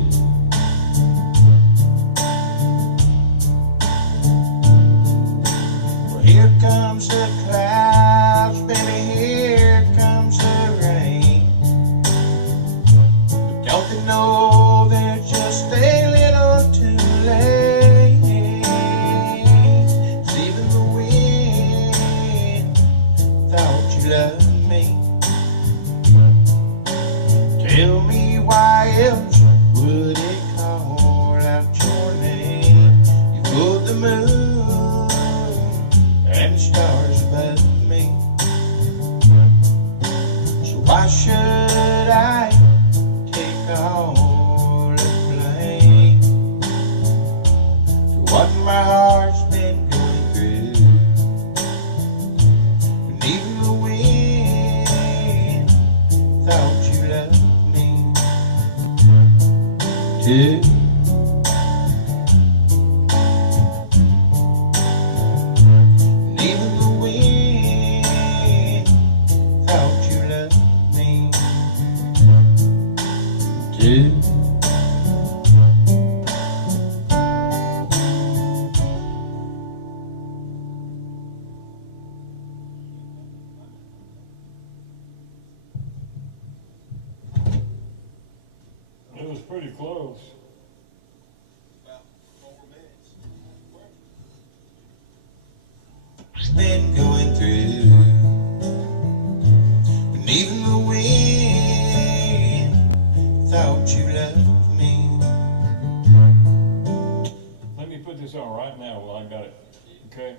Well, here comes the clouds, baby, here comes the rain. But don't they know they're just a little too late? 'Cause even the wind thought you loved me. Tell me why else would it call out your name? You pulled the moon and the stars above me. So why should I take all the blame for what my heart's been going through? And even the wind thought you loved me too. And even the wind thought you loved me too. It was pretty close. Been going through, and even the wind thought you loved me. Let me put this on right now while I got it, okay?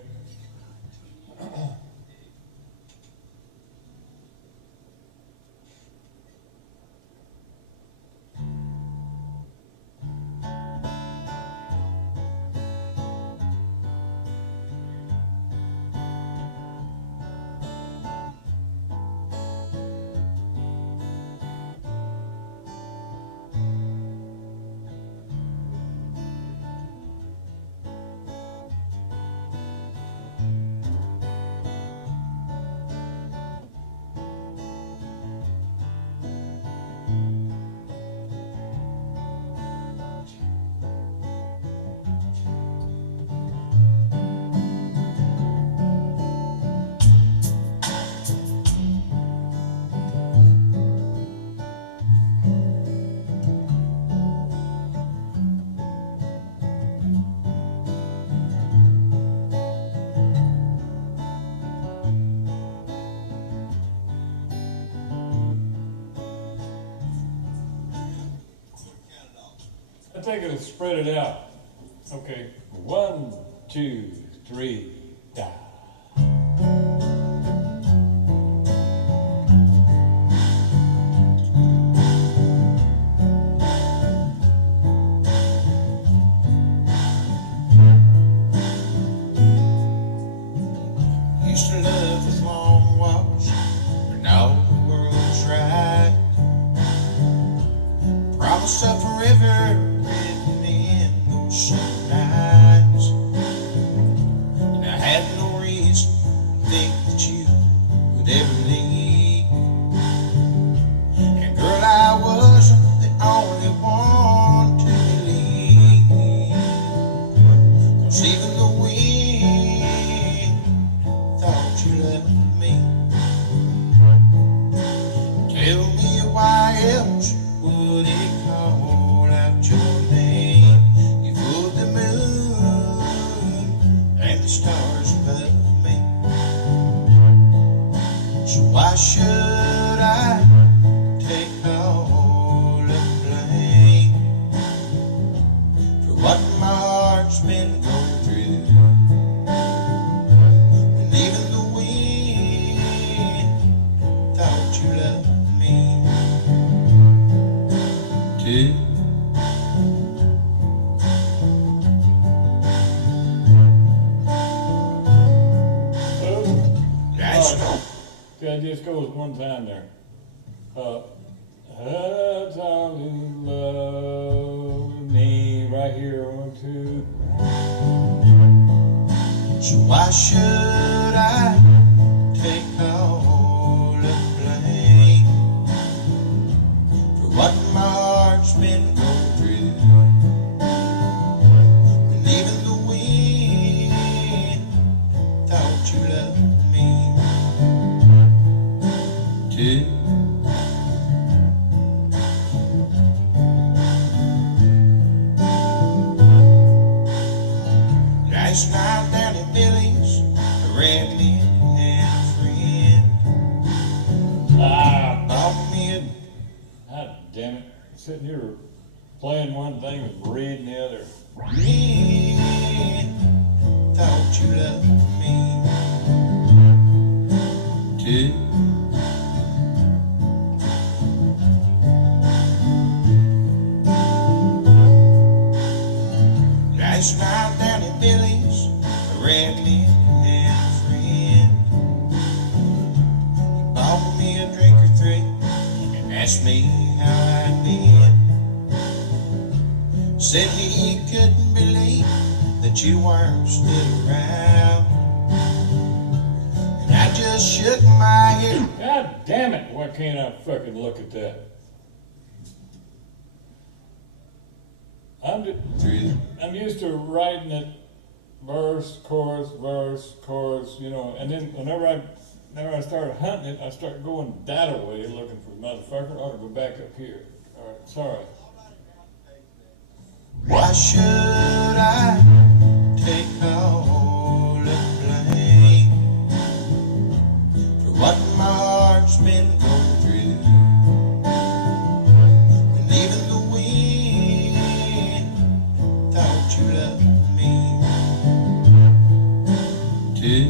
I think it'll spread it out. Okay, 1, 2, 3, die. Used to love those long walks when all the world's right. Promised a forever written in those summer nights. And I had no reason to think that you would ever leave. And girl, I wasn't the only one to believe. 'Cause even the wind thought you loved me. Tell me why else would it call out your name? You fooled the moon and the stars above me. So why should I take all the blame for what my heart's been going through? And even the wind thought you loved me two. That's See, I just goes one time there. That's how you love me, right here on two. so why should I take all the blame for what my heart's been going through? When even the wind thought you loved me too. Last night down in Billy's, I ran me and a friend bought me a God damn it. Sitting here playing one thing and reading the other. friend. Thought you loved me too. Last night down in Billy's, I ran me and a friend. He bought me a drink or three and asked me how I'd been. Said he couldn't believe that you weren't still around. And I just shook my head. God damn it, why can't I fucking look at that? I'm used to writing it verse, chorus, you know, and then whenever I start hunting it, I start going that way looking for the motherfucker. I ought to go back up here. All right, sorry. Why should I take all the blame for what my heart's been going through? When even the wind thought you loved me too.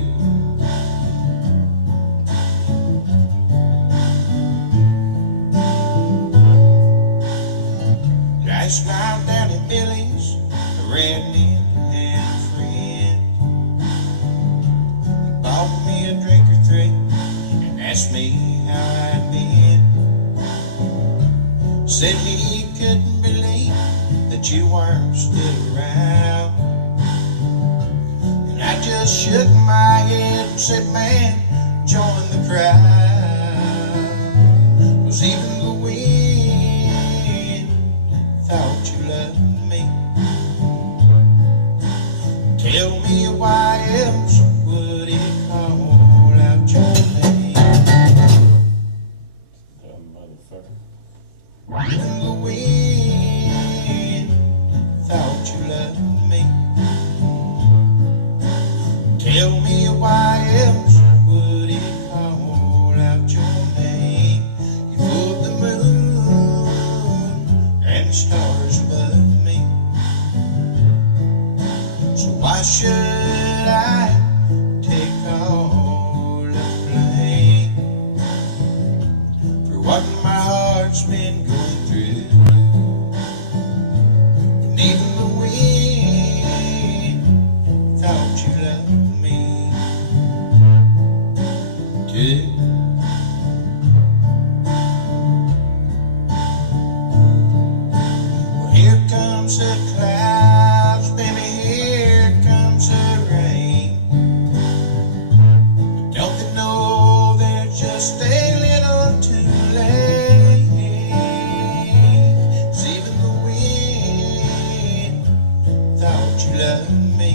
Last night down in Billy's, I ran in and a friend. He bought me a drink or three and asked me how I'd been. Said he couldn't believe that you weren't still around. And I just shook my head and said, man, join the crowd. 'Cause even the wind thought you loved me. Tell me why else would it call out your name? Dumb motherfucker. Even the wind thought you loved me. Tell me why else would it call out your name? You fooled the moon and the stars above me. So why should I take all the blame for what my heart's been going through? And even the wind thought you loved me too. Well, here comes the clouds, baby, here comes the rain. But don't they know they're just a little too late? 'Cause even the wind thought you loved me.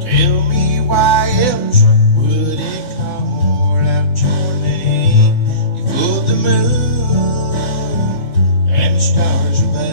Tell me why else would it call out your name? You fooled the moon and the stars above.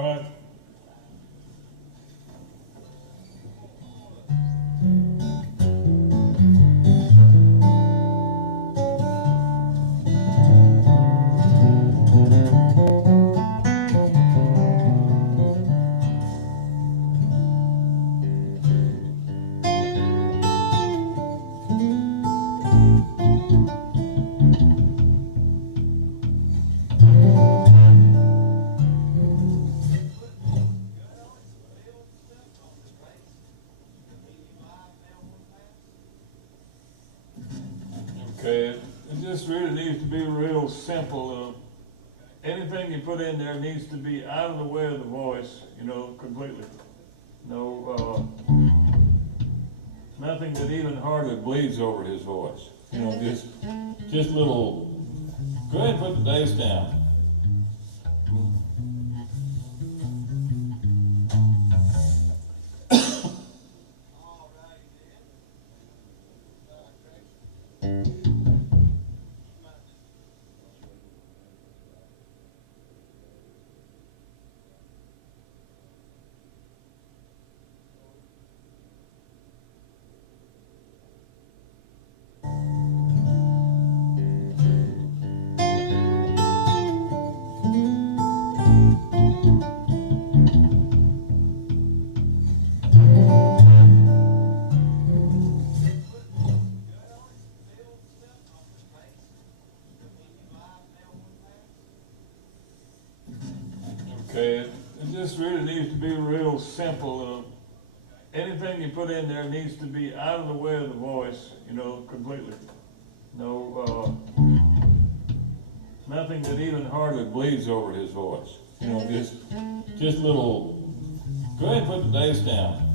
right. Okay, it just really needs to be real simple. Anything you put in there needs to be out of the way of the voice, completely. No, nothing that even hardly bleeds over his voice. Just little. Go ahead and put the bass down. Okay, it just really needs to be real simple. Anything you put in there needs to be out of the way of the voice, completely. No, nothing that even hardly bleeds over his voice. Just little. Go ahead and put the bass down.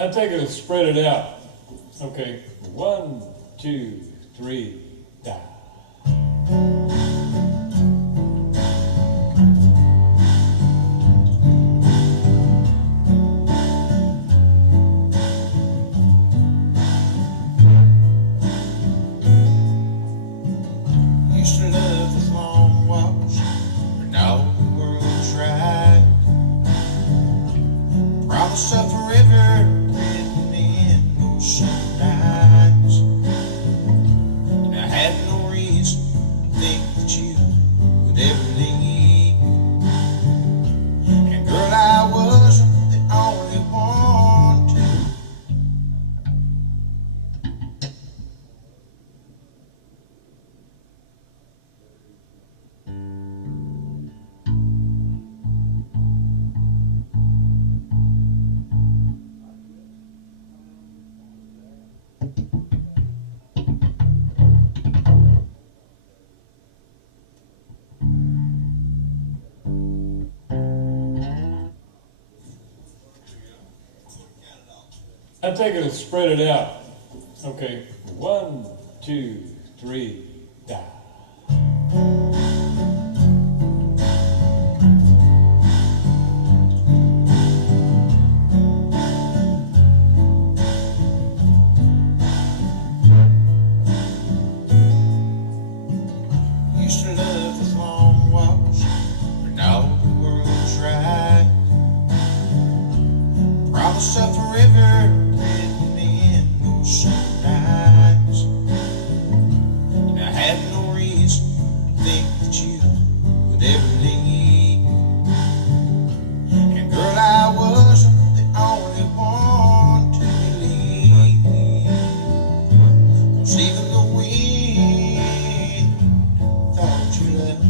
I take it and spread it out. Okay, 1, 2, 3, die. Used to love the long walks when all the world tried. Promise of forever written in those sunlights. And I had no reason to think that you would ever leave. And girl, I wasn't the only one to. I take it and spread it out. Okay, 1, 2, 3, die. Used to love the long walks when all the world tried. Promise of forever written in those sunlights. And I had no reason to think even the wind thought you left.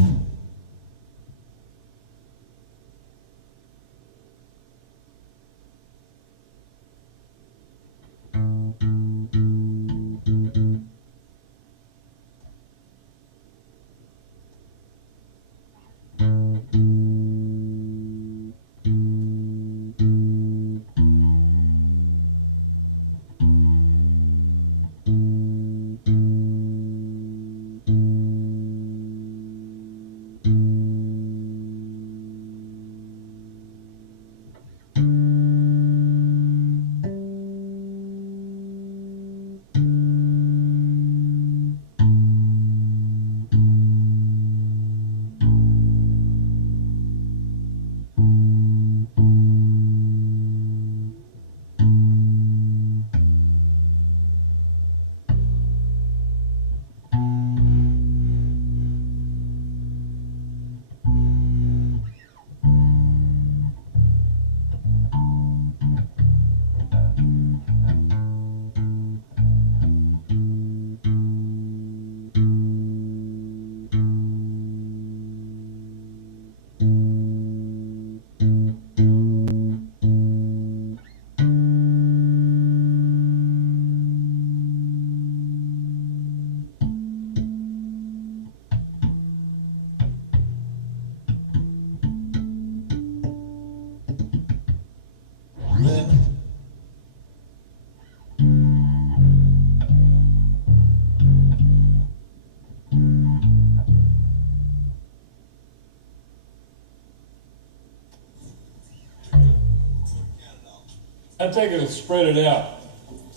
I take it and spread it out.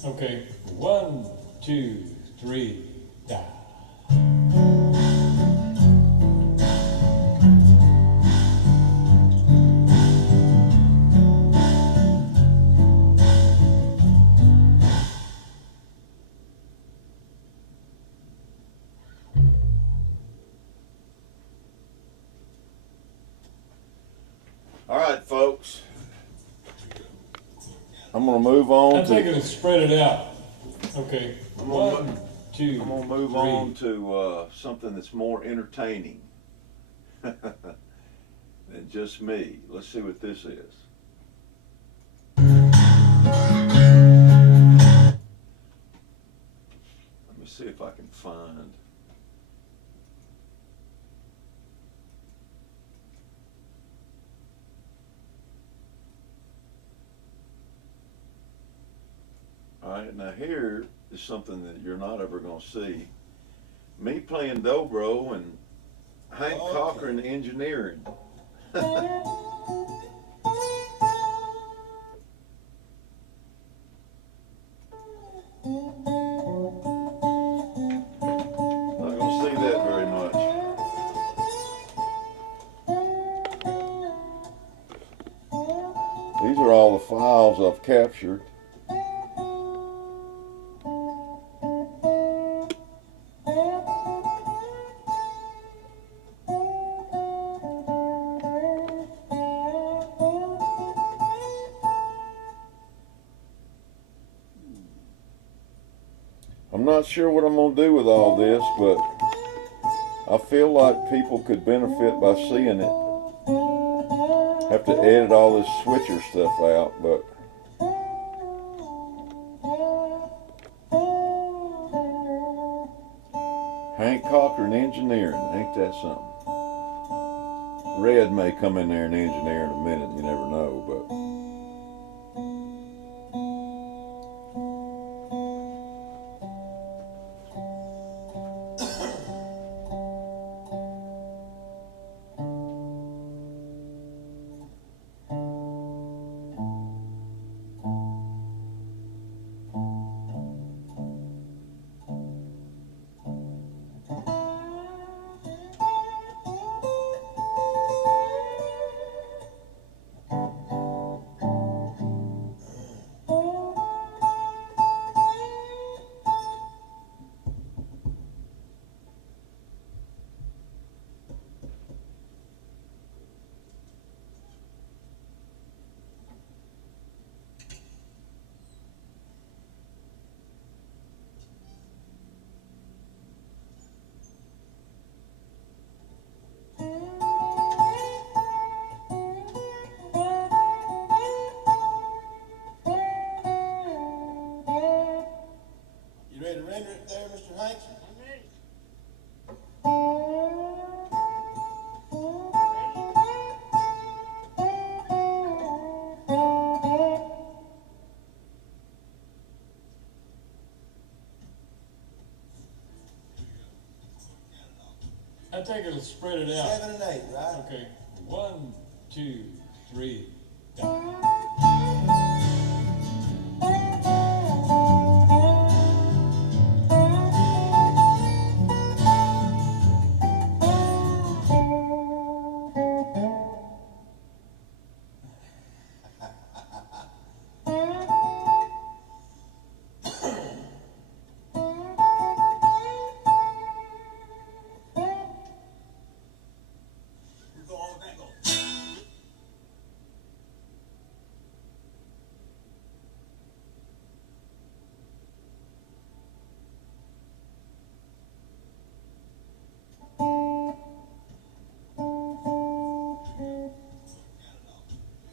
Okay, 1, 2, 3, die. All right, folks. I'm gonna move on. I take it and spread it out. Okay, I'm gonna 1, 2, I'm gonna move 3. on to something that's more entertaining than just me. Let's see what this is. Let me see if I can find. All right, now here is something that you're not ever gonna see. Me playing dobro and Hank Cochran engineering. Not gonna see that very much. These are all the files I've captured. I'm not sure what I'm going to do with all this, but I feel like people could benefit by seeing it. Have to edit all this switcher stuff out, but Hank Cochran engineering, ain't that something? Red may come in there and engineer in a minute, you never know, but there, Mr. Hankson? I think it'll spread it out. 7 and 8, right? Okay, 1, 2, 3.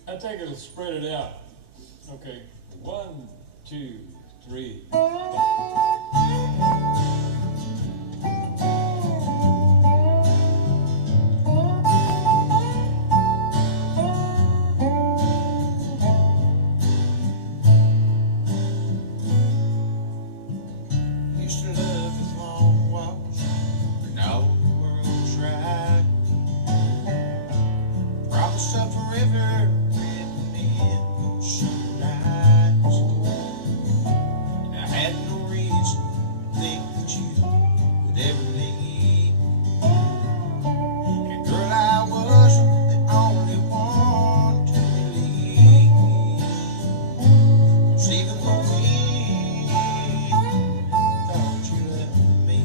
I think it'll spread it out. Okay, 1, 2, 3. Used to love his long walks when all the world's right. Promise of forever written in those summer nights. And I had no reason to think that you would ever leave. And girl, I wasn't the only one to believe. 'Cause even the wind thought you loved me.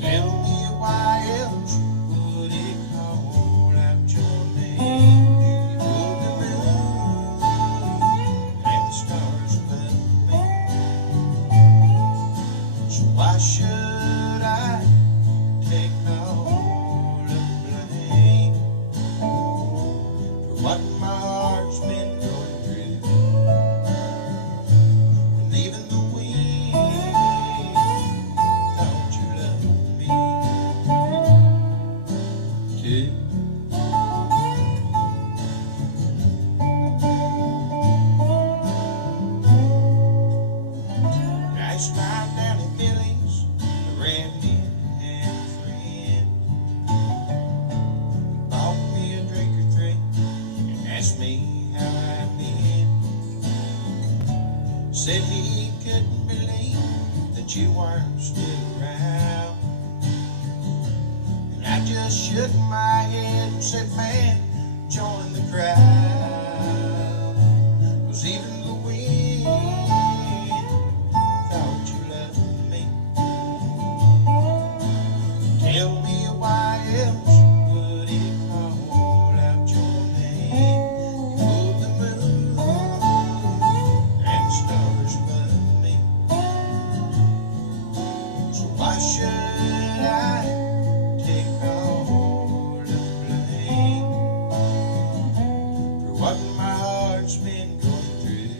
Tell me why else would it call out your name? You would the moon and the stars above me. So why should I take all of the blame for what my heart's been going through? When even the wind thought you loved me too. Last night down in Billy's, I ran in and a friend. He bought me a drink or three and asked me how I'd been. Said he couldn't believe that you weren't still around. And I just shook my head and said, man, join the crowd. 'Cause even the wind thought you loved me. Tell me why else would it call out your name? You moved the moon and the stars above me. So why should I take all of the blame for what my heart's been going through?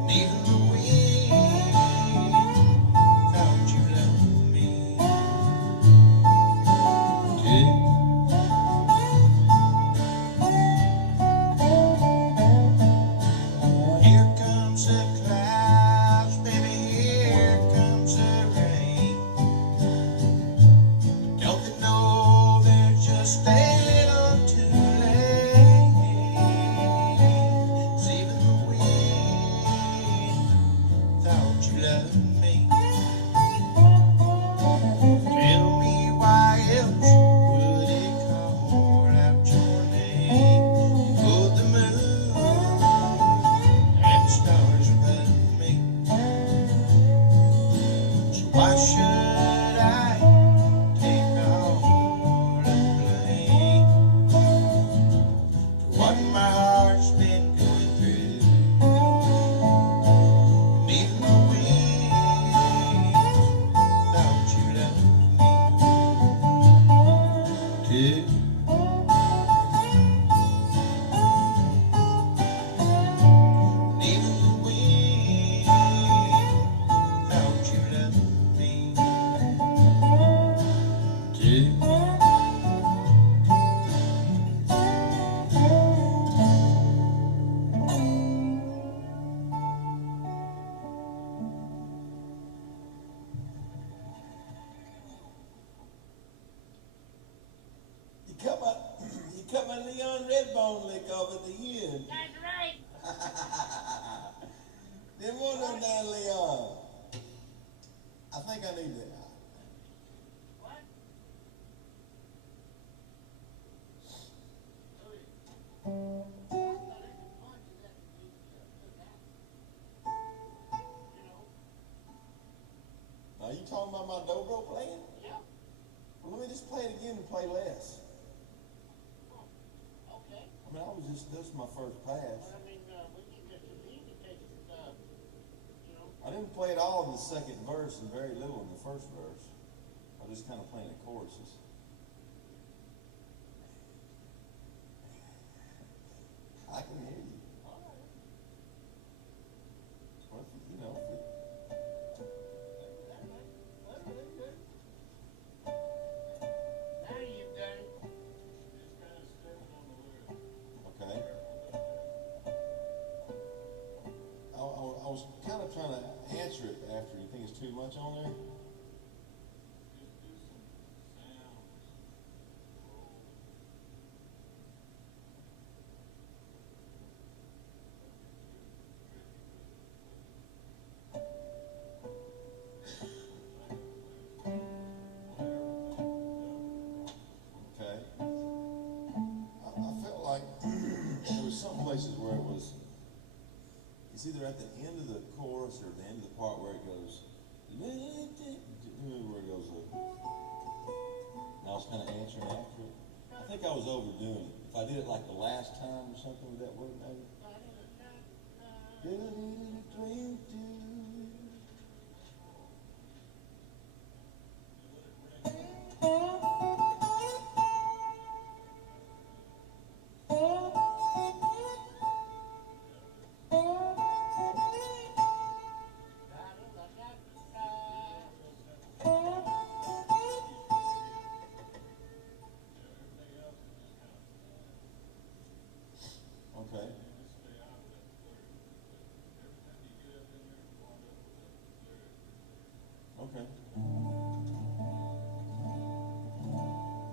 And even the wind thought you loved me too. Here comes the clouds, baby, here comes the rain. Don't they know they're just a little too late? 'Cause even the wind thought you loved me. Tell me why else would it call out your name? You pulled the moon and the stars above me. So why should I take all of the blame for what my heart's been going through? And even the wind red bone lick off at the end. That's right. Then what on down Leon? I think I need that. Now you talking about my dobro playing? Yeah. Well, let me just play it again and play less. Okay. I mean, this is my first pass. But I mean, we can just indicate, you know. I didn't play it all in the second verse and very little in the first verse. I was just kind of playing the choruses. I can hear you. Well, if you know, if we, Now you've done it. okay. I was kind of trying to answer it after. You think it's too much on there? Okay. I felt like there was some places where it was, it's either at the end of the chorus or the end of the part where it goes, where it goes, and I was kind of answering after it. I think I was overdoing it. If I did it like the last time or something, would that work maybe? Okay. Okay.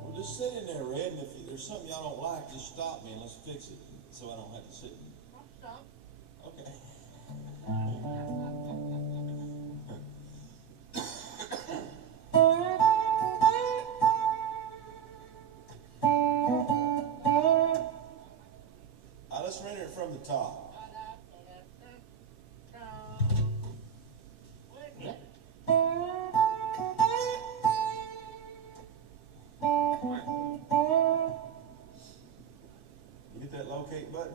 Well, just sit in there, Red, and if there's something y'all don't like, just stop me and let's fix it, so I don't have to sit and... Stop. Okay. Let's render it from the top. You hit that locate button?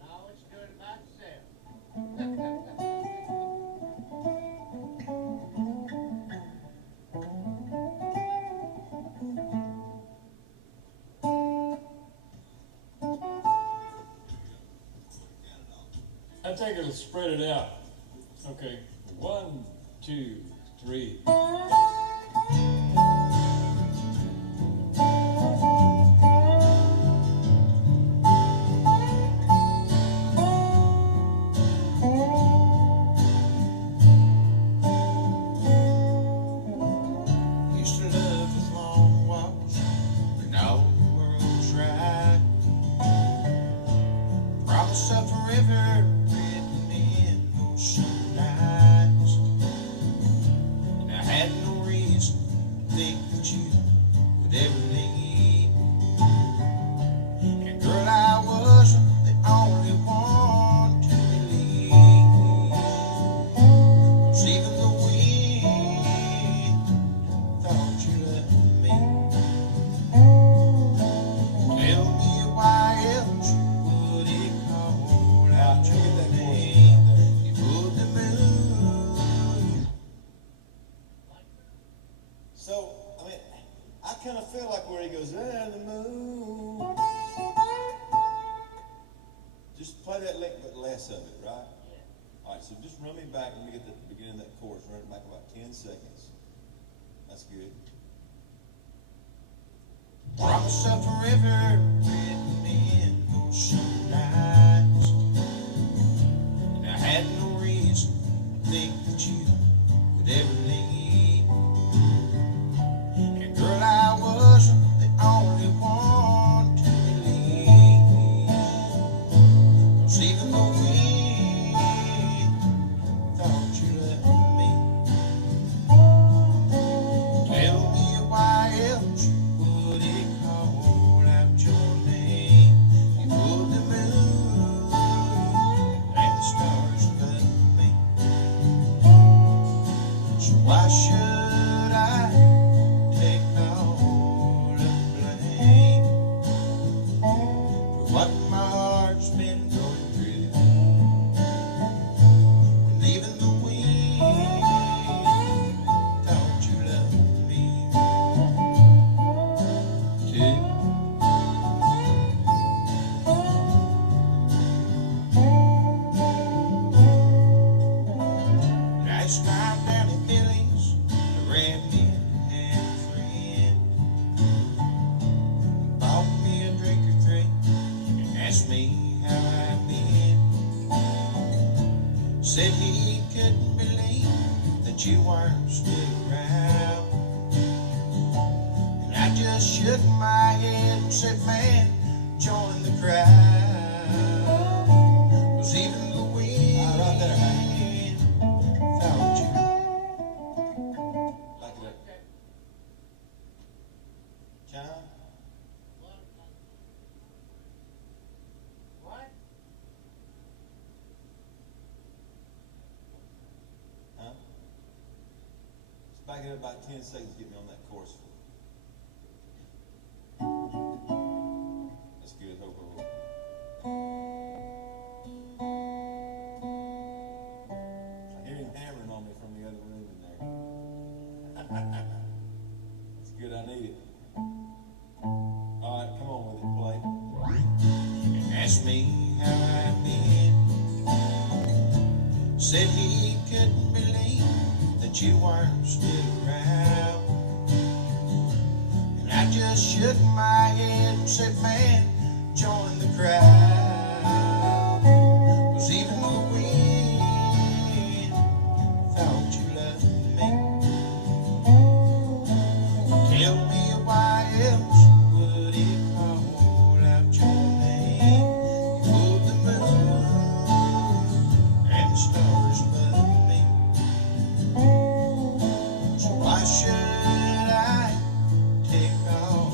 Now it's doing it by itself. I think it'll spread it out. Okay, 1, 2, 3. Used to love his long walks when all the world was right. Promised up forever, written in ocean eyes. And I had no reason to think that you would ever leave. And girl, I wasn't the only one to believe. 'Cause even though we thought you loved me, tell me why else would it call out your name? You put the moon. So, I mean, I kind of feel like where he goes, the moon. Just play that lick, but less of it, right? All right, so just run me back. Let me get the beginning of that chorus. Run it back about 10 seconds. That's good. Promised up forever, written in ocean eyes. And I had no reason to think that you would ever leave. And girl, I wasn't the only one to believe. said he couldn't believe that you weren't still around. And I just shook my head and said, man, join the crowd. 'Cause even the wind right there, man, thought you. Back it up. John? What? Huh? Just back it up about 10 seconds, get me on that chorus. That's good. Hold. I hear him hammering on me from the other room in there. That's good. I need it. All right, come on with it. Play. Asked me how I'd been. Said he couldn't believe that you weren't still around. And I just shook my head and said, man, join the crowd. 'Cause even the wind thought you loved me. Tell me why else would it call out your name? You hold the moon and the stars above me. So why should I take all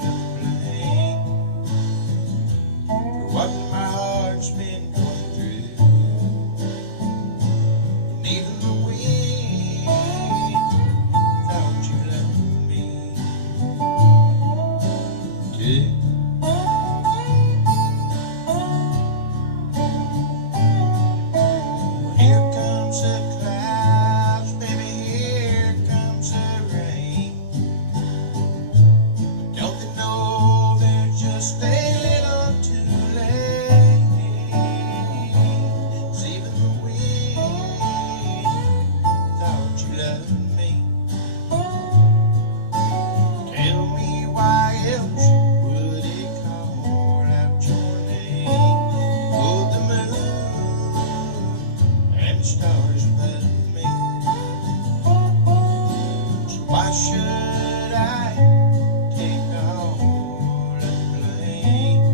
the blame for what my heart's been going through? And even the wind thought you loved me too. Well, here comes the clouds, baby, here comes the rain. Don't they know they're just a little too late? 'Cause even the wind thought you loved me. Tell me why else would it call out your name? Oh, the moon and the stars above me. So why should I take all the blame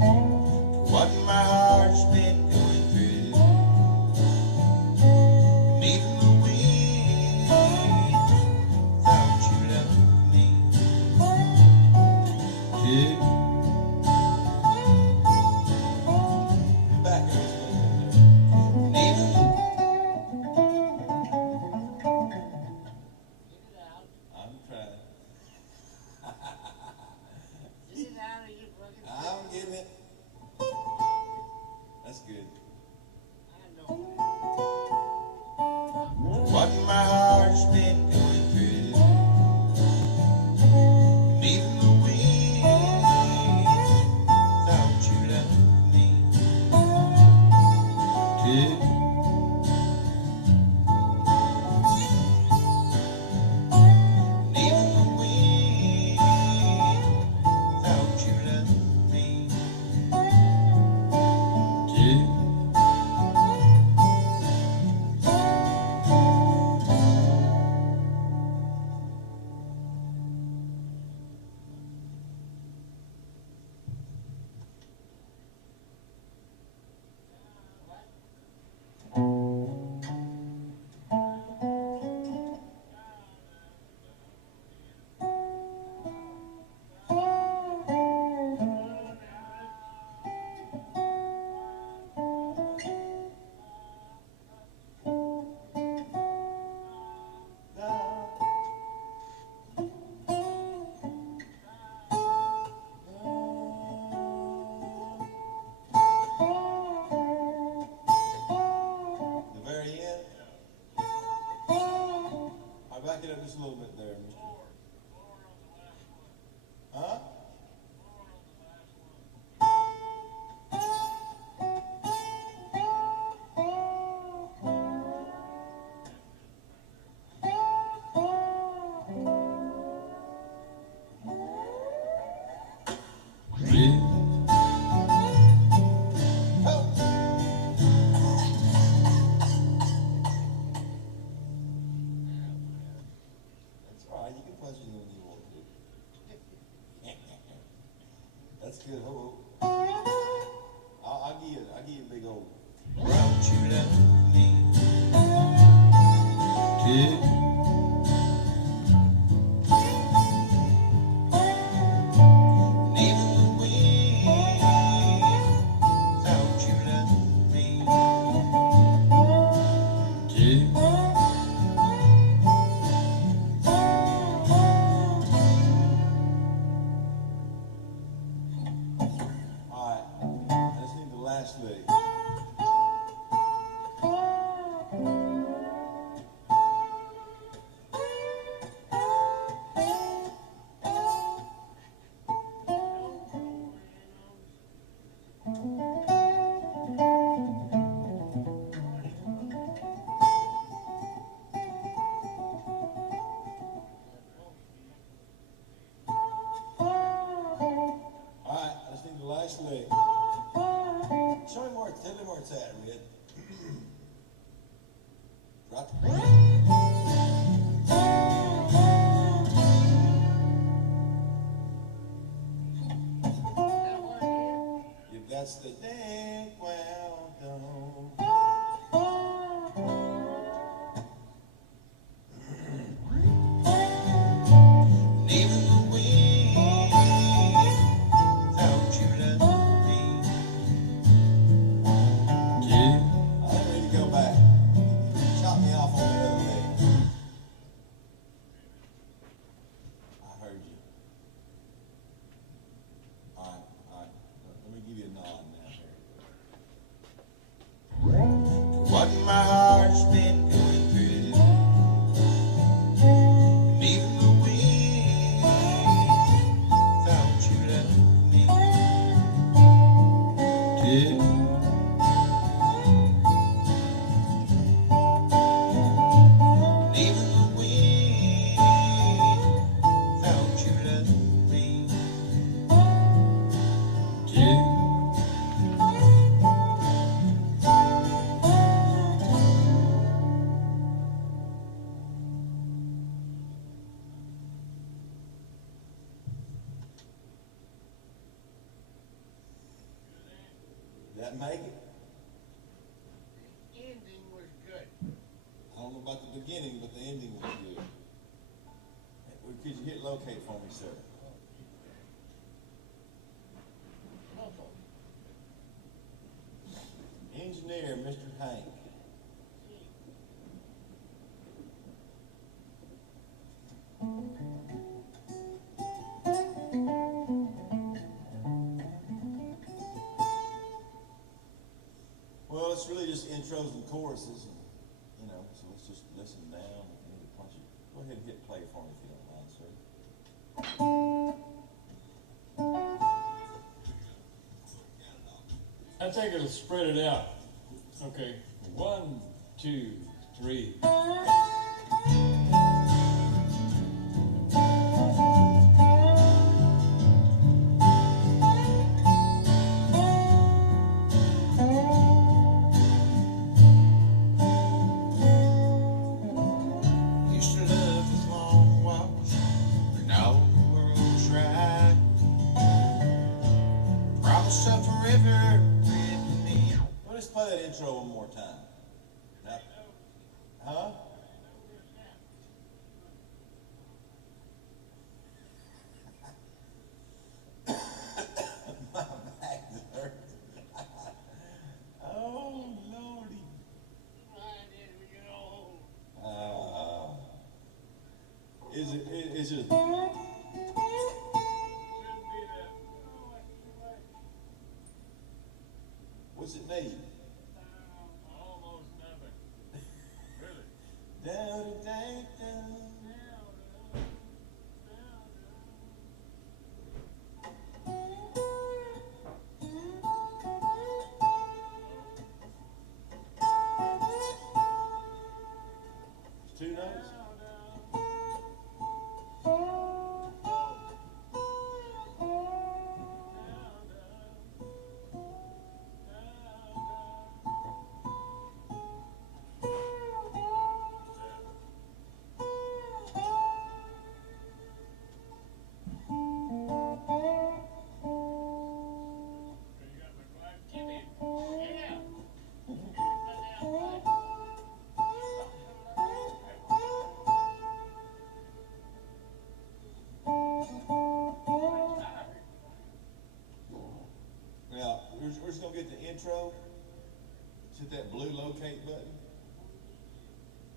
for what my heart's been going through? And even the wind thought you loved me too. Back here, and even I'm trying. Get it out of your fucking. I'm getting it. That's good. I know. What my heart's been going through. And even the wind thought you loved me too. And even the wind thought you loved me too. The very end. I'll back it up just a little bit there, mister. Huh? If that's the day, well done. Even the wind, don't you love me? Yeah. I'm ready to go back. Chop me off on the other leg. I heard you. All right. Let me give you a nod now. What my heart's been going through, and even the wind, thought you loved me too. And even the wind, thought you loved me too. Did that make it? The ending was good. I don't know about the beginning, but the ending was good. Could you hit locate for me, sir? Engineer, Mr. Hank. Well, it's really just intros and choruses, and, so let's just listen down. If you need to punch it, go ahead and hit play for me if you don't mind, sir. I think it'll spread it out. Okay, 1, 2, 3. Used to love the long walks, but now the world's right. Promise of forever with me. Well, let's play that intro one more time. Now, huh? My back hurts. Oh, Lordy. It's just. What's it need? Almost nothing. Really? Down, down, down. Two notes? Now, we're just going to get the intro. Just hit that blue locate button.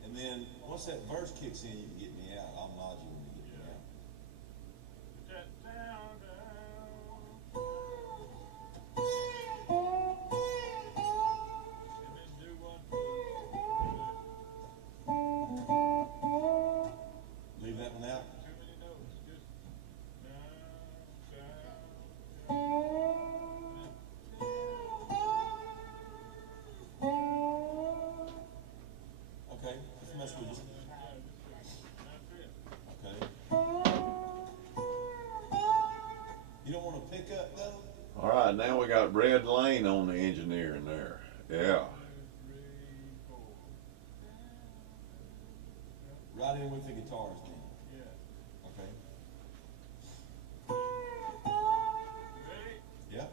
And then once that verse kicks in, you can get me out. I'll nod you when you get me out. Leave that one out. Okay, let's mess with you. Okay. You don't want to pick up though? All right, now we got Red Lane on the engineering there. Yeah. right in with the guitars then. Yeah. Okay. Ready? Yeah.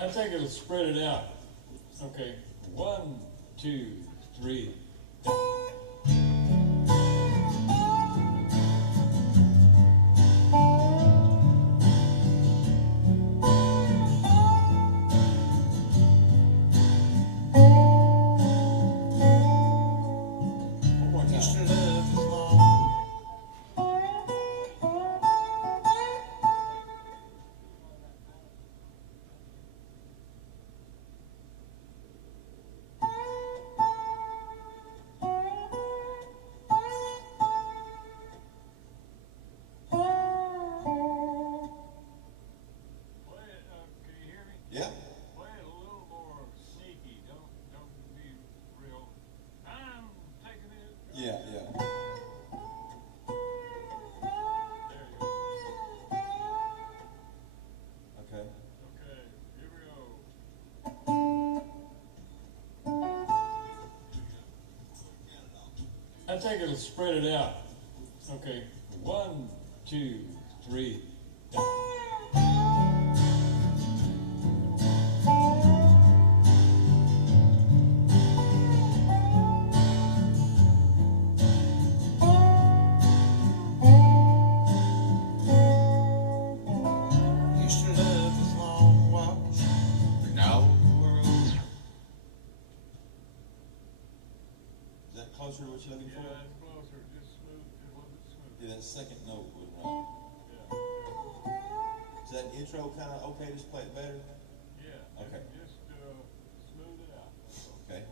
I think it'll spread it out. Okay. 1, 2, 3. One more Used to time. love you long. Play it. Can you hear me? Yeah. Play it a little more sneaky. Don't be real. I'm taking it. Yeah, yeah. There you go. Okay. Okay. Here we go. I think it'll spread it out. Okay. 1, 2, 3. Used to love his long walks. But now the world. Is that closer to what you're looking Yeah, for? it's closer. Just smooth. A little bit smooth. Yeah, that second note was right. Yeah. Is that intro kind of okay? Just play it better. Yeah. Okay. Just smooth it out. That's all. Okay.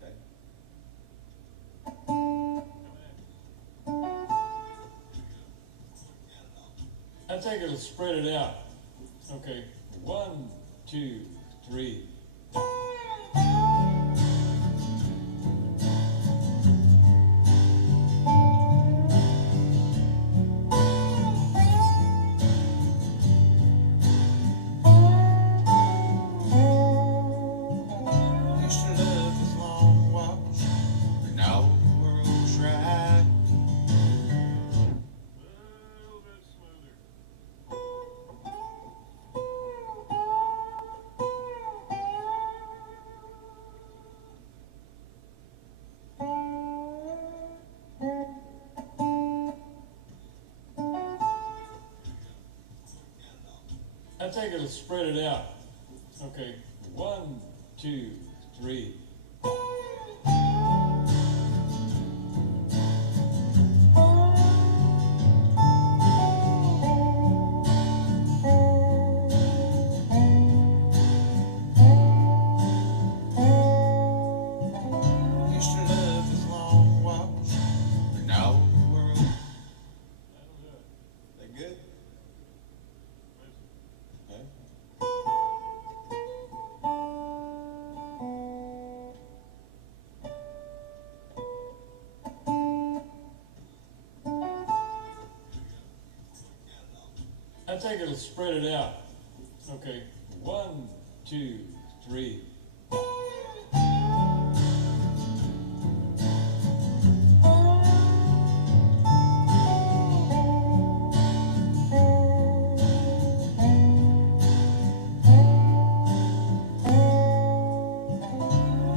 Okay. I think it'll spread it out. Okay. 1, 2, 3. Used to love his long walks. But now the world's right. A little bit smoother. I think it'll spread it out. Okay. 1, 2, 3. Used to love his long walks. But now the world. That'll do it. That good? Okay. I think it'll spread it out. Okay. 1, 2, 3.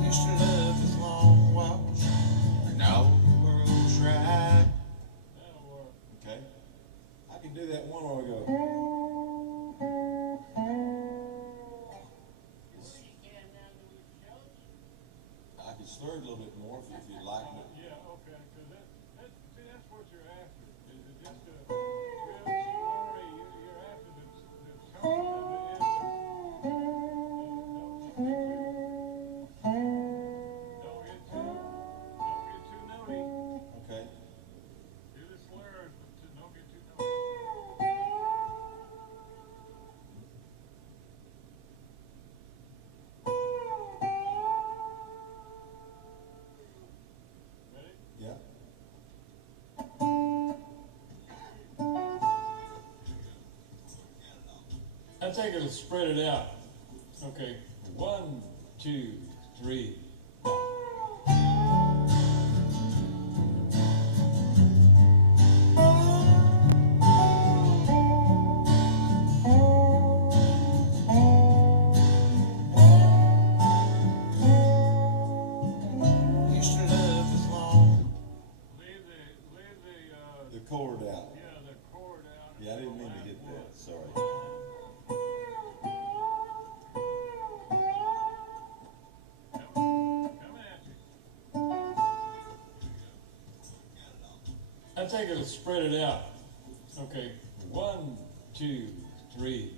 Used to love his long walks. But now the world's right. That'll work. Okay. I can do that one more ago. Do it again take it and spread it out. Okay, 1, 2, 3. Used to love this long. Leave The cord out. yeah, the cord out. Yeah, I didn't mean to hit that. Sorry. Coming at you. I take it and spread it out. Okay, 1, 2, 3.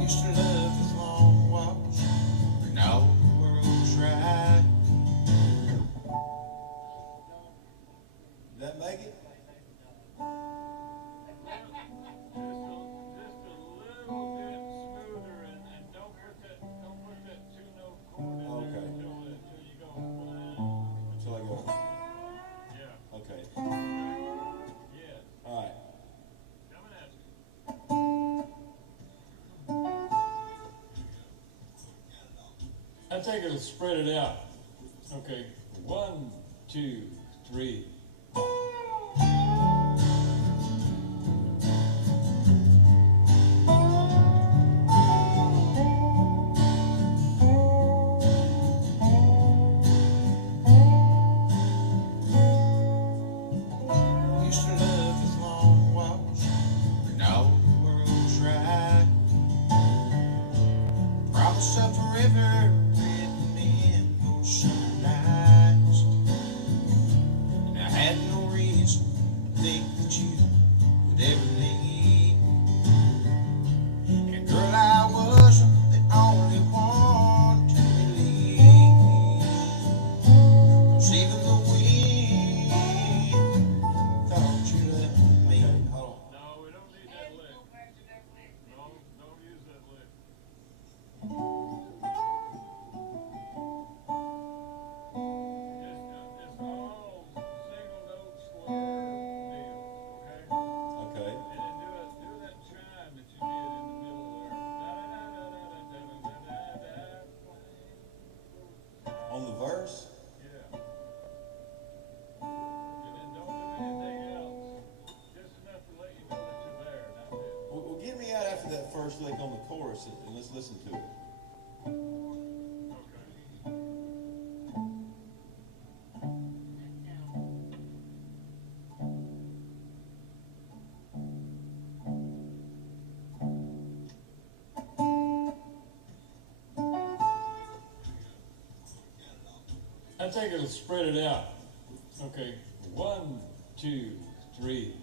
Used to love his long walks when all the world was right. Did that make it? Just a little bit smoother and don't put that 2-note chord in Okay. there until you go. Until I go. Yeah. Okay. Yes. All right. Coming at you. I take it and spread it out. Okay, 1, 2, 3. Used to love his long walks when all the world was right. Promised a forever written in ocean lines. And I had no reason to think that you would ever leave. And girl, I wasn't the only one to believe. 'Cause even the wind thought you loved me. Hold on. No, we don't need that lick. No, don't use that lick. It's all single note slur deal, okay? Okay. And then do that chime that you did in the middle there. Da-da-da-da-da-da-da-da-da. On the verse. Yeah. And then don't do anything else. Just enough to let you know that you're there. That's it. Well, get me out after that first lick on the chorus and let's listen to it. Okay. I take it and spread it out. Okay, 1, 2, 3.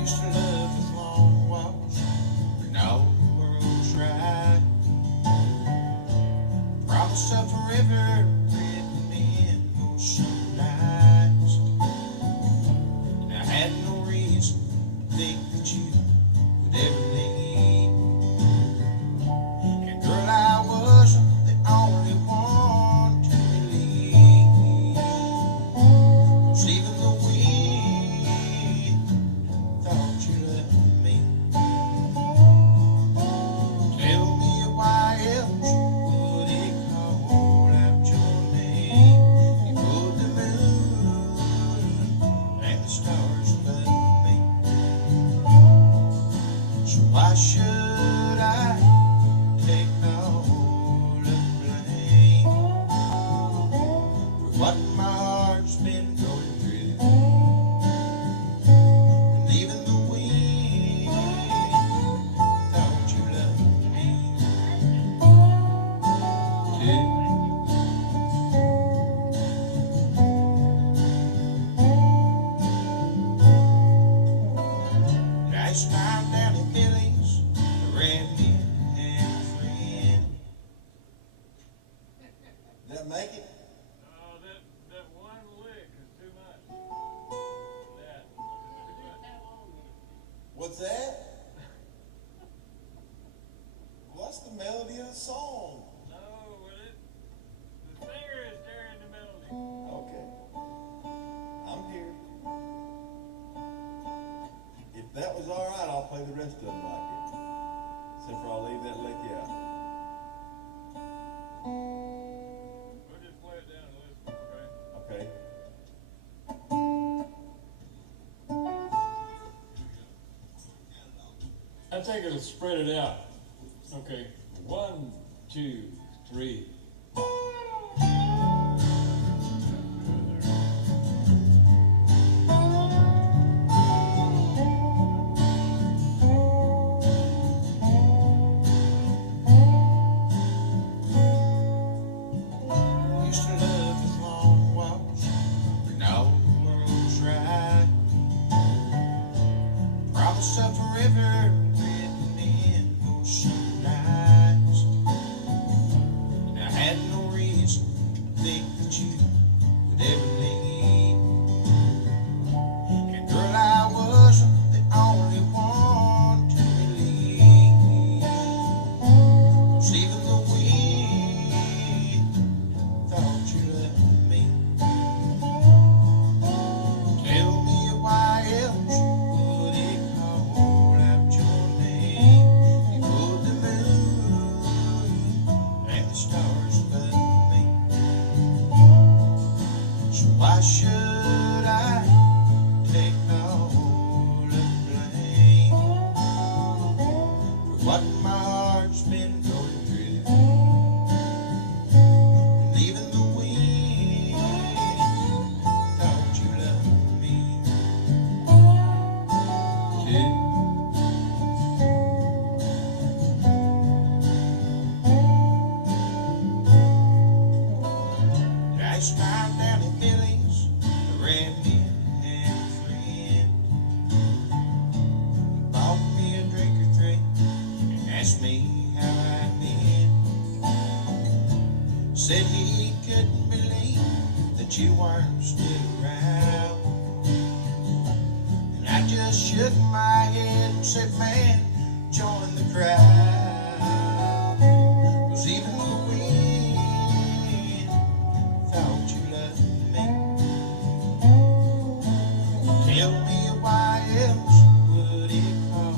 Used to love his long walks when all the world was right. Promised a forever written in ocean lines. And I that was all right. I'll play the rest of them like it. Except for I'll leave that lick out. We'll just play it down and listen, okay? Okay. I think it'll spread it out. Okay, 1, 2, 3. Used to love the long walks when all the world's right. Promise of forever written in ocean eyes. And I had no reason to think that you would ever leave. And girl, I wasn't the only one to believe. 'Cause even the wind thought you loved me. Tell me why else would it call out your name? You put the moon and the stars above me. So why should I take all the blame for what my heart's been going through? And even the wind thought you loved me too. I smiled down at Millie's, ran in and a friend, bought me a drink or three, and asked me how I'd been. Said he couldn't believe that you weren't still around. And I just shook my head and said, man, join the crowd. 'Cause even the wind thought you loved me. Tell me why else would it call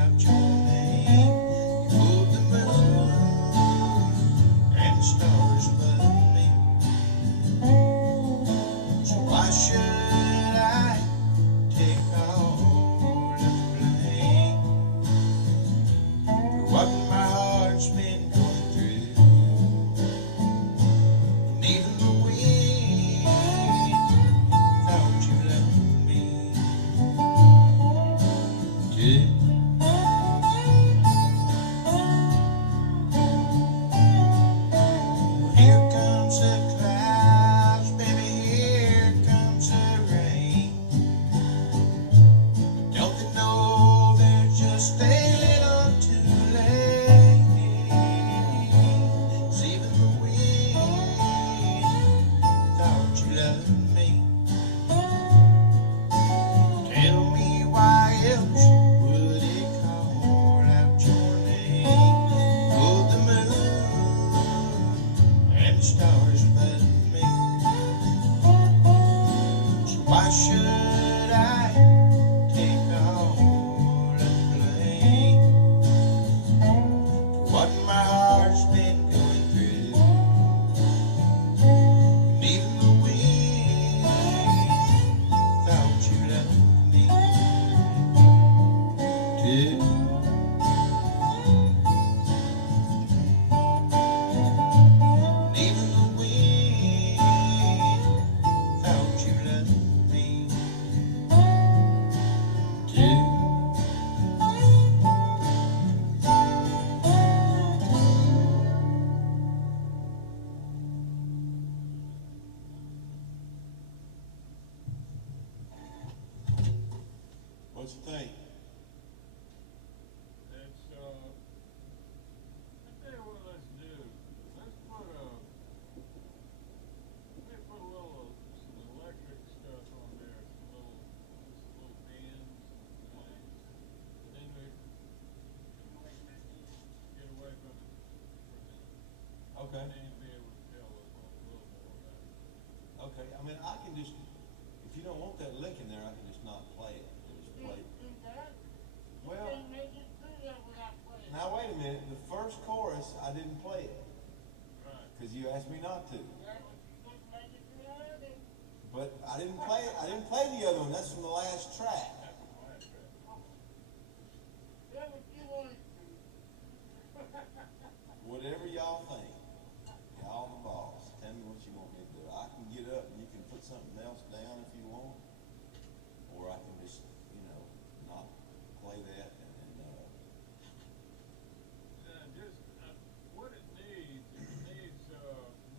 out your name? You put the moon and the stars above me. So why should I take all the blame for what my heart's been going through? And even the wind thought you loved me too. Well, here comes the clouds, baby, here comes the rain. Don't they know they're just a little too late? 'Cause even the wind thought you loved me. Tell me why else would it call out your name? Put the moon and the stars above me. So why should I take all the blame for what my heart's been going through? And even the wind thought you loved me too. And even the wind thought you loved me too. What's the thing? It's, I tell you what let's do. Let's put let me put a little, some electric stuff on there, some little pins and things. Then we get away from it for a minute. Okay. And then you'll be able to tell us a little more about it. Okay. I mean, I can just, if you don't want that lick in there, I can just not play it. Just play. Do that Well, now wait a minute. The first chorus, I didn't play it. Because you asked me not to. But I didn't play it. I didn't play the other one. That's from the last track. Whatever y'all think. Y'all the boss. Tell me what you want me to do. I can get up and you can put something else down if you want. Or I can just, not play that and What it needs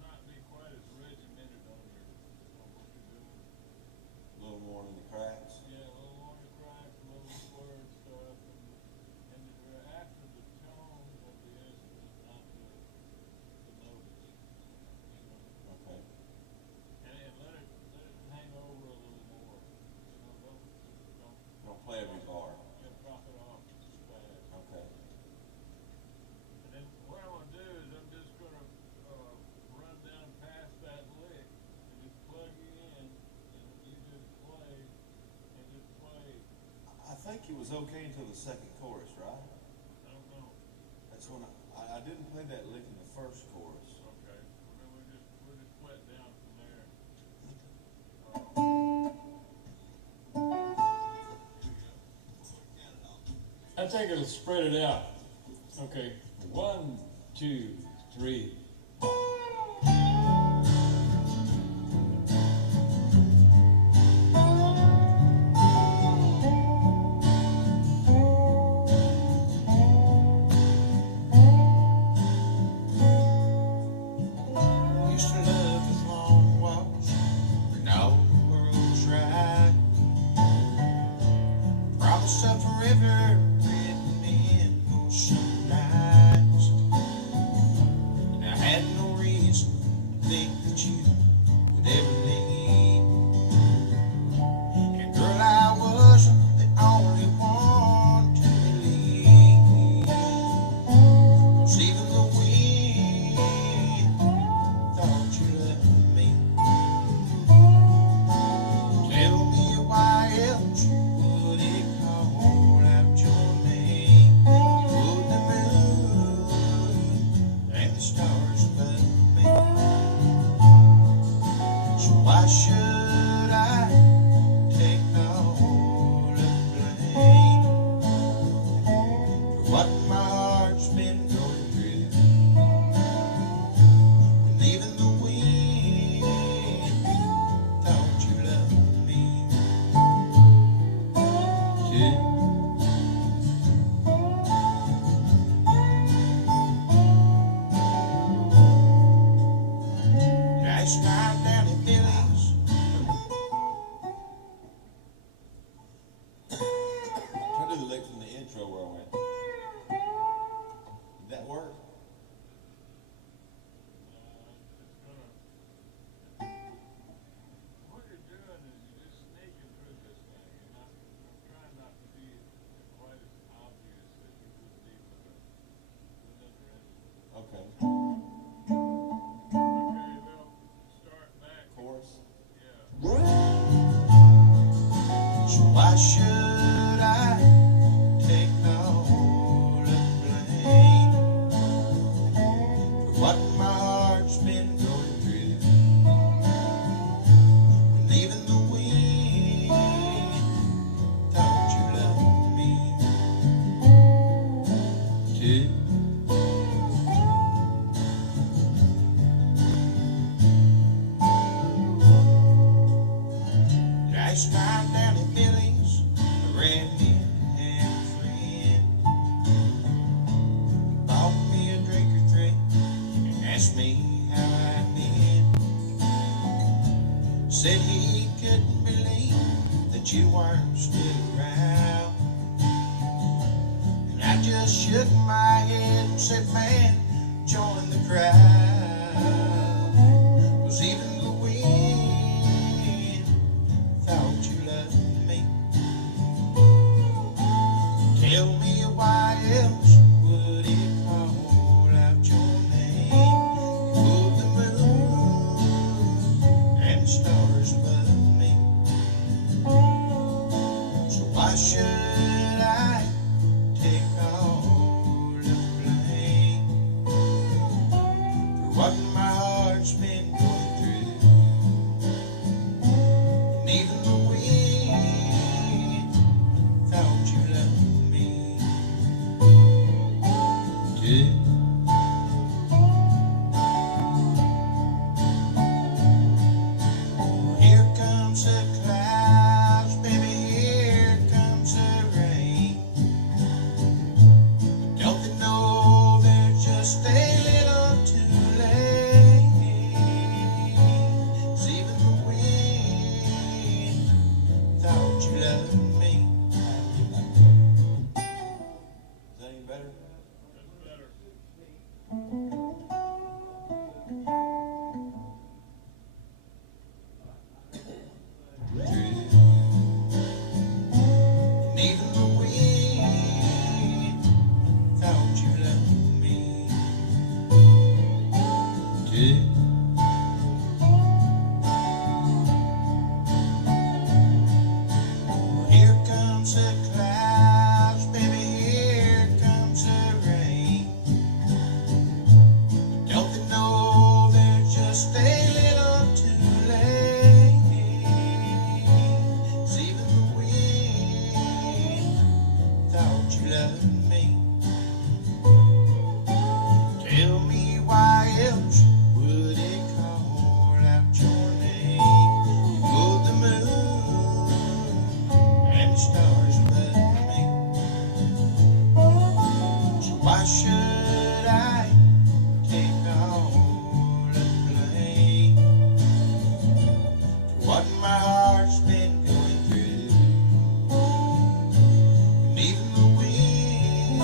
not be quite as regimented on what you're doing. a little more in the cracks. Yeah, a little more the cracks, a little word stuff, and after the tone of the instrument, not the notes. Okay. And let it hang over a little more. Don't play every bar. Drop it off too fast. Okay. And then what I'm gonna do is I'm just gonna run down past that lick and just plug you in, and you just play and just play. I think it was okay until the second chorus, right? I don't know. That's when I didn't play that lick in the first chorus. Okay. Well, then we'll just play it down from there. I think it'll spread it out. Okay. 1, 2, 3. Used to love his long walks when all the world was right. Promised a forever written in ocean eyes. And I had no reason to think that you would ever leave. And girl, I wasn't the only one to believe. 'Cause even the wind thought you loved me. Tell me why else would it call out your name? Would the moon and the stars above me? So why should I take all the blame for what my heart's been going through? When even the wind thought you loved me too. Last night down in Billy's, Try to do the lick from the intro where I went. Did that work? What you're doing is you're just sneaking through this thing, and I'm trying not to be quite as obvious as you would be with another instrument. Okay. Okay, well, start back. Chorus. Yeah. so why should I take all the blame for what my heart's been going through? When even the wind thought you loved me too. Last night down in Billy's, I ran in and had a friend. Bought me a drink or three and asked me how I'd been. Said he couldn't believe that you weren't still around. And I just shook my head and said, man, join the crowd. 'Cause even the wind thought you loved me. Tell me why else would it call out your name? Would the moon and the stars above me? So why should I thought you loved me. Is that any better? And even the wind thought you loved me too. Well, here comes the clouds, baby, here comes the rain. Don't they know they're just a little too late? 'Cause even the wind thought you loved me. Tell me why else would it call out your name? You moved the moon and the stars above me. So why should I take all the blame for what my heart's been going through? And even the wind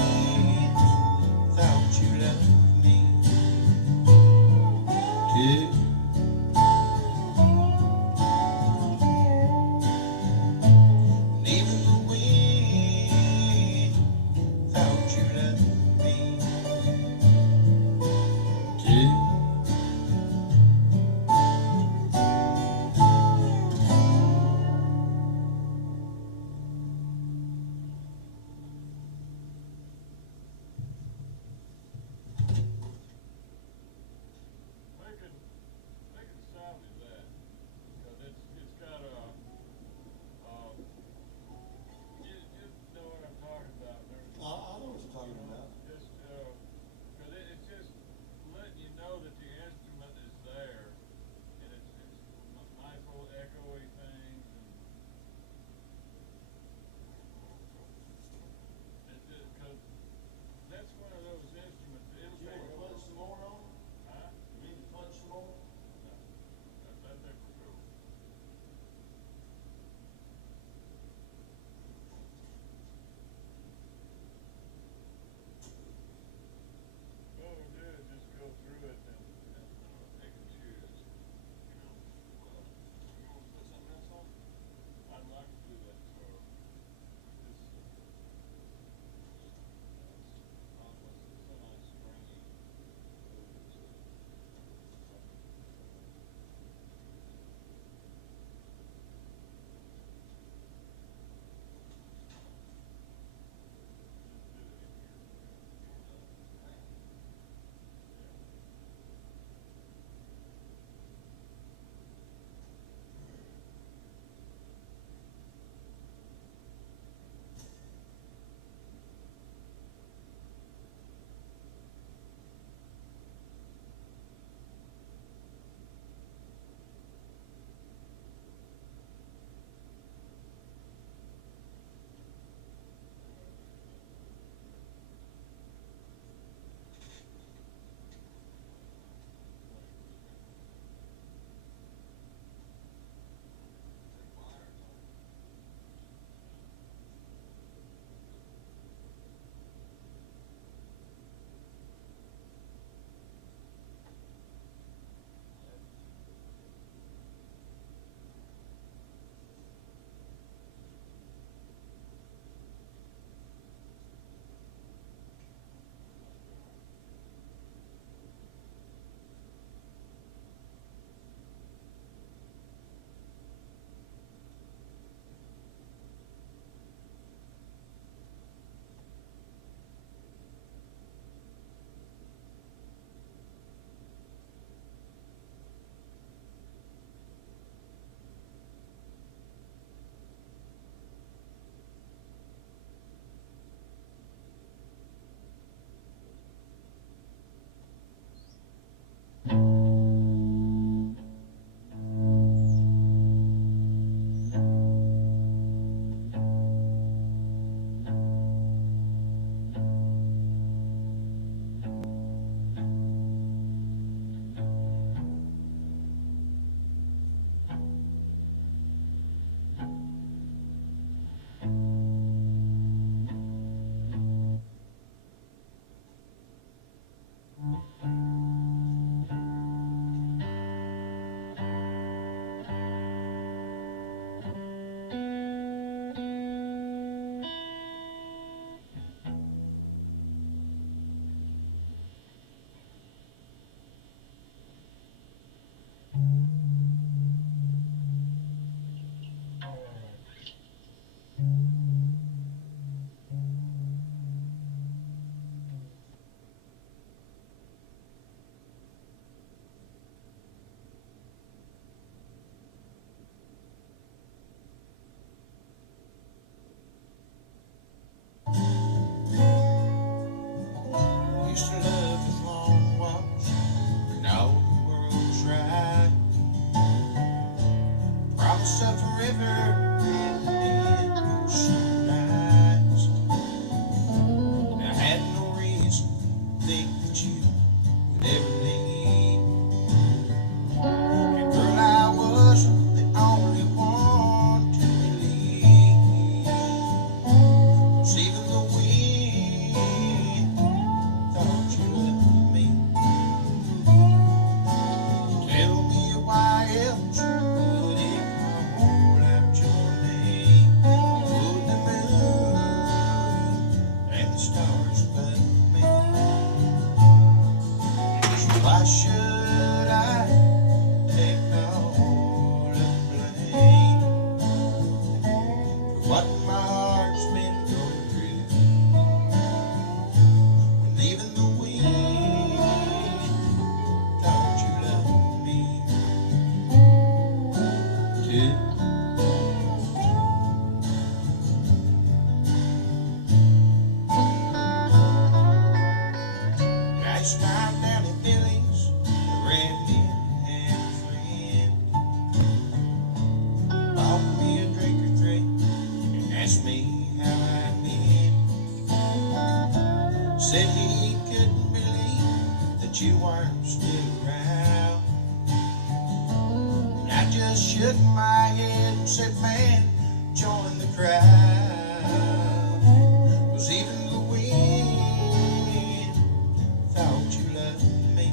thought you loved me too. And even the said he couldn't believe that you weren't still around. And I just shook my head and said, man, join the crowd. 'Cause even the wind thought you loved me.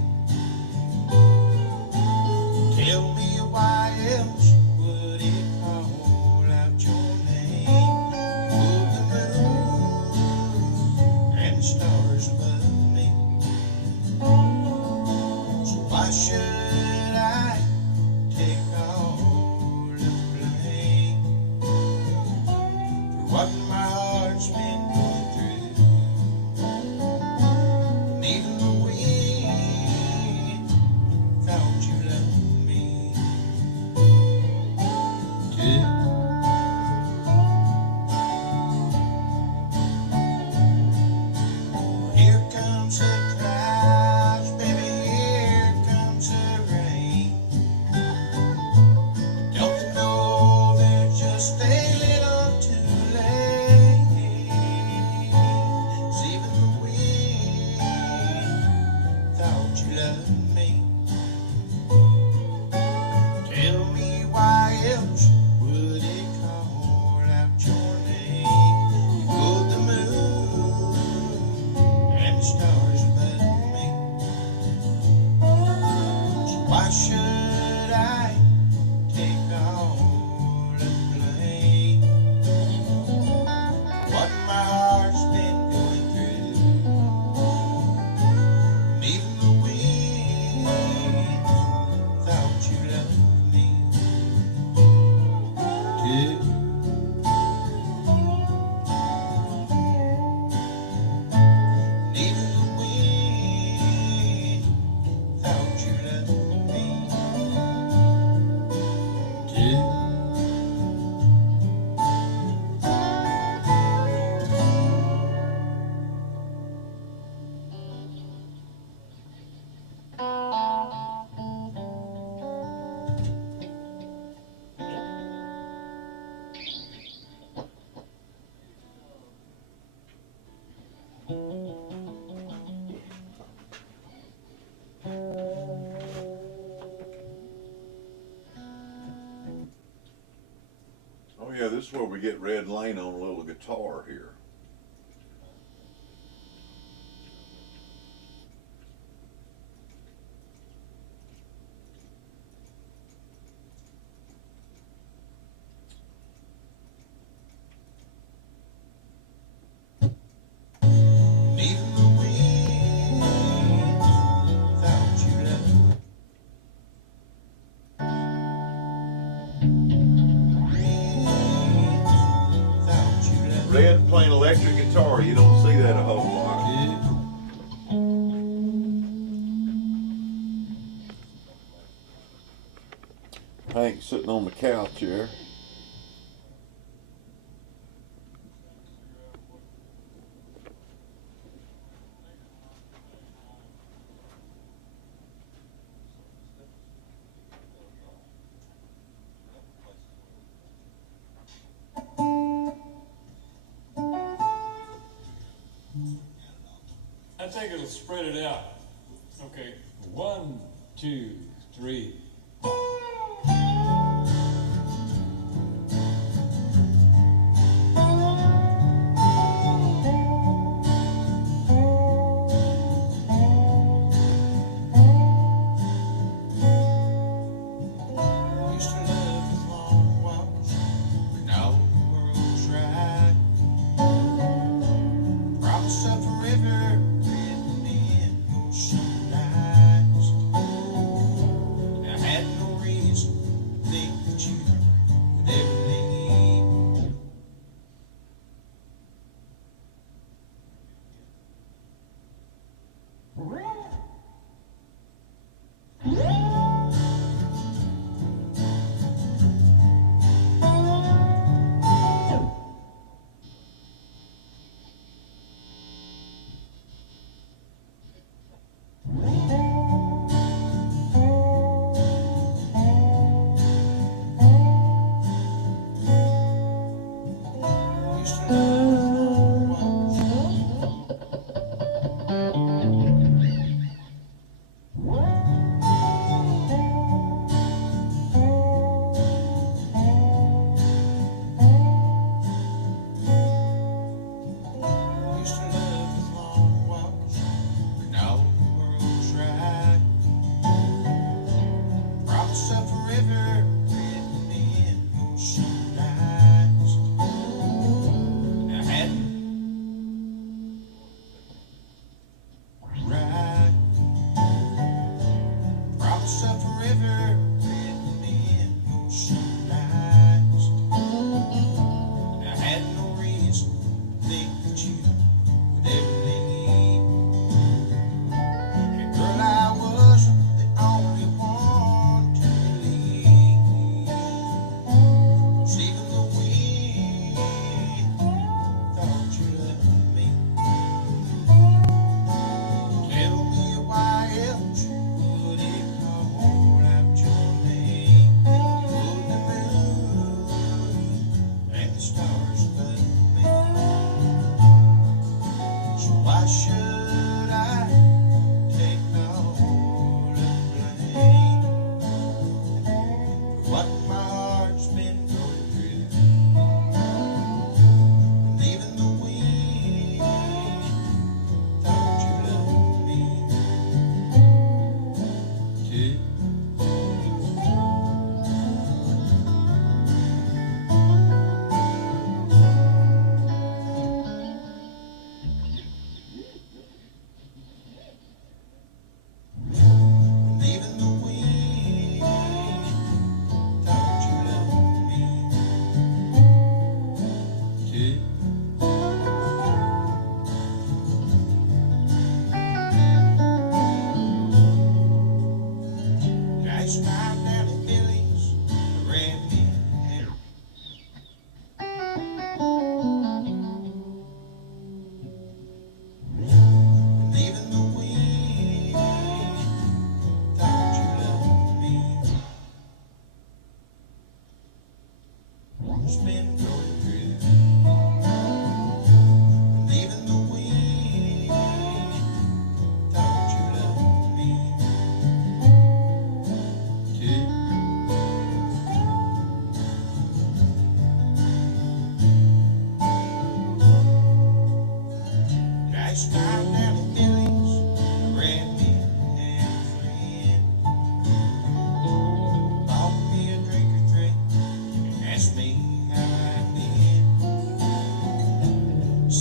Tell me why else would it call out your name? Pull the moon and the stars above me. So why should I take all the blame for what my heart's been going through? And even the wind thought you loved me too. Here comes the clouds, baby, here comes the rain. Don't you know they're just a little too late? 'Cause even the wind thought you loved me. Tell me why else would it call out your name? You pulled the moon and the stars above me. So why should I take all the blame? What my heart's been going through. And even the wind thought you loved me too. And even the wind thought you loved me too. Oh yeah, this is where we get Red Lane on a little guitar here. And even the wind thought you loved me. Thought you loved me Red playing electric guitar, you don't see that a whole lot. too. Hank sitting on the couch here. I think it'll spread it out. Okay, 1, 2, 3. Used to love his long walks when all the world's right. Promise of forever written in those some nights. Now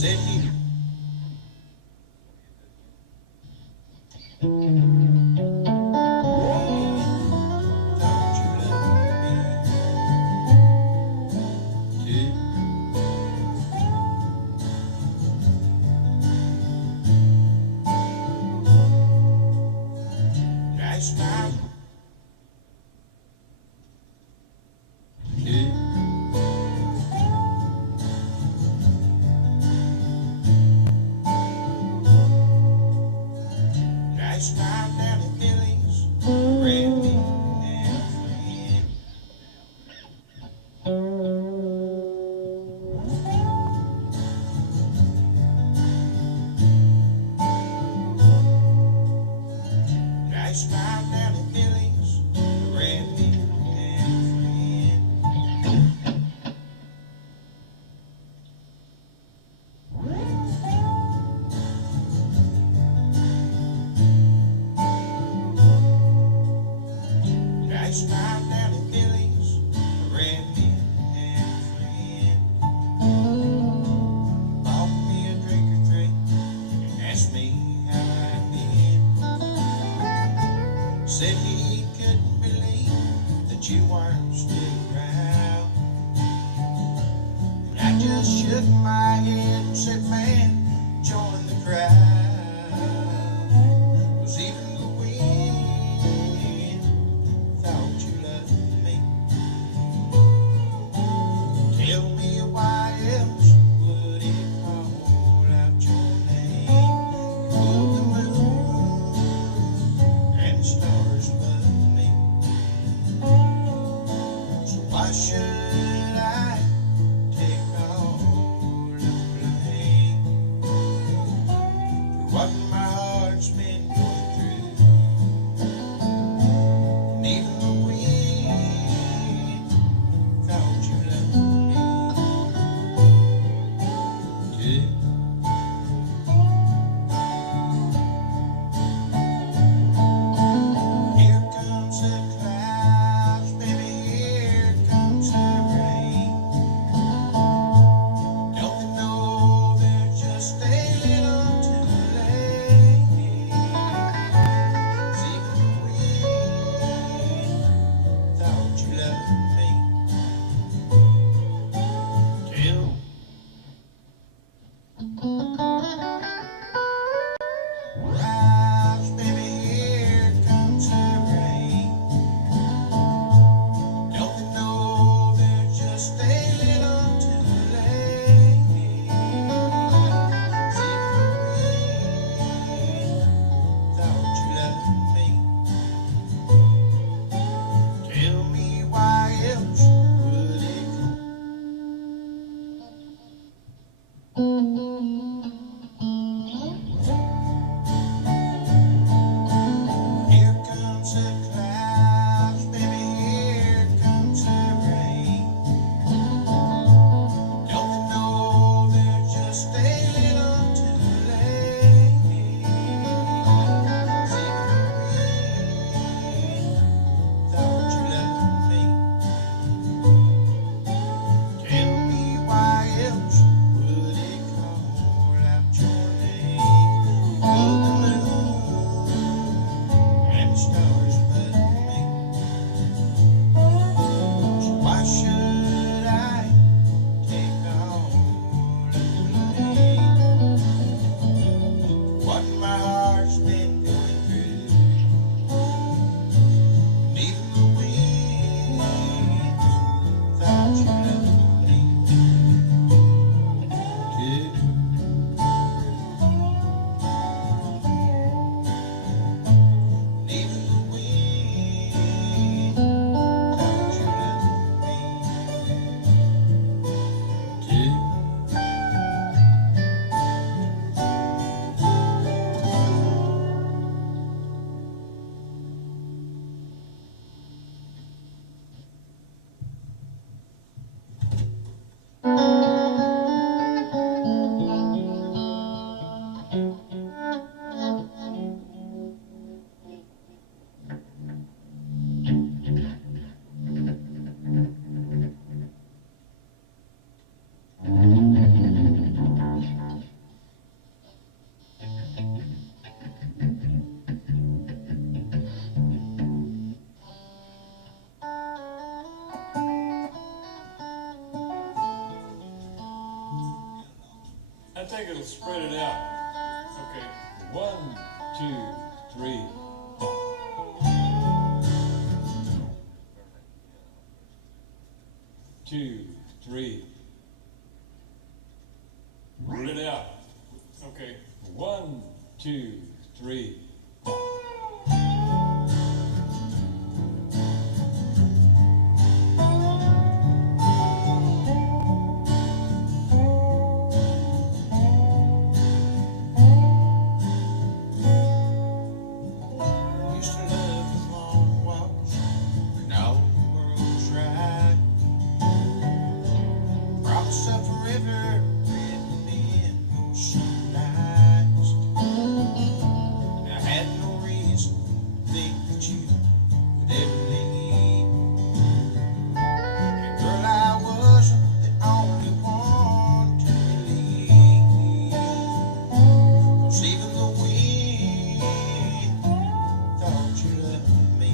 said he thought you loved me too. Last night, too. Last night down in Billy's, Randy and a friend. Last night down in Billy's, Randy and a friend. Last night down in Billy's, Randy and a friend bought me a drink or three and asked me how I'd been. Said he couldn't believe that you weren't still around. And I just shook my head and said, man, join the crowd. 'Cause even the wind thought you loved me. Tell me why else would it call out your name? Oh, the moon and the stars above me. So why should I take all the blame for what my heart think it'll spread it out. Okay, 1, 2, 3. 2, 3. Spread it out. Okay, 1, 2, 3. Used to love the long walks when all the world was right. Promised up forever, written in ocean nights. And I had no reason to think that you would ever leave. And girl, I wasn't the only one to believe. 'Cause even the wind thought you loved me.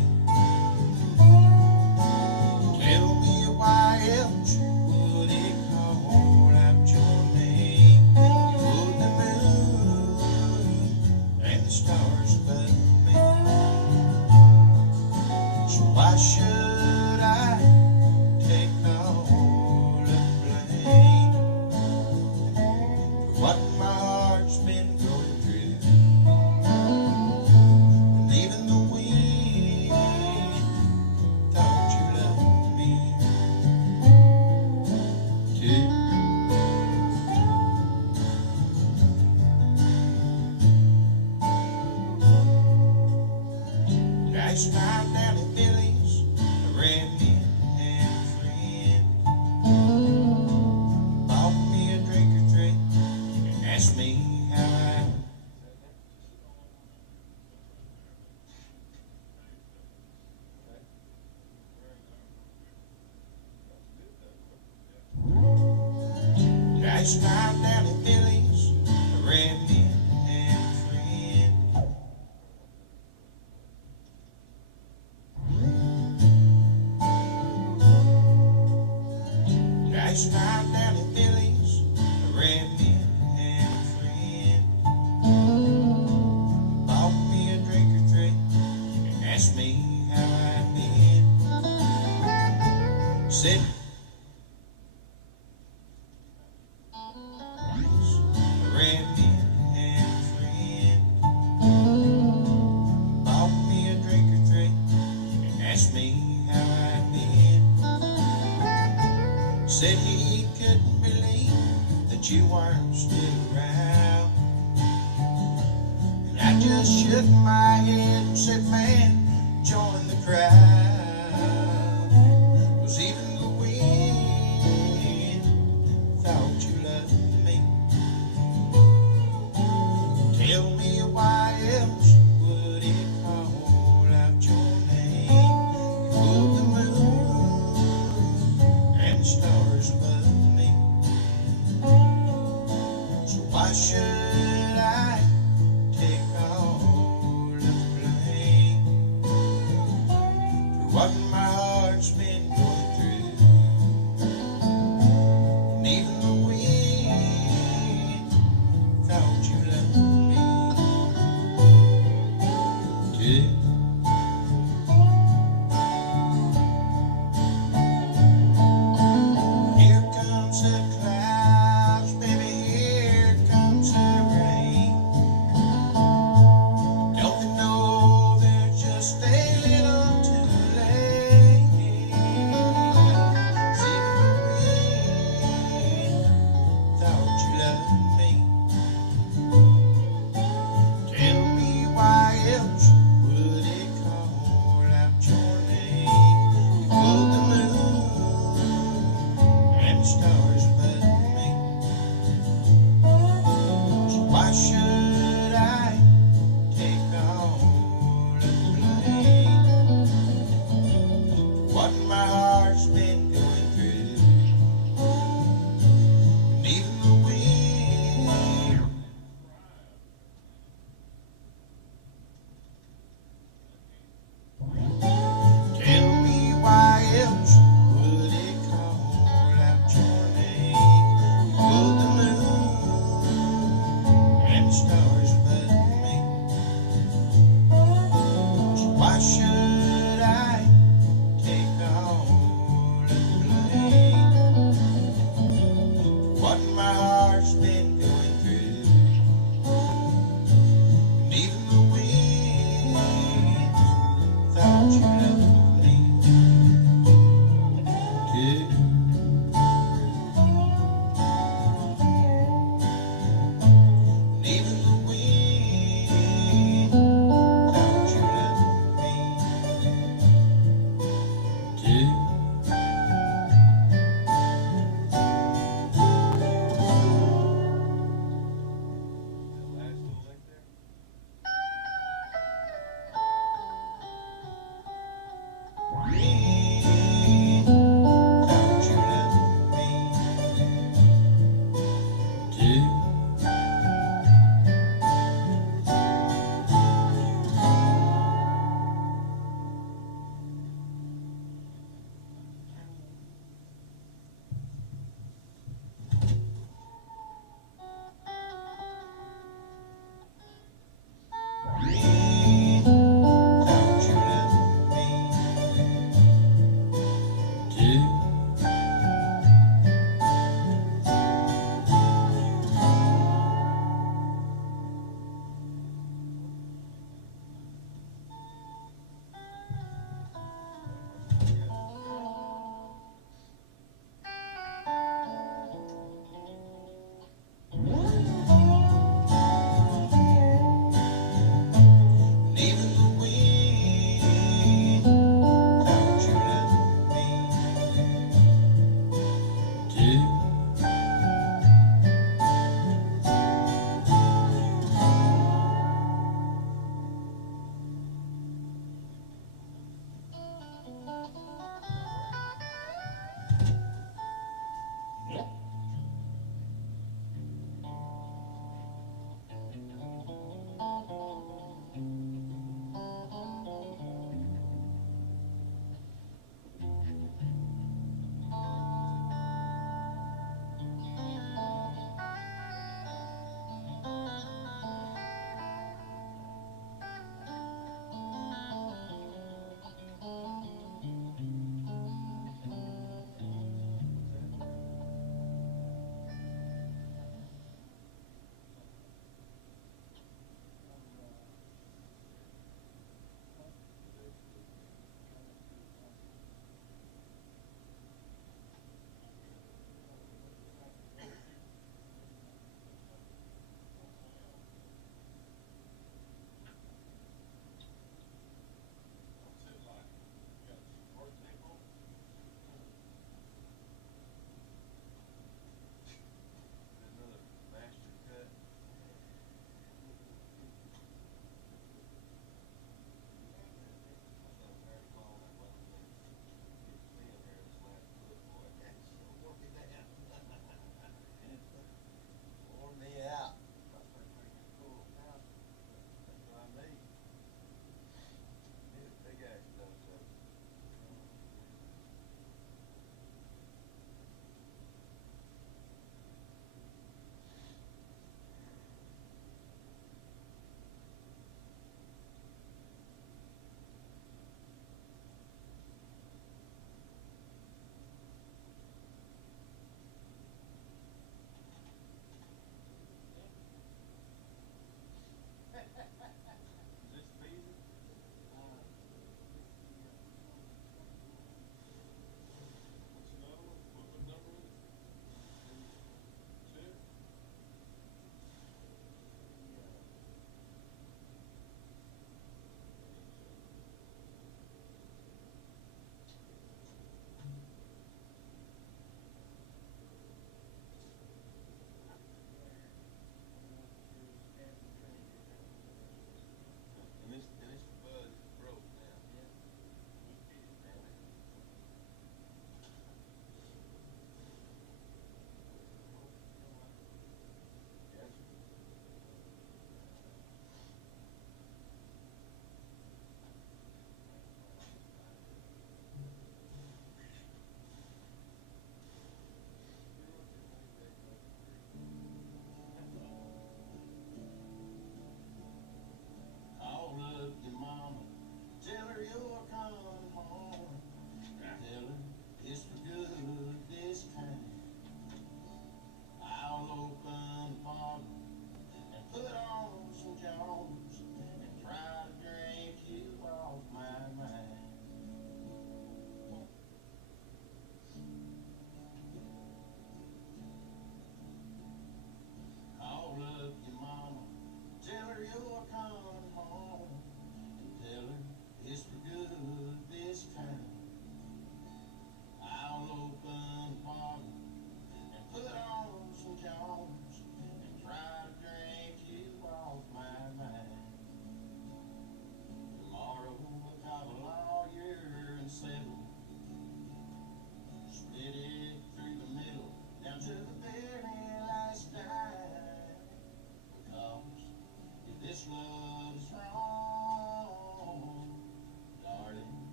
Tell me why else would it call out your name? Would the moon and the stars above me? So why should I take all the blame for what my heart's been going through? And even the wind thought you loved me too. Last night down at Billy's, I ran in and a friend bought me a drink or three and asked me how I. Last night down at Billy's, I ran in and a friend. Last night down at Billy's, I ran in and a friend bought me a drink or three and asked me how I'd been. Said I ran in and a friend bought me a drink or three and asked me how I'd been. Said he couldn't believe that you weren't still around. And I just shook my head and said, man, join the crowd. 'Cause even the wind thought you loved me. Tell me why else would it call out your name? Would the moon and the stars above me? So why should I take all the blame for what my heart's been going through? And even the wind thought you loved me too. Here comes the clouds, baby, here comes the what my heart's been going through. And even the winds thought you loved me too. And even the wind thought you loved me too.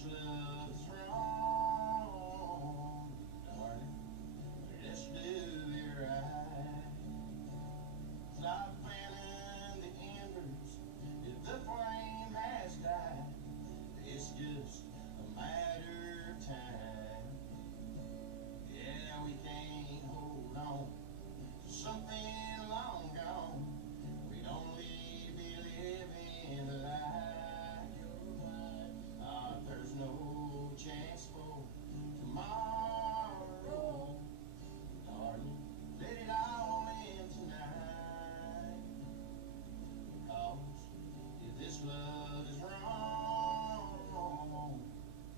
this love is wrong, darling, let's do it right. Stop fanning the embers if the flame has died. It's just a matter of time. Yeah, we can't hold on to something long gone. We'd only be living a lie. There's no chance for tomorrow, darling. Let it all in tonight. Because if this love is wrong,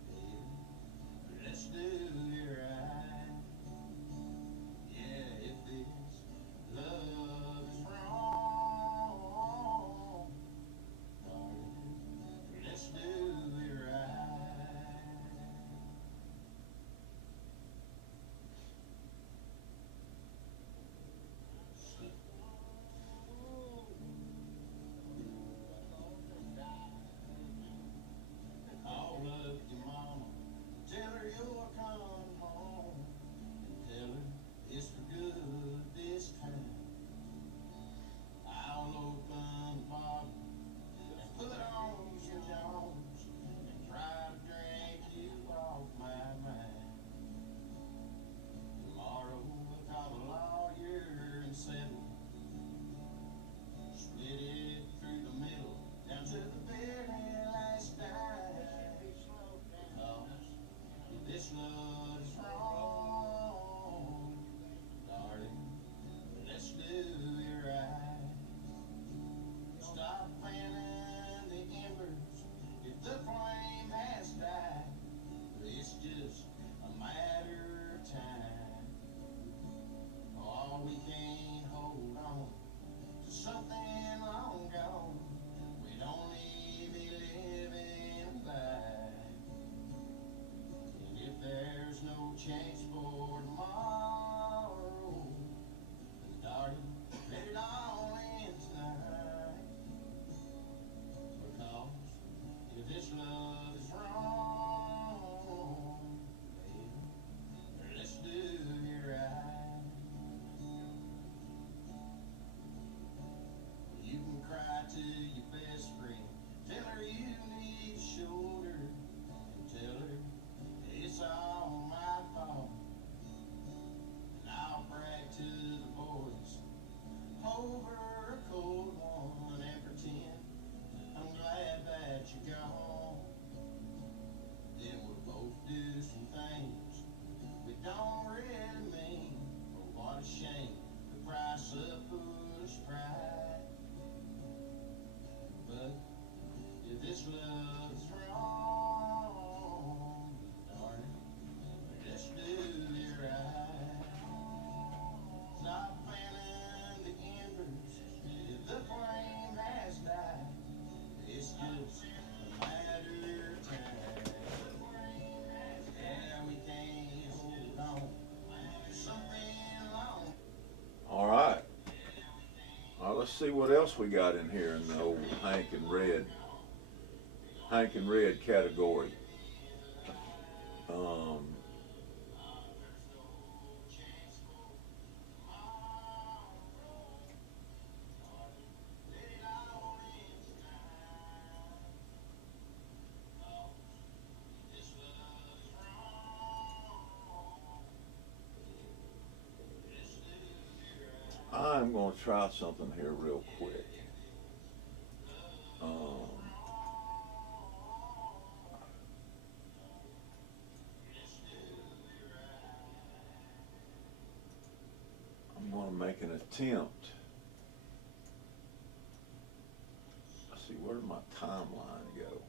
baby, let's do it right. Yeah, if this love is wrong, darling, let's do it right. Call up your mama, tell her you're coming home, and tell her it's for good this time. I'll open the bottle and put on some Jones and try to drink you off my mind. Tomorrow we'll call a lawyer and settle, split it through the middle, down to the very last dime. Because if this love is wrong, darling, let's do it right. Stop fanning the embers if the flame has died. It's just a matter of time. Oh, we can't hold on to something long gone. We'd only be living life. And if there's no chance for tomorrow, then darling, let it all in tonight. Because if this love is wrong, baby, let's do it right. You can cry to your best friend, tell her you need a shoulder, and tell her it's all my fault. And I'll brag to the boys over a cold one and pretend I'm glad that you're gone. Then we'll both do some things we don't really mean. But what a shame, the price of foolish pride. But if this love is wrong, darling, let's do it right. Stop fanning the embers if the flame has died. It's just a matter of time. Yeah, we can't hold on to something long. All right. Let's see what else we got in here in the old Hank and Red category. I'm going to try something here real quick. I'm going to make an attempt. Let's see, where did my timeline go?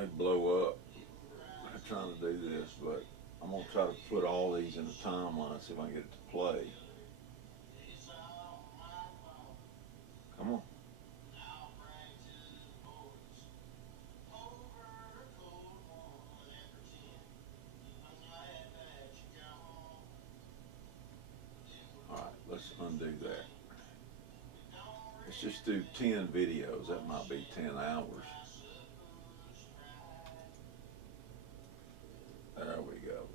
may blow up trying to do this, but I'm gonna try to put all these in a timeline, see if I can get it to play. Come on. Alright, let's undo that. Let's just do 10 videos. That might be 10 hours. There we go.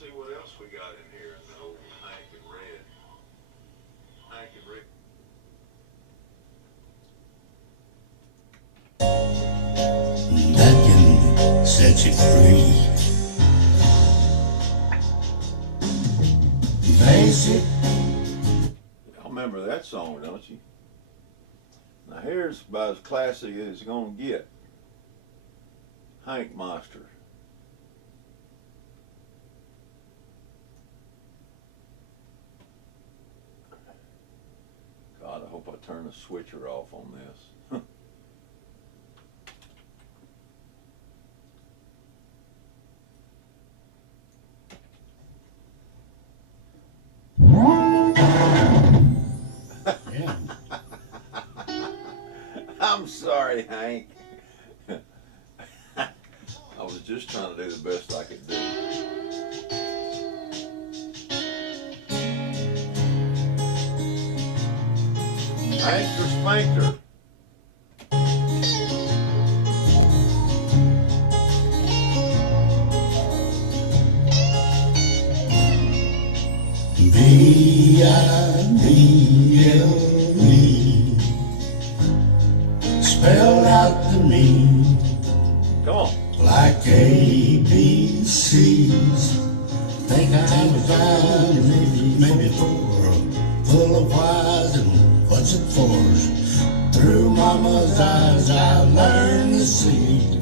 See what else we got in here in the old Hank and Red. Hank and Red. That can set you free. Basic. Y'all remember that song, don't you? Now here's about as classic as it's gonna get. Hank Monster. God, I hope I turn the switcher off on this. Yeah. I'm sorry, Hank. I was just trying to do the best I could do. Hankster Spankster. V-I-B-L-E spelled out to me. Come on. Like ABCs. Think I was down maybe four, full of whys and what's it for's. Through mama's eyes I learned to see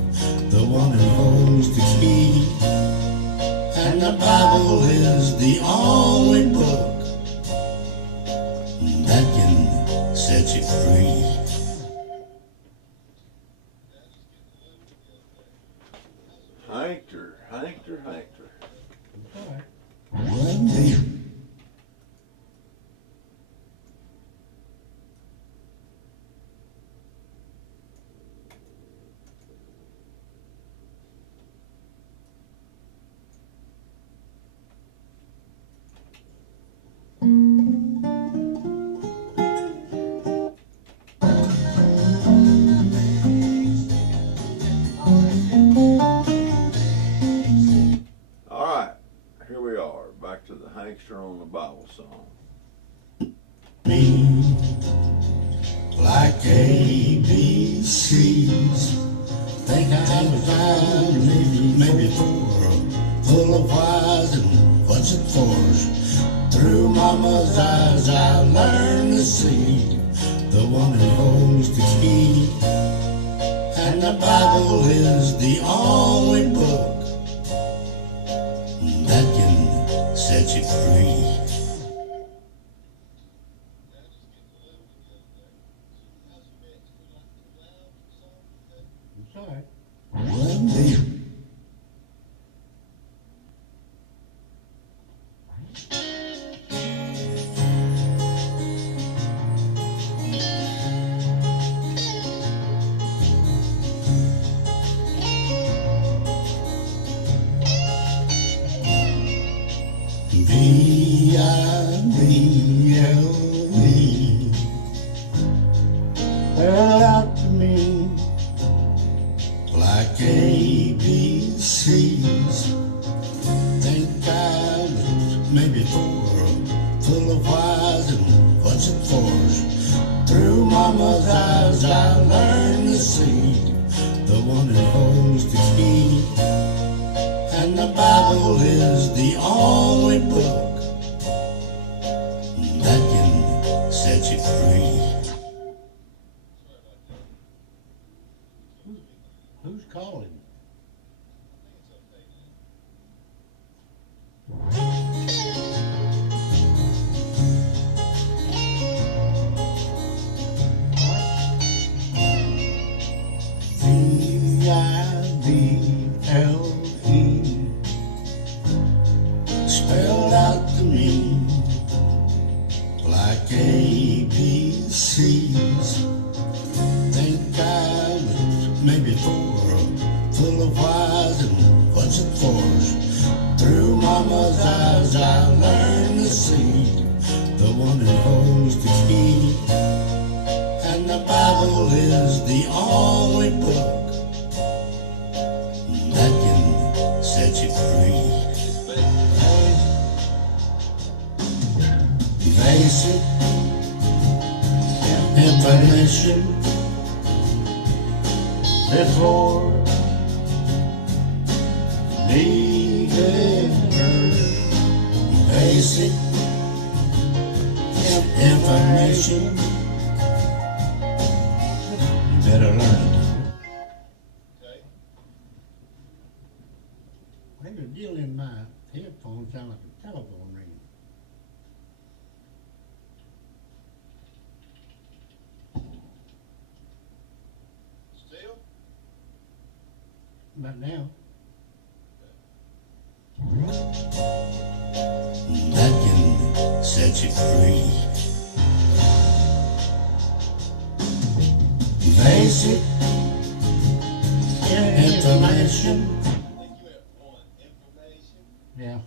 the one who holds the key. And the Bible is the only book that can set you free. Hankster. One day. All right, here we are, back to the Hankster on the Bible song. Me like ABCs. Think I was down maybe four, full of whys and what's it for's. Through mama's eyes I learned to see the one who holds the key. And the Bible is the only book that can set you free. One day. V-I-B-L-E spelled out to me like ABCs. Think I was maybe four, full of whys and what's it for's. Through mama's eyes I learned to see the one who holds the key. And the Bible Bible is the only book that can set you free. Who's calling? V-I-B-L-E spelled out to me like ABCs. Think I was maybe four, full of whys and what's it for. Through mama's eyes I learned to see the one who holds the key. And the Bible is the only book that can set you free. Basic information before leaving Earth. Basic information. You better learn it. There's a deal in my headphones sound like a telephone ring. Still? About now. That can set you free. Basic information. I think you have one. Information. Yeah.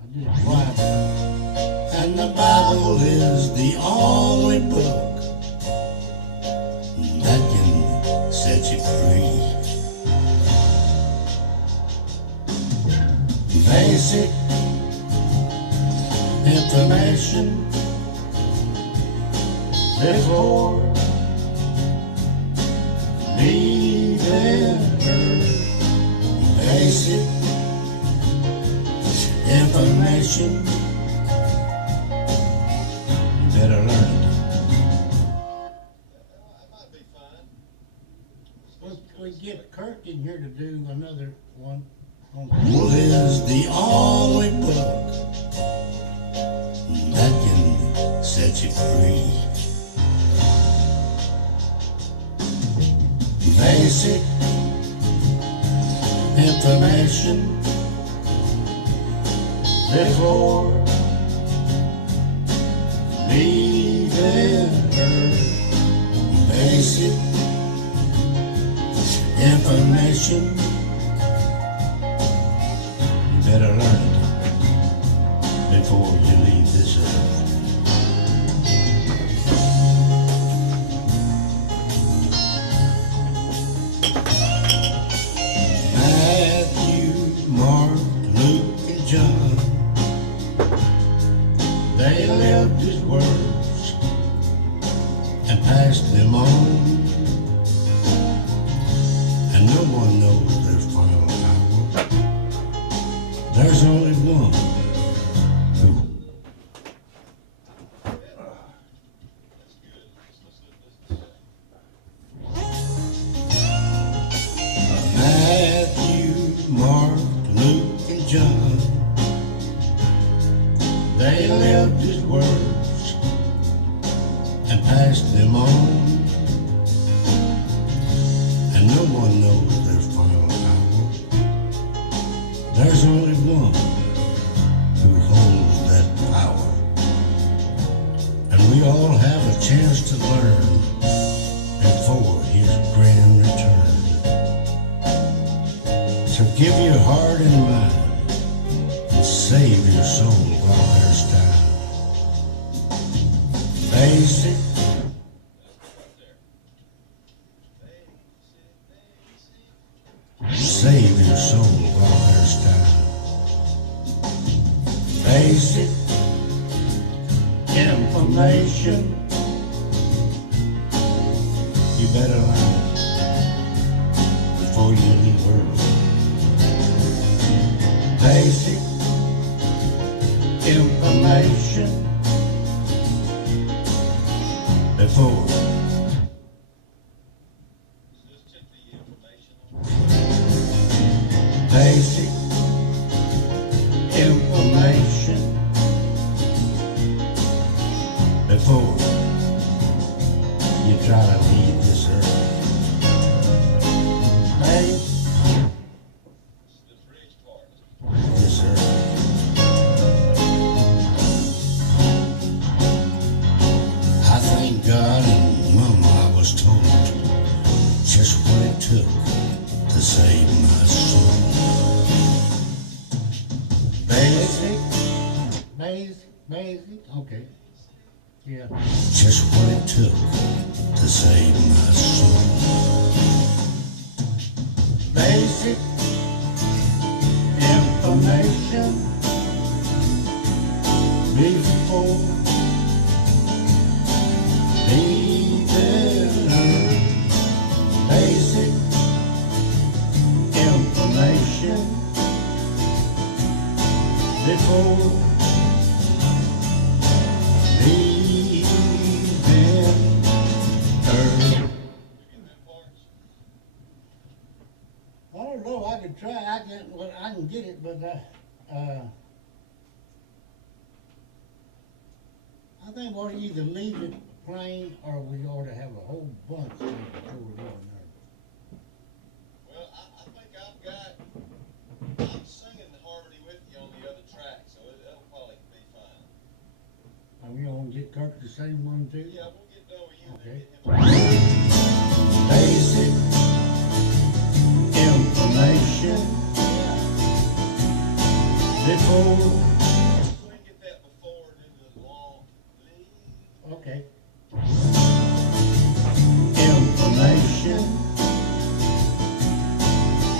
I did it twice. And the Bible is the only book that can set you free. Basic information before leaving Earth. Basic information. You better learn it. That might be fine. We get Kirk in here to do another one on Bible is the only book that can set you free. Basic information before leaving Earth. Basic information. You better learn it before you leave this earth. Matthew, Mark, Luke, and John, they lived his words and passed them on. And no one knows their final hour. There's only one who. That's good. Let's Matthew, Mark, Luke, and John, they lived his words and passed them on. And no one knows their final hour. There's only one who holds that power. And we all have a chance to learn before his grand return. So give your heart and mind and save your soul while there's time. Basic save your soul while there's time. Basic information. You better learn it before you leave Earth. basic information before. Basic information before you try to leave this earth. Basic this earth. I thank God and Mama I was told just what it took to save my soul. Basic, okay. Yeah. Just what it took to save my soul. Basic information before leaving Earth. Basic information before leaving Earth. I don't know, I could try, I can get it, but I think we ought to either leave it plain or we ought to have a whole bunch of it before we leave it. Well, I think I'm singing the harmony with you on the other track, so it'll probably be fine. Are we gonna get Kirk the same one too? Yeah, we'll get done with you Okay. and then get him. Basic information before. Go ahead and get that before and then the long leave. Okay. Information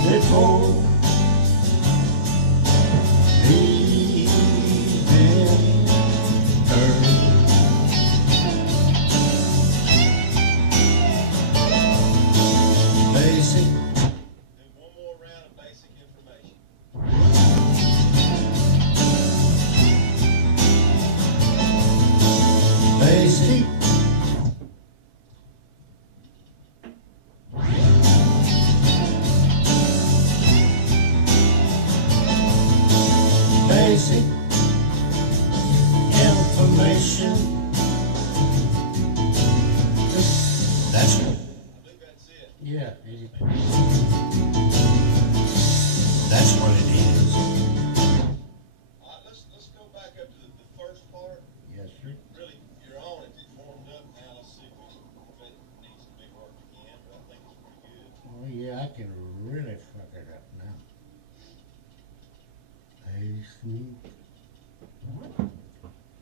before leaving Earth. Basic. Then one more round of basic information. Basic. Basic information. That's it. I think that's it. Yeah. That's what it is. All right, let's go back up to the first part. Yes, sir. Really, you're on it. It's warmed up now. Let's see if it needs to be worked again, but I think it's pretty good. Oh yeah, I can really fuck it up now. Basic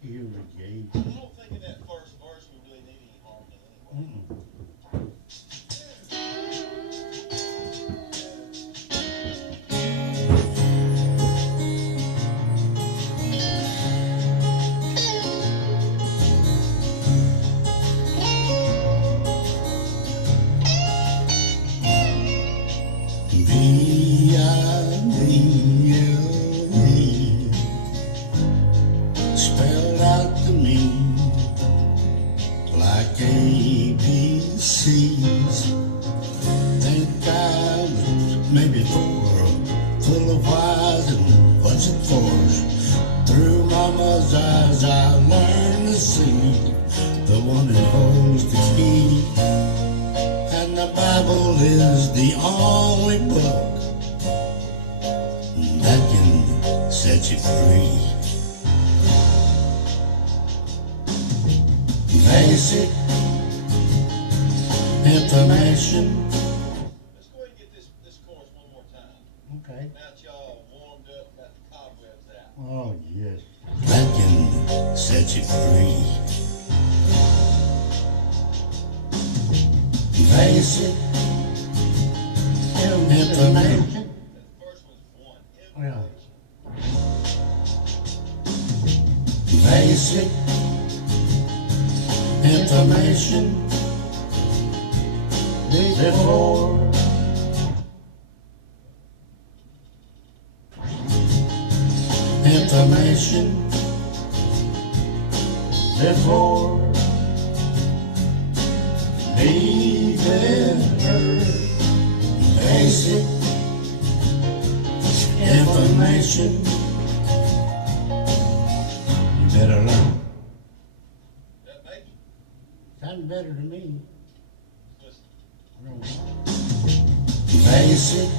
irrigation. I don't think in that first verse we really need any harmony anyway. B-I-B-L-E spelled out to me like ABCs. Think I was maybe four, full of whys and what's it for. Through mama's eyes I learned to see the one who holds the key. And the Bible is the only book that can set you free. Basic information. Let's go ahead and get this chorus one more time. Okay. Now that y'all warmed up, got the cobwebs out. Oh, yes. That can set you free. Basic information. That first one's one. Yeah. Basic information before information before leaving Earth. Basic information you better learn. That makes Sounding better to me. listen. Basic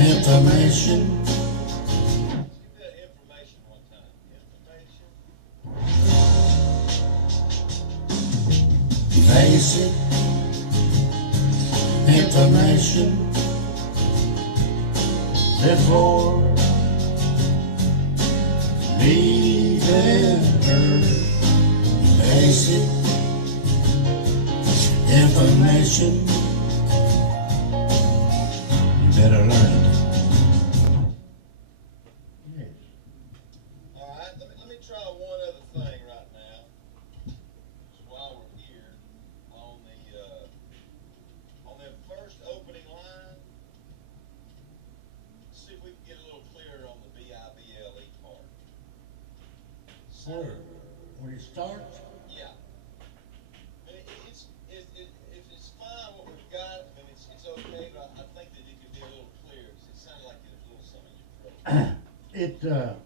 information. Let's get that information one time. Information. Basic information before leaving Earth. Basic information you better learn it. Yes. All right, let me try one other thing right now. Just while we're here on that first opening line. See if we can get a little clearer on the BIBLE part. Sir, when it starts, Yeah. I mean, if it's fine what we've got, I mean, it's okay, but I think that it could be a little clearer, 'cause it sounded like there was a little something in your throat.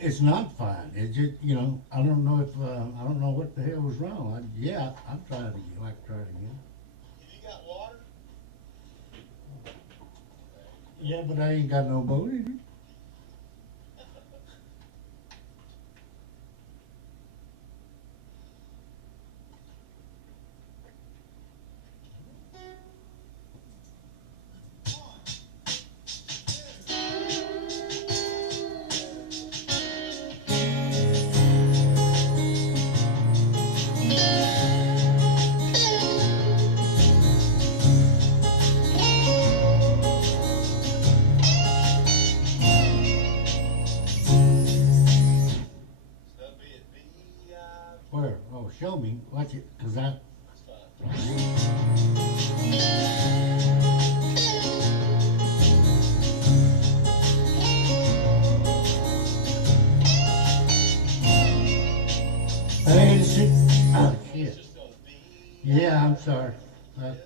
it's not fine. It's just, you know, I don't know if, I don't know what the hell was wrong. I'll try it again. I can try it again. Have you got water? Yeah, but I ain't got no boat in it. So that'd be at BEI. Where? Oh, show me. Watch it, 'cause I, That's fine. basic, oh, shit. It's just gonna be. Yeah, I'm sorry. BIBLE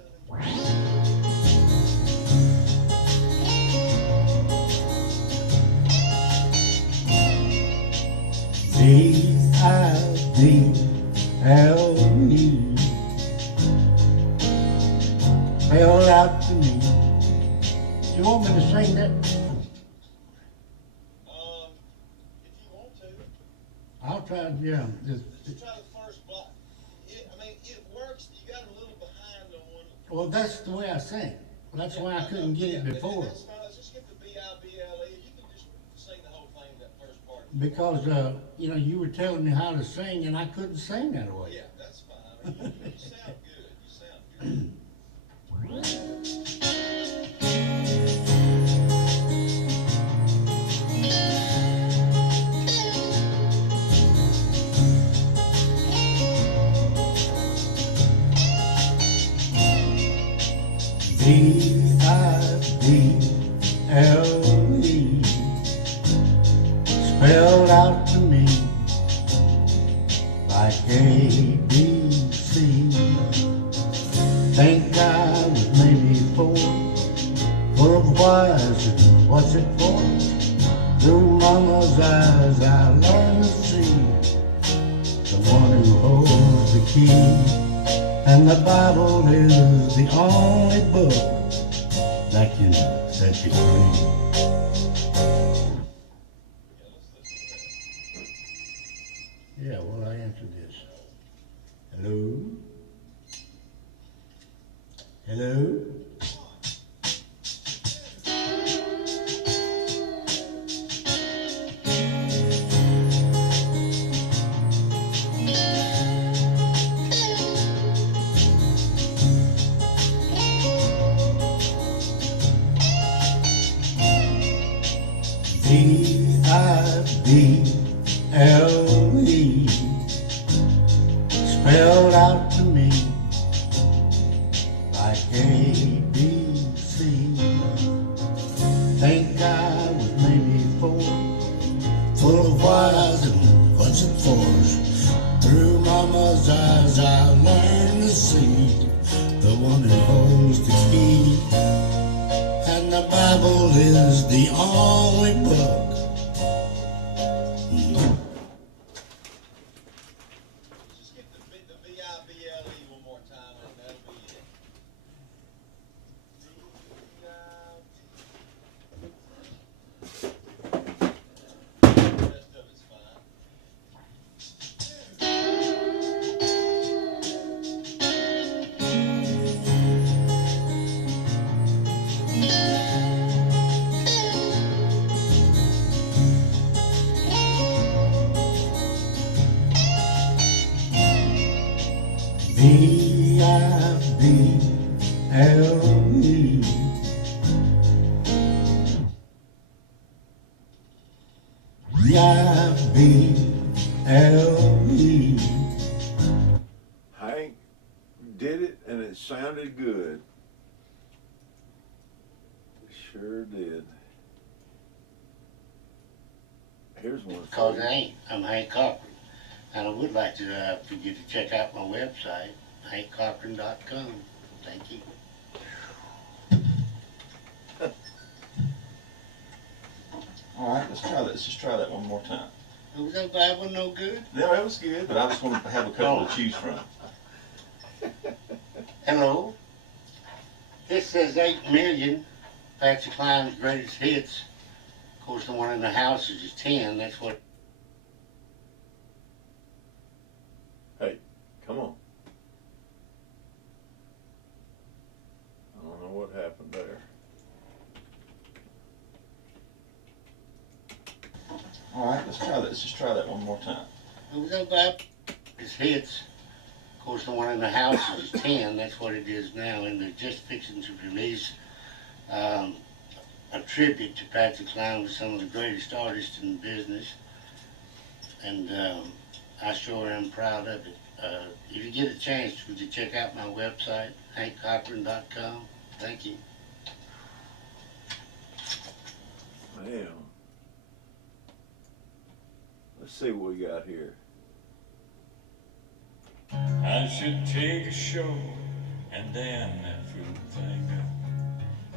spelled out to me. You want me to sing that? If you want to, I'll try, yeah. just try the first block. I mean, it works, you got a little behind on. Well, that's the way I sing. That's why I couldn't get it before. That's fine, let's just get the BIBLE, you can just sing the whole thing, that first part. Because, you know, you were telling me how to sing and I couldn't sing that way. Yeah, that's fine, I mean, you sound good, you sound good. BIBLE spelled out to me like ABC. Thank God was maybe four, full of whys and what's it for? Through mama's eyes I learned to see the one who holds the key, and the Bible is the only book that can set you free. Yeah, well, I answered this. Hello? Hello? BIBLE spelled out to me like ABC. Thank God was maybe four. full of whys and what's it for. Through mama's eyes I learned to see the one who holds the key. And the Bible is the only book. Just get the V-I-B-L-E one more time and that'll be it. The rest of it's fine. V-I-B-L-E. V-I-B-L-E. Hank did it, and it sounded good. It sure did. Here's one. Cause I'm Hank Cochran, and I would like to for you to check out my website, hankcochran.com. Thank you. All right, let's try that. Let's just try that one more time. Was that bad one no good? No, it was good, but I just want to have a couple to choose from. Hello. This says 8 million. Patsy Cline's greatest hits. Of course, the one in the house is just 10. That's what. Hey, come on. I don't know what happened there. All right, let's try that. Let's just try that one more time. Was that bad? It's hits. Of course, the one in the house is just 10. That's what it is now, and they're just fixing to release a tribute to Patsy Cline with some of the greatest artists in the business, and I sure am proud of it. If you get a chance, would you check out my website, hankcochran.com? Thank you. Man. Let's see what we got here. I should take a show and dam that fool thing up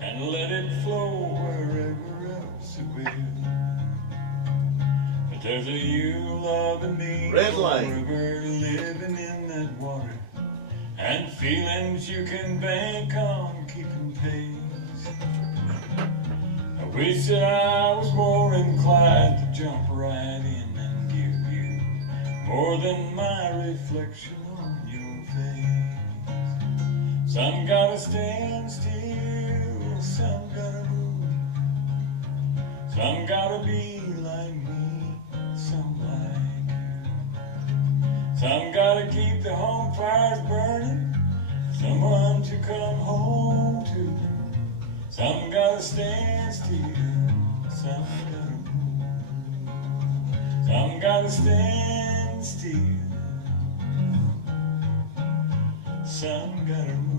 and let it flow wherever else it will. But there's a you loving me Red Lane. forever, living in that water, and feelings you can bank on keeping pace. I wish that I was more inclined to jump right in and give you more than my reflection on your face. Some gotta stand still, some gotta move, some gotta be like me, some like you. Some gotta keep the home fires burning, someone to come home to. Some gotta stand still, some gotta move, some gotta stand still, some gotta move.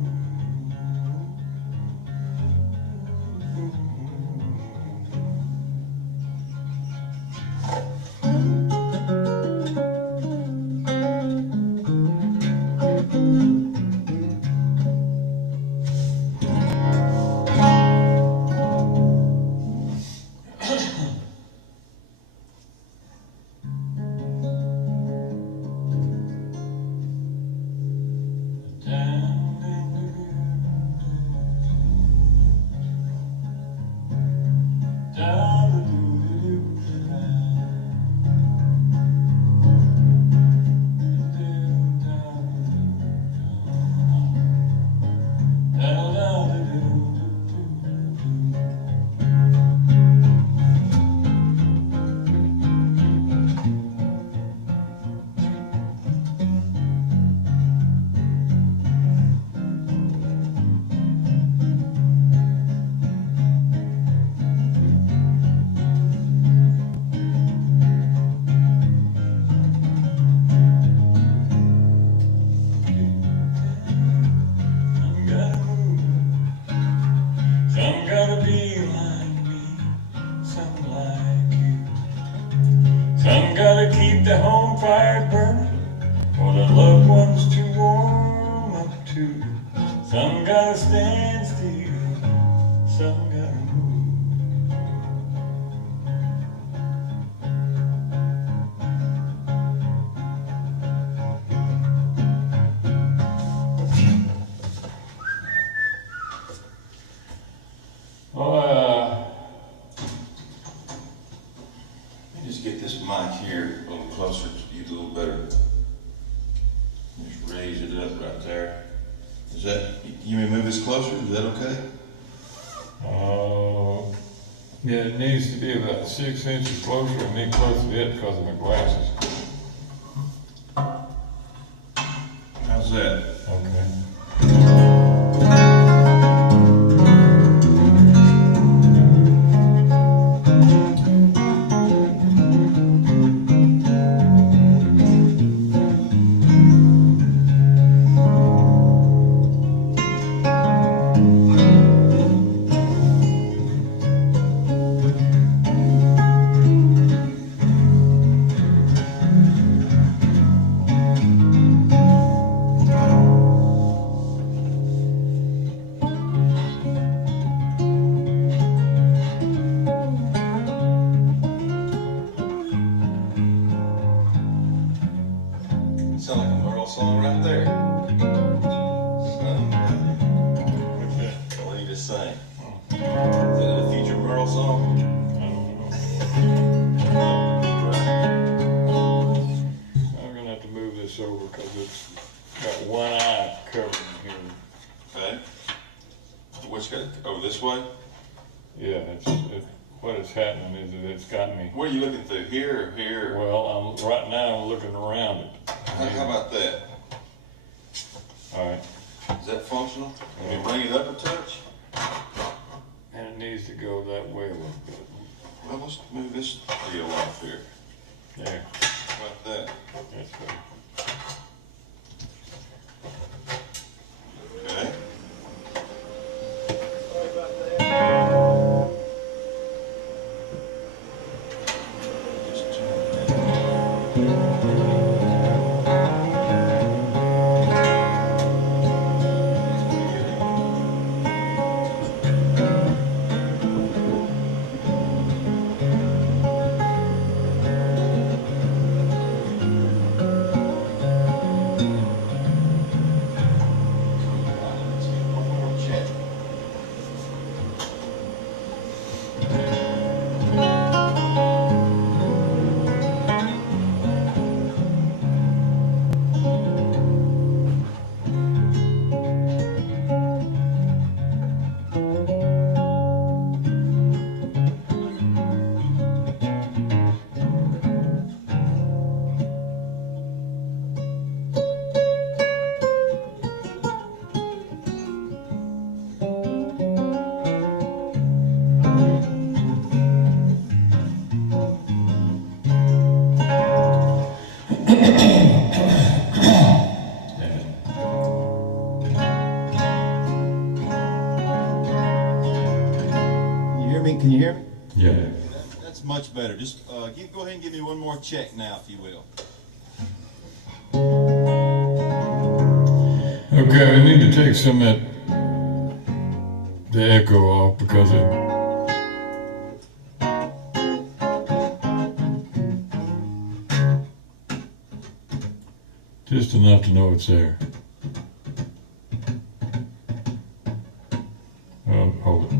Down in the keep the home fires burning, for the loved ones to warm up to. Some gotta stand still, some gotta move. Let me just get this mic here a little closer to you, a little better. Just raise it up right there. Is that, you may move this closer, is that okay? Yeah, it needs to be about 6 inches closer to me, closer to it because of my glasses. How's that? Okay. Sound like a Merle song right there. What's that? What you just sang. Is that a future Merle song? I don't know. I'm gonna have to move this over because it's got one eye covering here. Okay. Which got, over this way? Yeah, what is happening is that it's got me. What are you looking through, here or here? Well, right now I'm looking around it. How about that? All right. Is that functional? Can you bring it up a touch? And it needs to go that way a little bit. Well, let's move this deal off here. There. How about that? That's good. Okay. Just turn Can you hear me? Yeah. That's much better. Just go ahead and give me one more check now, if you will. Okay, we need to take some of the echo off because just enough to know it's there. Hold it.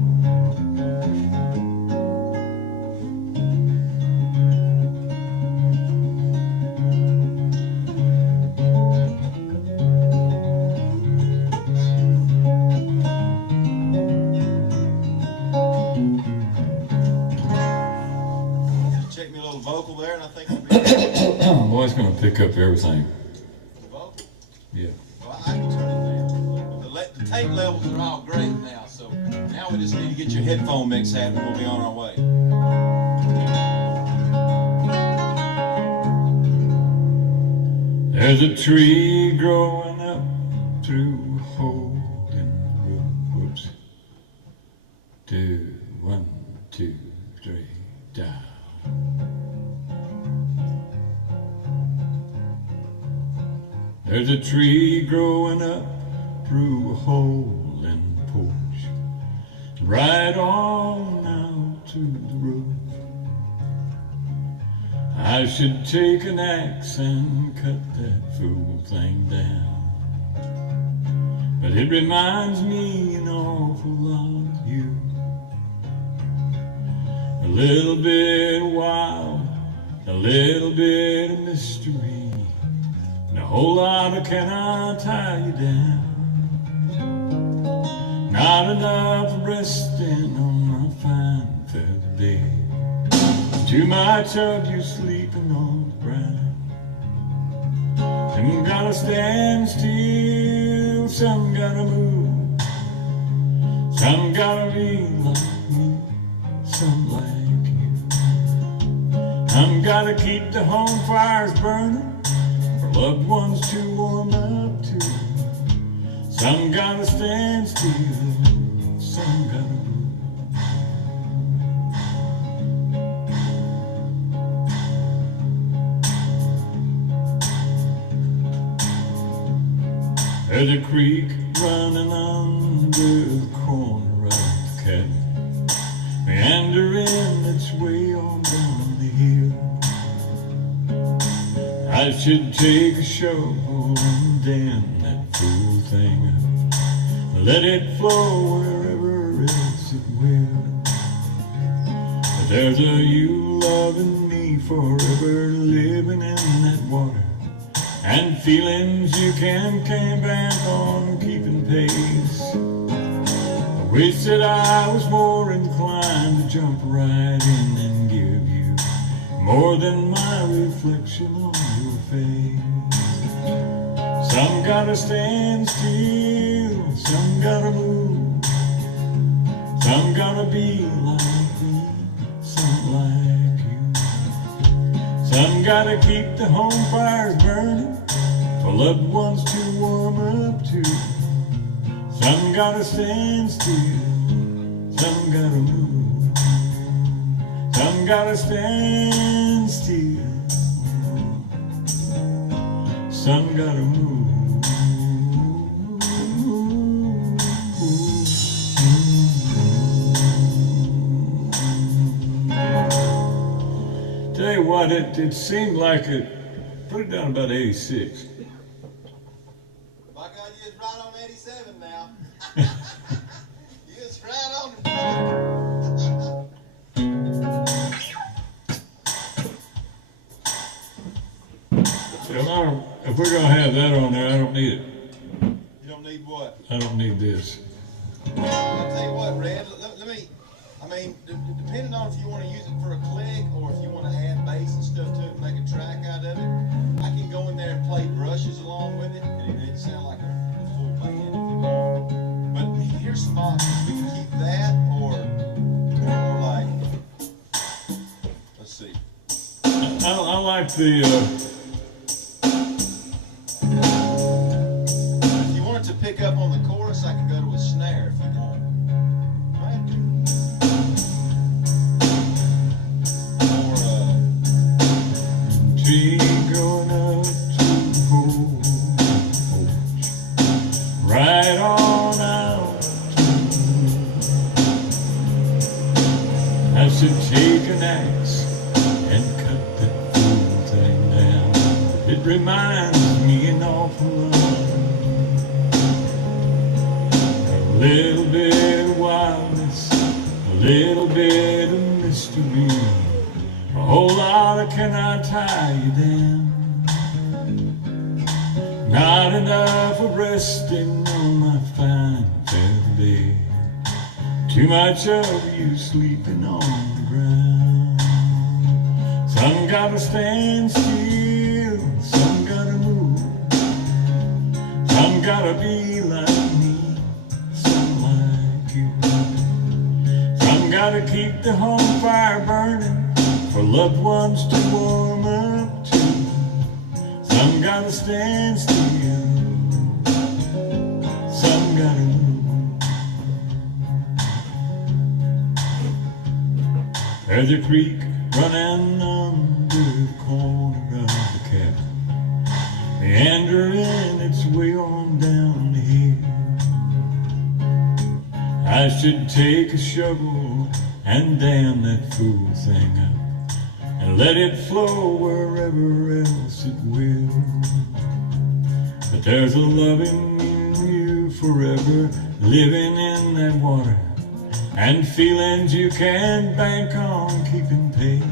Check me a little vocal there, and I think we'll be Boy, it's going to pick up everything. vocal. Yeah. Well, I can turn it down. The tape levels are all great now, so now we just need to get your headphone mix happening. We'll be on our way. There's a tree growing up through a hole in the roof. Whoops. 2, 1, 2, 3, down. There's a tree growing up through a hole in the porch, right on out to the road. I should take an axe and cut that fool thing down, but it reminds me an awful lot of you. A little bit wild, a little bit of mystery, and a whole lot of can I tie you down. Not enough resting on my fine feather bed, too much of you sleeping on the ground. Some gotta stand still, some gotta move, some gotta be like me, some like you. Some gotta keep the home fires burning for loved ones to warm up to. Some gotta stand still, some gotta move. There's a creek running under the corner of the cabin, meandering its way on down the hill. I should take a shovel and dam that fool thing up, let it flow wherever else it will. But there's a you loving me forever, living in that water, and feelings you can bank on keeping pace. I wish that I was more inclined to jump right in and give you more than my reflection on your face. Some gotta stand still, some gotta move, some gotta be like me, some like you. Some gotta keep the home fires burning for loved ones to warm up to. Some gotta stand still, some gotta move, some gotta stand still, some gotta move. Tell you what, it seemed like it. Put it down about 86. My God, you was right on 87 now. You was right on the If we're gonna have that on there, I don't need it. You don't need what? I don't need this. I'll tell you what, Red, let me, depending on if you want to use it for a click or if you want to add bass and stuff to it and make a track out of it, I can go in there and play brushes along with it, and it'd sound like a full band if you want. But here's some options. We can keep that or like, let's see. I like the, if you want it to pick up on the chorus, I can go to a snare if you want. Right? tree growing up to the porch, right on out to the. I should take an axe and cut that fool thing down. It reminds me an awful lot. A little bit of wildness, a little bit of mystery, a whole lot of can I tie you down. Not enough of resting on my fine feather bed, too much of you sleeping on the ground. Some gotta stand still, some gotta move, some gotta be like me, some like you. Some gotta keep the home fire burning for loved ones to warm up to. Some gotta stand still, some gotta move. There's a creek running under the corner of the cabin, meandering its way on down here. I should take a shovel and dam that fool thing up and let it flow wherever else it will. But there's a loving you forever living in that water, and feelings you can't bank on keeping pace.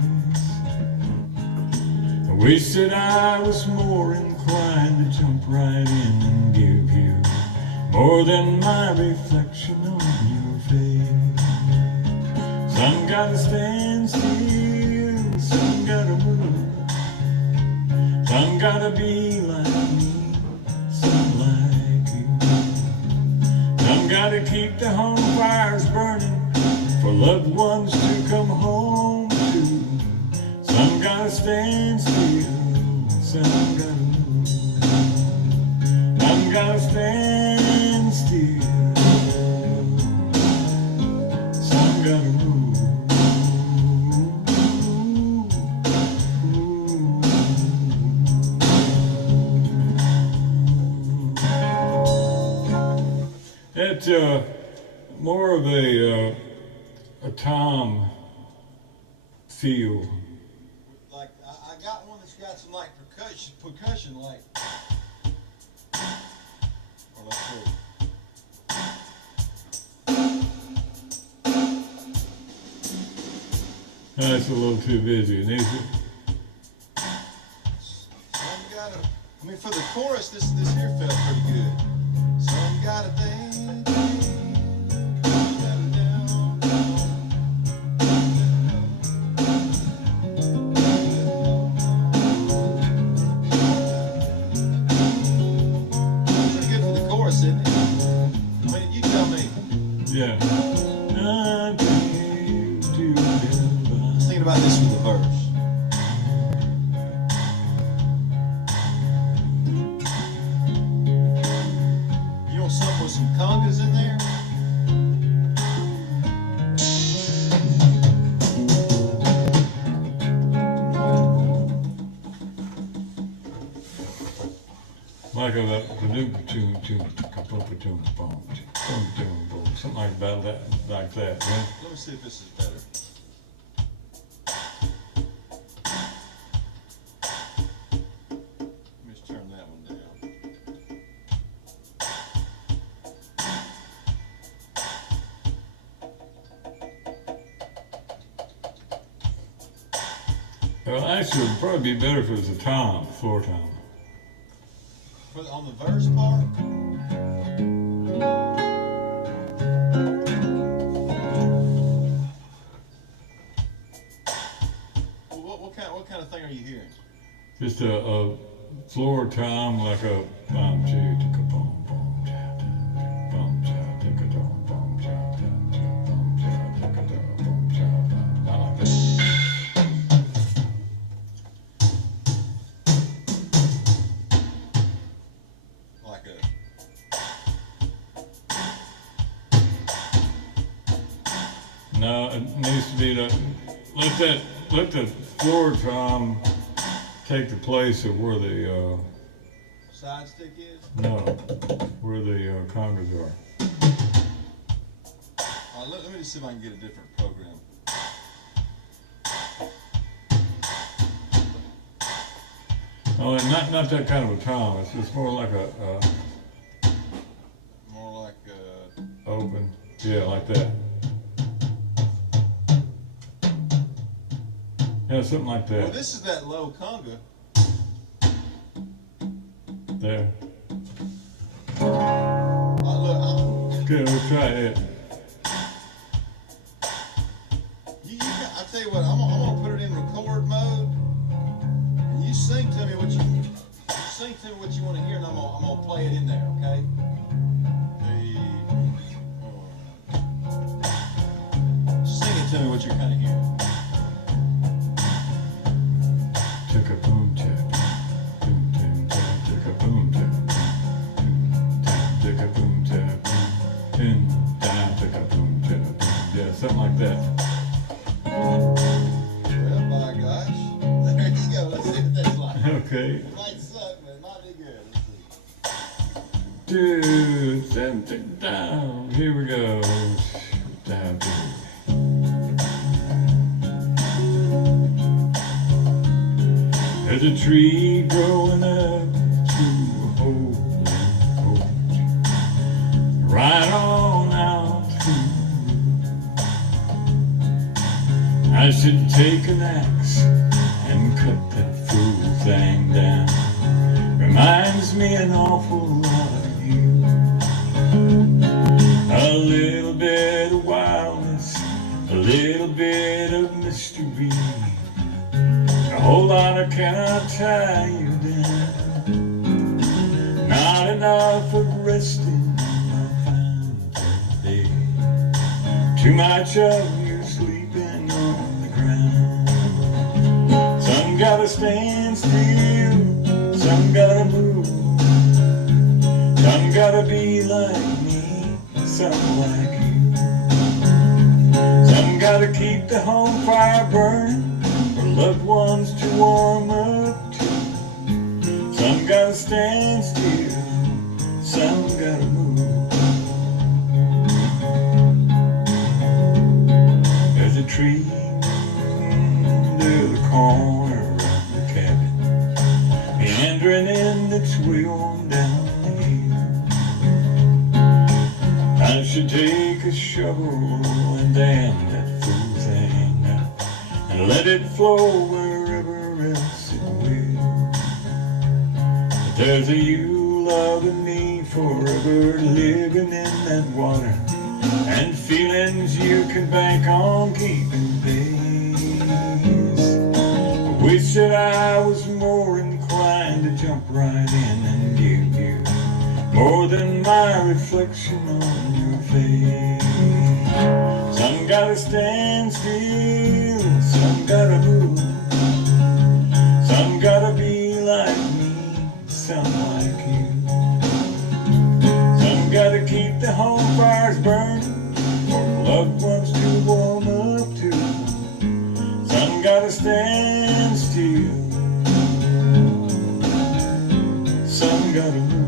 I wish that I was more inclined to jump right in and give you more than my reflection on your face. Some gotta stand still, some gotta move, some gotta be like me, some like you. Some gotta keep the home fires burning for loved ones to come home to. Some gotta stand still, some gotta move, some gotta stand still, some gotta move. It's more of a tom feel. Like I got one that's got some like percussion like. Or let's see. That's a little too busy. It needs to, Some got a. I mean, for the chorus, this here felt pretty good. Some got a thing. yeah. I was thinking about this with the verse. You want something with some congas in there? Like a something like that, yeah. Let me see if this is better. Let me just turn that one down. Well, actually, it'd probably be better if it was a tom, floor tom. On the verse part? What kind of thing are you hearing? Just a floor tom, like a bum chee ticka bum bum cha bum cha ticka dum bum cha bum cha ticka dum bum cha bum. I like that. Like a. No, it needs to be let the floor tom take the place of where the Side stick is? no, where the congas are. Let me just see if I can get a different program. Oh, and not that kind of a tom. It's just more like a More like open, yeah, like that. Yeah, something like that. well, this is that low conga. There. Look, Okay, let's try it. I tell you what, I'm gonna put it in record mode, and you sing to me what you want to hear, and I'm gonna play it in there, okay? Sing it to me what you're kind of hearing. Tick a boom tip. Boom tip tap, tick a boom tip. Tick a boom tip. Pin down, tick a boom tip. Yeah, something like that. Well, my gosh. There you go. Let's see what that's like. Okay. It might suck, but it might be good. 2, 7, down. Here we go. Down. There's a tree growing up to a hole right on out through. I should take an axe and cut that fool thing down. Reminds me an awful lot of you. A little bit of wildness, a little bit of mystery. A whole lot of cannot tie you down. Not enough of resting on my fine day. Too much of you sleeping on the ground. Some gotta stand still, some gotta move. Some gotta be like me, some like you. Some gotta keep the home fire burning, loved ones to warm up to. Some gotta stand still, some gotta move. There's a tree near the corner of the cabin, meandering in its way on down the hill. I should take a shovel and dam that fool thing up and let it flow wherever else it will. But there's a you loving me forever, living in that water, and feelings you can bank on keeping pace. I wish that I was more inclined to jump right in and give you more than my reflection on your face. Some gotta stand still, some gotta move. Some gotta be like me, some like you. Some gotta keep the home fires burning for loved ones to warm up to. Some gotta stand still, some gotta move.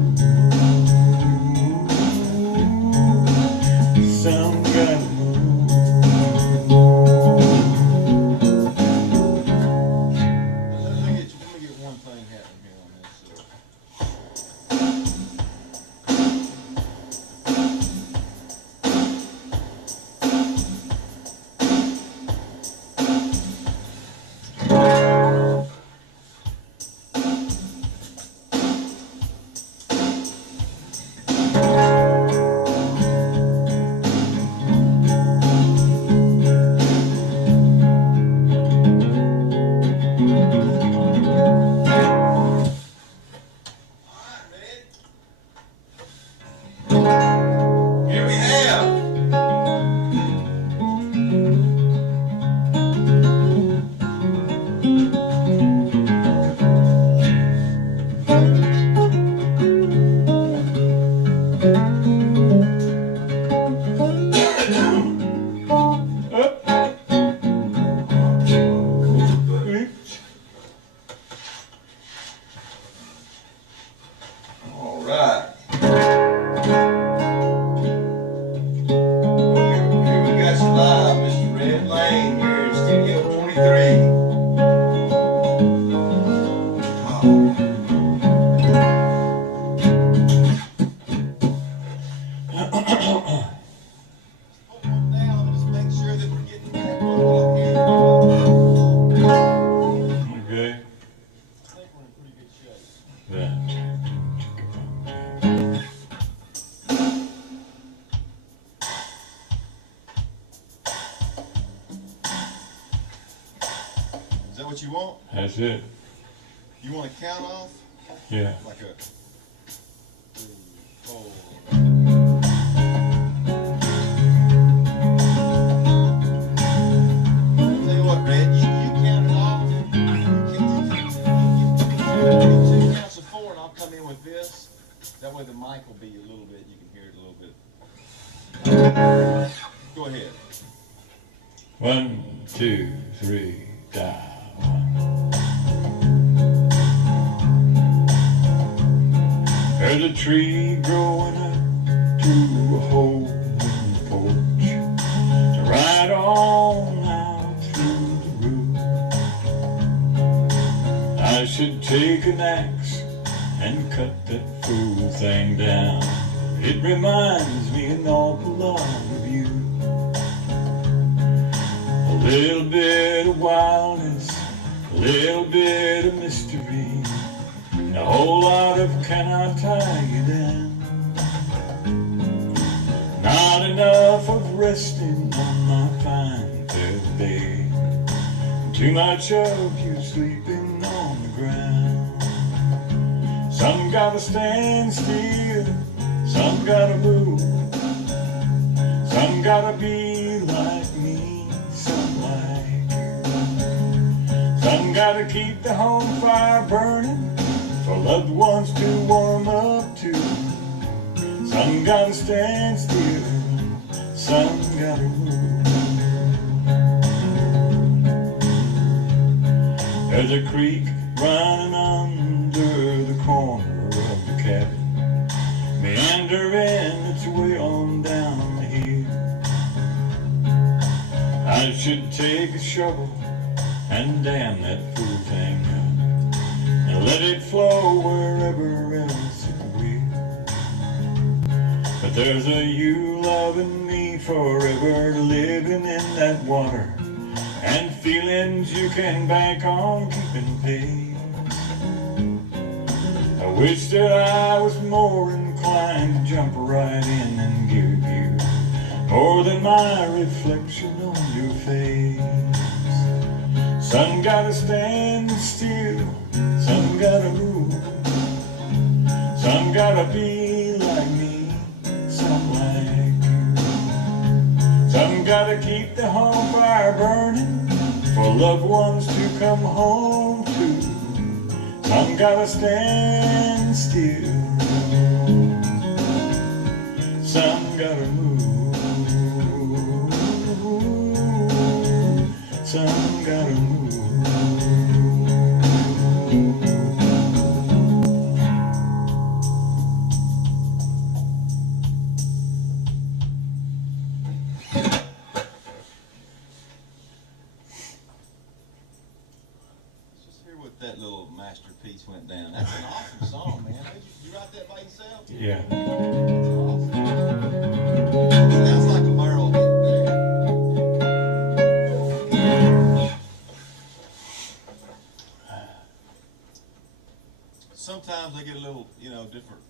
Some gotta move. Let me get one thing happening here on this. Here we have all right. Here we got you live, Mr. Red Lane here in Studio 23. Put one down and just make sure that we're getting back on here. Okay. I think we're in pretty good shape. That. Is that what you want? That's it. You want to count off? Yeah. Like a 3, 4. Tell you what, Red, you count it off. You do 2 counts of 4, and I'll come in with this. That way the mic will be a little bit. You can hear it a little bit. Go ahead. 1, 2, 3, down. There's a tree growing up through a hole in the porch, right on out through the roof. I should take an axe and cut that fool thing down. It reminds me an awful lot of you. A little bit of wildness, a little bit of mystery, a whole lot of can I tie you down. Not enough of resting on my fine feather bed, too much of you sleeping on the ground. Some gotta stand still, some gotta move, some gotta be like me, some like you. Some gotta keep the home fire burning for loved ones to warm up to. Some gotta stand still, some gotta move. There's a creek running under the corner of the cabin, meandering its way on down the hill. I should take a shovel and dam that fool thing up, and let it flow wherever else it will. But there's a you loving me forever, living in that water, and feelings you can bank on keeping pace. I wish that I was more inclined to jump right in and give you more than my reflection on your face. Some gotta stand still, some gotta move, some gotta be like me, some like you. Some gotta keep the home fire burning for loved ones to come home to. Some gotta stand still, some gotta move, some gotta move. That little masterpiece went down. That's an awesome song, man. Did you write that by yourself? Yeah. That's awesome. Sounds like a Merle hit there. Sometimes they get a little, different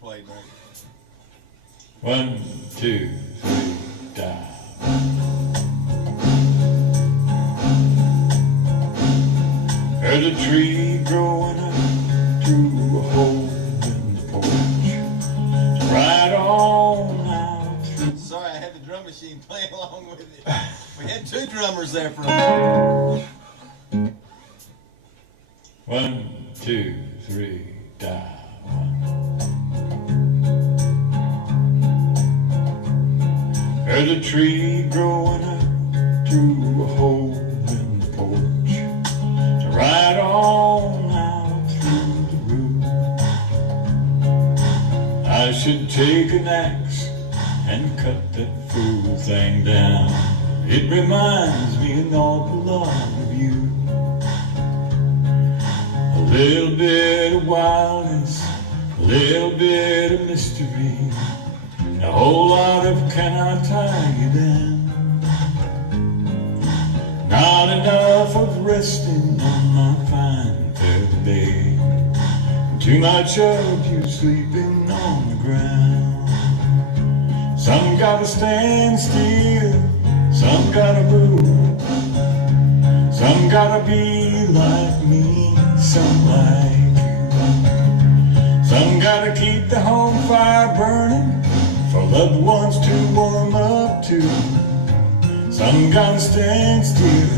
play break. 1, 2, 3, dive. There's a tree growing up through a hole in the porch, right on out through. Sorry, I had the drum machine playing along with it. We had two drummers there for a minute. 1, 2, 3, dive. There's a tree growing up through a hole in the porch, right on out through the roof. I should take an axe and cut that fool thing down. It reminds me an awful lot of you. A little bit of wildness, a little bit of mystery, a whole lot of can I tie you down. Not enough of resting on my fine feather bed, too much of you sleeping on the ground. Some gotta stand still, some gotta move, some gotta be like me, some like you. Some gotta keep the home fire burning for loved ones to warm up to. Some gotta stand still,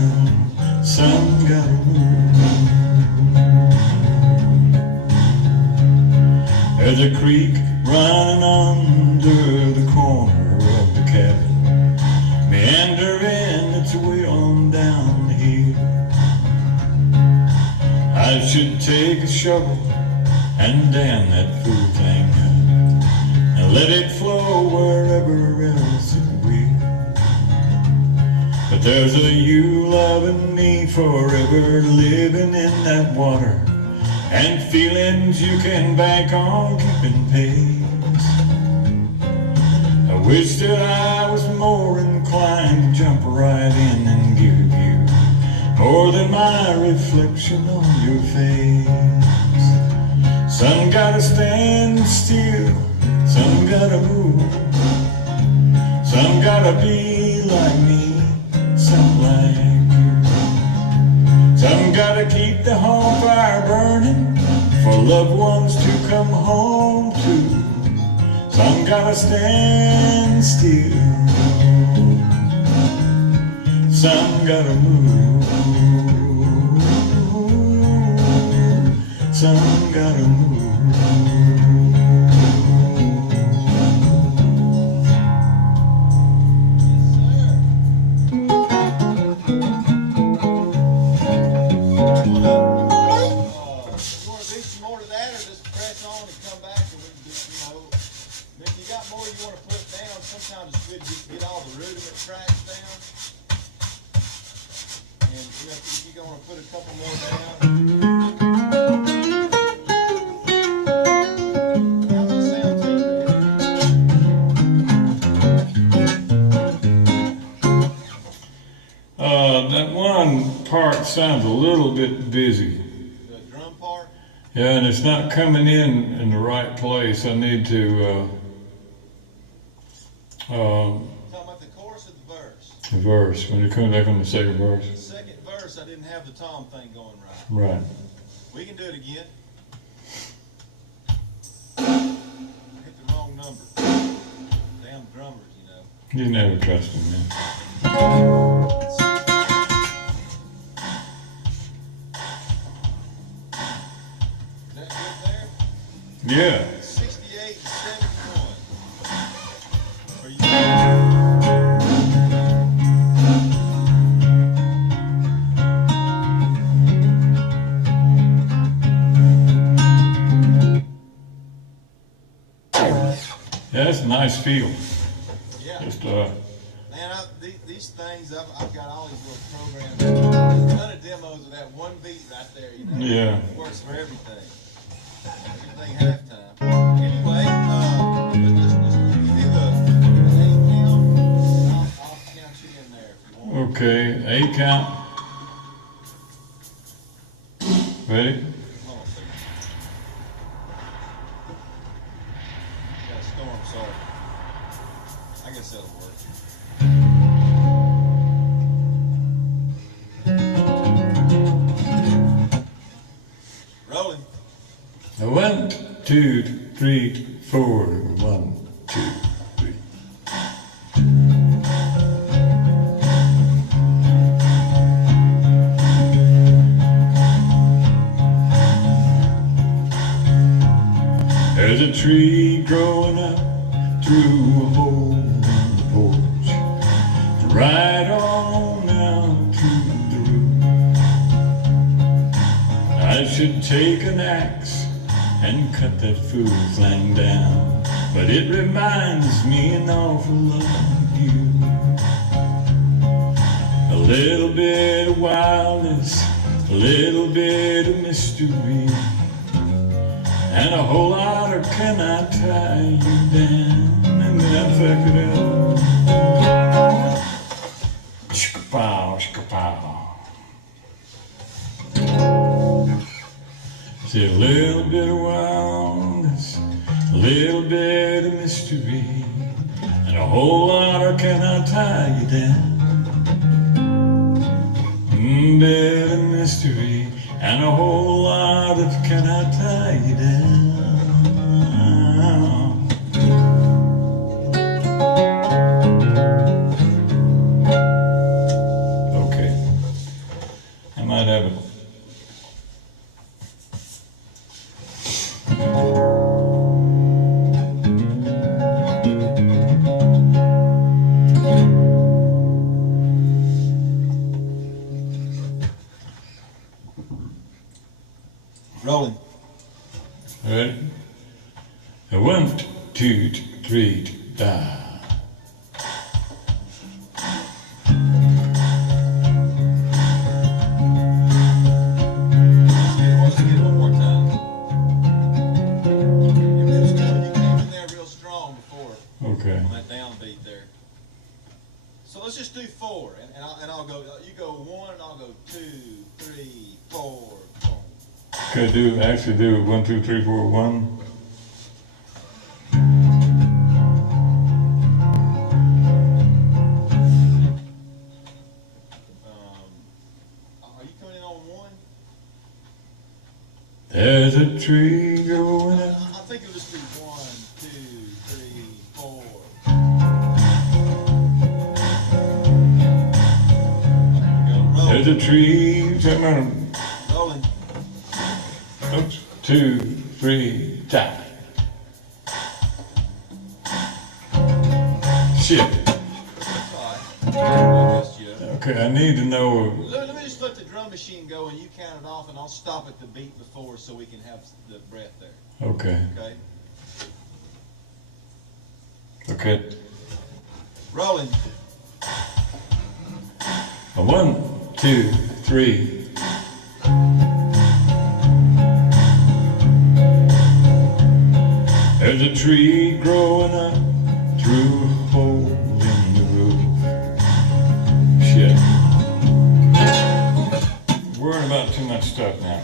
some gotta move. There's a creek running under the corner of the cabin, meandering its way on down the hill. I should take a shovel and dam that fool thing up and let it flow wherever else it will. But there's a you loving me forever, living in that water, and feelings you can bank on keeping pace. I wish that I was more inclined to jump right in and give you more than my reflection on your face. Some gotta stand still, some gotta move, some gotta be like me, some like you. Some gotta keep the home fire burning for loved ones to come home to. Some gotta stand still, some gotta move, some gotta move. Sometimes it's good just to get all the rudiment tracks down. And if you're going to put a couple more down. How's it sound to you? That one part sounds a little bit busy. The drum part? Yeah, and it's not coming in the right place. I need to Talking about the chorus or the verse? the verse, when you come back on the second verse. The second verse, I didn't have the tom thing going right. Right. We can do it again. Hit the wrong number. Damn drummers, you know. You never trust him, man. Is that good there? Yeah. 68 and 71. Are you? Yeah, that's a nice feel. Yeah. Just Man, these things, I've got all these little programs. There's a ton of demos of that one beat right there, you know? Yeah. It works for everything. Everything halftime. Anyway, let's give you the A count. I'll count you in there if you want. Okay, A count. Ready? Hold on a second. Got a storm, sorry. I guess that'll work. Rolling. 1, 2, 3, 4. 1, 2, 3. There's a tree growing up through a hole in the porch, right on out to the roof. I should take an axe and cut that fool thing down, but it reminds me an awful lot of you. A little bit of wildness, a little bit of mystery, and a whole lot of can I tie you down, and then I fuck it up. Shka-pow, shka-pow. See, a little bit of wildness, a little bit of mystery, and a whole lot of can I tie you down. Bit of mystery, and a whole lot of can I tie you down. Okay, I might have it. Rolling. Ready? 1, 2, 3, da. Let's get it one more time. You came in there real strong before Okay. on that downbeat there. So let's just do 4, and I'll go. You go 1, and I'll go 2, 3, 4. Boom. Could I do 1, 2, 3, 4, 1? Are you coming in on 1? There's a tree growing up. I think it'll just be 1, 2, 3, 4. There's a tree. Turn around. Rolling. Oops. 2, 3, die. Shit. Okay, I need to know. Let me just let the drum machine go and you count it off, and I'll stop at the beat before so we can have the breath there. Okay. Okay? Okay. Rolling. 1, 2, 3. There's a tree growing up through a hole in the roof. Shit. Worrying about too much stuff now.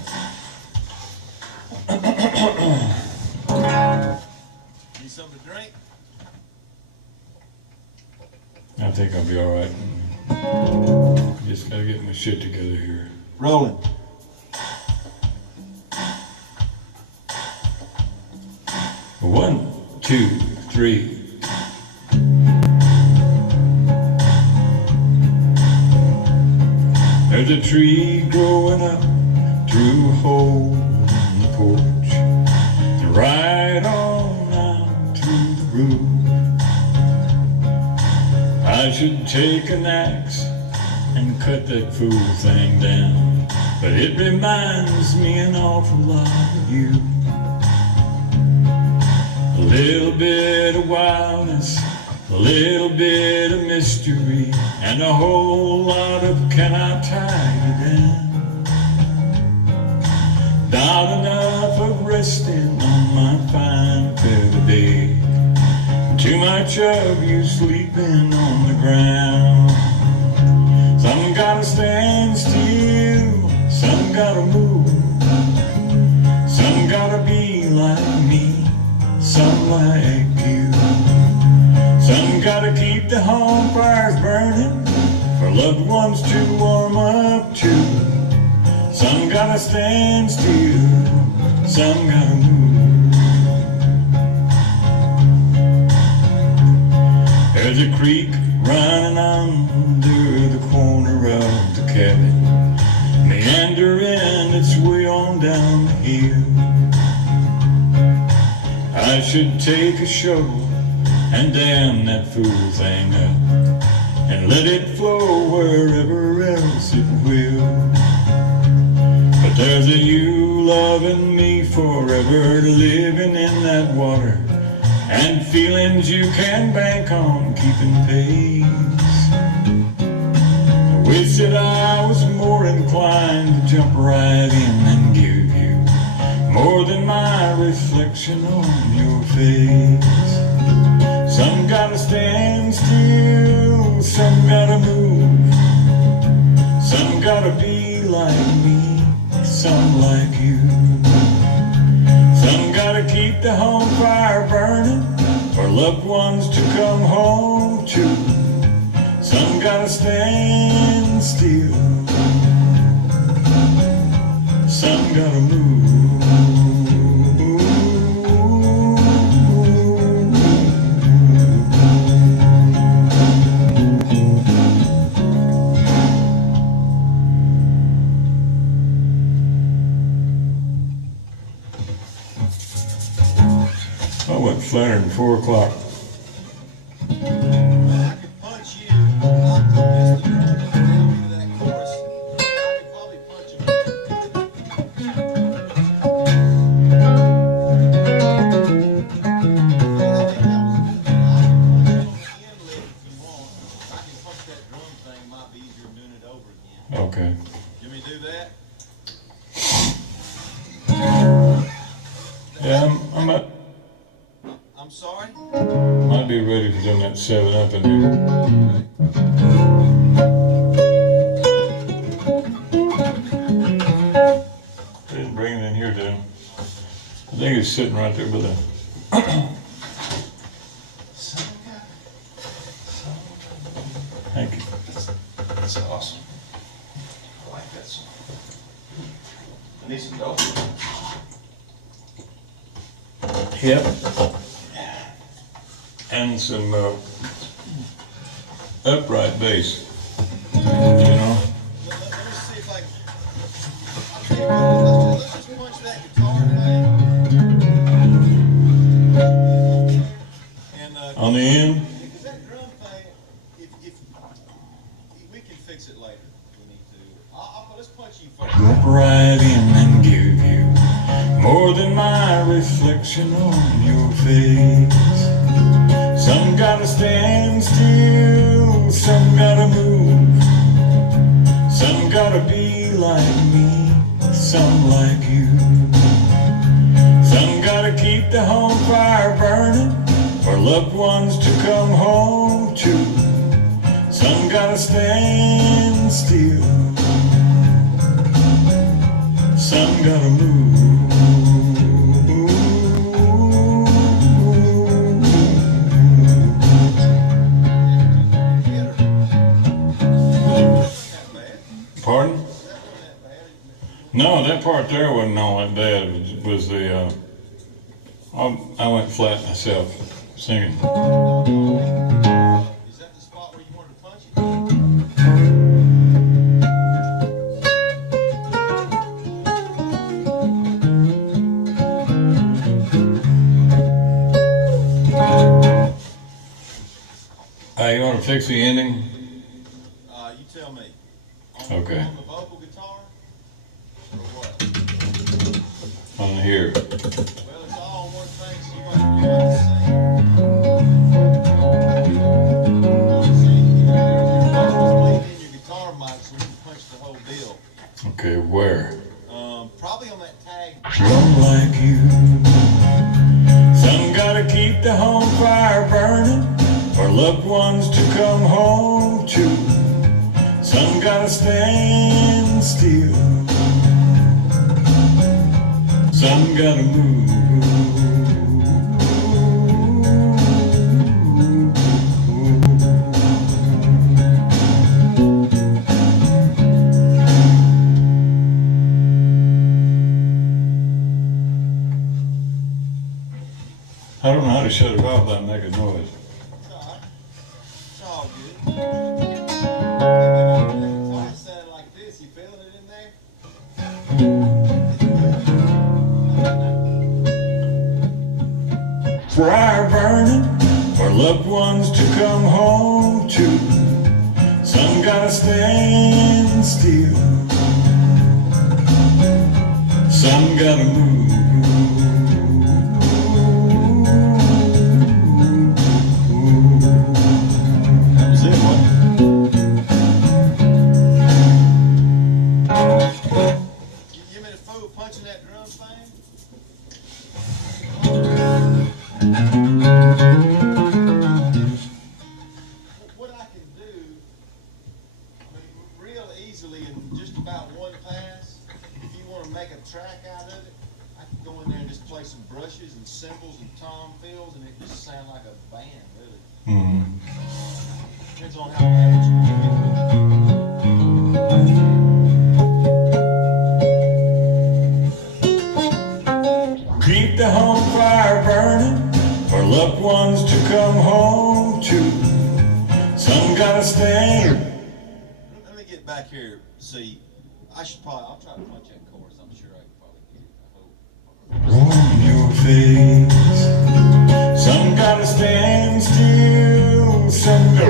Need something to drink? I think I'll be all right. Just gotta get my shit together here. Rolling. One, 2, 3. There's a tree growing up through a hole in the porch. It's right on out to the roof. I should take an axe and cut that fool thing down, but it reminds me an awful lot of you. A little bit of wildness, a little bit of mystery, and a whole lot of can I tie you down? Not enough of resting on my fine feather bed, too much of you sleeping on the ground. Some gotta stand still, some gotta move, some gotta be like me, some like you. Some gotta keep the home fires burning for loved ones to warm up to. Some gotta stand still, some gotta move. There's a creek running under the corner of the cabin, meandering its way on down the hill. I should take a shovel and dam that fool thing up and let it flow wherever else it will. But there's a you loving me forever, living in that water, and feelings you can bank on keeping pace. I wish that I was more inclined to jump right in and give you more than my reflection on your face. Some gotta stand still, some gotta move, some gotta be like me, some like you. Some gotta keep the home fire burning for loved ones to come home to. Some gotta stand still, some gotta move. I went flatter than 4 o'clock. I could punch you. I'll miss the drum and down into that chorus. I could probably punch him. Yeah, I'm sorry? might be ready for doing that 7-Up in here. They didn't bring it in here, did they? I think it's sitting right there by the. Thank you. That's awesome. I like that song. I need some dope. Yep. And some upright bass. You know? Let me see if I can. Let's just punch that guitar thing. And, On the end? because that drum thing, if we can fix it later if we need to. Let's punch you first. Jump right in and give you more than my reflection on your face. Some gotta stand still, some gotta move. Some gotta be like me, some like you. Some gotta keep the home fire burning for loved ones to come home to. Some gotta stand still, some gotta move. Pardon? No, that part there wasn't all that bad. It was the, I went flat myself singing. Is that the spot where you wanted to punch it? You want to fix the ending? You tell me. Okay. On the vocal guitar? Or what? On here. Well, it's all one thing, so you have to sing. Just bleed in your guitar mic so we can punch the whole deal. Okay, where? Probably on that tag. Drum like you. Some gotta keep the home fire burning for loved ones to come home to. Some gotta stand still, some gotta move. I don't know how to shut it off without making noise. It's all good. It sounded like this. You feeling it in there? Fire burning for loved ones to come home to. Some gotta stand still, some gotta move. That was it, wasn't You give me the fool punching that drum thing? What I can do, I mean, real easily in just about one pass, if you want to make a track out of it, I can go in there and just play some brushes and cymbals and tom fills, and it just sound like a band, really. Depends on how bad you get. Keep the home fire burning for loved ones to come home to. Some gotta stand. Let me get back here. See, I'll try to punch that chorus. I'm sure I can probably get it. I hope. On your face. Some gotta stand still, some go.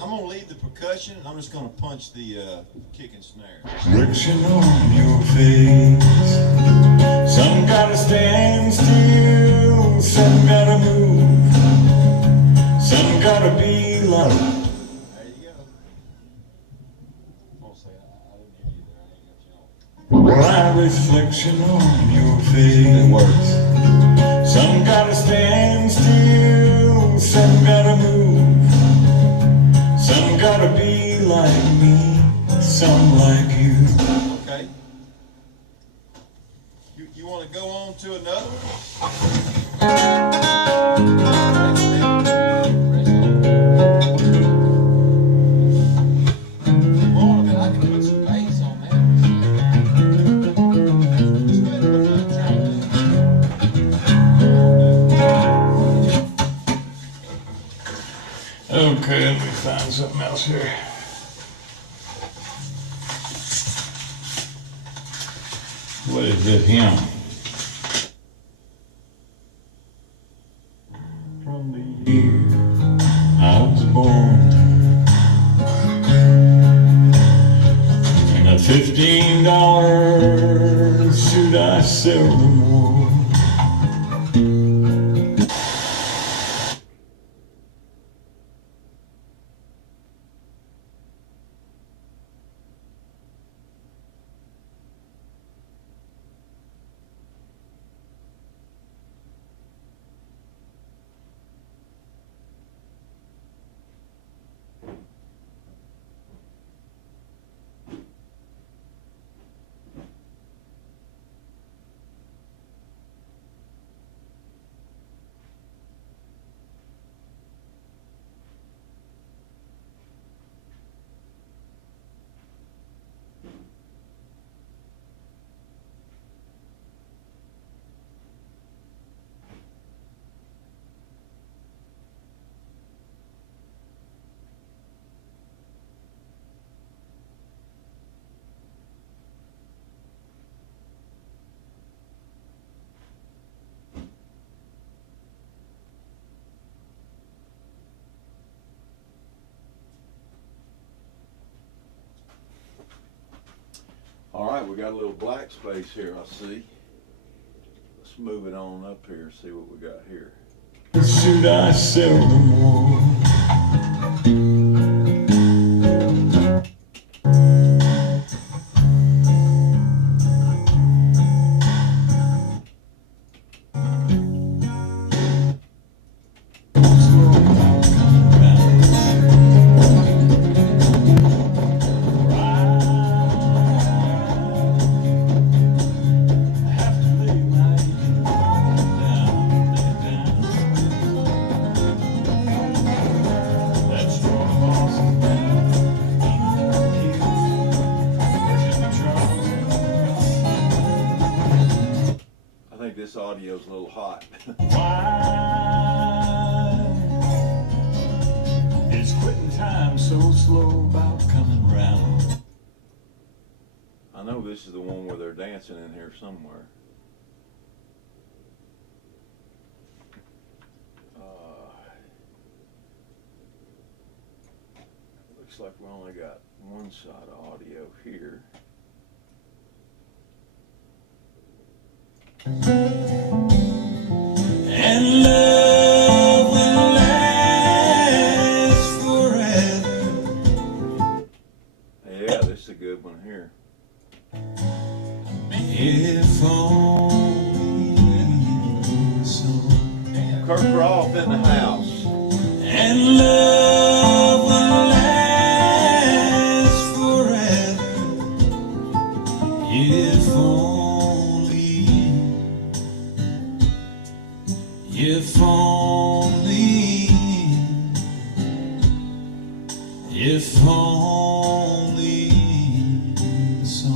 I'm gonna leave the percussion and I'm just gonna punch the kick and snare. Friction on your face. Some gotta stand still, some gotta move. Some gotta be like. There you go. Don't say I didn't hear you there. I didn't get you on. My reflection on your face. It works. Some gotta stand still, some gotta move. Some gotta be like me, some like you. Okay. You want to go on to another one? Morning, I can put some bass on that. Just go ahead and put that track in. Okay, let me find something else here. What is it, him? From the year I was born, and a $15 suit I seldom wore. All right, we got a little black space here, I see. Let's move it on up here and see what we got here. Suit I seldom wore. I think this audio's a little hot. Why is quitting time so slow about coming round? I know this is the one where they're dancing in here somewhere. Looks like we only got one side of audio here. And love will last forever. Yeah, this is a good one here. If only so. Kirk Groff in the house. And love will last forever. If only, if only, if only so.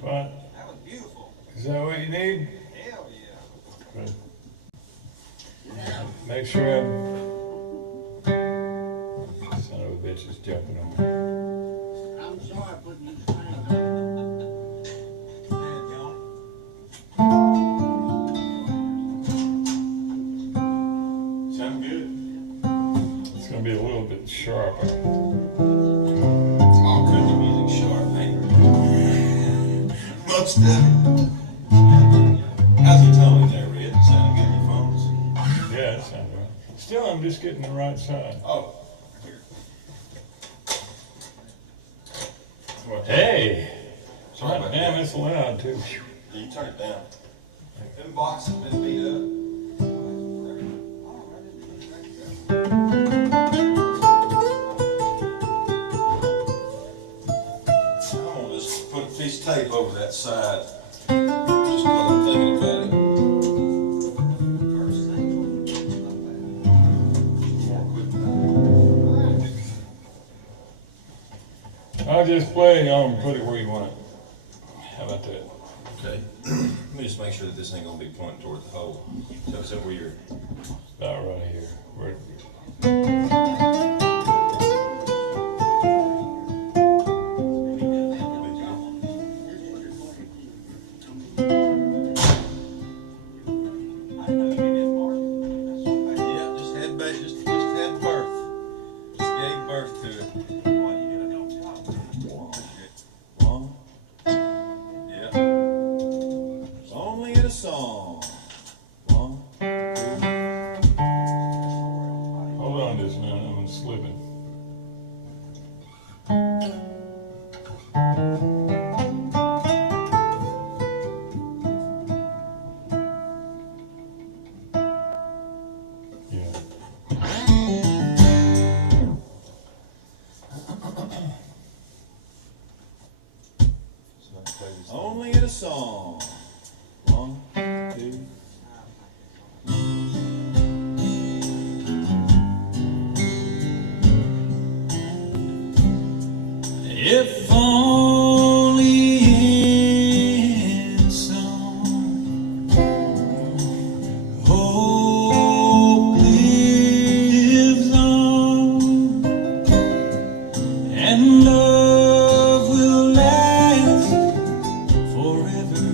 What? That was beautiful. Is that what you need? Hell yeah. Good. Make sure son of a bitch is jumping on me. I'm sorry putting these things on. Sound good? It's gonna be a little bit sharper. All country music sharp, man. What's that? How's your tone there, Red? Sound good in your phones? Yeah, that sounds right. Still, I'm just getting the right side. Oh, here. Hey! Sorry God about damn, that. it's loud too. Yeah, you turn it down. Them boxes been beat up. I'm gonna just put a piece of tape over that side. Just 'cause I'm thinking about it. I'll just play and y'all can put it where you want it. How about that? Okay. Let me just make sure that this ain't gonna be pointing toward the hole. So it's up where you're. About right here. Where, Yeah, just had birth. Just gave birth to it. One. Yeah. It's only in a song. One. hold on just a minute, I'm slipping. Yeah. Only in a song. One, two. If only in song, hope lives on, and love will last forever.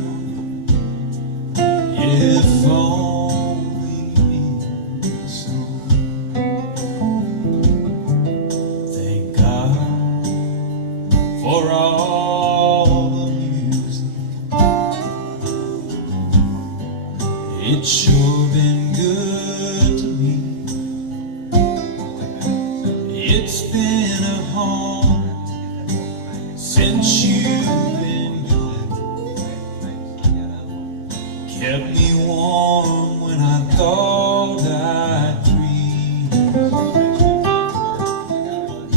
If only in song. Thank God for all the music. It's sure been good to me. It's been a home since you've been gone. Kept me warm when I thought I'd freeze.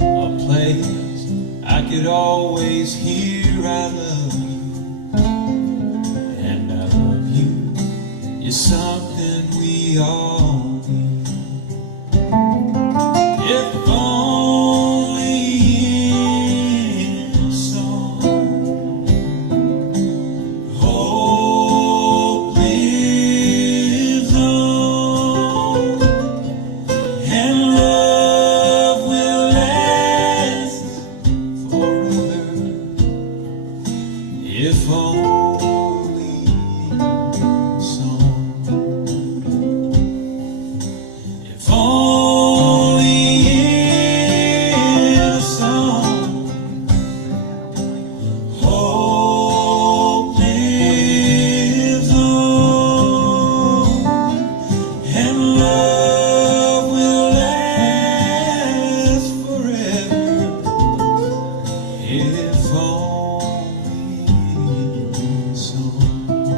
A place I could always hear I love you, and I love you is something we all need. If only in song, hope lives on, and love will last forever. If only in song. If only in a song, hope lives on, and love will last forever. If only in song,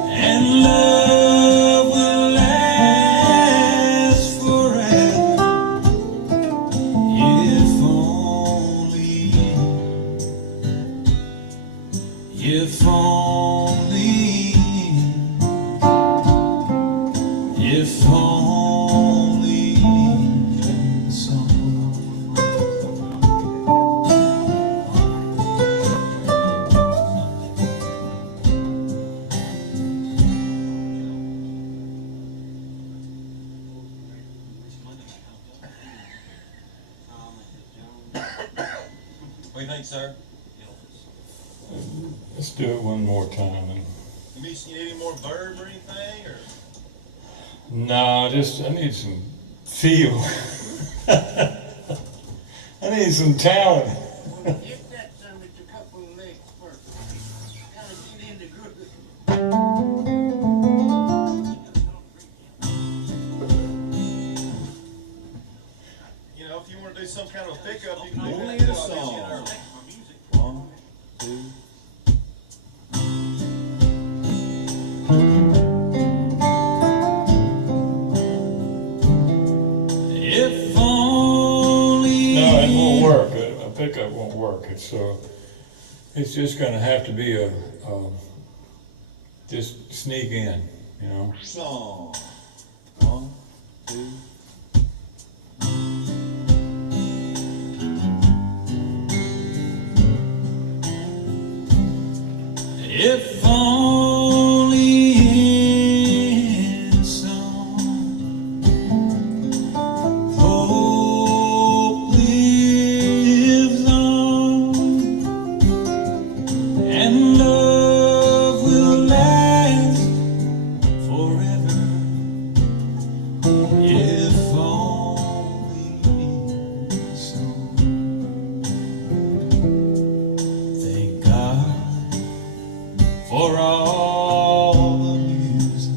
and love will last forever. If only, if only, if only in song. What do you think, sir? Let's do it one more time. And You need any more verb or anything, or? no, just I need some feel. I need some talent. Get that a couple of licks first. you wanna do some kind of a pickup, you can do Only that. a song. One, two. If only. No, it won't work. A pickup won't work. It's just gonna have to be just sneak in, you know. Song. One, two. If only in song hope lives on and love will last forever. If only in song. Thank God for all the music.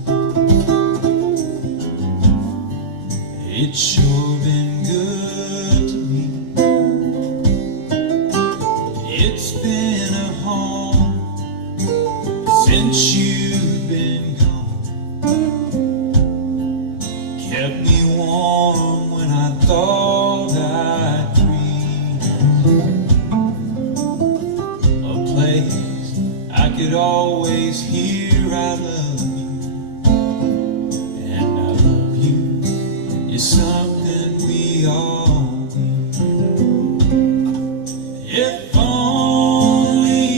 It's sure been good to me. It's been a home since you've been gone. Kept me warm when I thought I'd freeze. A place I could always hear I love you, and I love you is something we all need. If only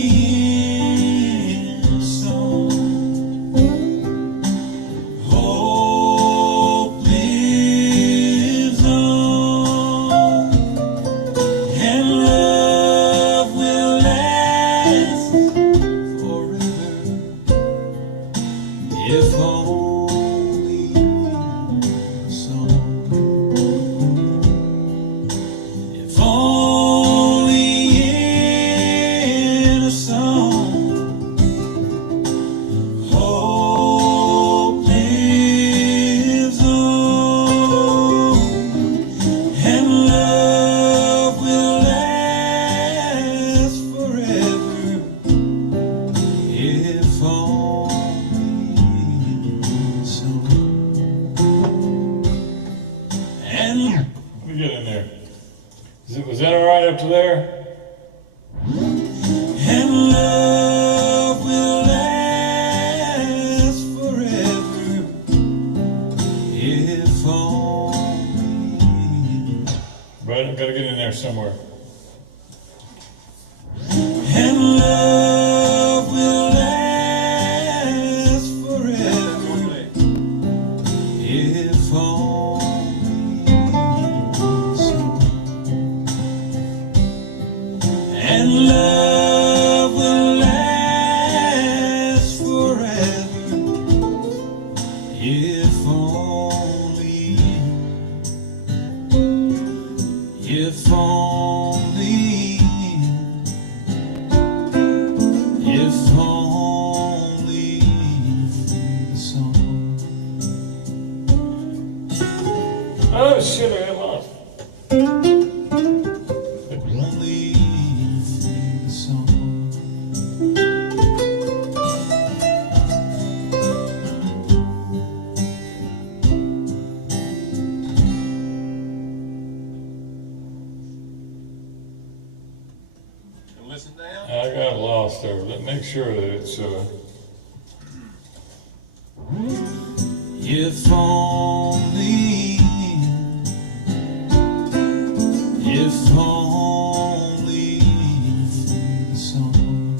in a song hope lives on and love will last forever. If only in a song. If only in a song hope lives on and love will last forever. If only so. And Let me get in there. Was that all right up to there? and love will last forever. If only. Right, I've got to get in there somewhere. And love will last forever. If only so. And love will last forever. If only. If only. If only the song. Oh shit, I got lost. Only the song. And listen down. I got lost there. Make sure that it's If only. If only the song.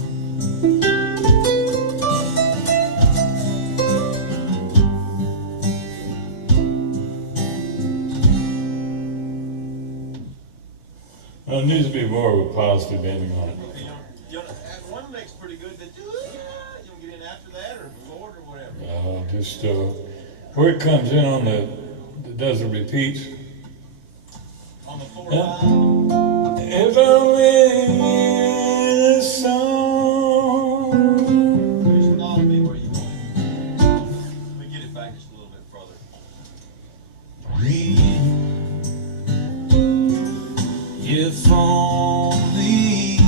well, it needs to be more of a positive ending on it. One makes pretty good. That you want to get in after that or before or whatever. Just where it comes in on the does the repeats. On the 4/5. If only in a song. There's not to be where you want it. Let me get it back just a little bit further. If only,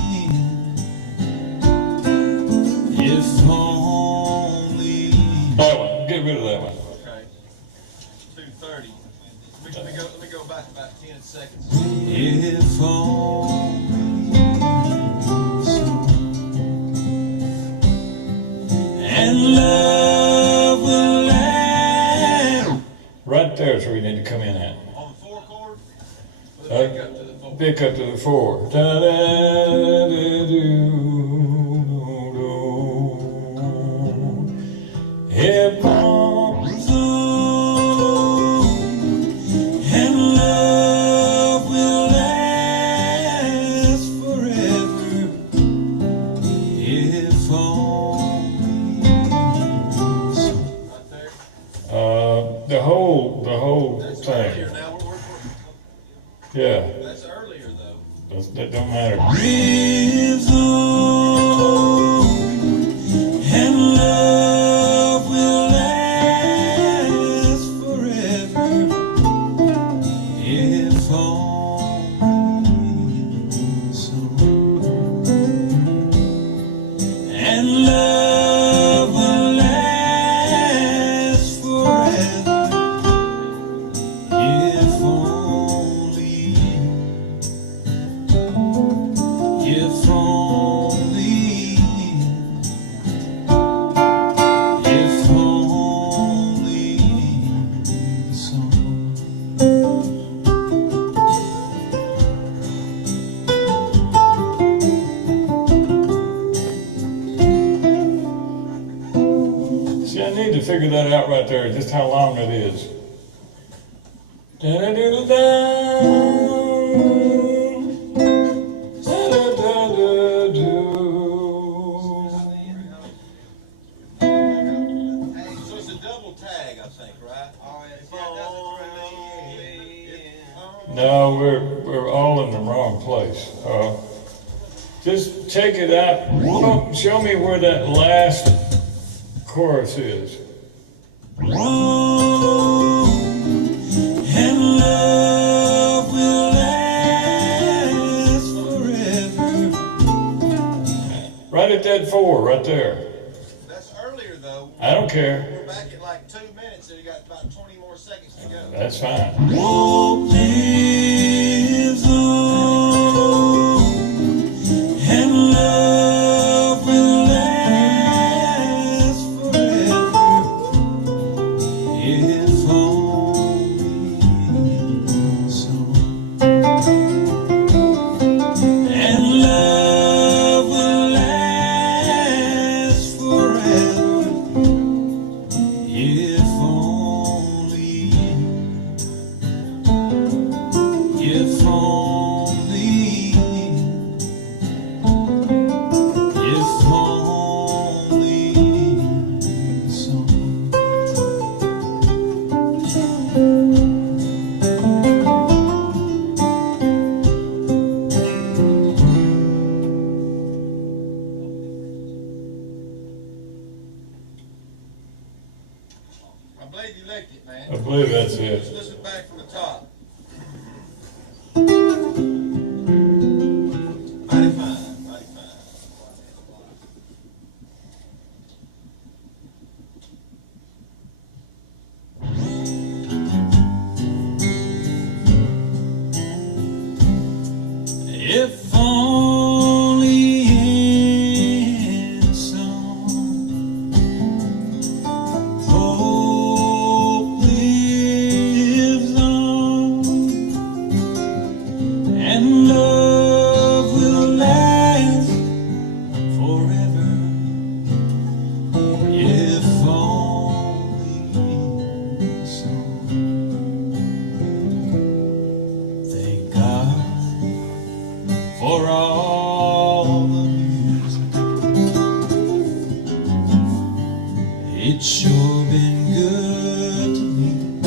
if only. That one, get rid of that one. Okay. 2:30. Let me go back about 10 seconds. If only and love will last. Right there's where you need to come in at. On the 4 chord? Pick Up to the 4. Pick up to the 4. Da, da, da, do, do, do. If only And love will last forever. If only Right there. the whole That's earlier thing. now. Yeah, That's earlier though. that don't matter. lives on, and love will last forever. If only so. And love will last forever. If only, if only, if only so. See, I need to figure that out right there, just how long it is. Da-da-da-da-da. Da-da-da-da-do. So it's a double tag, I think, right? Oh, yeah. No, we're all in the wrong place. Just take it out. Show me where that last chorus is. And love will last forever. Right at that 4, right there. That's earlier though. I don't care. We're back at like 2 minutes, so you got about 20 more seconds to go. That's fine. Hope lives on, and love will last forever. If only so. And love will last forever. If only, if only, if only so. I believe you licked it, man. I believe that's Just it. listen back from the top. Mighty fine, mighty fine. If only in some hope lives on, and love will last forever. If only so. Thank God for all the music. It's sure been good to me.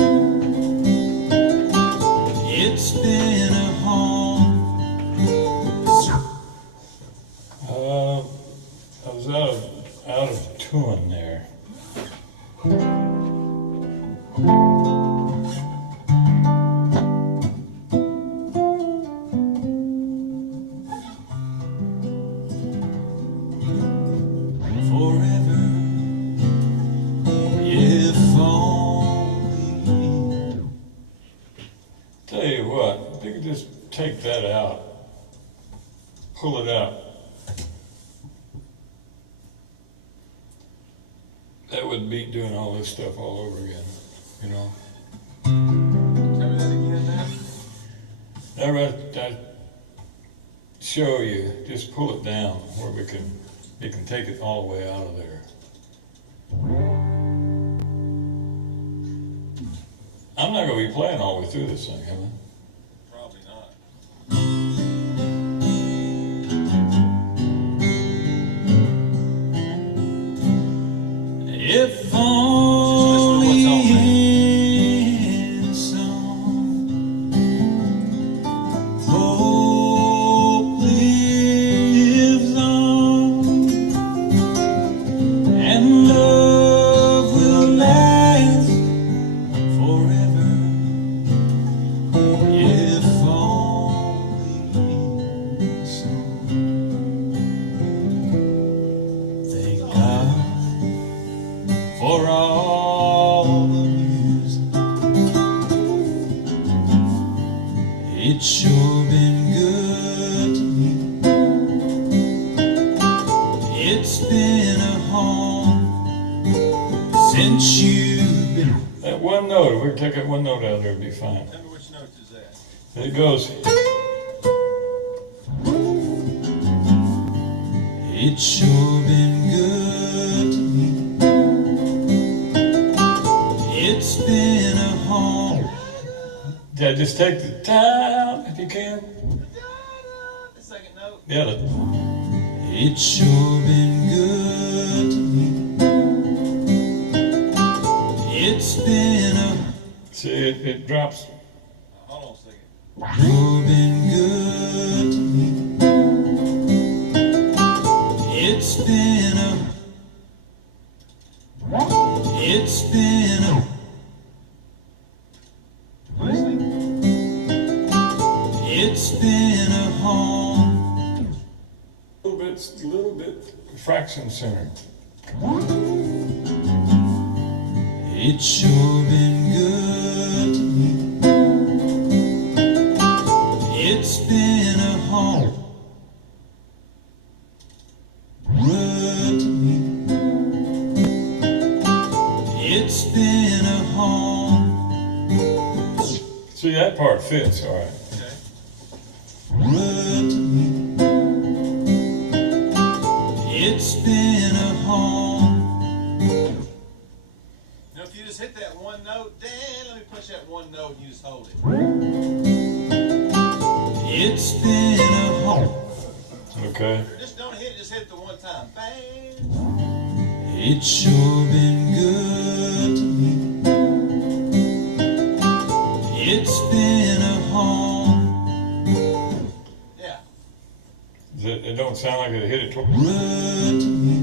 It's been a home. I was out of tune there. out. Pull it out. That would be doing all this stuff all over again, you know? Tell me that again now. That show you, just pull it down where you can take it all the way out of there. I'm not gonna be playing all the way through this thing, am I? Probably not. If only in song hope lives on and love will last forever. If only in song. Thank God for all the music. It's sure been good to me. It's been a home since you've been. That one note, if we take that one note out there, it'd be fine. Tell me which note is that? It goes. It's sure been good to me. It's been a home. Yeah, just take the time if you can. The second note. Yeah. It's sure been good to me. It's been a. See, it drops. Hold on a second. Sure been good to me. It's been a. It's been a. It's been a home. Little bit fraction centered. It's sure been good to me. It's been a home. Good to me. It's been a home. See, that part fits, all right. Good to me. It's been a home. Now, if you just hit that one note, Dan, let me push that one note and you just hold it. It's been a home. Okay. Just don't hit it, just hit it the one time. Bang! It's sure been good to me. It's been a home. Yeah. It don't sound like it hit it twice. Good to me.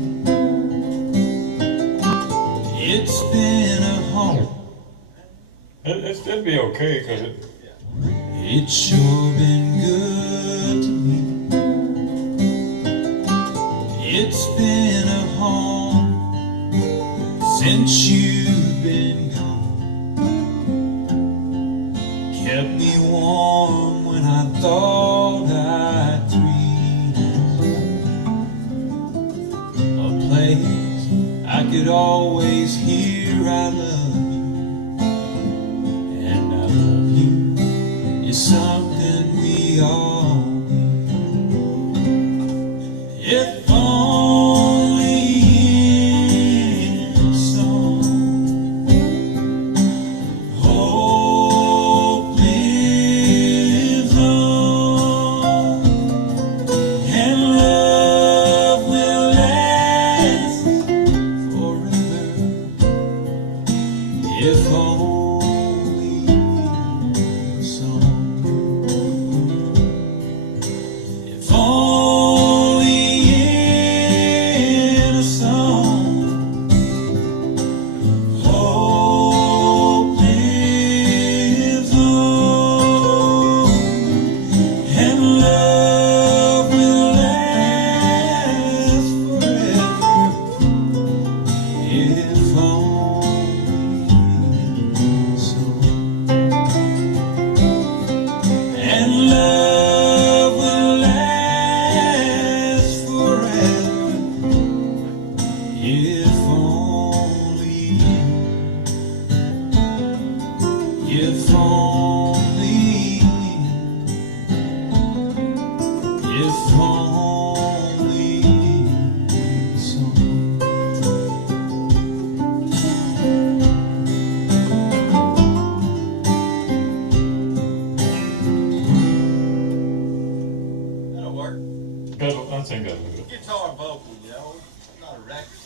It's been a home. It'd be okay, because it's sure been good to me. It's been a home since you've been gone. Kept me warm when I thought I'd freeze. A place I could always hear I love you. And I love you is something we all need. If only in song hope lives on and love will last forever. If only some. That'll work. I think that'll do it. Guitar vocal, you know, not a record.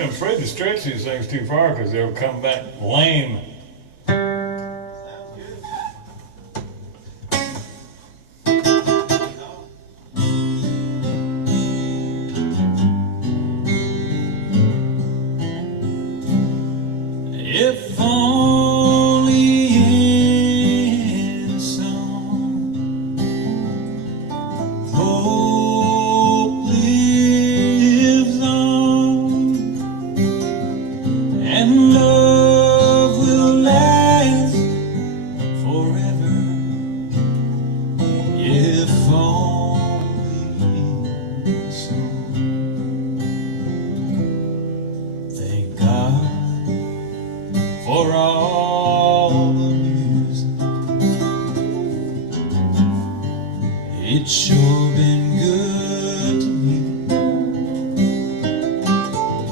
I'm afraid to stretch these things too far because they'll come back lame. Sounds good. If only in song hope lives on and love will last forever. If only in song. Thank God for all the music. It's sure been good to me.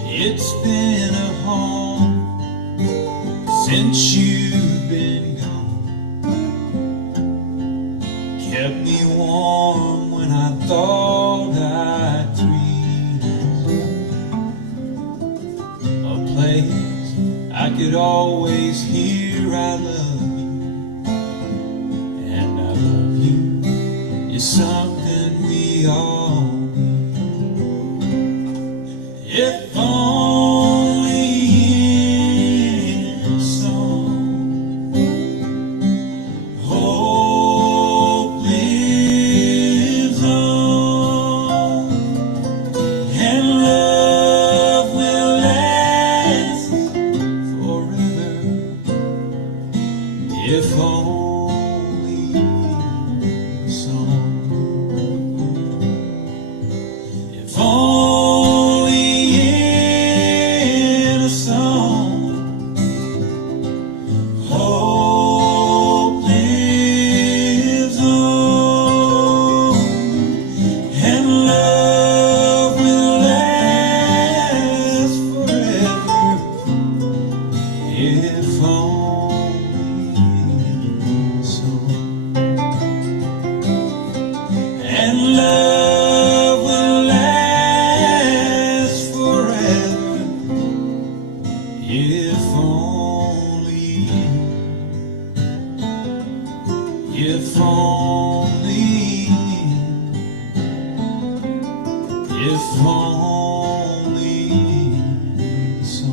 It's been a home since you've been gone. Kept me warm when I thought I'd freeze. A place I could always hear I love you, and I love you is something we all need. If only in song hope lives on and love will last forever. If only in song. If only in a song hope lives on and love will last forever. If only so. And love will last forever. If only. If only. If only so.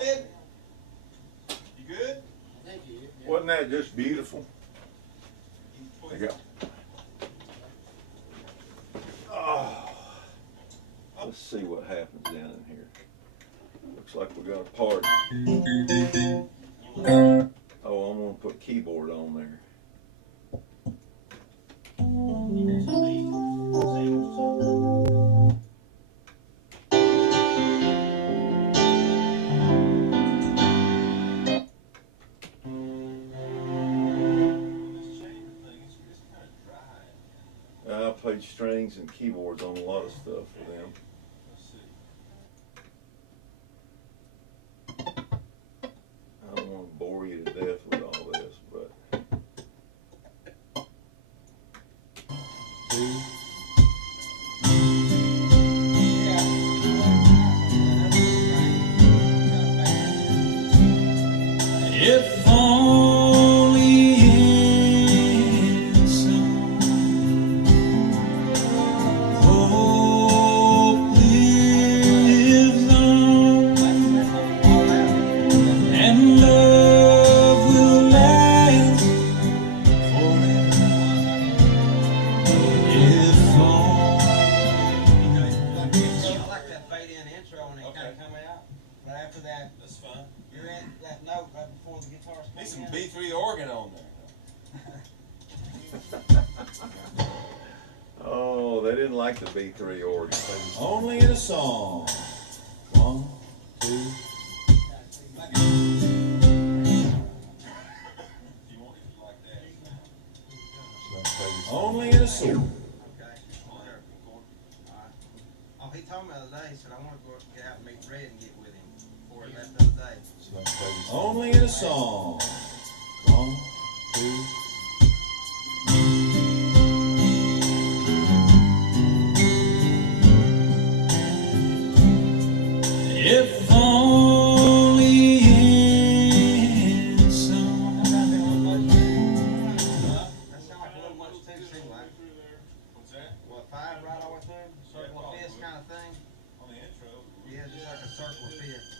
Ed, you good? Thank you. Wasn't that just beautiful? There you go. Oh, let's see what happens down in here. Looks like we got a party. Oh, I'm gonna put keyboard on there. I played strings and keyboards on a lot of stuff for them. I don't want to bore you to death with all this, but If only in song they didn't like the B3 organ. Only in a song. 1, 2. Only in a song. Okay. Oh, he told me the other day, he said, I want to go get out and meet Red and get with him before he left the other day. Only in a song. 1, 2. If only in song. That sounds like a little much too, seem like. What's that? What, 5 right over through? Circle of fifths kind of thing? On the intro. Yeah, just like a circle of fifths.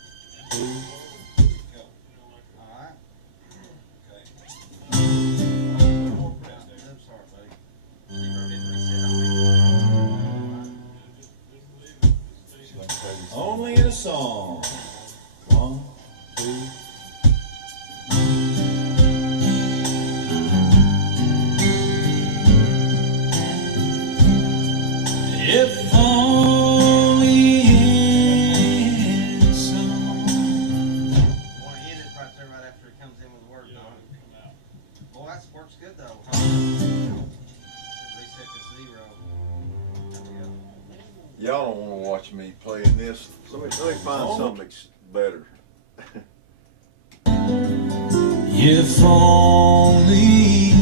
Go. Alright. Okay. I'm sorry, buddy. Zero didn't reset on me. Only in a song. 1, 2. If only in song. Want to end it right there, right after he comes in with the word, don't it? Boy, that works good though. Reset to 0. There we go. Y'all don't want to watch me playing this. Let me find something better. If only.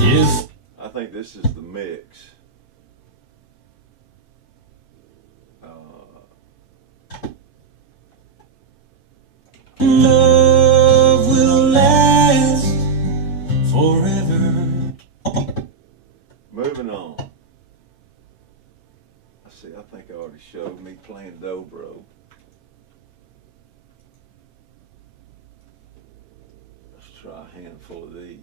If. I think this is the mix. Love will last forever. Moving on. I see, I think I already showed me playing dobro. Let's try a handful of these.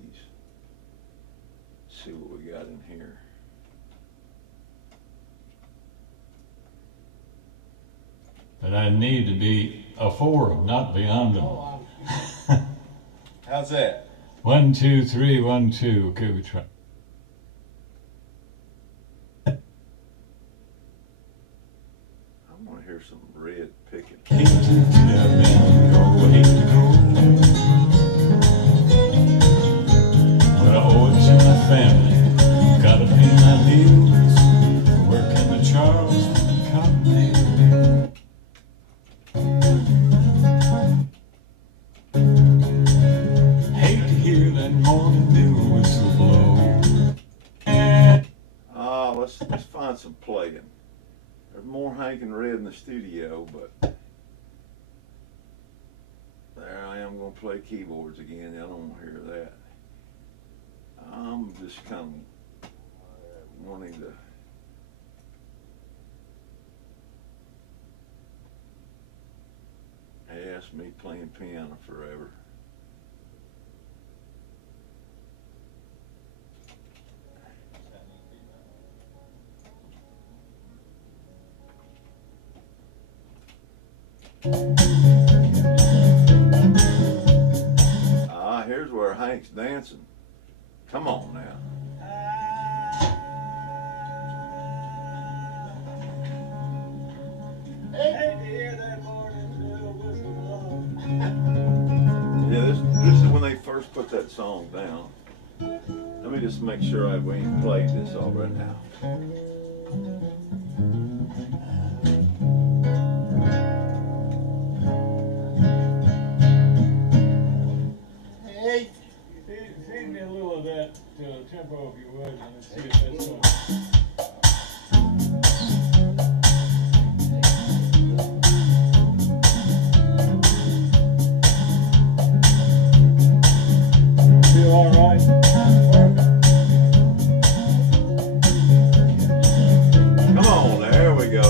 See what we got in here. But I need to be a 4, not beyond them. How's that? 1, 2, 3, 1, 2. Okay, we try. I want to hear some Red picking. Hate to get and go, hate to go. But I owe it to my family. Gotta pay my bills. Working the Charleston cotton mill. Hate to hear that morning dew whistle blow. Let's find some playing. There's more Hank and Red in the studio, but there I am going to play keyboards again. I don't want to hear that. I'm just kind of wanting to ask me playing piano forever. Here's where Hank's dancing. Come on now. Yeah, this is when they first put that song down. Let me just make sure we ain't played this already now. Hey, feed me a little of that tempo if you would, and let's see if that's on. Feel all right? Come on, there we go.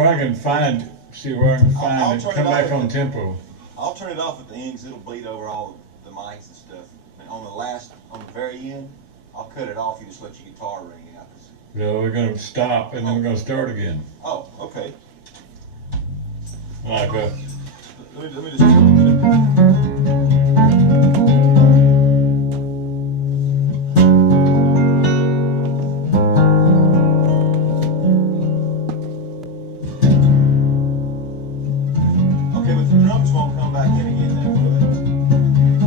where I can see where I can I'll find it, turn come it back off on at the- tempo. I'll turn it off at the end 'cause it'll bleed over all the mics and stuff. And on the very end, I'll cut it off. You just let your guitar ring out. Yeah, we're gonna stop and then we're gonna start again. Oh, okay. Like that. Let me just. Okay, but the drums won't come back in again then, will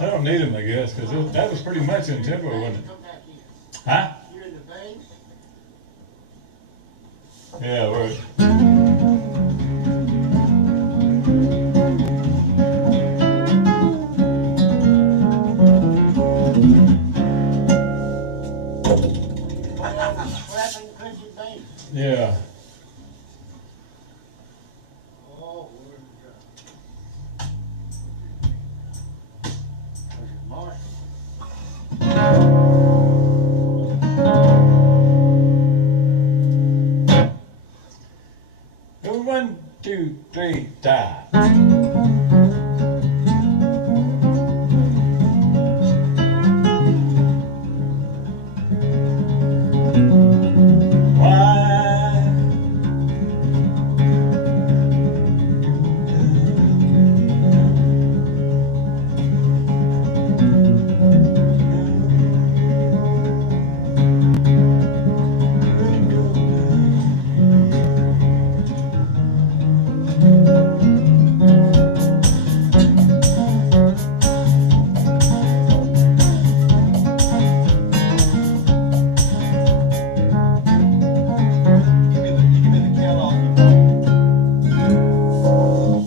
I don't need them, I guess, because that was pretty much in tempo, wasn't it? Come back in. Huh? You're in the vein. Yeah, we're. What happened to Quincy Vein? Yeah. Oh, where'd it go? Was it Marshall? One, two, three, die.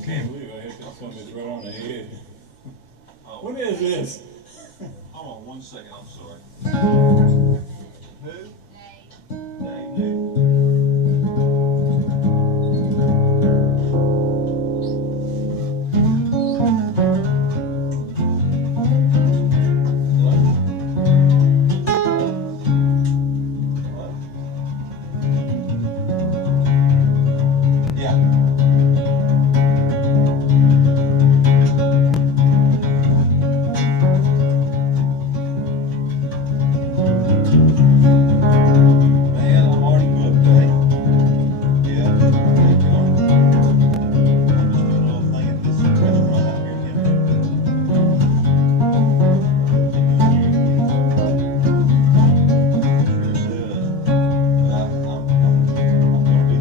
Can't believe I hit that something right on the head. What is this? Hold on 1 second, I'm sorry. Who? Dave Newton. Man, I'm already booked, eh? Yeah, there you go. I'm just doing a little thing at this restaurant out here in Henry. Sure does. But I'm gonna be.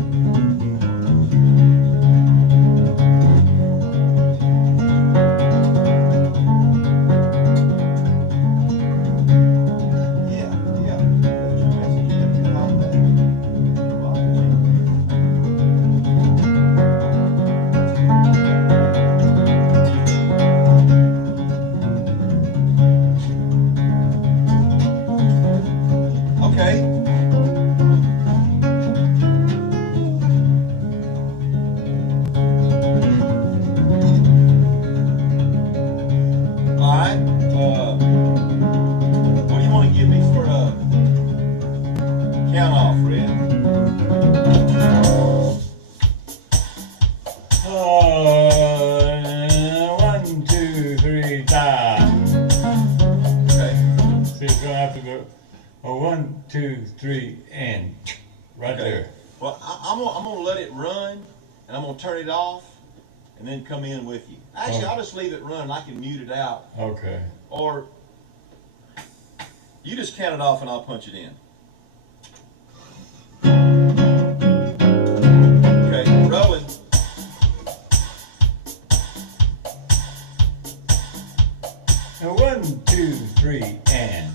Yeah, yeah. That's your message. You have to call that. Well, okay. All right. What do you want to give me for a count off, Red? One, two, three, die. Okay. See, it's gonna have to go. Oh, 1, 2, 3, and right Okay. there. Well, I'm gonna let it run, and I'm gonna turn it off, and then come in with you. Actually, Oh. I'll just leave it run. I can mute it out, Okay. or you just count it off, and I'll punch it in. Okay, rolling. Now, 1, 2, 3, and.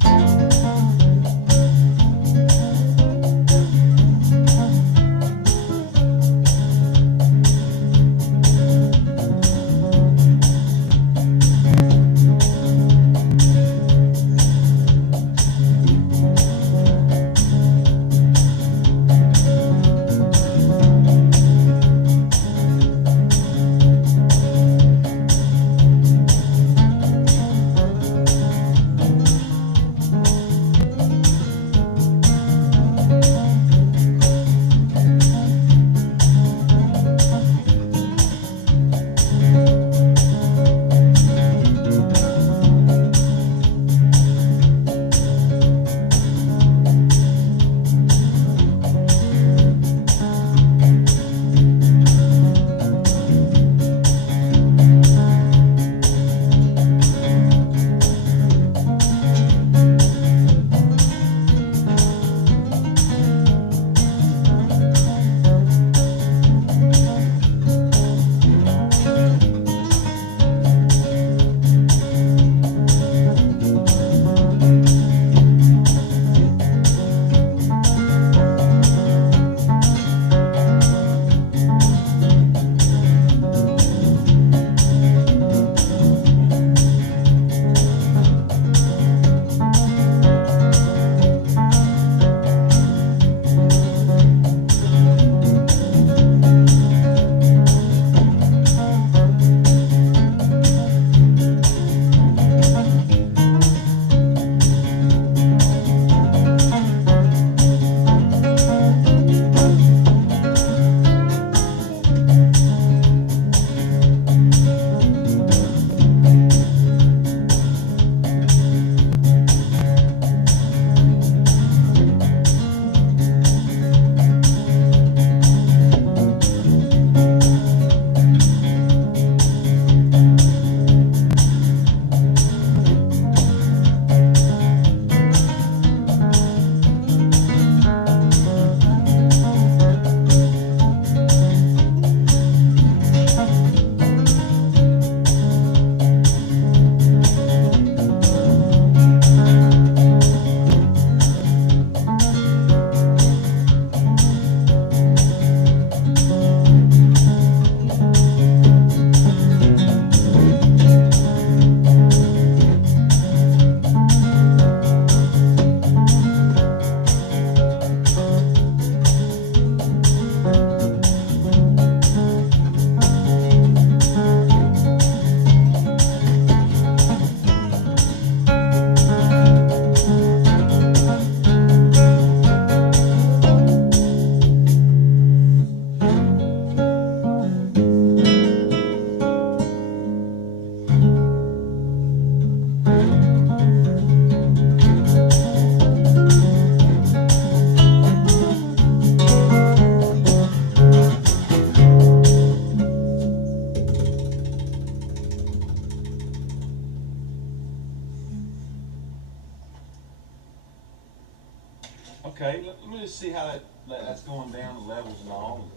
let me just see how that's going down, the levels and all.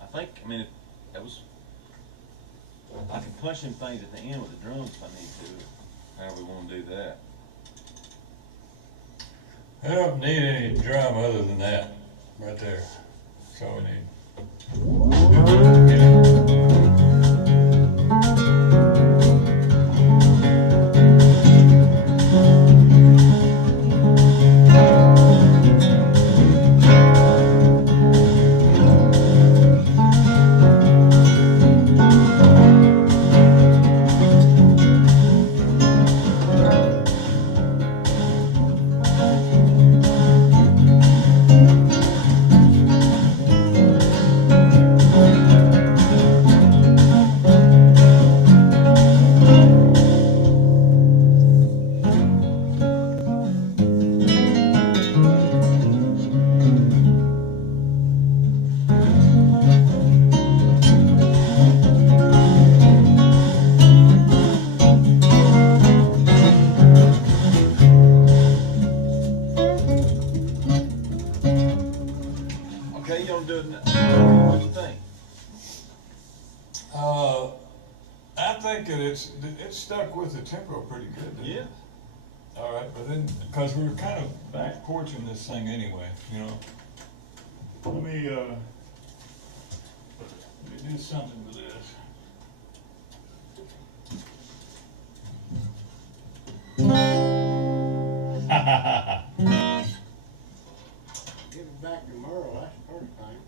I think, I mean, that was, I can punch them things at the end with the drums if I need to. How we want to do that. I don't need any drum other than that, right there. That's all we Okay, you don't do it now. What do you think? I think that it's stuck with the tempo pretty good. Didn't it? All right, but then, because we were kind of back porching this thing anyway, you know. Let me do something with this. Give it back to Merle, that's the first thing.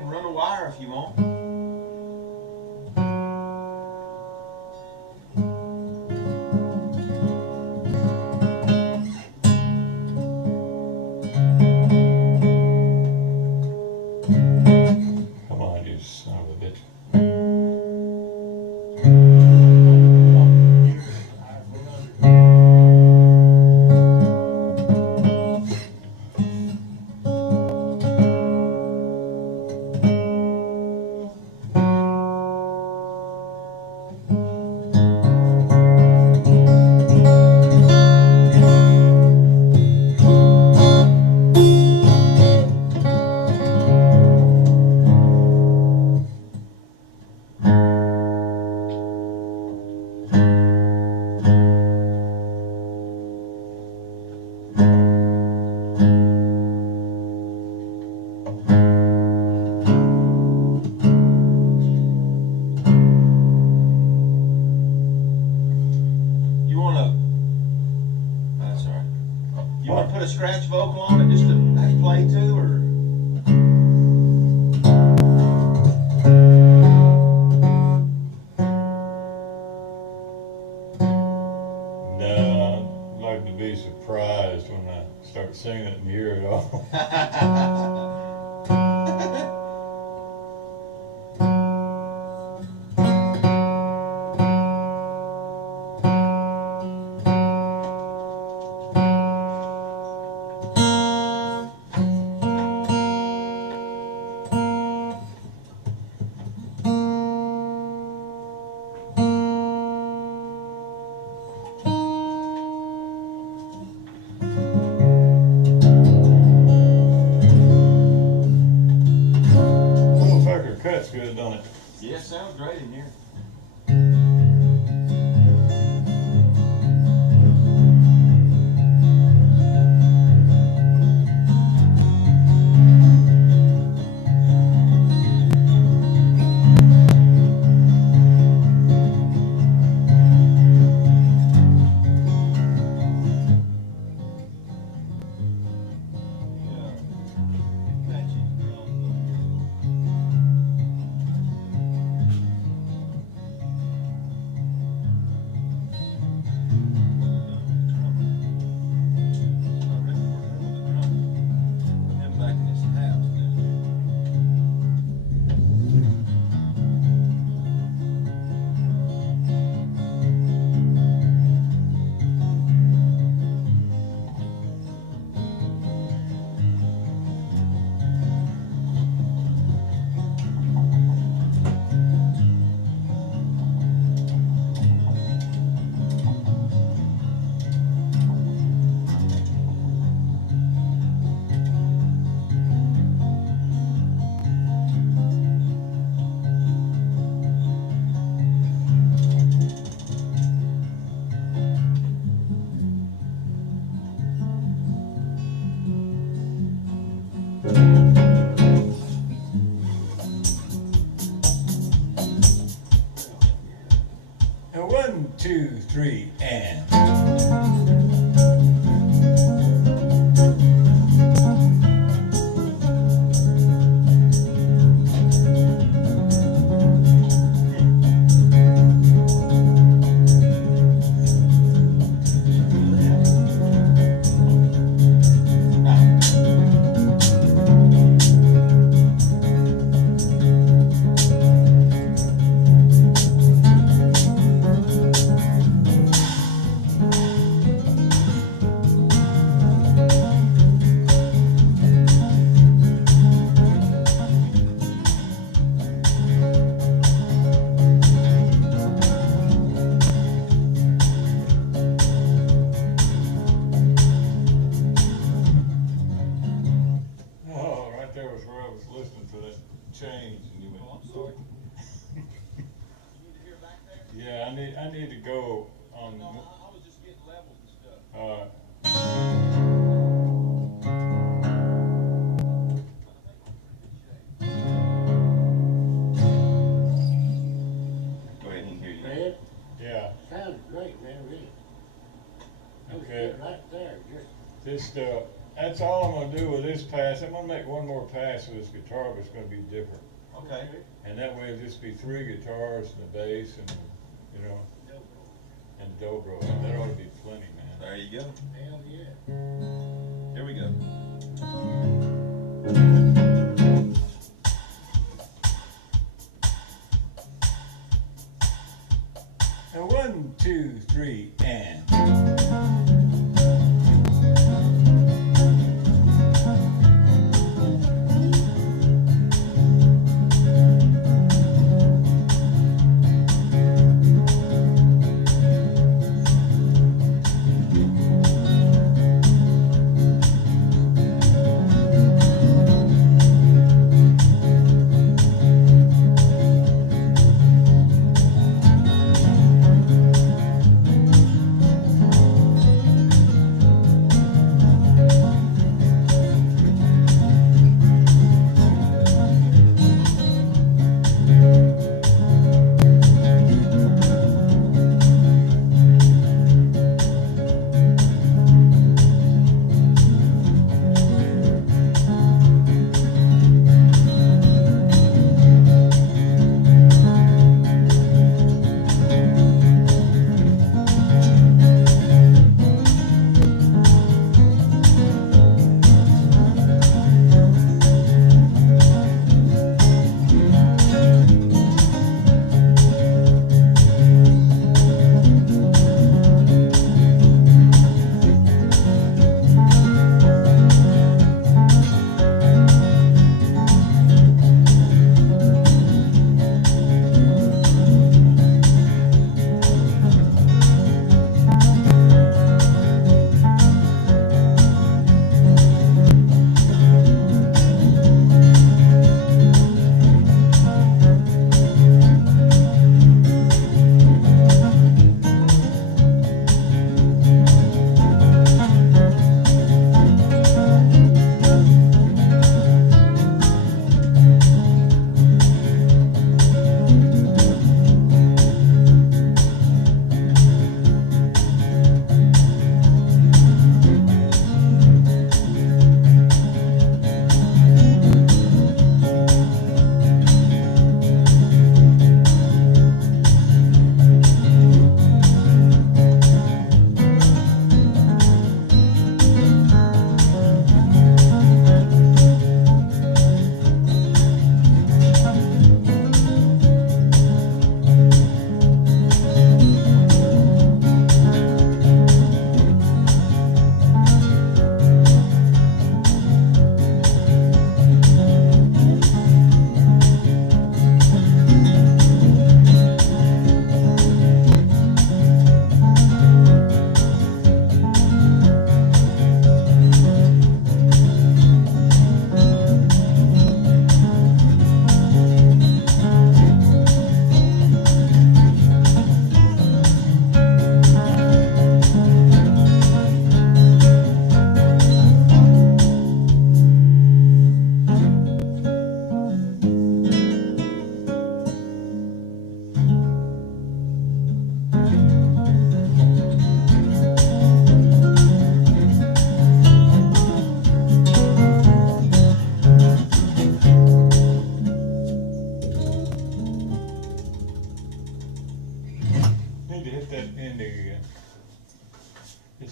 can run a wire if you want. Come on, you son of a bitch. You wanna? That's all right. You wanna put a scratch vocal on it just to play to, or? No, I'd like to be surprised when I start singing it and hear it all. Little fucker cuts good, don't it? Yeah, sounds great in here. And 1, 2, 3, and. Oh, right there was where I was listening for that change, and you went. Oh, I'm sorry. Yeah, I need to go on. No, I was just getting levels and stuff. All right. Go ahead and hear you. Fred, Yeah. sounds great, man, really. That was Okay. good right there, just. Just That's all I'm gonna do with this pass. I'm gonna make one more pass with this guitar, but it's gonna be different. Okay. And that way it'll just be 3 guitars and the bass and, you know, and dobro. That ought to be plenty, man. There you go. Hell yeah. Here we go. And 1, 2, 3, and.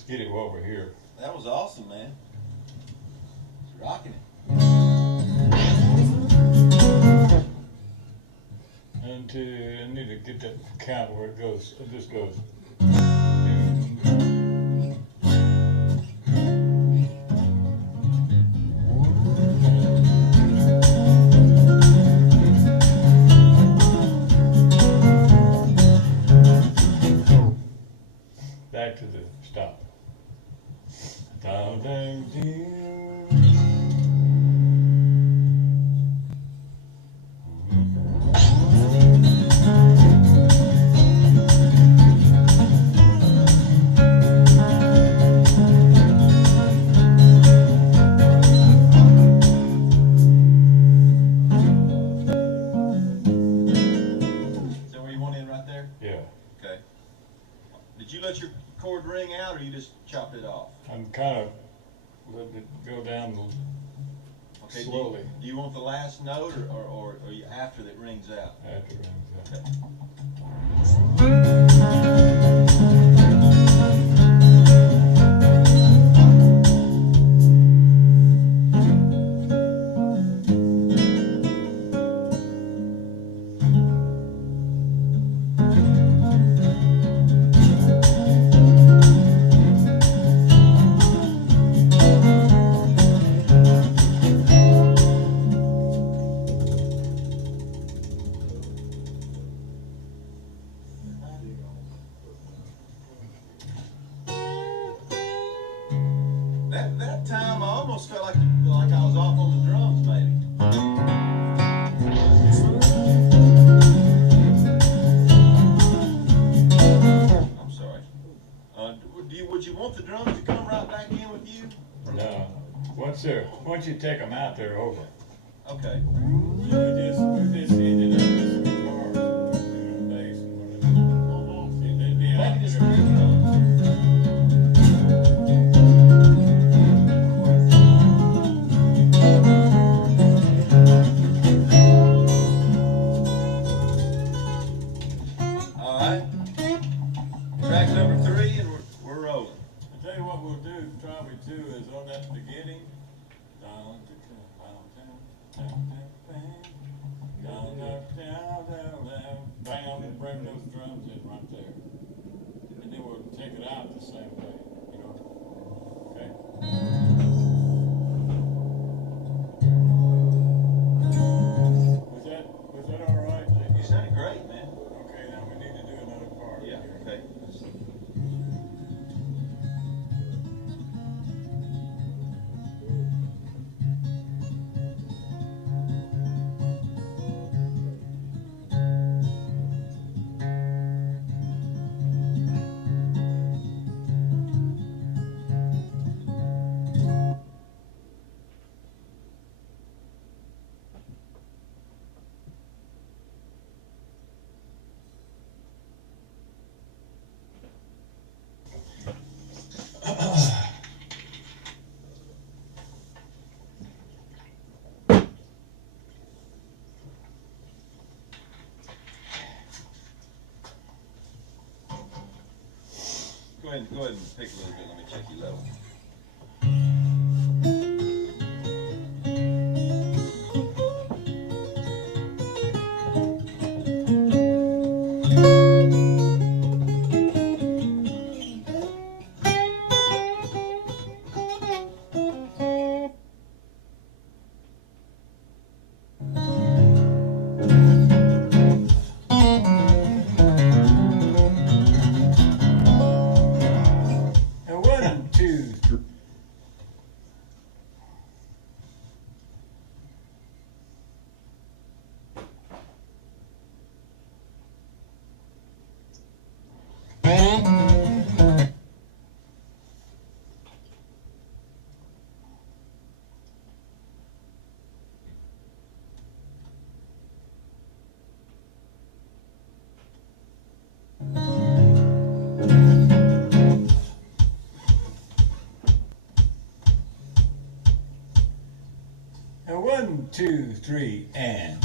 get it while we're here. That was awesome, man. It's rocking it. And I need to get that count where it goes. It just goes. Back to the stop. Down, down, So where you want in right there? yeah. Okay. Did you let your cord ring out or you just chopped it off? I'm kind of let it go down Okay, slowly do you want the last note or you after that rings out? after it rings out. Okay. That time I almost felt like I was off on the drums, maybe. I'm sorry. Would you want the drums to come right back in with you? No, once you take them out, they're over. Okay. We just ended up with some guitars and bass and whatever. See, they'd be out Maybe just there. leave it on. All right. Track number 3, and we're rolling. I tell you what we'll do probably too is on that beginning. Bam, bring those drums in right there. And then we'll take it out the same way, you know. Okay? Was that all right? You sounded great, man. Okay, now we need to do another part. Yeah, here. okay. Go ahead and pick a little bit. Let me check your level. And 1, 2, 3. And 1, 2, 3, and.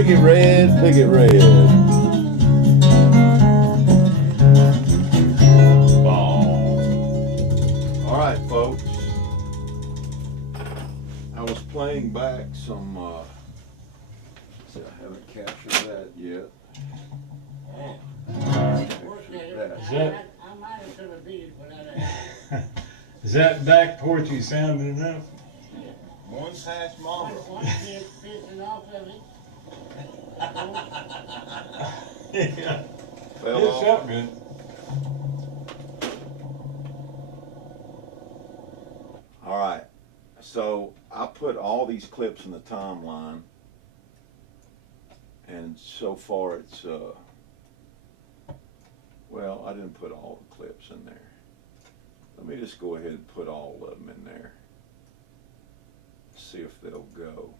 Picket red, picket red. All right, folks. I was playing back some. See, I haven't captured that yet. I might have could have beat it without a. Is that back porchy sounding enough? One hash marble. One kid pissing off of it. Yeah. Fell It's off. up good. All right. So I put all these clips in the timeline, and so far it's well, I didn't put all the clips in there. Let me just go ahead and put all of them in there. See if they'll go.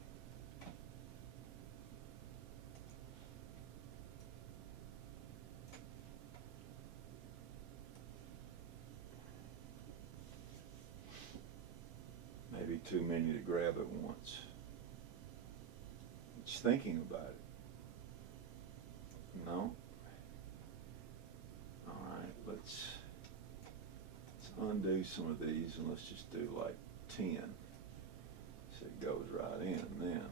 Maybe too many to grab at once. Just thinking about it. No? All right, let's undo some of these and let's just do like 10. So it goes right in then.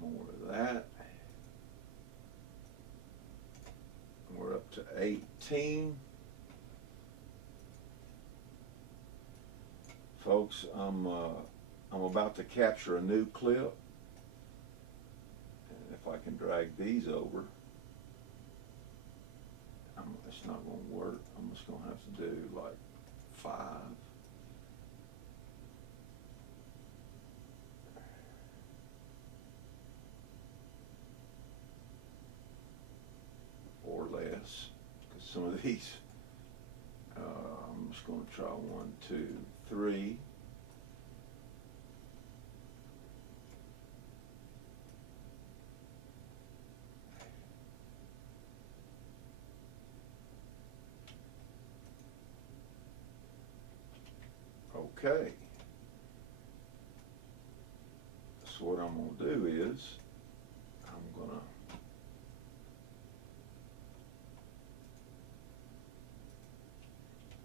More of that. We're up to 18. Folks, I'm about to capture a new clip. And if I can drag these over, it's not going to work. I'm just going to have to do like 5. Or less, because some of these, I'm just going to try 1, 2, 3. Okay. So what I'm going to do is, I'm going to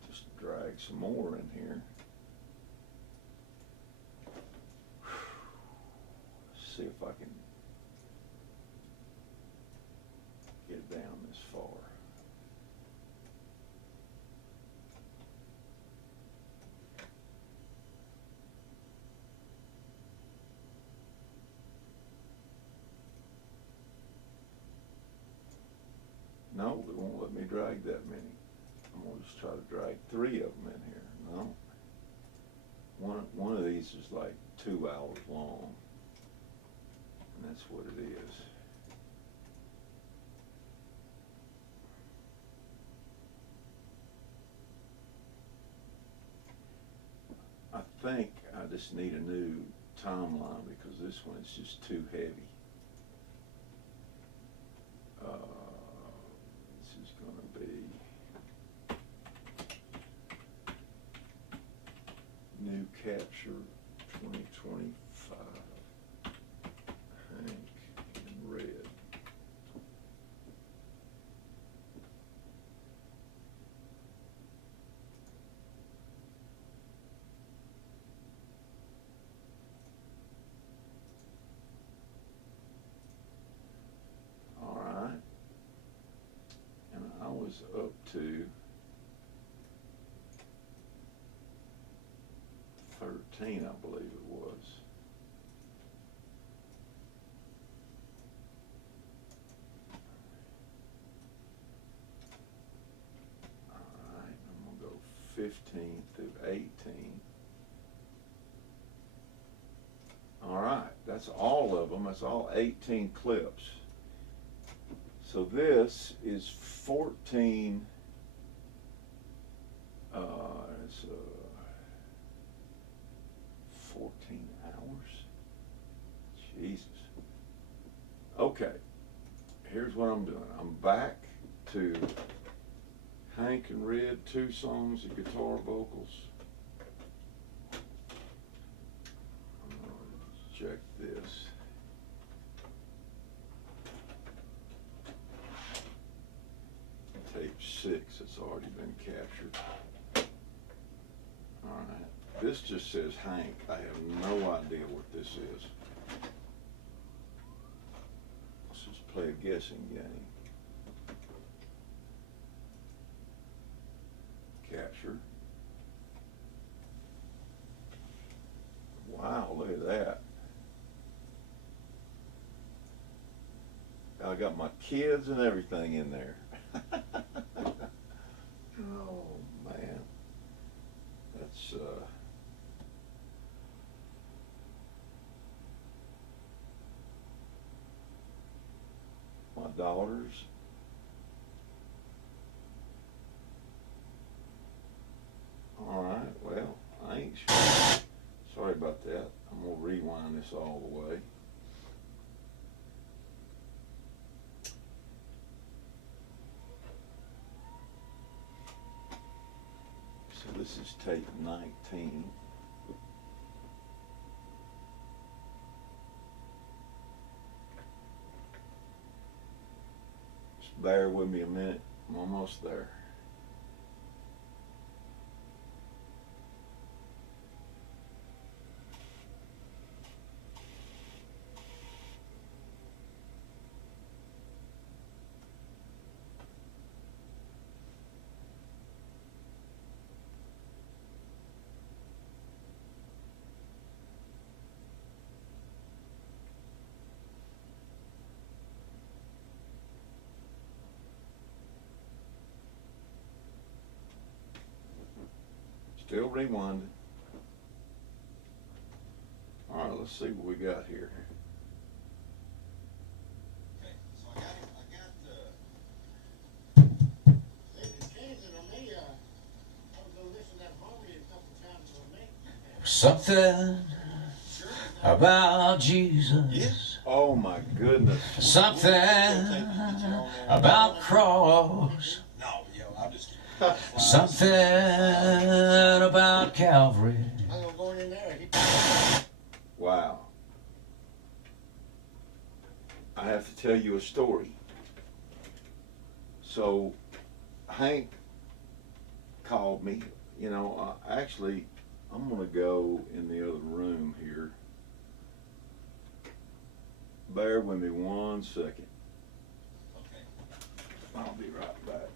just drag some more in here. See if I can get down this far. No, it won't let me drag that many. I'm going to just try to drag 3 of them in here. No. One of these is like 2 hours long. And that's what it is. I think I just need a new timeline because this one is just too heavy. This is going to be new capture 2025. Hank in red. All right. And I was up to 13, I believe it was. All right, I'm going to go 15 through 18. All right, that's all of them. That's all 18 clips. So this is 14, it's 14 hours. Jesus. Okay, here's what I'm doing. I'm back to Hank and Red, 2 songs of guitar vocals. Check this. Tape 6, it's already been captured. Alright, this just says Hank. I have no idea what this is. Let's just play a guessing game. Capture. Wow, look at that. I got my kids and everything in there. Oh man, that's my daughters. All right, well, I ain't sure. Sorry about that. I'm gonna rewind this all the way. So this is tape 19. Just bear with me a minute. I'm almost there. Still rewinding. All right, let's see what we got here. Okay, so I got it's changing on me. I was gonna listen to that harmony a couple times on me. Something about Jesus. Yes. Oh my goodness. Something about cross. No, I'm just. Something about Calvary. I'm gonna go in there. Wow. I have to tell you a story. So, Hank called me. You know, actually, I'm going to go in the other room here. Bear with me 1 second. Okay. I'll be right back.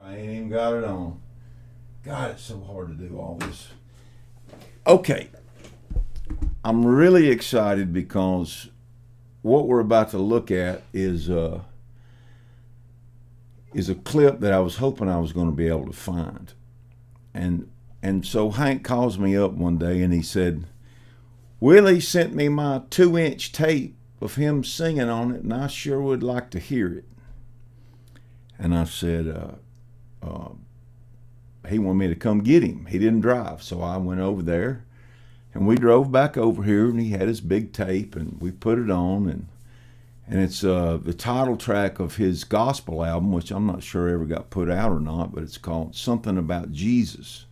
I ain't even got it on. God, it's so hard to do all this. Okay. I'm really excited because what we're about to look at is a clip that I was hoping I was going to be able to find. And so Hank calls me up one day and he said, Willie sent me my 2-inch tape of him singing on it, and I sure would like to hear it. And I said, he wanted me to come get him. He didn't drive, so I went over there, and we drove back over here, and he had his big tape, and we put it on, and it's the title track of his gospel album, which I'm not sure ever got put out or not, but it's called Something About Jesus.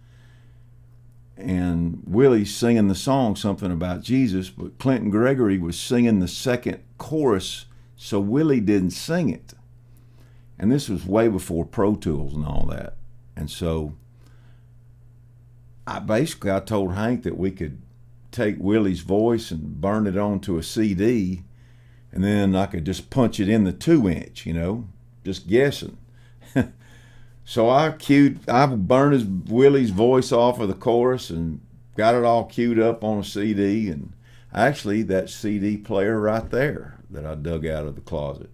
And Willie's singing the song Something About Jesus, but Clinton Gregory was singing the second chorus, so Willie didn't sing it. And this was way before Pro Tools and all that. And so I told Hank that we could take Willie's voice and burn it onto a CD, and then I could just punch it in the 2-inch, just guessing. So I burned Willie's voice off of the chorus and got it all queued up on a CD, and actually that CD player right there that I dug out of the closet.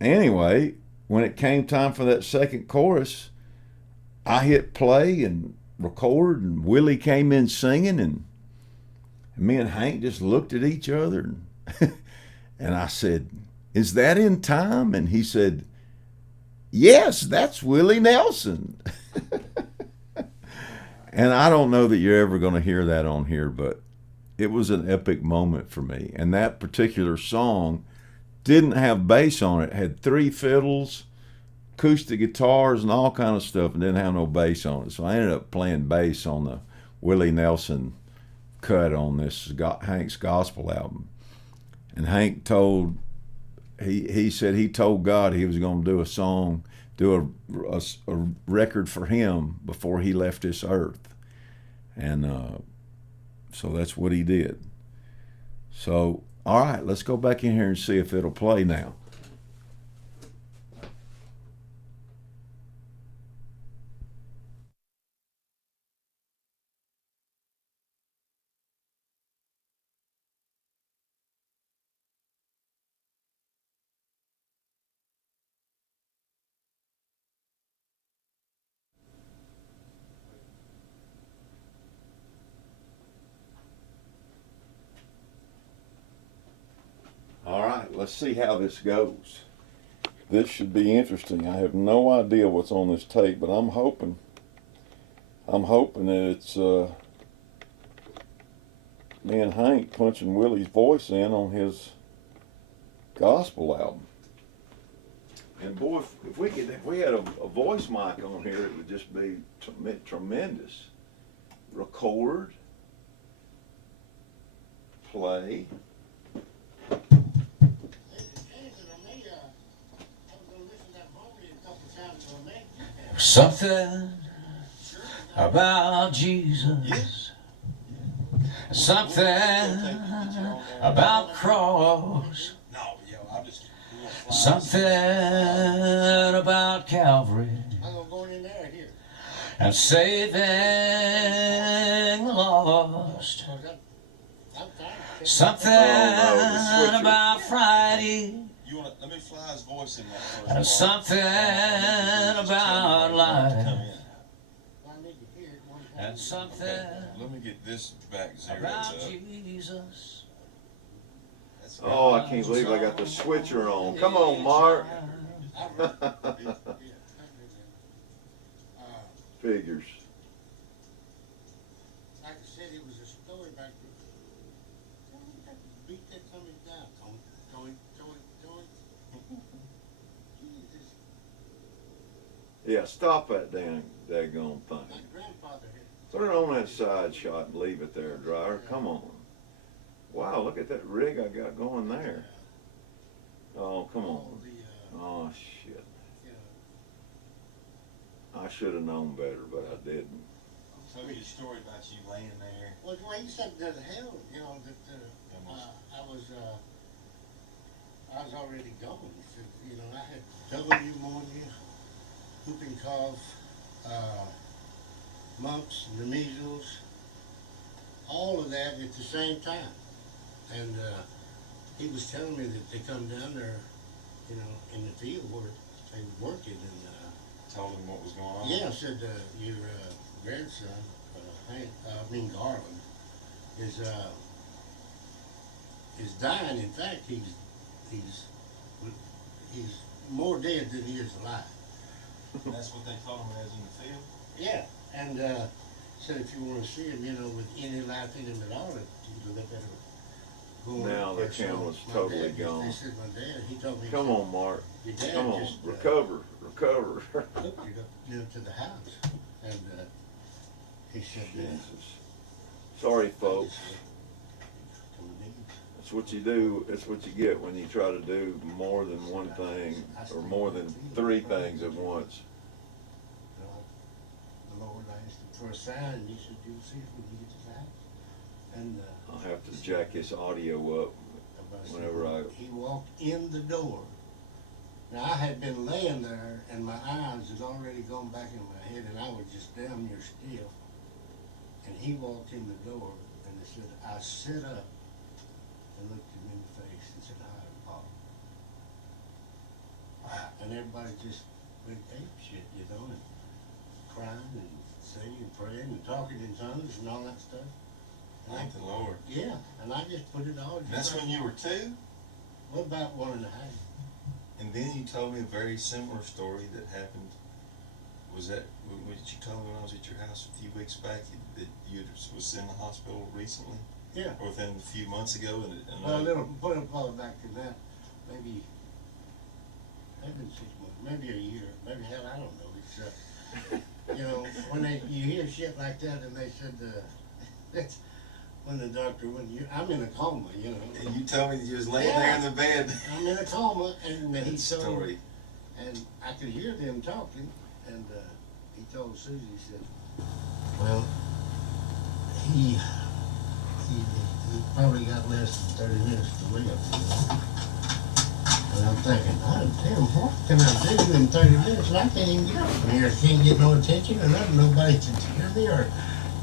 Anyway, when it came time for that second chorus, I hit play and record, and Willie came in singing, and me and Hank just looked at each other, and, and I said, "Is that in time?" And he said, "Yes, that's Willie Nelson." And I don't know that you're ever going to hear that on here, but it was an epic moment for me. And that particular song didn't have bass on it. It had 3 fiddles, acoustic guitars, and all kind of stuff, and didn't have no bass on it. So I ended up playing bass on the Willie Nelson cut on this Hank's gospel album. And Hank told, he said he told God he was going to do a song, do a record for him before he left this earth. And so that's what he did. So, all right, let's go back in here and see if it'll play now. All right, let's see how this goes. This should be interesting. I have no idea what's on this tape, but I'm hoping that it's me and Hank punching Willie's voice in on his gospel album. And boy, if we had a voice mic on here, it would just be tremendous. Record, play. Something about Jesus, something about cross, something about Calvary, and saving the lost, something about Friday. Let me fly his voice in that first. And something about life. And something. Okay, let me get this back zeroed about up. Jesus. Oh, I can't believe I got the switcher on. Come on, Mark. Figures. Like I said, it was a story back there. Beat that something down. Jesus. Yeah, stop that daggone thing. My grandfather had. Put it on that side shot and leave it there, Dreyer. Come on. Wow, look at that rig I got going there. Oh, come on. Oh, shit. I should have known better, but I didn't. Tell me a story about you laying there. Well, he said that hell, you know, that I was already gone. He said, you know, I had double pneumonia, whooping cough, mumps, the measles, all of that at the same time. And he was telling me that they come down there, you know, in the field where they were working, and Told him what was going on. yeah, said your grandson, Garland, is dying. In fact, he's more dead than he is alive. That's what they told him as in the field? Yeah, and said if you want to see him, you know, with any life in him at all, you look at him. Now the camera's totally gone. They said my dad, he told me. Come on, Mark. Your dad Come on, just, recover. took you to the house, and he said, Jesus. Sorry, folks. That's what you do. That's what you get when you try to do more than one thing or more than 3 things at once. The Lord asked him for a sign, and he said, you'll see it when you get to the house. And I'll have to jack his audio up whenever I. He walked in the door, Now, I had been laying there, and my eyes had already gone back in my head, and I was just damn near still. And he walked in the door, and he said, I sit up and looked him in the face and said, hi, Paul. And everybody just went ape shit, you know, and crying and singing and praying and talking in tongues and all that stuff. And Thank the Lord. Yeah, and I just put it all. That's when you were 2? What about 1.5? And then you told me a very similar story that happened. Was that what you told me when I was at your house a few weeks back? That you was in the hospital recently? Yeah. Or within a few months ago? Well, a little, put it probably back to that. Maybe 6 months, maybe a year, maybe hell, I don't know. It's, you know, when you hear shit like that, and they said, that's when the doctor, I'm in a coma, you know. And you told me you was laying there in the bed. I'm in a coma, and he told, story. and I could hear them talking, and he told Susie, he said, well, he probably got less than 30 minutes to live, you know. And I'm thinking, oh, damn, what can I do in 30 minutes? And I can't even get up from here. I can't get no attention or nothing. Nobody can hear me or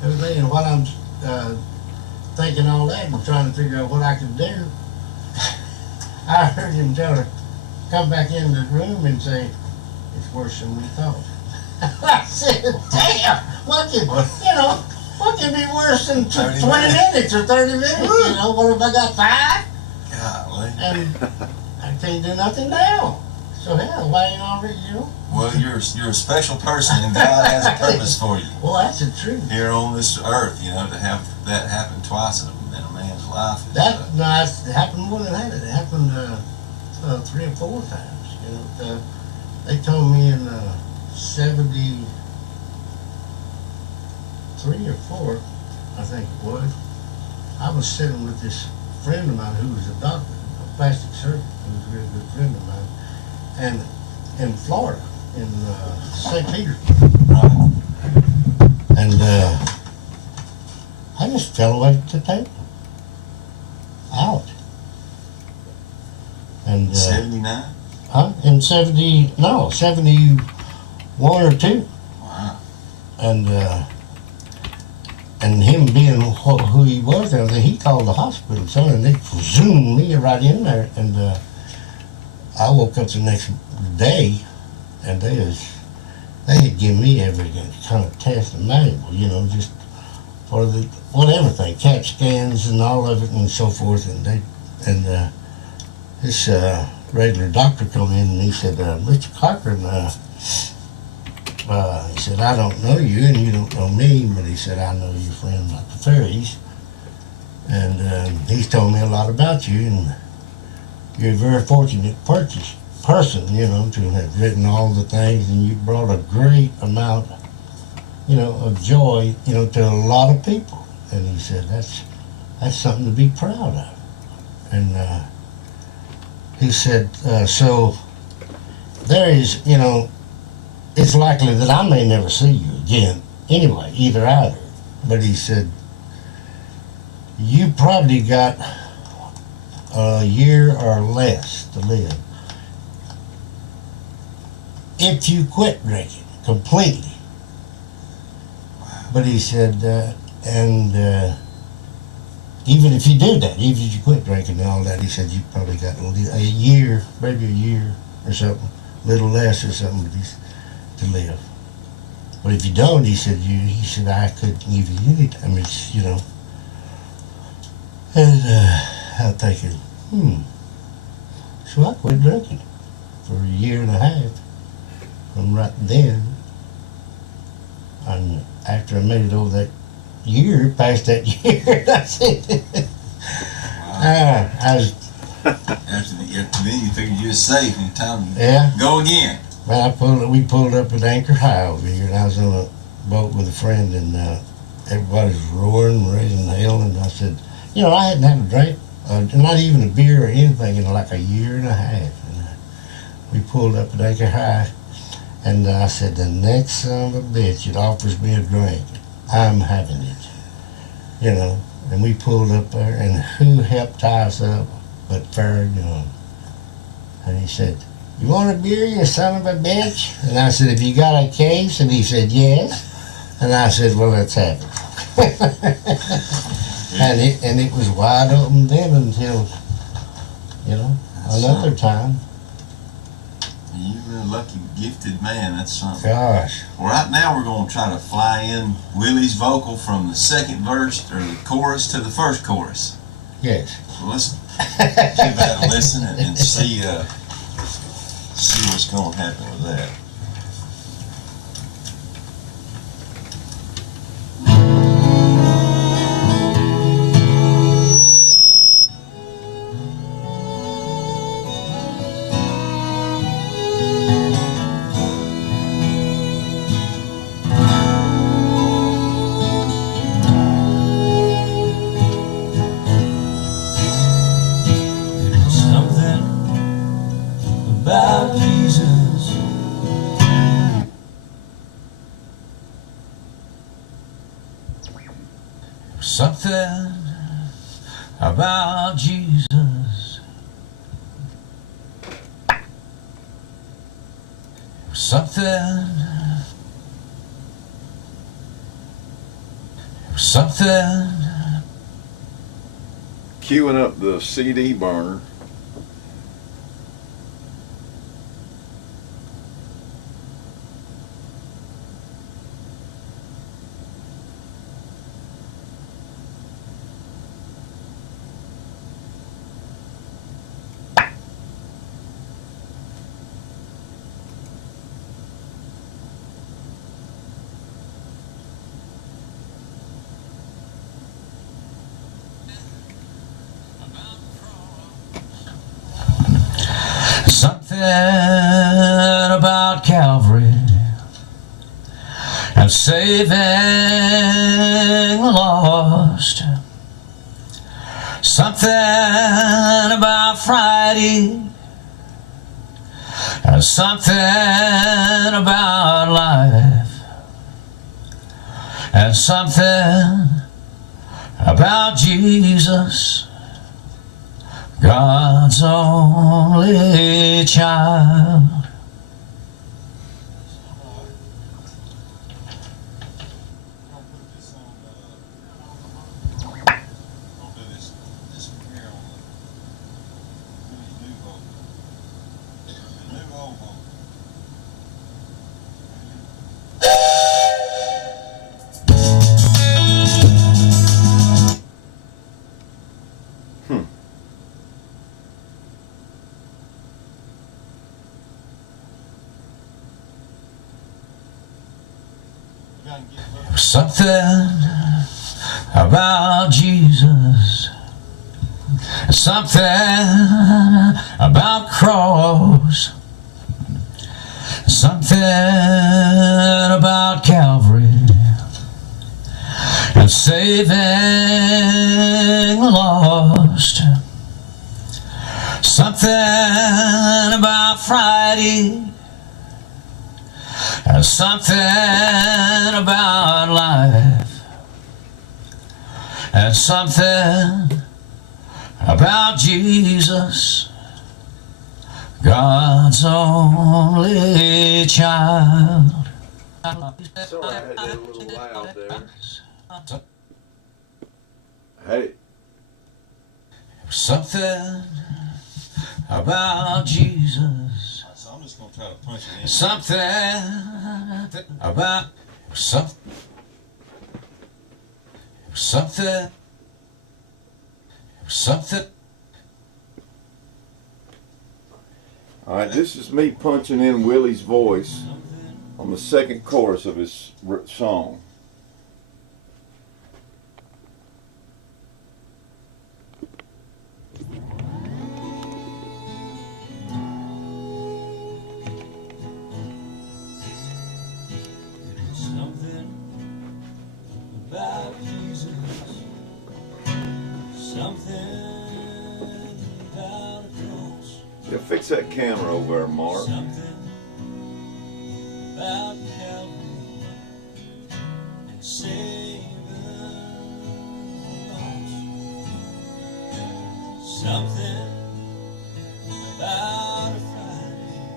everything. And while I'm thinking all that and trying to figure out what I could do, I heard him tell her, come back in the room and say, it's worse than we thought. I said, damn, what can be worse than 20 minutes or 30 minutes? You know, what if I got 5? Golly. And I can't do nothing now. So hell, why ain't already, you know? Well, you're a special person, and God has a purpose for you. Well, that's the truth. Here on this earth, you know, to have that happen twice in a man's life. It happened more than that. It happened 3 or 4 times. You know, they told me in 73 or 4, I think it was. I was sitting with this friend of mine who was a doctor, a plastic surgeon, who was a really good friend of mine, and in Florida, in St. Petersburg. And I just fell away at the table. Out. And 79? Huh? In 71 or 2. Wow. And him being who he was, and he called the hospital, so and they zoomed me right in there, and I woke up the next day, and they had given me every kind of test imaginable, you know, just for the everything, CAT scans and all of it and so forth, and this regular doctor come in and he said, Mr. Cochran, he said, I don't know you and you don't know me, but he said, I know your friend Dr. Ferries, and he's told me a lot about you, and you're a very fortunate person, you know, to have written all the things, and you brought a great amount, you know, of joy, you know, to a lot of people. And he said, that's something to be proud of. And he said, so there is, you know, it's likely that I may never see you again anyway, either. But he said, you probably got a year or less to live if you quit drinking completely. But he said, even if you do that, even if you quit drinking and all that, he said you probably got a year, maybe a year or something, a little less or something to live. But if you don't, he said I couldn't give you anything. I mean, you know. And I'm thinking, so I quit drinking for a year and a half. From right then, and after I made it over that year, past that year, that's it. I was. After then you figured you were safe and time to Yeah. go again. Well, we pulled up at Anchor High over here, and I was on a boat with a friend, and everybody was roaring, raising hell, and I said, you know, I hadn't had a drink, not even a beer or anything in like a year and a half. And we pulled up at Anchor High, and I said, the next son of a bitch that offers me a drink, I'm having it. You know, and we pulled up there, and who helped tie us up but Farrah Young? And he said, "You want a beer, you son of a bitch?" And I said, "Have you got a case?" And he said, "Yes." And I said, "Well, let's have it." and it was wide open then until, another time. You're a lucky, gifted man. That's something. Gosh. Well, right now we're going to try to fly in Willie's vocal from the second verse or the chorus to the first chorus. Yes. So let's give that a listen and see what's going to happen with that. Something about Jesus. Something about Jesus. Something. Something. Queuing up the CD burner. Something about Calvary and saving the lost. Something about Friday and something about life and something about Jesus, God's only child. Something about Jesus, something about cross, something about Calvary and saving the lost, something about Friday and something about life and something about Jesus, God's only child. Sorry, I had that a little loud there. Hey. Something about Jesus. So I'm just going to try to punch it in. Something about something. All right, this is me punching in Willie's voice on the second chorus of his song. Something about Jesus. Something about a cross. Yeah, fix that camera over there, Mark. Something about Calvary and saving the lost. Something about a Friday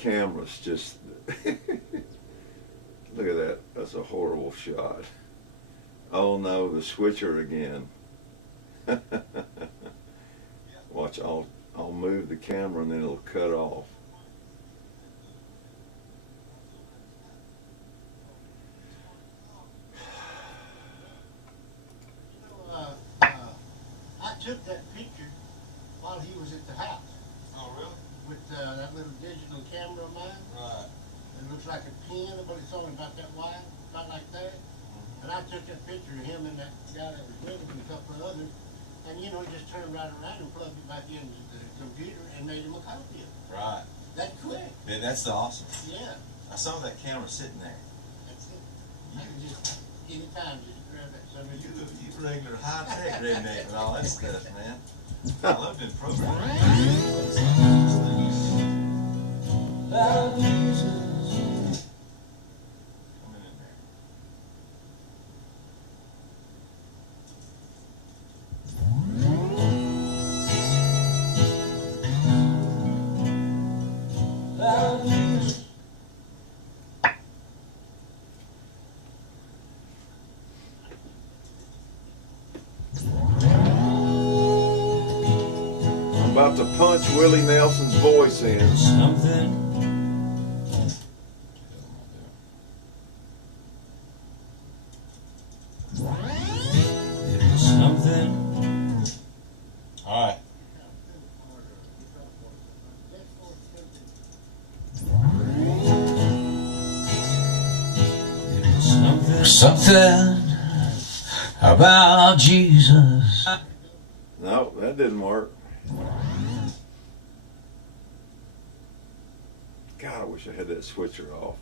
cameras just look at that. That's a horrible shot. Oh no, the switcher again. Watch, I'll move the camera and then it'll cut off. I took that picture while he was at the house. Oh, really? With that little digital camera of mine. Right. It looks like a pen, but it's only about that wide, about like that. And I took that picture of him and that guy that was with him and a couple of others. And you know, just turned right around and plugged it back into the computer and made him a copy of it. Right. That quick. Yeah, that's awesome. Yeah, I saw that camera sitting there. that's it. I can just, anytime, just grab that son of a You regular high-tech redneck and all that stuff, man. I love them programs. Coming in there. I'm about to punch Willie Nelson's voice in. Something. It was something. All right. It was something. Something about Jesus. No, that didn't work. God, I wish I had that switcher off.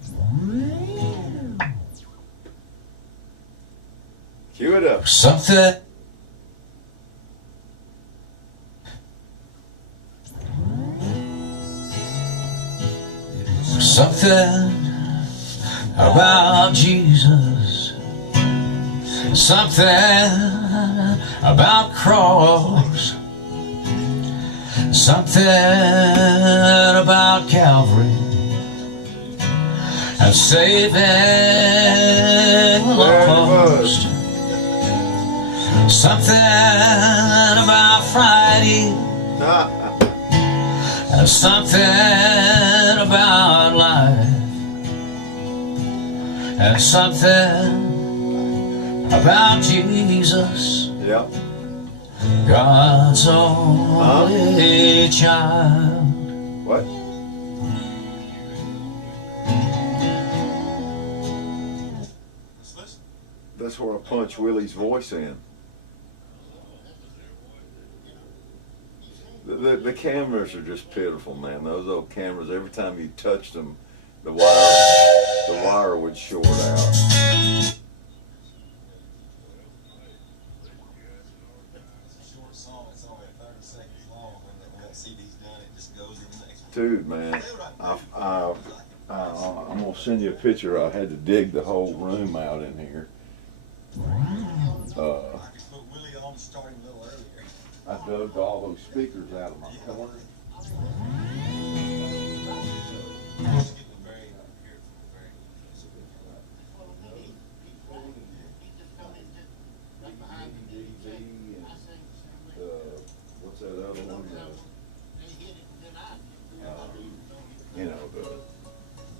Cue it up. Something. Something about Jesus. Something about cross. Something about Calvary and saving lost. Something about Friday and something about life and something about Jesus. Yep. God's only child. What? Let's listen. That's where I punch Willie's voice in. The cameras are just pitiful, man. Those old cameras, every time you touched them, the wire would short out. It's a short song. It's only 30 seconds long. When that CD's done, it just goes in the next one. Dude, man, I'm gonna send you a picture. I had to dig the whole room out in here. I could put Willie on starting a little earlier. I dug all those speakers out of my corner. Just getting very careful, very. What's that other one? You know,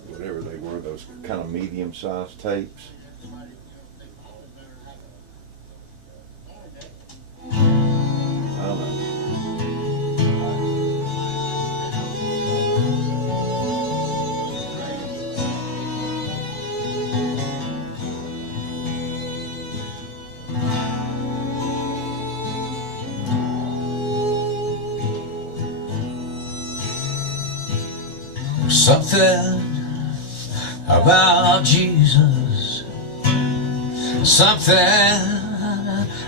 whatever they were, those kind of medium-sized tapes. I don't know. Something about Jesus. Something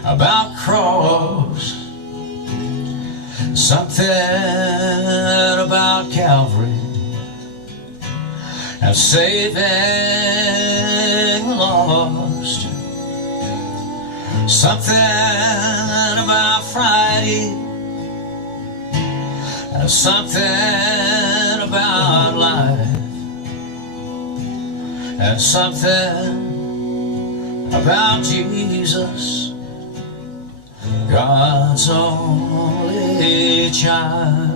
about cross. Something about Calvary and saving lost. Something about Friday and something about life and something about Jesus, God's only child.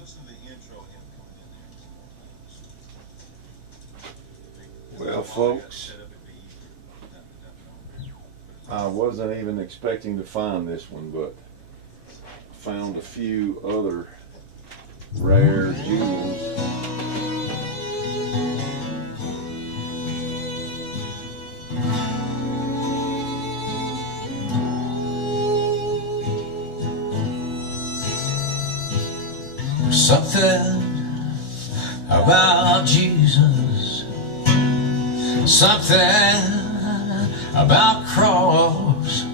Listen to the intro of him coming in there. Well, folks, I wasn't even expecting to find this one, but found a few other rare jewels. Something about Jesus, something about cross,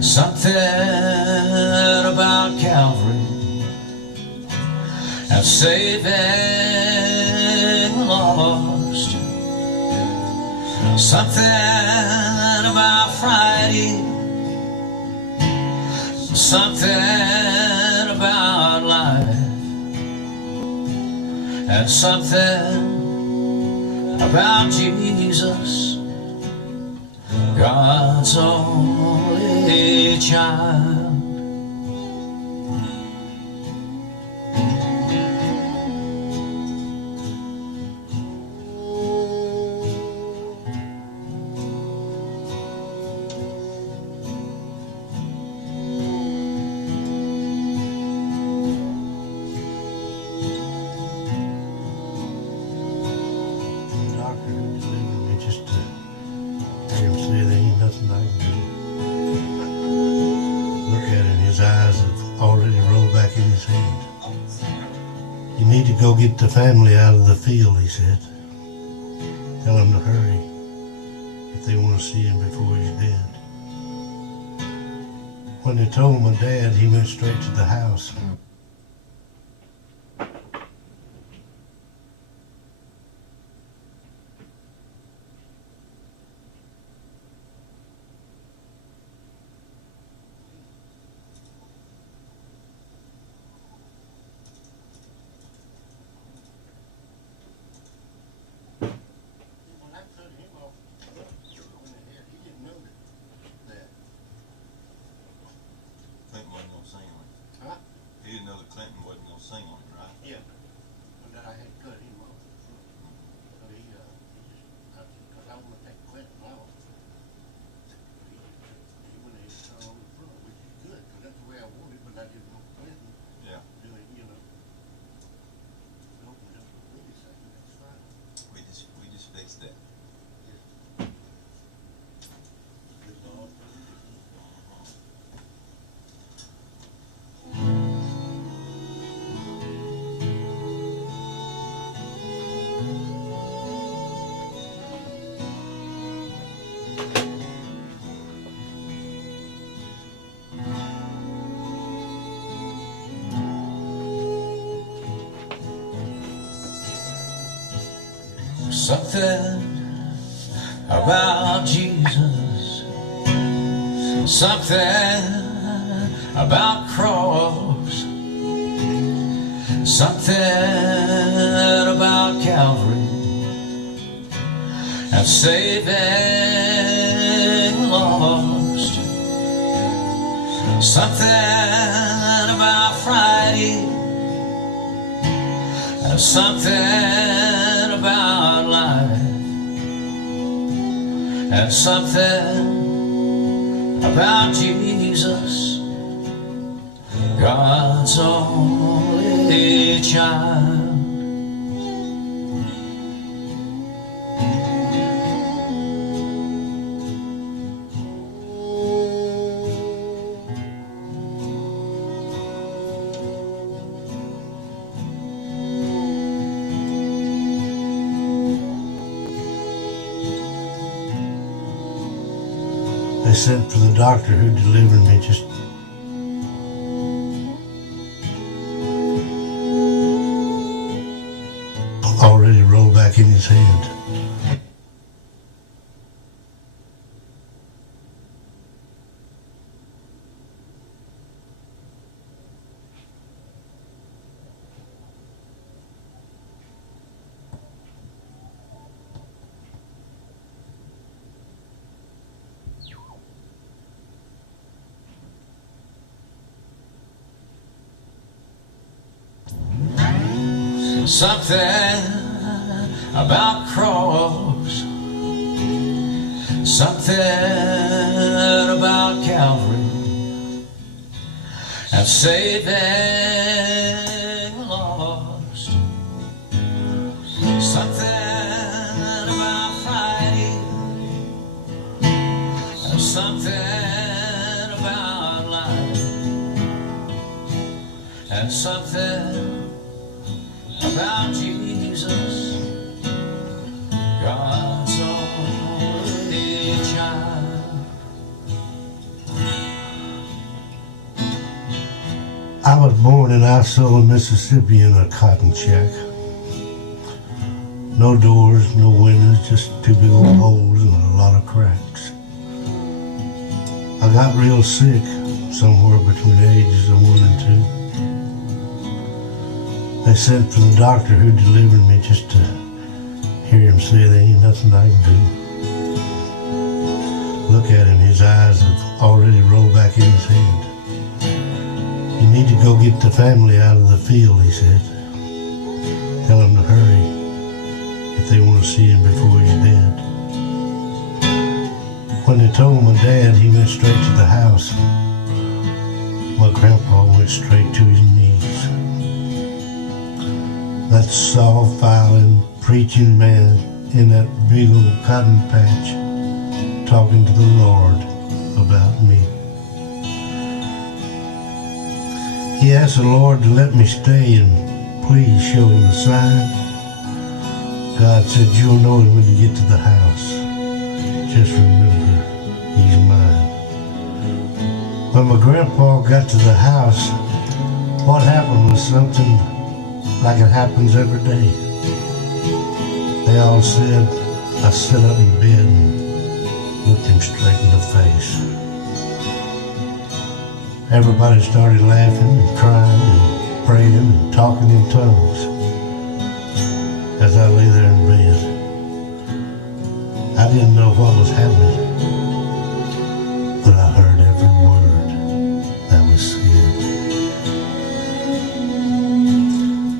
something about Calvary and saving the lost, something about Friday, something about life, and something about Jesus, God's only child. You need to go get the family out of the field, he said. Tell them to hurry if they want to see him before he's dead. When they told my dad, he went straight to the house. He didn't know that Clinton wasn't going to sing on it, right? Yeah, but I had cut him off. So he just, because I want to take Clinton off. He went ahead and cut on the front, which is good, because that's the way I wanted, but I didn't want Clinton doing, open up the witness second, that's fine. We just fixed that. Something about Jesus, something about cross, something about Calvary and saving lost. Something about Friday, and something about life, and something about Jesus, God's only child. They sent for the doctor who delivered me just already rolled back in his head. Something about cross, something about Calvary, and saving lost. Something about Friday, and something about life, and something about Jesus, God's only child. I was born in Nashville, Mississippi in a cotton shack. No doors, no windows, just two big old holes and a lot of cracks. I got real sick somewhere between the ages of 1 and 2. They sent for the doctor who delivered me just to hear him say there ain't nothing I can do. Look at him, his eyes have already rolled back in his head. You need to go get the family out of the field, he said. Tell them to hurry if they want to see him before he's dead. When they told my dad, he went straight to the house. My grandpa went straight to his knees. That soft, filing, preaching man in that big old cotton patch talking to the Lord about me. He asked the Lord to let me stay and please show him a sign. God said, you'll know him when you get to the house. Just remember, he's mine. When my grandpa got to the house, what happened was something like it happens every day. They all said, I sat up in bed and looked him straight in the face. Everybody started laughing and crying and praying and talking in tongues as I lay there in bed. I didn't know what was happening, but I heard every word that was said.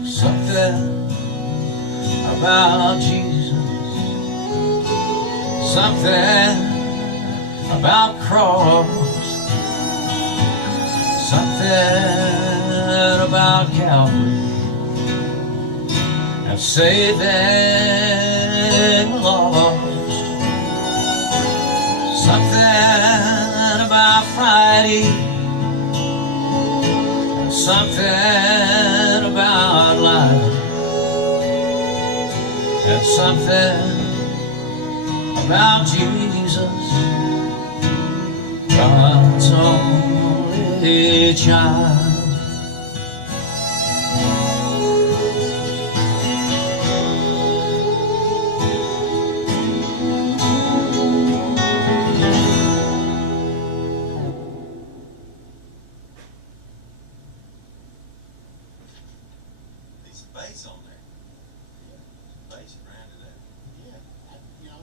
Something about Jesus, something about cross, something about Calvary, and saving lost. Something about Friday, and something about life, and something about Jesus, God's only child. Bass on there. Bass around to that. Yeah, you know,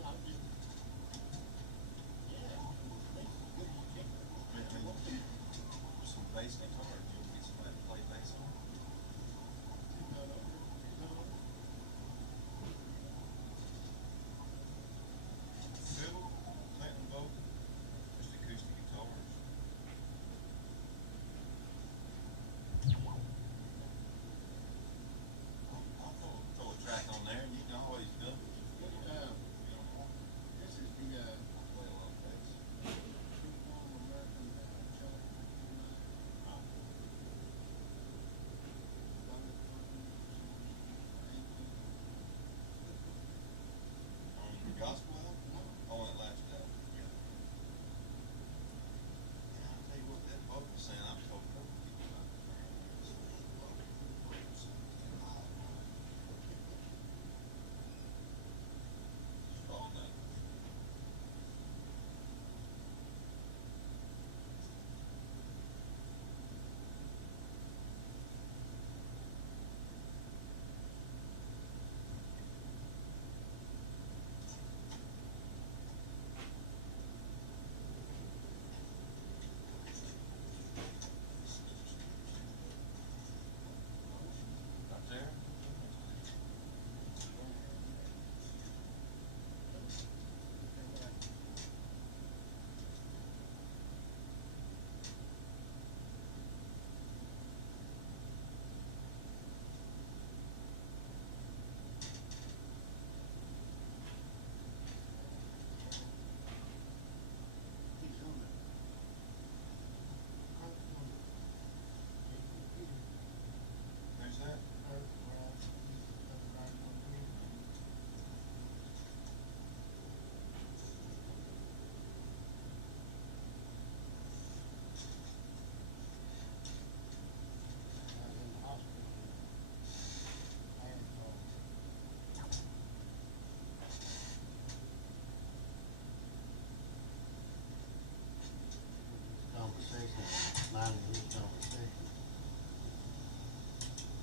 90 minutes on the day.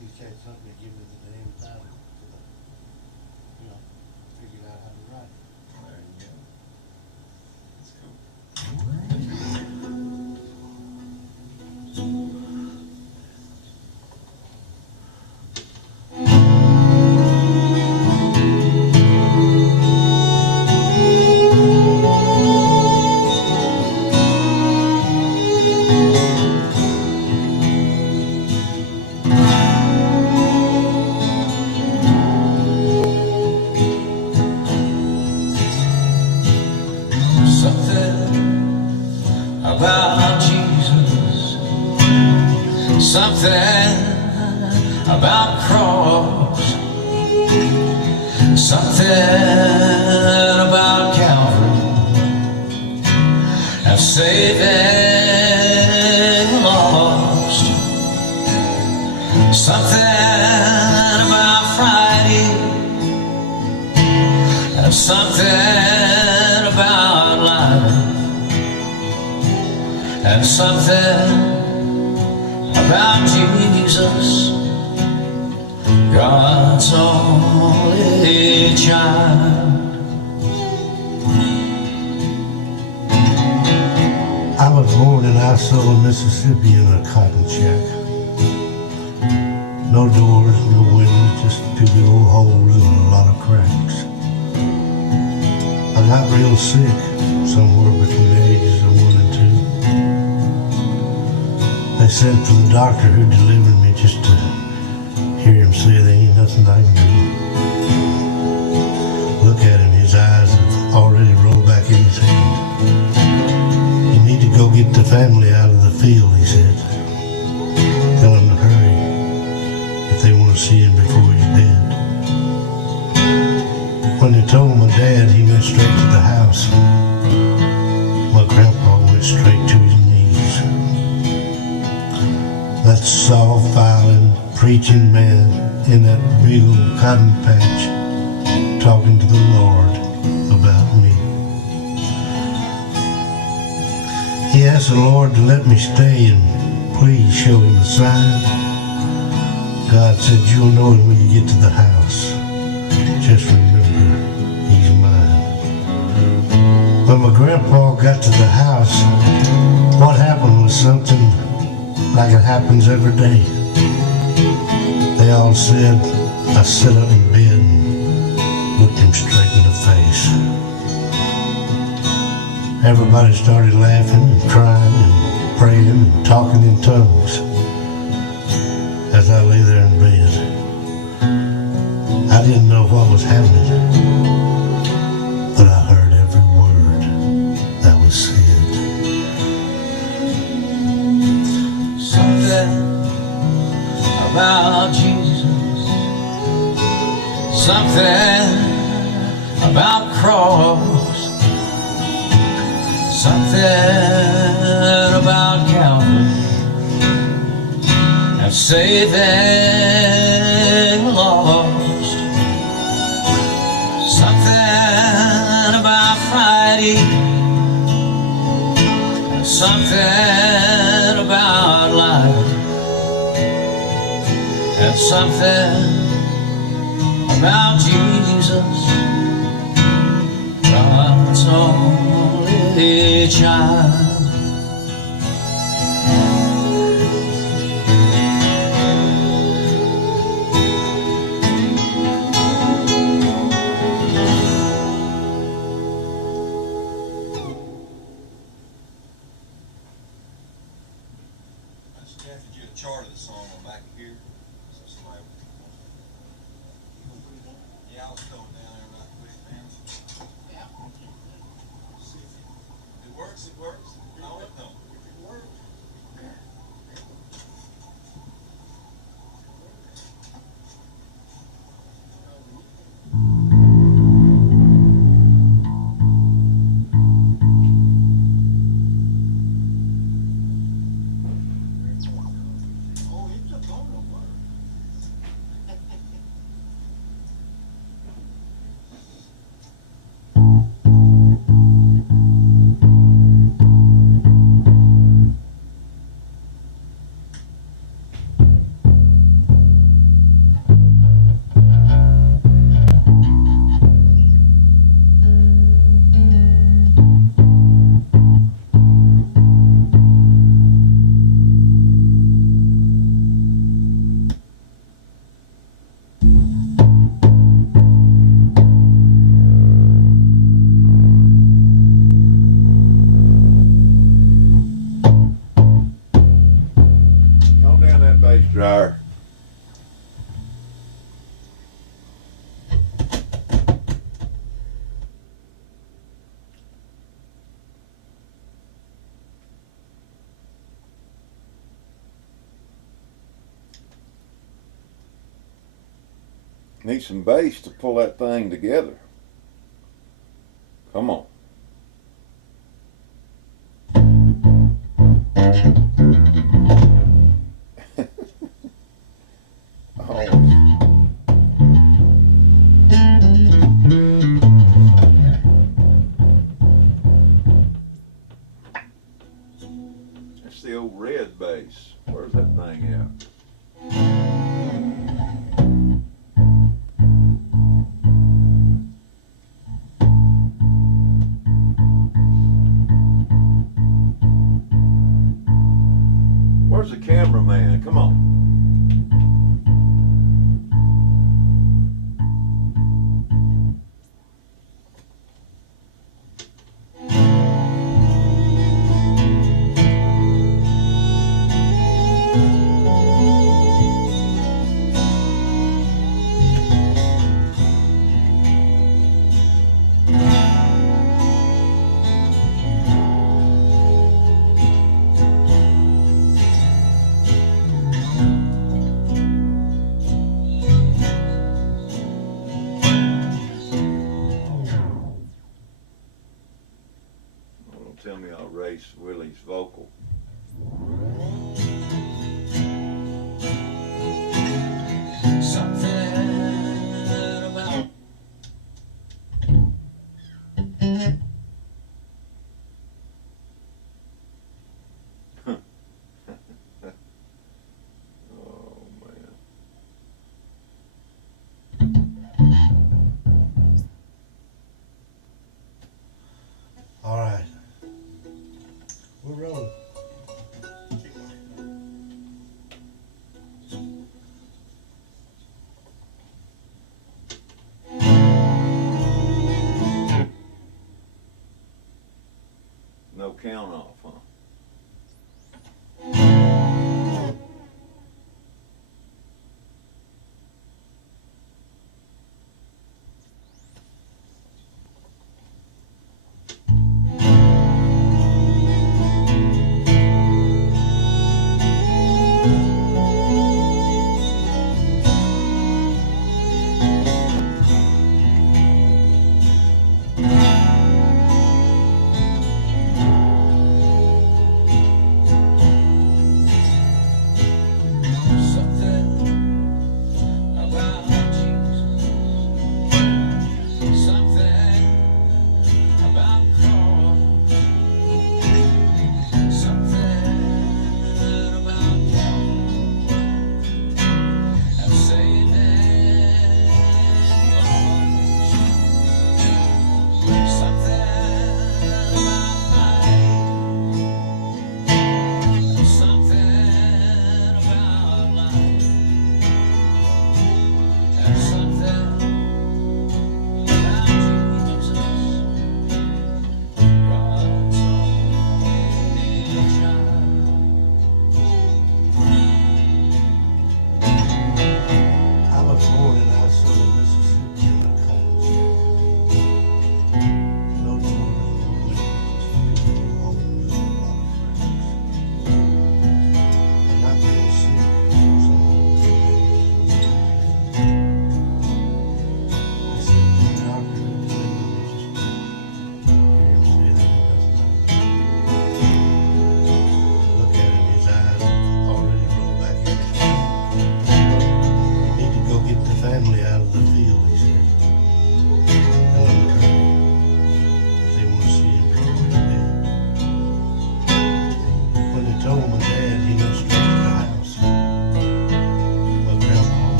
He said something to give me the damn title. You know, figured out how to write it. There you go. That's cool. Something about Jesus, something about cross, something about Calvary, have saving lost, something about Friday, have something about life, and something about Jesus, God's only child. I was born in Nashville, Mississippi in a cotton shack. No doors, no windows, just two big old holes and a lot of cracks. I got real sick somewhere between the ages of 1 and 2. They sent for the doctor who delivered me just to hear him say there ain't nothing I can do. Look at him, his eyes have already rolled back in his head. You need to go get the family out of the field, he said. Tell them to hurry if they want to see him before he's dead. When they told my dad, he went straight to the house. My grandpa went straight to his knees. That soft-filing, preaching man in that big old cotton patch talking to the Lord about me. He asked the Lord to let me stay and please show him a sign. God said, you'll know it when you get to the house. Just remember, he's mine. When my grandpa got to the house, what happened was something like it happens every day. They all said, I sat up in bed and looked him straight in the face. Everybody started laughing and crying and praying and talking in tongues as I lay there in bed. I didn't know what was happening, but I heard every word that was said. Something about Jesus, something about cross, something about Calvary, and saving lost, something about Friday, and something about life, and something about Jesus, God's only child. I just drafted you a chart of the song on back here. So somebody. Yeah, I'll throw it down there right quick, man. See if it works, it works. No, it don't. If it works. Dreyer. Need some bass to pull that thing together. Come on. Oh. That's the old red bass. Where's that thing at? Where's the cameraman? Come on. Don't tell me I'll race Willie's vocal. Something about Oh man. All right. We're rolling. No count off, huh?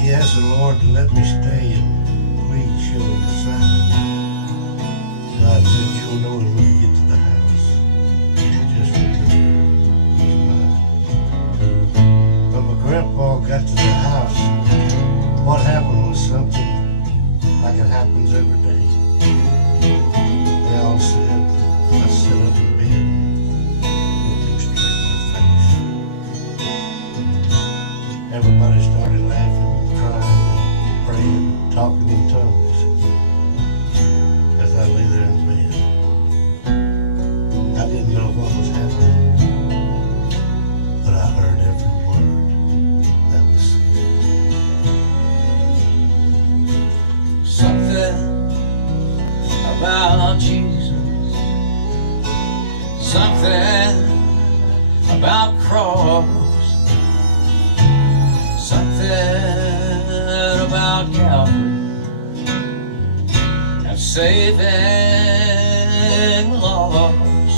He asked the Lord to let me stay and please show him the sign. God said, you'll know it when you get to the house. Just remember, he's mine. But my grandma something like it happens every day. They all said, I sit up in bed, looking straight in the face. Everybody started laughing, crying, and praying, talking in tongues as I lay there in bed. I didn't know what was happening, but I heard every word that was said. Something about Jesus, something about cross, something about Calvary and saving lost,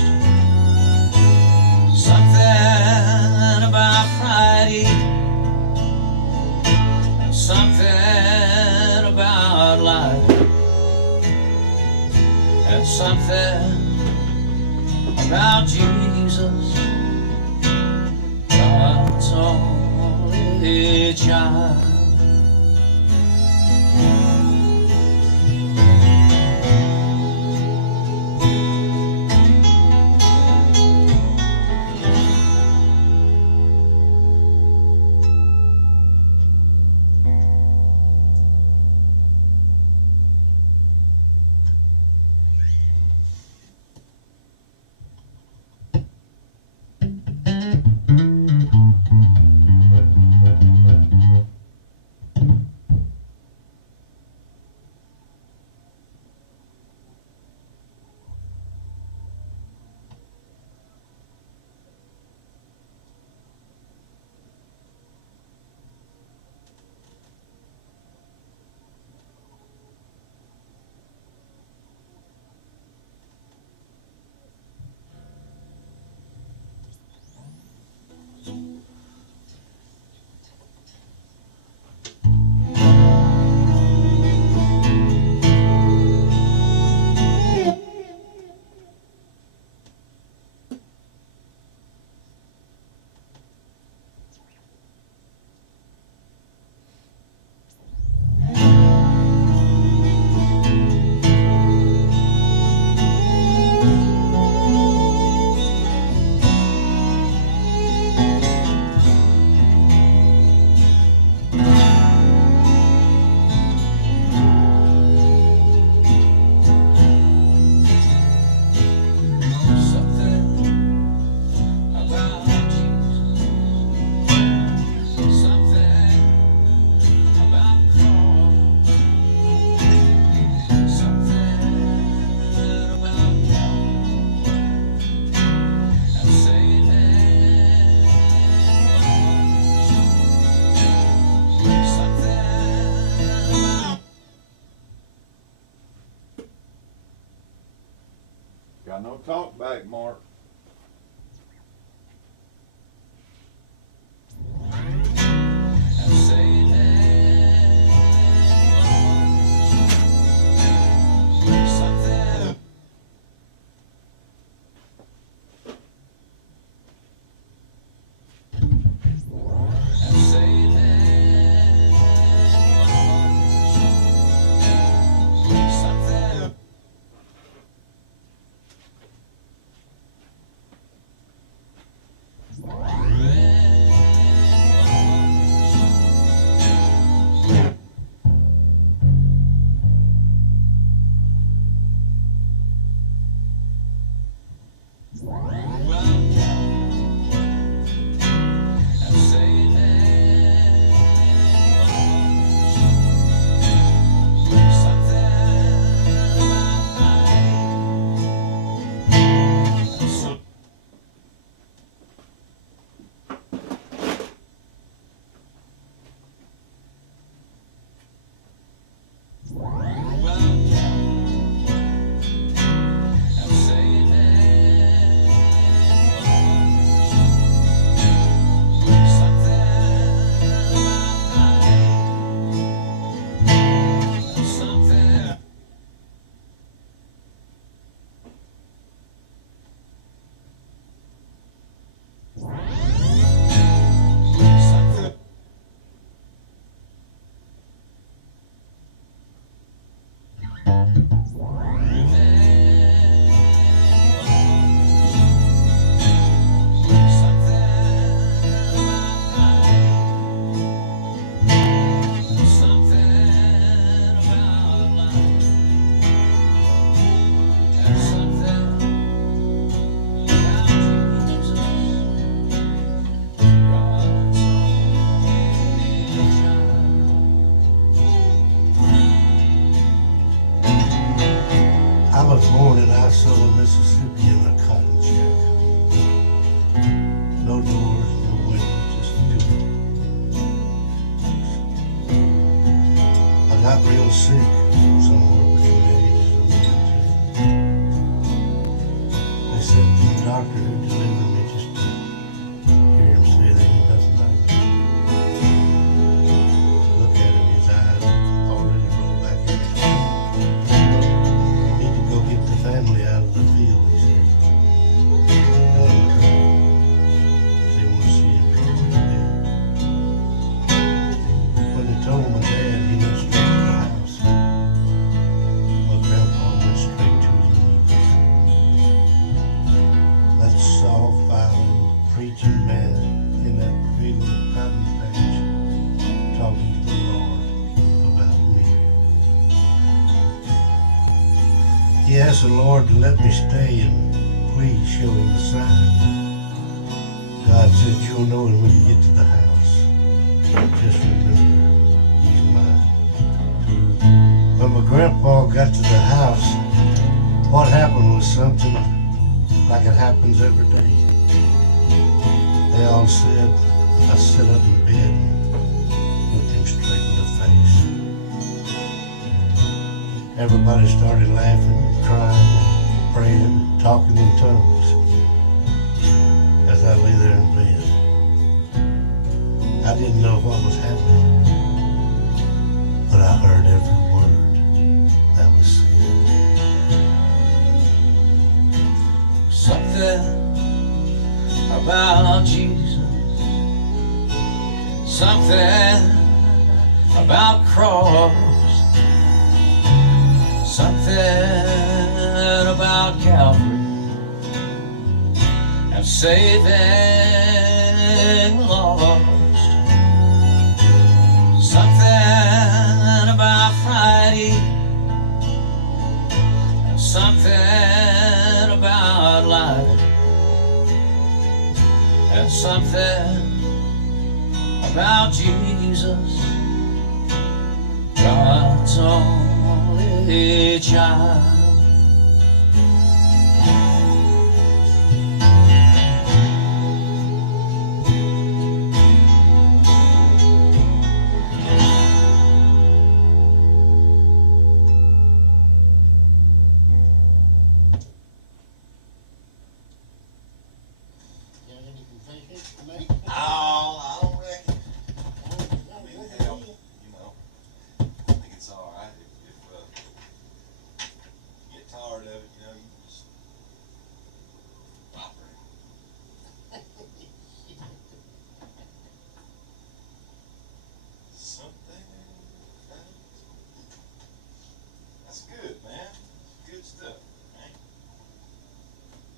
something about Friday, something about life, and something about Jesus, God's only child. Got no talk back, Mark. I was born in Isola, Mississippi in a cotton shack. No doors, no windows, just two. I got real sick somewhere between the ages of 1 and 2. They said the doctor who delivered me just to hear him say there ain't nothing I can do. Look at him, his eyes already rolled back in his head. Need to go get the family out of the field, he said. Tell them to hurry. They want to see him before he's dead. When they told my dad, he went straight to the house. My grandpa went straight to his knees. That soft, violent, preaching man in that big old cotton patch talking to the Lord about me. He asked the Lord to let me stay and please show him the sign. God said, you'll know him when you get to the house. Just remember, he's mine. When my grandpa got to the house, what happened was something like it happens every day. They all said, I sat up in bed and looked him straight in the face. Everybody started laughing, crying, and praying, and talking in tongues as I lay there in bed. I didn't know what was happening, but I heard every word that was said. Something about Jesus, something about cross, something about Calvary and saving lost, something about Friday, and something about life, and something about Jesus, God's only child. Oh, I don't reckon. I mean, hell, you know, I think it's all right if you get tired of it, you know, you just operate. Something. That's good, man. Good stuff, man.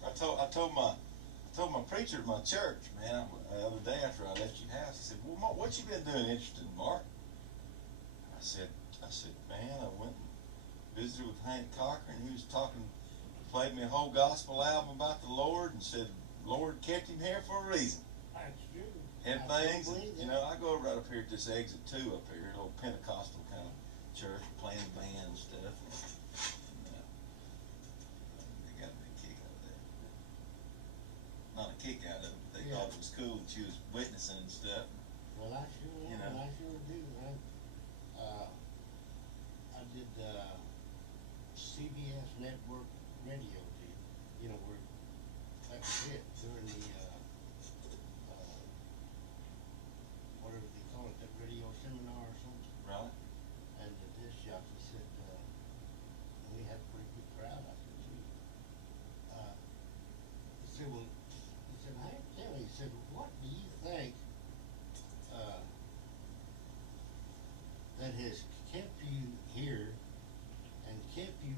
I told my preacher at my church, man, the other day after I left your house, he said, well, Mark, what you been doing interesting, Mark? I said, man, I went and visited with Hank Cochran. He was played me a whole gospel album about the Lord and said, Lord kept him here for a reason. That's true. And things, you know, I go right up here at this exit 2 up here, a little Pentecostal kind of church, playing the band and stuff. They got a big kick out of that. Not a kick out of it, but they thought it was cool that she was witnessing and stuff. Well, I sure am, You know. and I sure do, man. I did CBS Network Radio deal, you know, where that was it during the whatever they call it, that radio seminar or something. Right? And the disc jockey said, we had a pretty good crowd. I said, gee. He said, well, Hank, tell me, he said, what do you think that has kept you here and kept you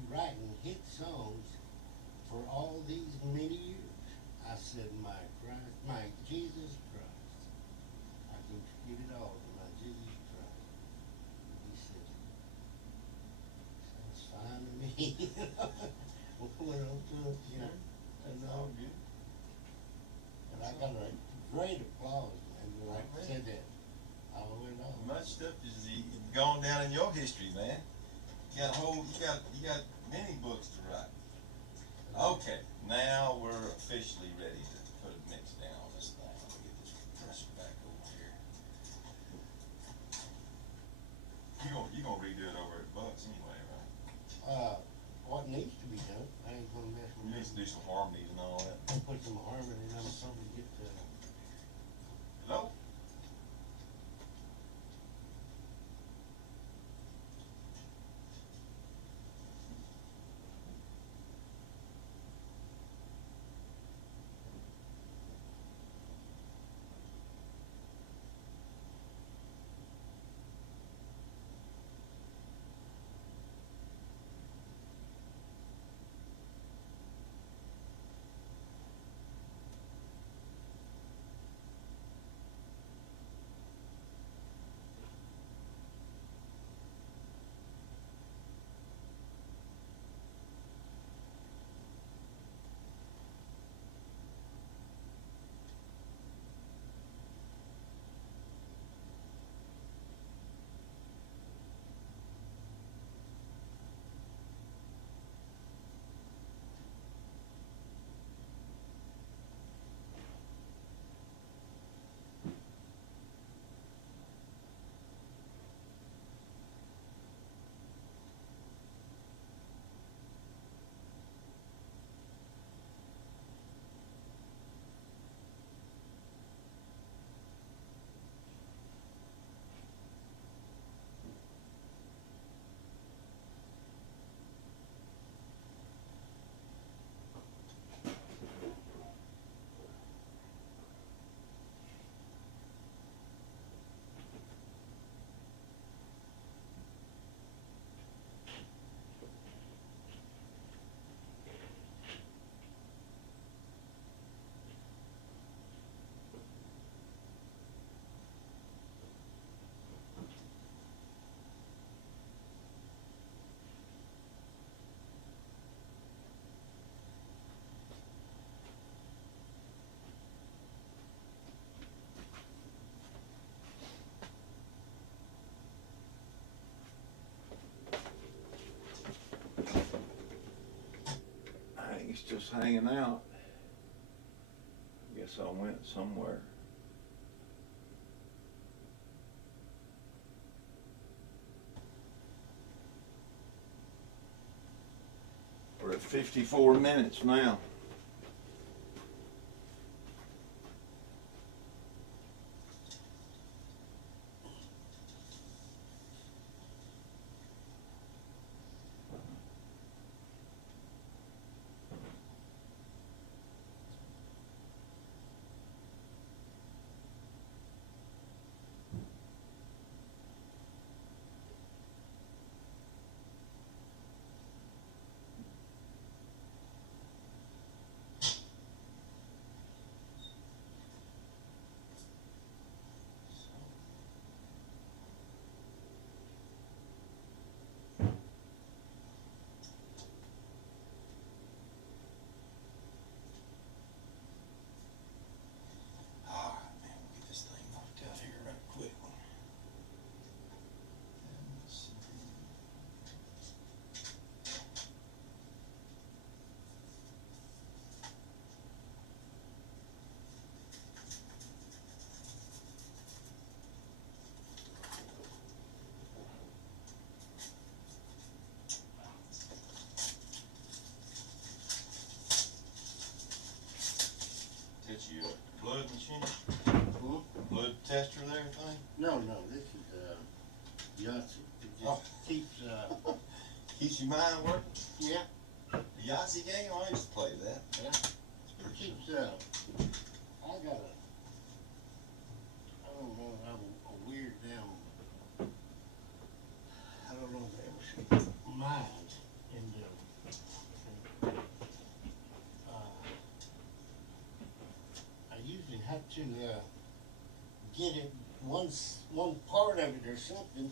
You know, we'll put it on to it, you know, that's all good. And I got a great applause, man, when I said that. I went on. Much stuff is gone down in your history, man. You got a whole, you got many books to write. Okay, now we're officially ready to put a mix down on this thing. Let me get this compressor back over here. You gonna redo it over at Bucks anyway, right? What needs to be done, I ain't gonna mess You with need to do some harmonies and all that. I'll put some harmony on something to get Hello? He's just hanging out. Guess I went somewhere. We're at 54 minutes now. Get you a blood machine? Blood tester and everything? No, this is, Yahtzee. It just Keeps your mind working? Yeah. The Yahtzee game? I used to play that. Yeah. It keeps, I got I don't know, I'm a weird damn, I don't know if I ever see mind in I usually have to, get it one part of it or something,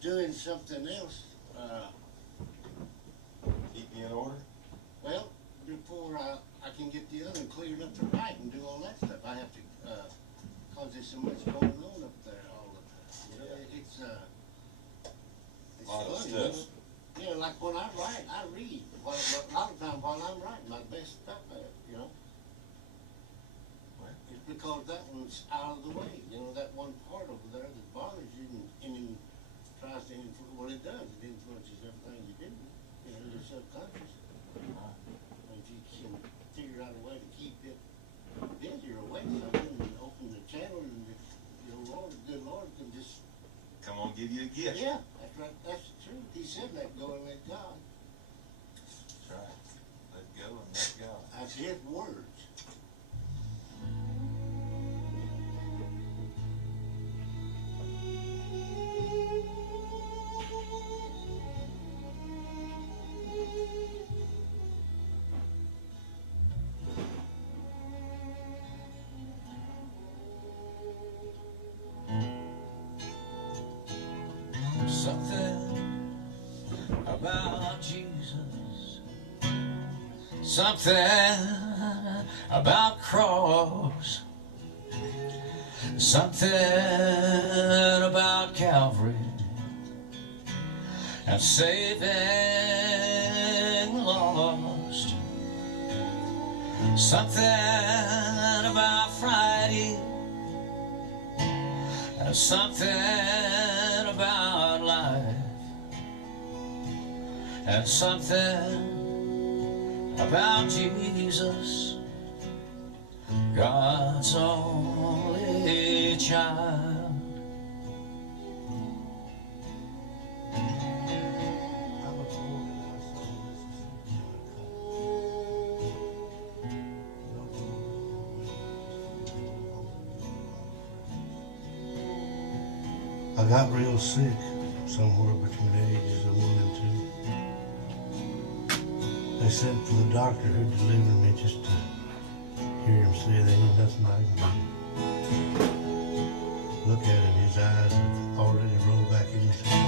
doing something else, keep me in order? Well, before I can get the other cleared up to right and do all that stuff, I have to, cause there's so much going on up there all the time. You know, it's Lot of funny, you know? stuff. You know, like when I write, I read. A lot of time while I'm writing, my best stuff, you know? It's because that one's out of the way, you know, that one part over there that bothers you and tries to influence, well, it does, it influences everything you do, you know, your subconscious. If you can figure out a way to keep it busy or away from something and open the channel and your Lord, good Lord can just. Come on, give you a gift. Yeah, that's right, that's the truth. He said let go and let God. That's right. Let go and let God. That's his words. Something about Jesus, something about cross, something about Calvary and saving lost, something about Friday and something about life and something about Jesus, God's only child. I got real sick somewhere between the ages of 1 and 2. They sent for the doctor who delivered me just to hear him say there ain't nothing I can do. Look at him, his eyes have already rolled back in his head.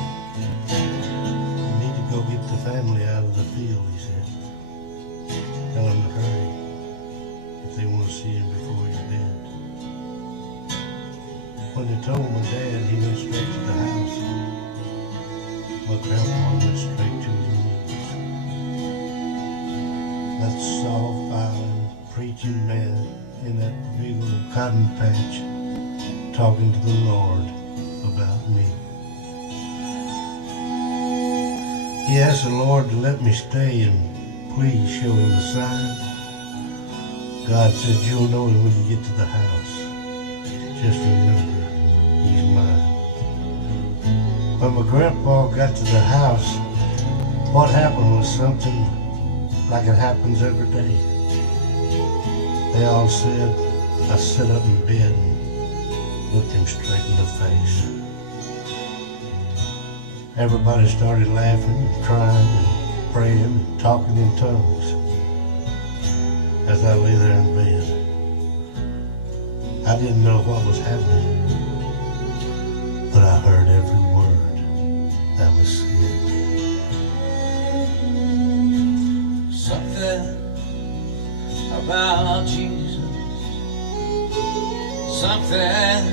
You need to go get the family out of the field, he said. Tell them to hurry if they want to see him before he's dead. When they told my dad, he went straight to the house. My grandpa went straight to his knees. That soft-filing, preaching man in that big old cotton patch talking to the Lord about me. He asked the Lord to let me stay and please show him the sign. God said, you'll know it when you get to the house. Just remember, he's mine. When my grandpa got to the house, what happened was something like it happens every day. They all said, I sat up in bed and looked him straight in the face. Everybody started laughing and crying and praying and talking in tongues as I lay there in bed. I didn't know what was happening, but I heard every word that was said. Something about Jesus, something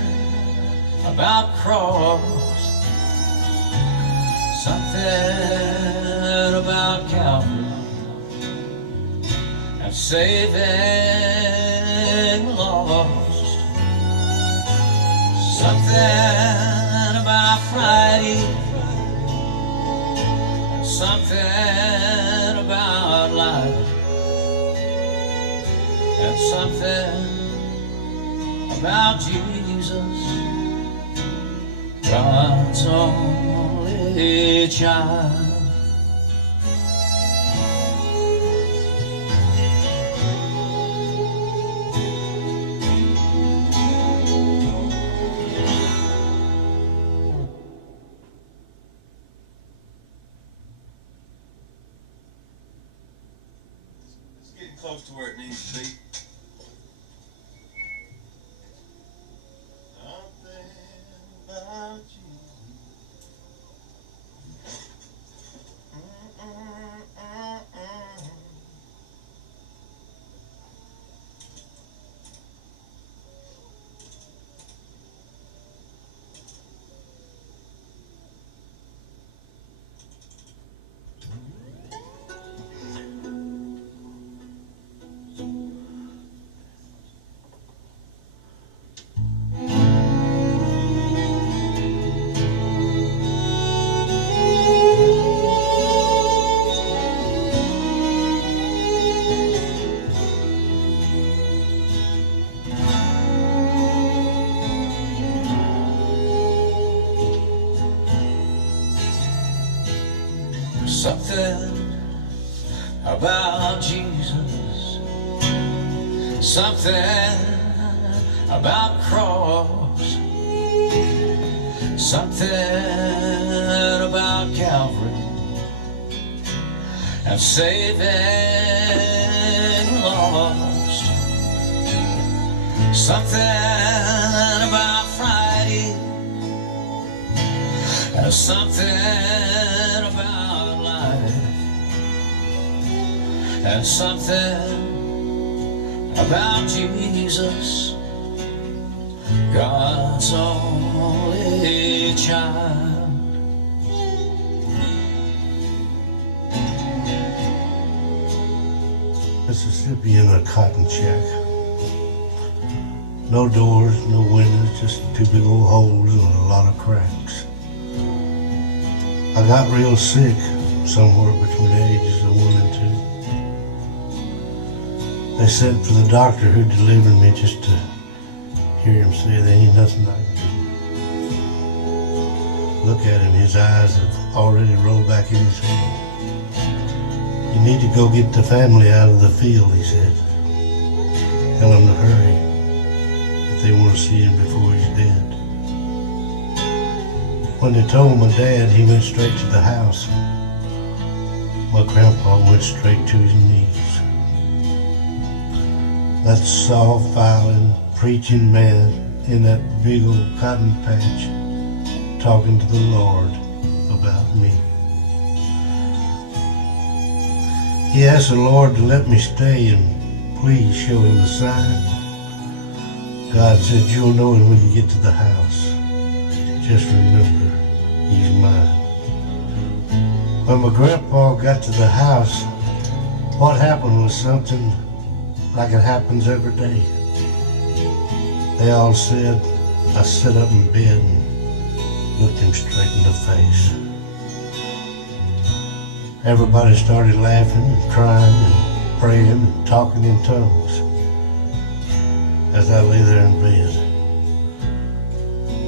about cross, something about Calvary and saving lost, something about Friday, and something about life, and something about Jesus, God's only child. It's getting close to where it needs to be. Something about you. Something about Jesus, something about cross, something about Calvary and saving lost, something about Friday and something about life and something about Jesus, God's only child. Mississippi in a cotton shack. No doors, no windows, just two big old holes and a lot of cracks. I got real sick somewhere between the ages of 1 and 2. They sent for the doctor who delivered me just to hear him say there ain't nothing I can do. Look at him, his eyes have already rolled back in his head. You need to go get the family out of the field, he said. Tell them to hurry if they want to see him before he's dead. When they told my dad, he went straight to the house. My grandpa went straight to his knees. That soft, filing, preaching man in that big old cotton patch talking to the Lord about me. He asked the Lord to let me stay and please show him a sign. God said, you'll know it when you get to the house. Just remember, he's mine. When my grandpa got to the house, what happened was something like it happens every day. They all said, I sat up in bed and looked him straight in the face. Everybody started laughing and crying and praying and talking in tongues as I lay there in bed.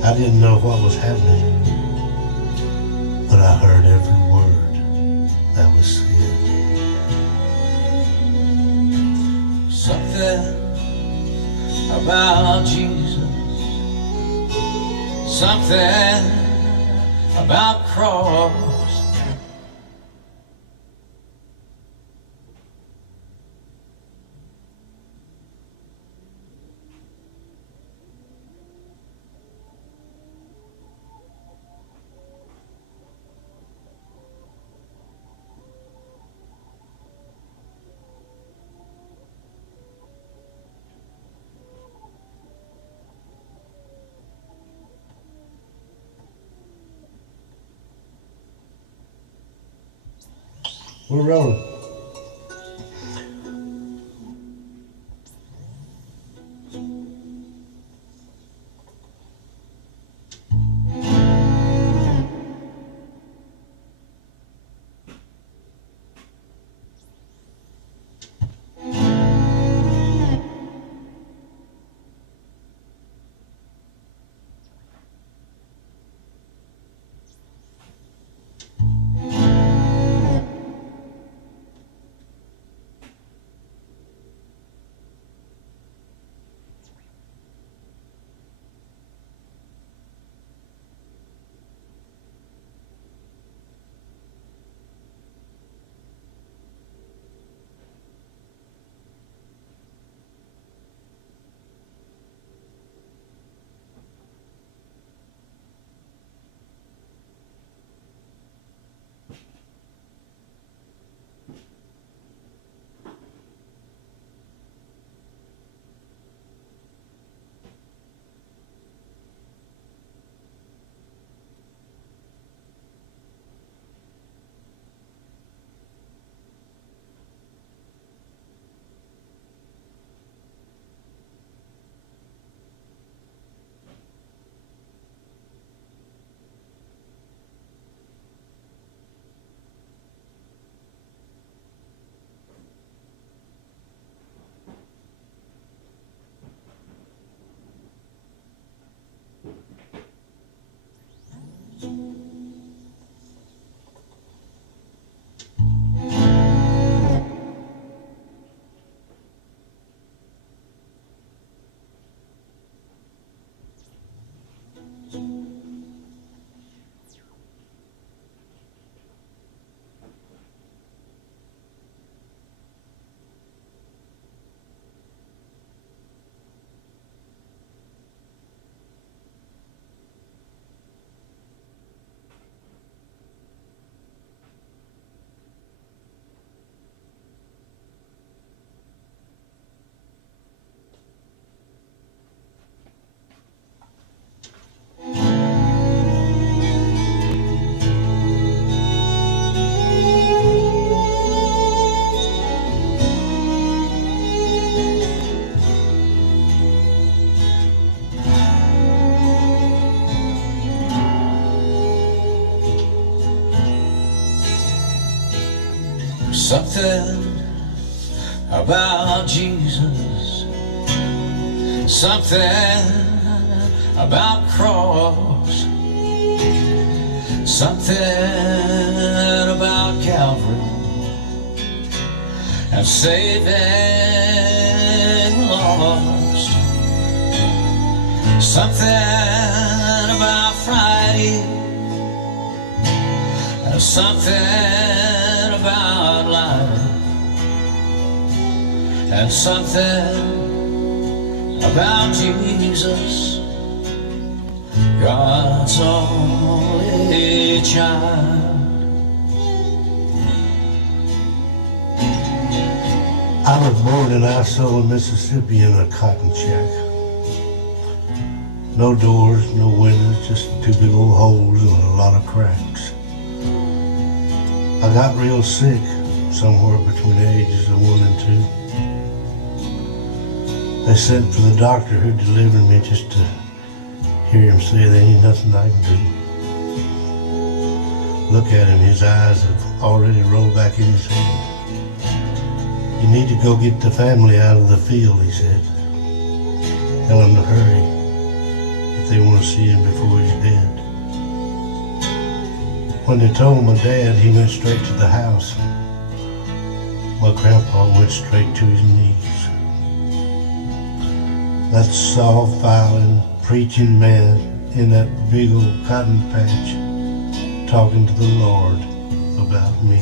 I didn't know what was happening, but I heard every word that was said. Something about Jesus, something about cross. We're rolling. Something about Jesus, something about cross, something about Calvary and saving lost, something about Friday, and something about life, and something about Jesus, God's only child. I was born in Nashville, Mississippi in a cotton shack. No doors, no windows, just two big old holes and a lot of cracks. I got real sick somewhere between the ages of 1 and 2. They sent for the doctor who delivered me just to hear him say there ain't nothing I can do. Look at him, his eyes have already rolled back in his head. You need to go get the family out of the field, he said. Tell them to hurry if they want to see him before he's dead. When they told my dad, he went straight to the house. My grandpa went straight to his knees. That soft-filing, preaching man in that big old cotton patch talking to the Lord about me.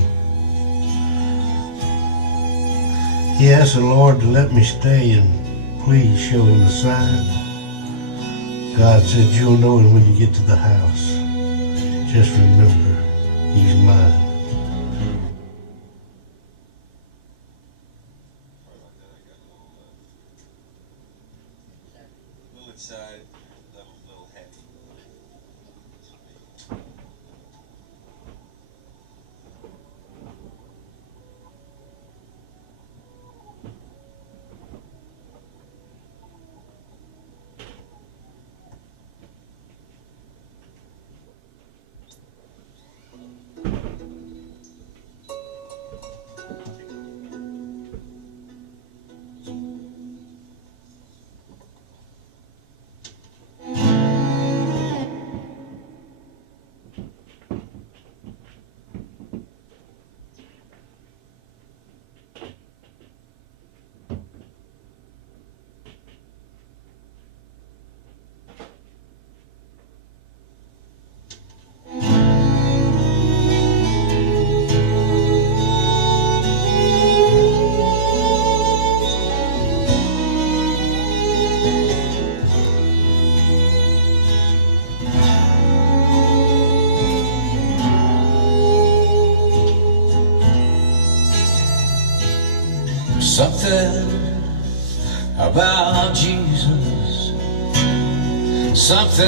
He asked the Lord to let me stay and please show him a sign. God said, you'll know it when you get to the house. Just remember, he's mine. A little excited, a little happy. Something about Jesus, something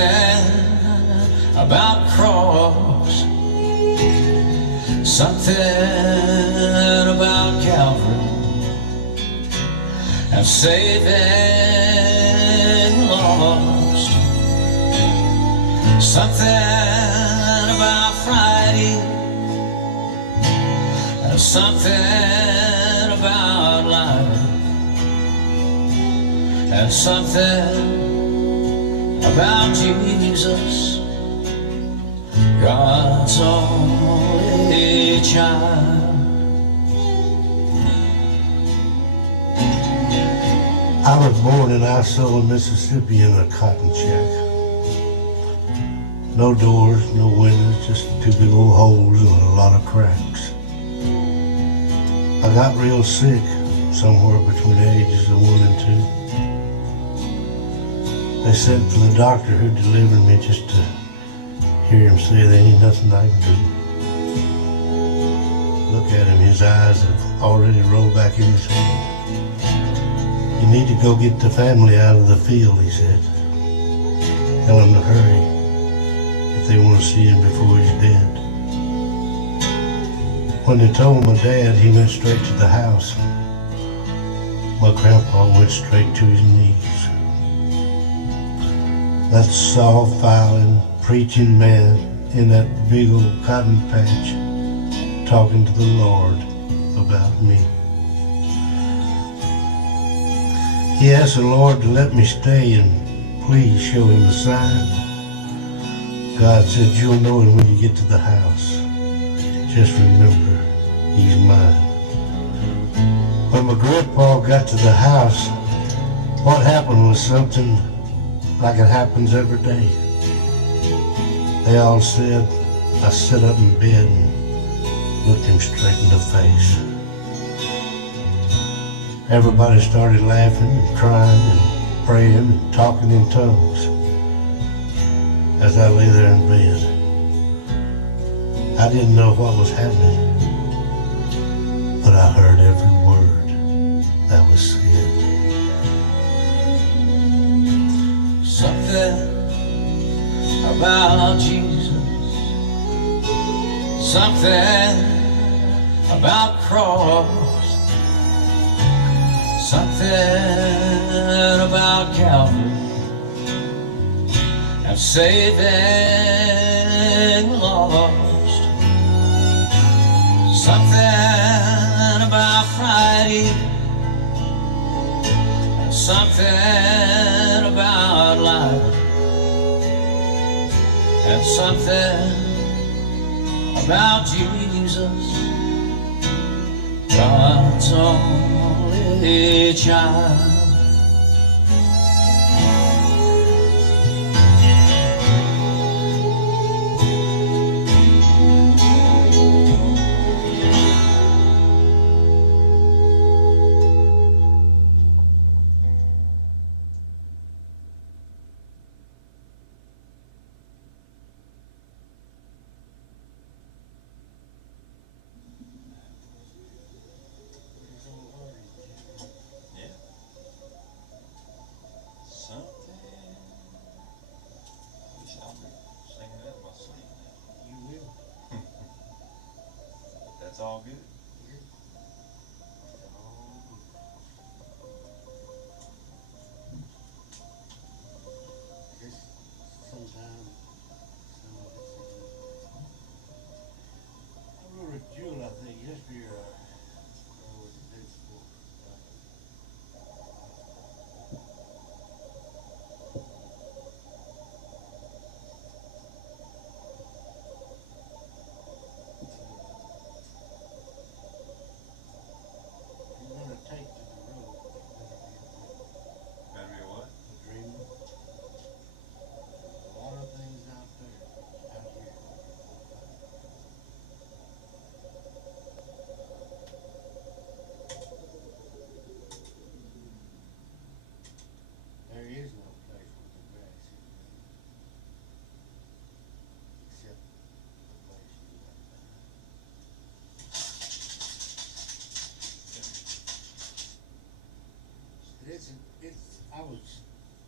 about cross, something about Calvary and saving lost, something about Friday, and something about life, and something about Jesus, God's only child. I was born in Nashville, Mississippi in a cotton shack. No doors, no windows, just two big old holes and a lot of cracks. I got real sick somewhere between the ages of 1 and 2. They sent for the doctor who delivered me just to hear him say there ain't nothing I can do. Look at him, his eyes have already rolled back in his head. You need to go get the family out of the field, he said. Tell them to hurry if they want to see him before he's dead. When they told my dad, he went straight to the house. My grandpa went straight to his knees. That soft-filing, preaching man in that big old cotton patch talking to the Lord about me. He asked the Lord to let me stay and please show him a sign. God said, you'll know him when you get to the house. Just remember, he's mine. When my grandpa got to the house, what happened was something like it happens every day. They all said, I sat up in bed and looked him straight in the face. Everybody started laughing and crying and praying and talking in tongues as I lay there in bed. I didn't know what was happening, but I heard every word that was said. Something about Jesus, something about cross, something about Calvary and saving the lost, something about Friday, and something about life, and something about Jesus, God's only child. Yeah. Something. I wish I'll be singing that in my sleep now. You will. That's all good. Just sometime, some of it's I wrote a June, I think, yesterday, or was it the day before? If you're gonna take to the road, Better be a what? a dreamer. There's a lot of things out there, out here. There is no place where the grass is green, except the place you left behind. I was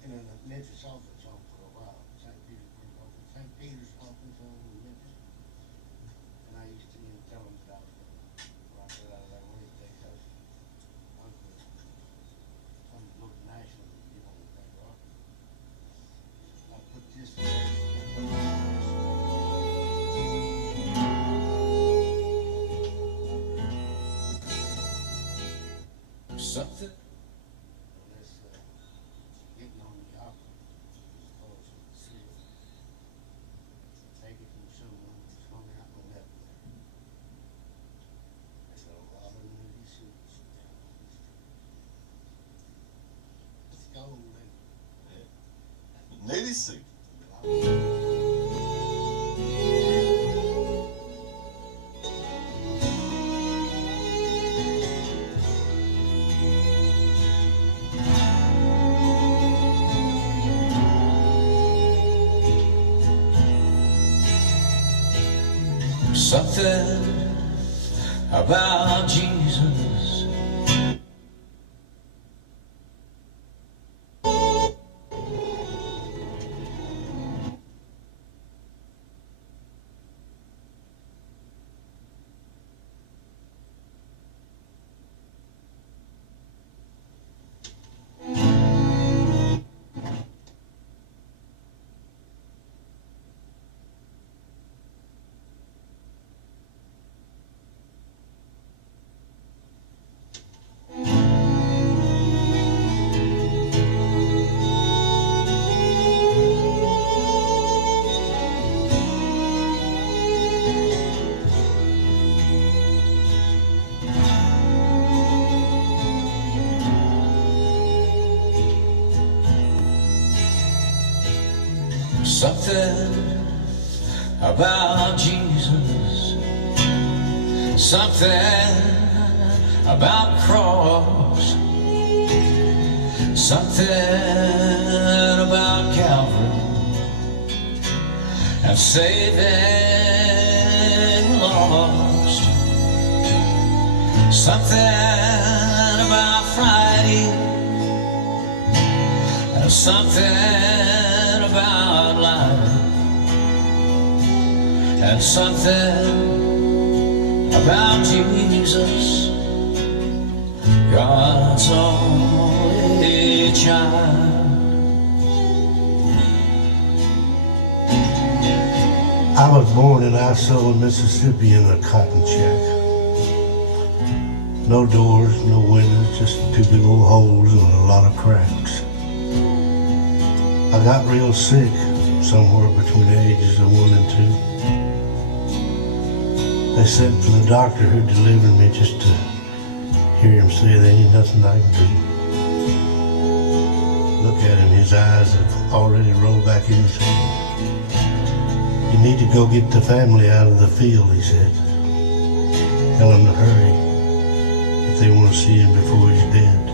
in a Memphis office on for a while, St. Peter's office on in Memphis. And I used to tell them that I was gonna get out of that way, because I was gonna go to Nashville and get on that rock. I put this Something. Unless, getting on the opera as far as the city. Take it from someone who's hung out and left there. There's a lot of nudie suits down on the street. Let's go, man. Nudie suit. Something about Jesus, Something about Jesus, something about cross, something about Calvary and saving lost, something about Friday and something about life and something about Jesus, God's only child. I was born in Nashville, Mississippi in a cotton shack. No doors, no windows, just two big old holes and a lot of cracks. I got real sick somewhere between the ages of 1 and 2. They sent for the doctor who delivered me just to hear him say there ain't nothing I can do. Look at him, his eyes have already rolled back in his head. You need to go get the family out of the field, he said. Tell them to hurry if they want to see him before he's dead.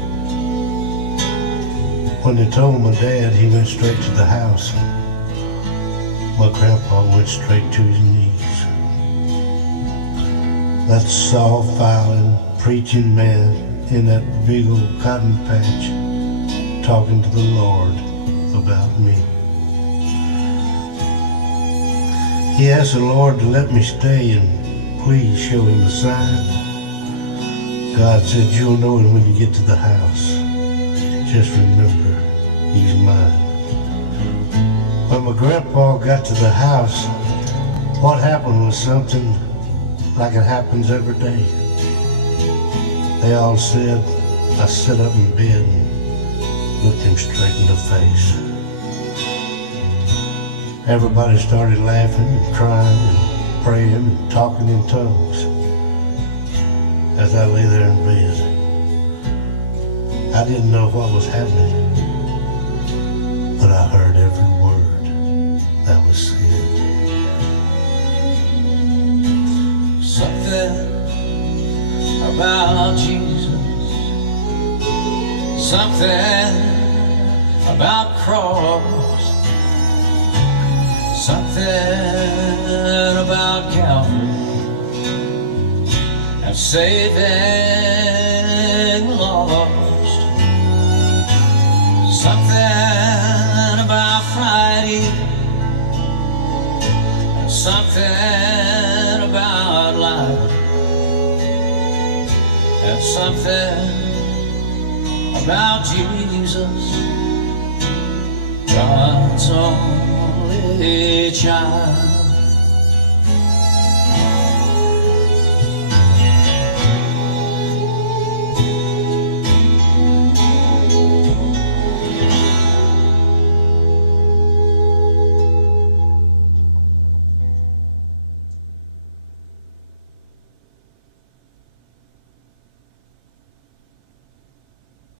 When they told my dad, he went straight to the house. My grandpa went straight to his knees. That soft, filing, preaching man in that big old cotton patch talking to the Lord about me. He asked the Lord to let me stay and please show him a sign. God said, you'll know it when you get to the house. Just remember, he's mine. When my grandpa got to the house, what happened was something like it happens every day. They all said, I sat up in bed and looked him straight in the face. Everybody started laughing and crying and praying and talking in tongues as I lay there in bed. I didn't know what was happening, but I heard every word that was said. Something about Jesus, something about cross, something about Calvary and saving lost, something about Friday, something about life, and something about Jesus, God's only child.